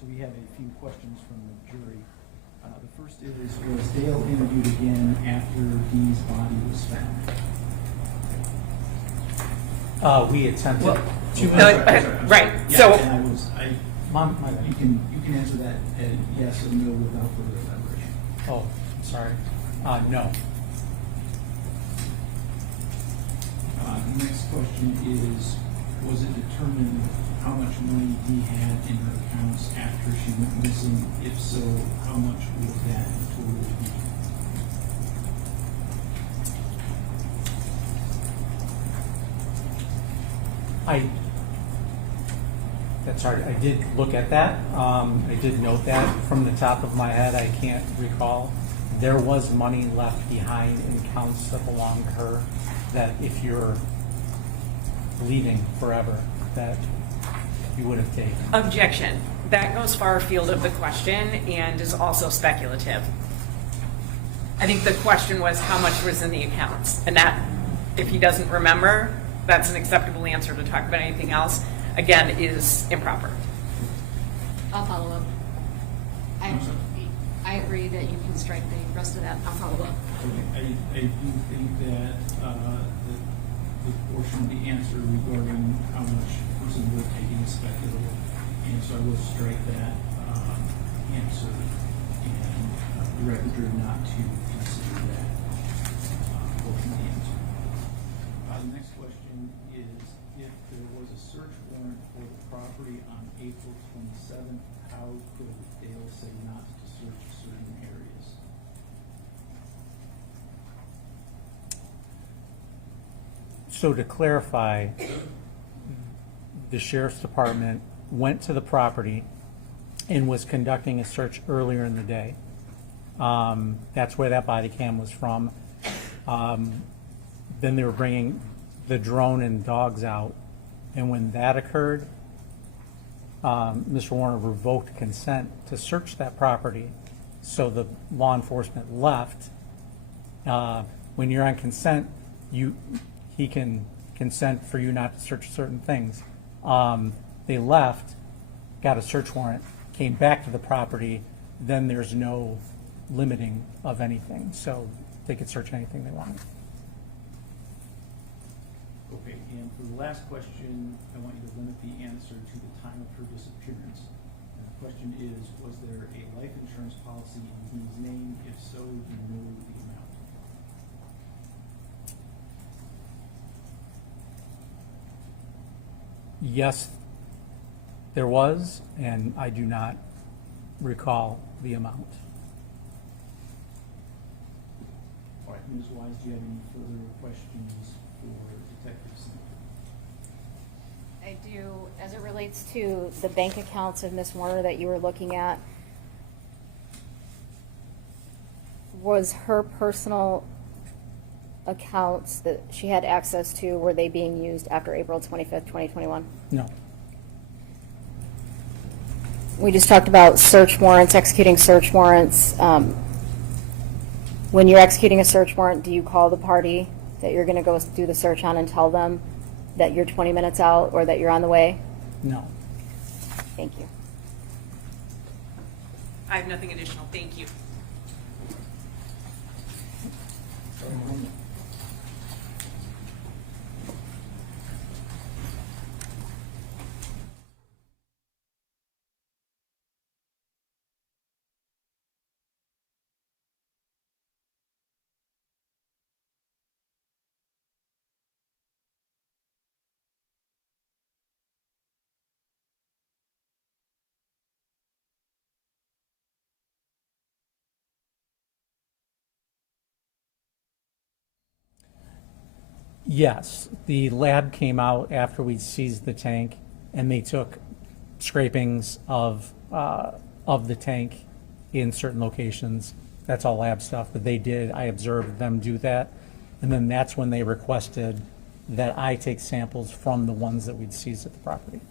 so we have a few questions from the jury. The first is, was Dale interviewed again after Dee's body was found? We attempted. Well, Right, Yeah, so, and Mom, my bad. you can answer that yes or no without further elaboration. Oh, sorry. No. The next question is, was it determined how much money Dee had in her accounts after she went missing? If so, how much would that total be? That's hard. I did look at that. I did note that. From the top of my head, I can't recall. There was money left behind in accounts that belong to her that if you're leaving forever, that you would have taken. objection. That goes far afield of the question and is also speculative. I think the question was how much was in the accounts. And that, if he doesn't remember, that's an acceptable answer to talk about anything else. Again, is improper. I'll follow up. I agree that you can strike the rest of that. I'll follow up. Okay, I do think that the portion of the answer regarding how much a person would have taken is speculative, and so I will strike that answer and direct the jury not to consider that portion of the answer. The next question is, if there was a search warrant for the property on April 27th, how could Dale say not to search certain areas? So to clarify, the sheriff's department went to the property and was conducting a search earlier in the day. That's where that body cam was from. Then they were bringing the drone and dogs out. And when that occurred, Mr. Warner revoked consent to search that property. So the law enforcement left. When you're on consent, he can consent for you not to search certain things. They left, got a search warrant, came back to the property, then there's no limiting of anything. So they could search anything they wanted. Okay, and for the last question, I want you to limit the answer to the time of her disappearance. And the question is, was there a life insurance policy in Dee's name? If so, do you know the amount? Yes, there was, and I do not recall the amount. All right, Ms. Wise, do you have any further questions for Detective Smith? I do, as it relates to the bank accounts of Ms. Warner that you were looking at, was her personal accounts that she had access to, were they being used after April 25th, 2021? No. We just talked about search warrants, executing search warrants. When you're executing a search warrant, do you call the party that you're going to go do the search on and tell them that you're 20 minutes out or that you're on the way? No. Thank you. I have nothing additional. Thank you. Yes, the lab came out after we seized the tank, and they took scrapings of the tank in certain locations. That's all lab stuff, but they did. I observed them do that, and then that's when they requested that I take samples from the ones that we'd seized at the property.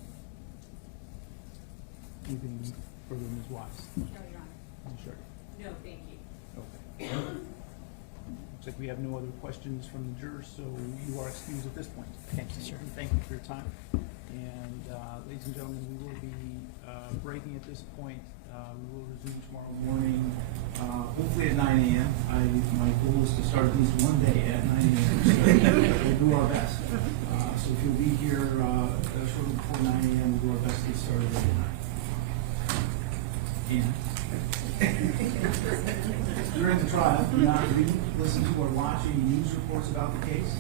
Anything further, Ms. Wise? No, Your Honor. Sure. No, thank you. Okay. Looks like we have no other questions from the jurors, so you are excused at this point. Thank you, sir. Thank you for your time. And ladies and gentlemen, we will be breaking at this point. We will resume tomorrow morning, hopefully at 9 a.m. My goal is to start at least one day at 9 a.m. So we'll do our best. So if you'll be here shortly before 9 a.m., we'll do our best to get started at 9. And during the trial, do not read, listen to, or watch any news reports about the case.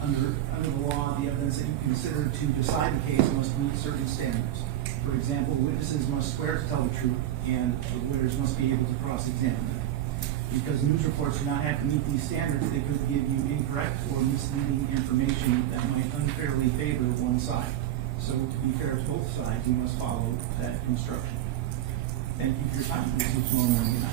Under the law, the evidence that you consider to decide the case must meet certain standards. For example, witnesses must swear to tell the truth, and the lawyers must be able to cross-examine them. Because news reports do not have to meet these standards, they could give you incorrect or misleading information that might unfairly favor one side. So to be fair to both sides, you must follow that instruction. Thank you for your time. This is tomorrow morning at 9.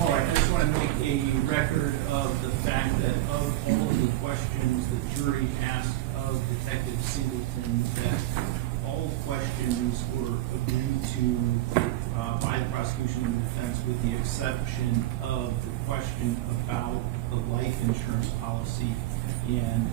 All right, I just want to make a record of the fact that of all of the questions the jury asked of Detective Singleton, that all questions were agreed to by the prosecution and the defense, with the exception of the question about the life insurance policy. And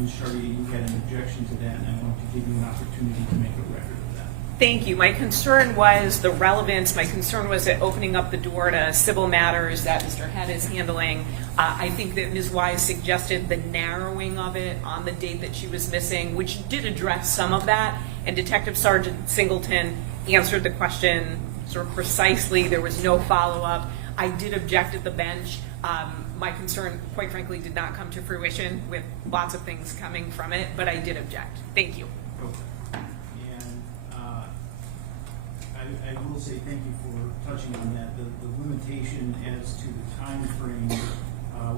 Ms. Chartier, you had an objection to that, and I want to give you an opportunity to make a record of that. Thank you. My concern was the relevance. My concern was that opening up the door to civil matters that Mr. Head is handling. I think that Ms. Wise suggested the narrowing of it on the date that she was missing, which did address some of that. And Detective Sergeant Singleton answered the question sort of precisely. There was no follow-up. I did object at the bench. My concern, quite frankly, did not come to fruition, with lots of things coming from it, but I did object. Thank you. Okay. And I will say thank you for touching on that. The limitation as to the time frame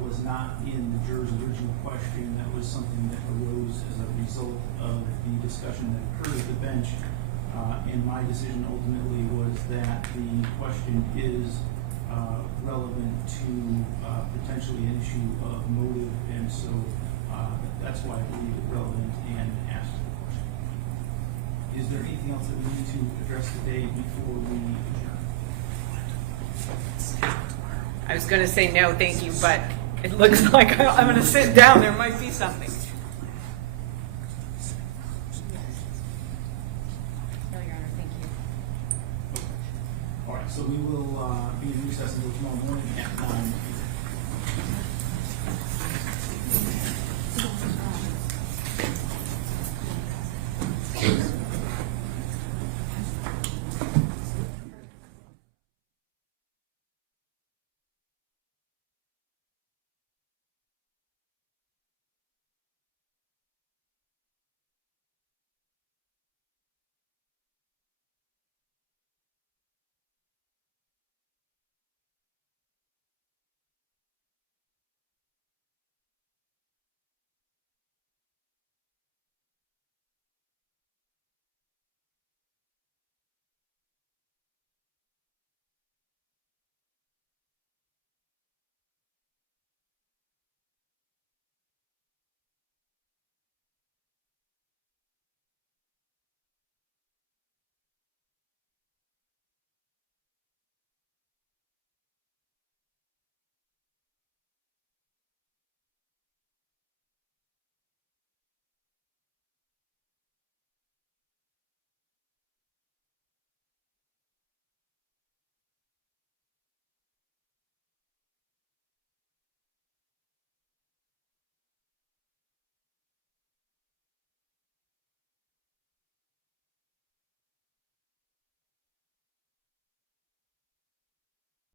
was not in the juror's original question. That was something that arose as a result of the discussion that occurred at the bench. And my decision ultimately was that the question is relevant to potentially an issue of motive, and so that's why I believe it relevant and asked the question. Is there anything else that we need to address today before we adjourn? I was going to say no, thank you, but it looks like I'm going to sit down. There might be something. No, Your Honor, thank you. All right, so we will be in recess until tomorrow morning at 9.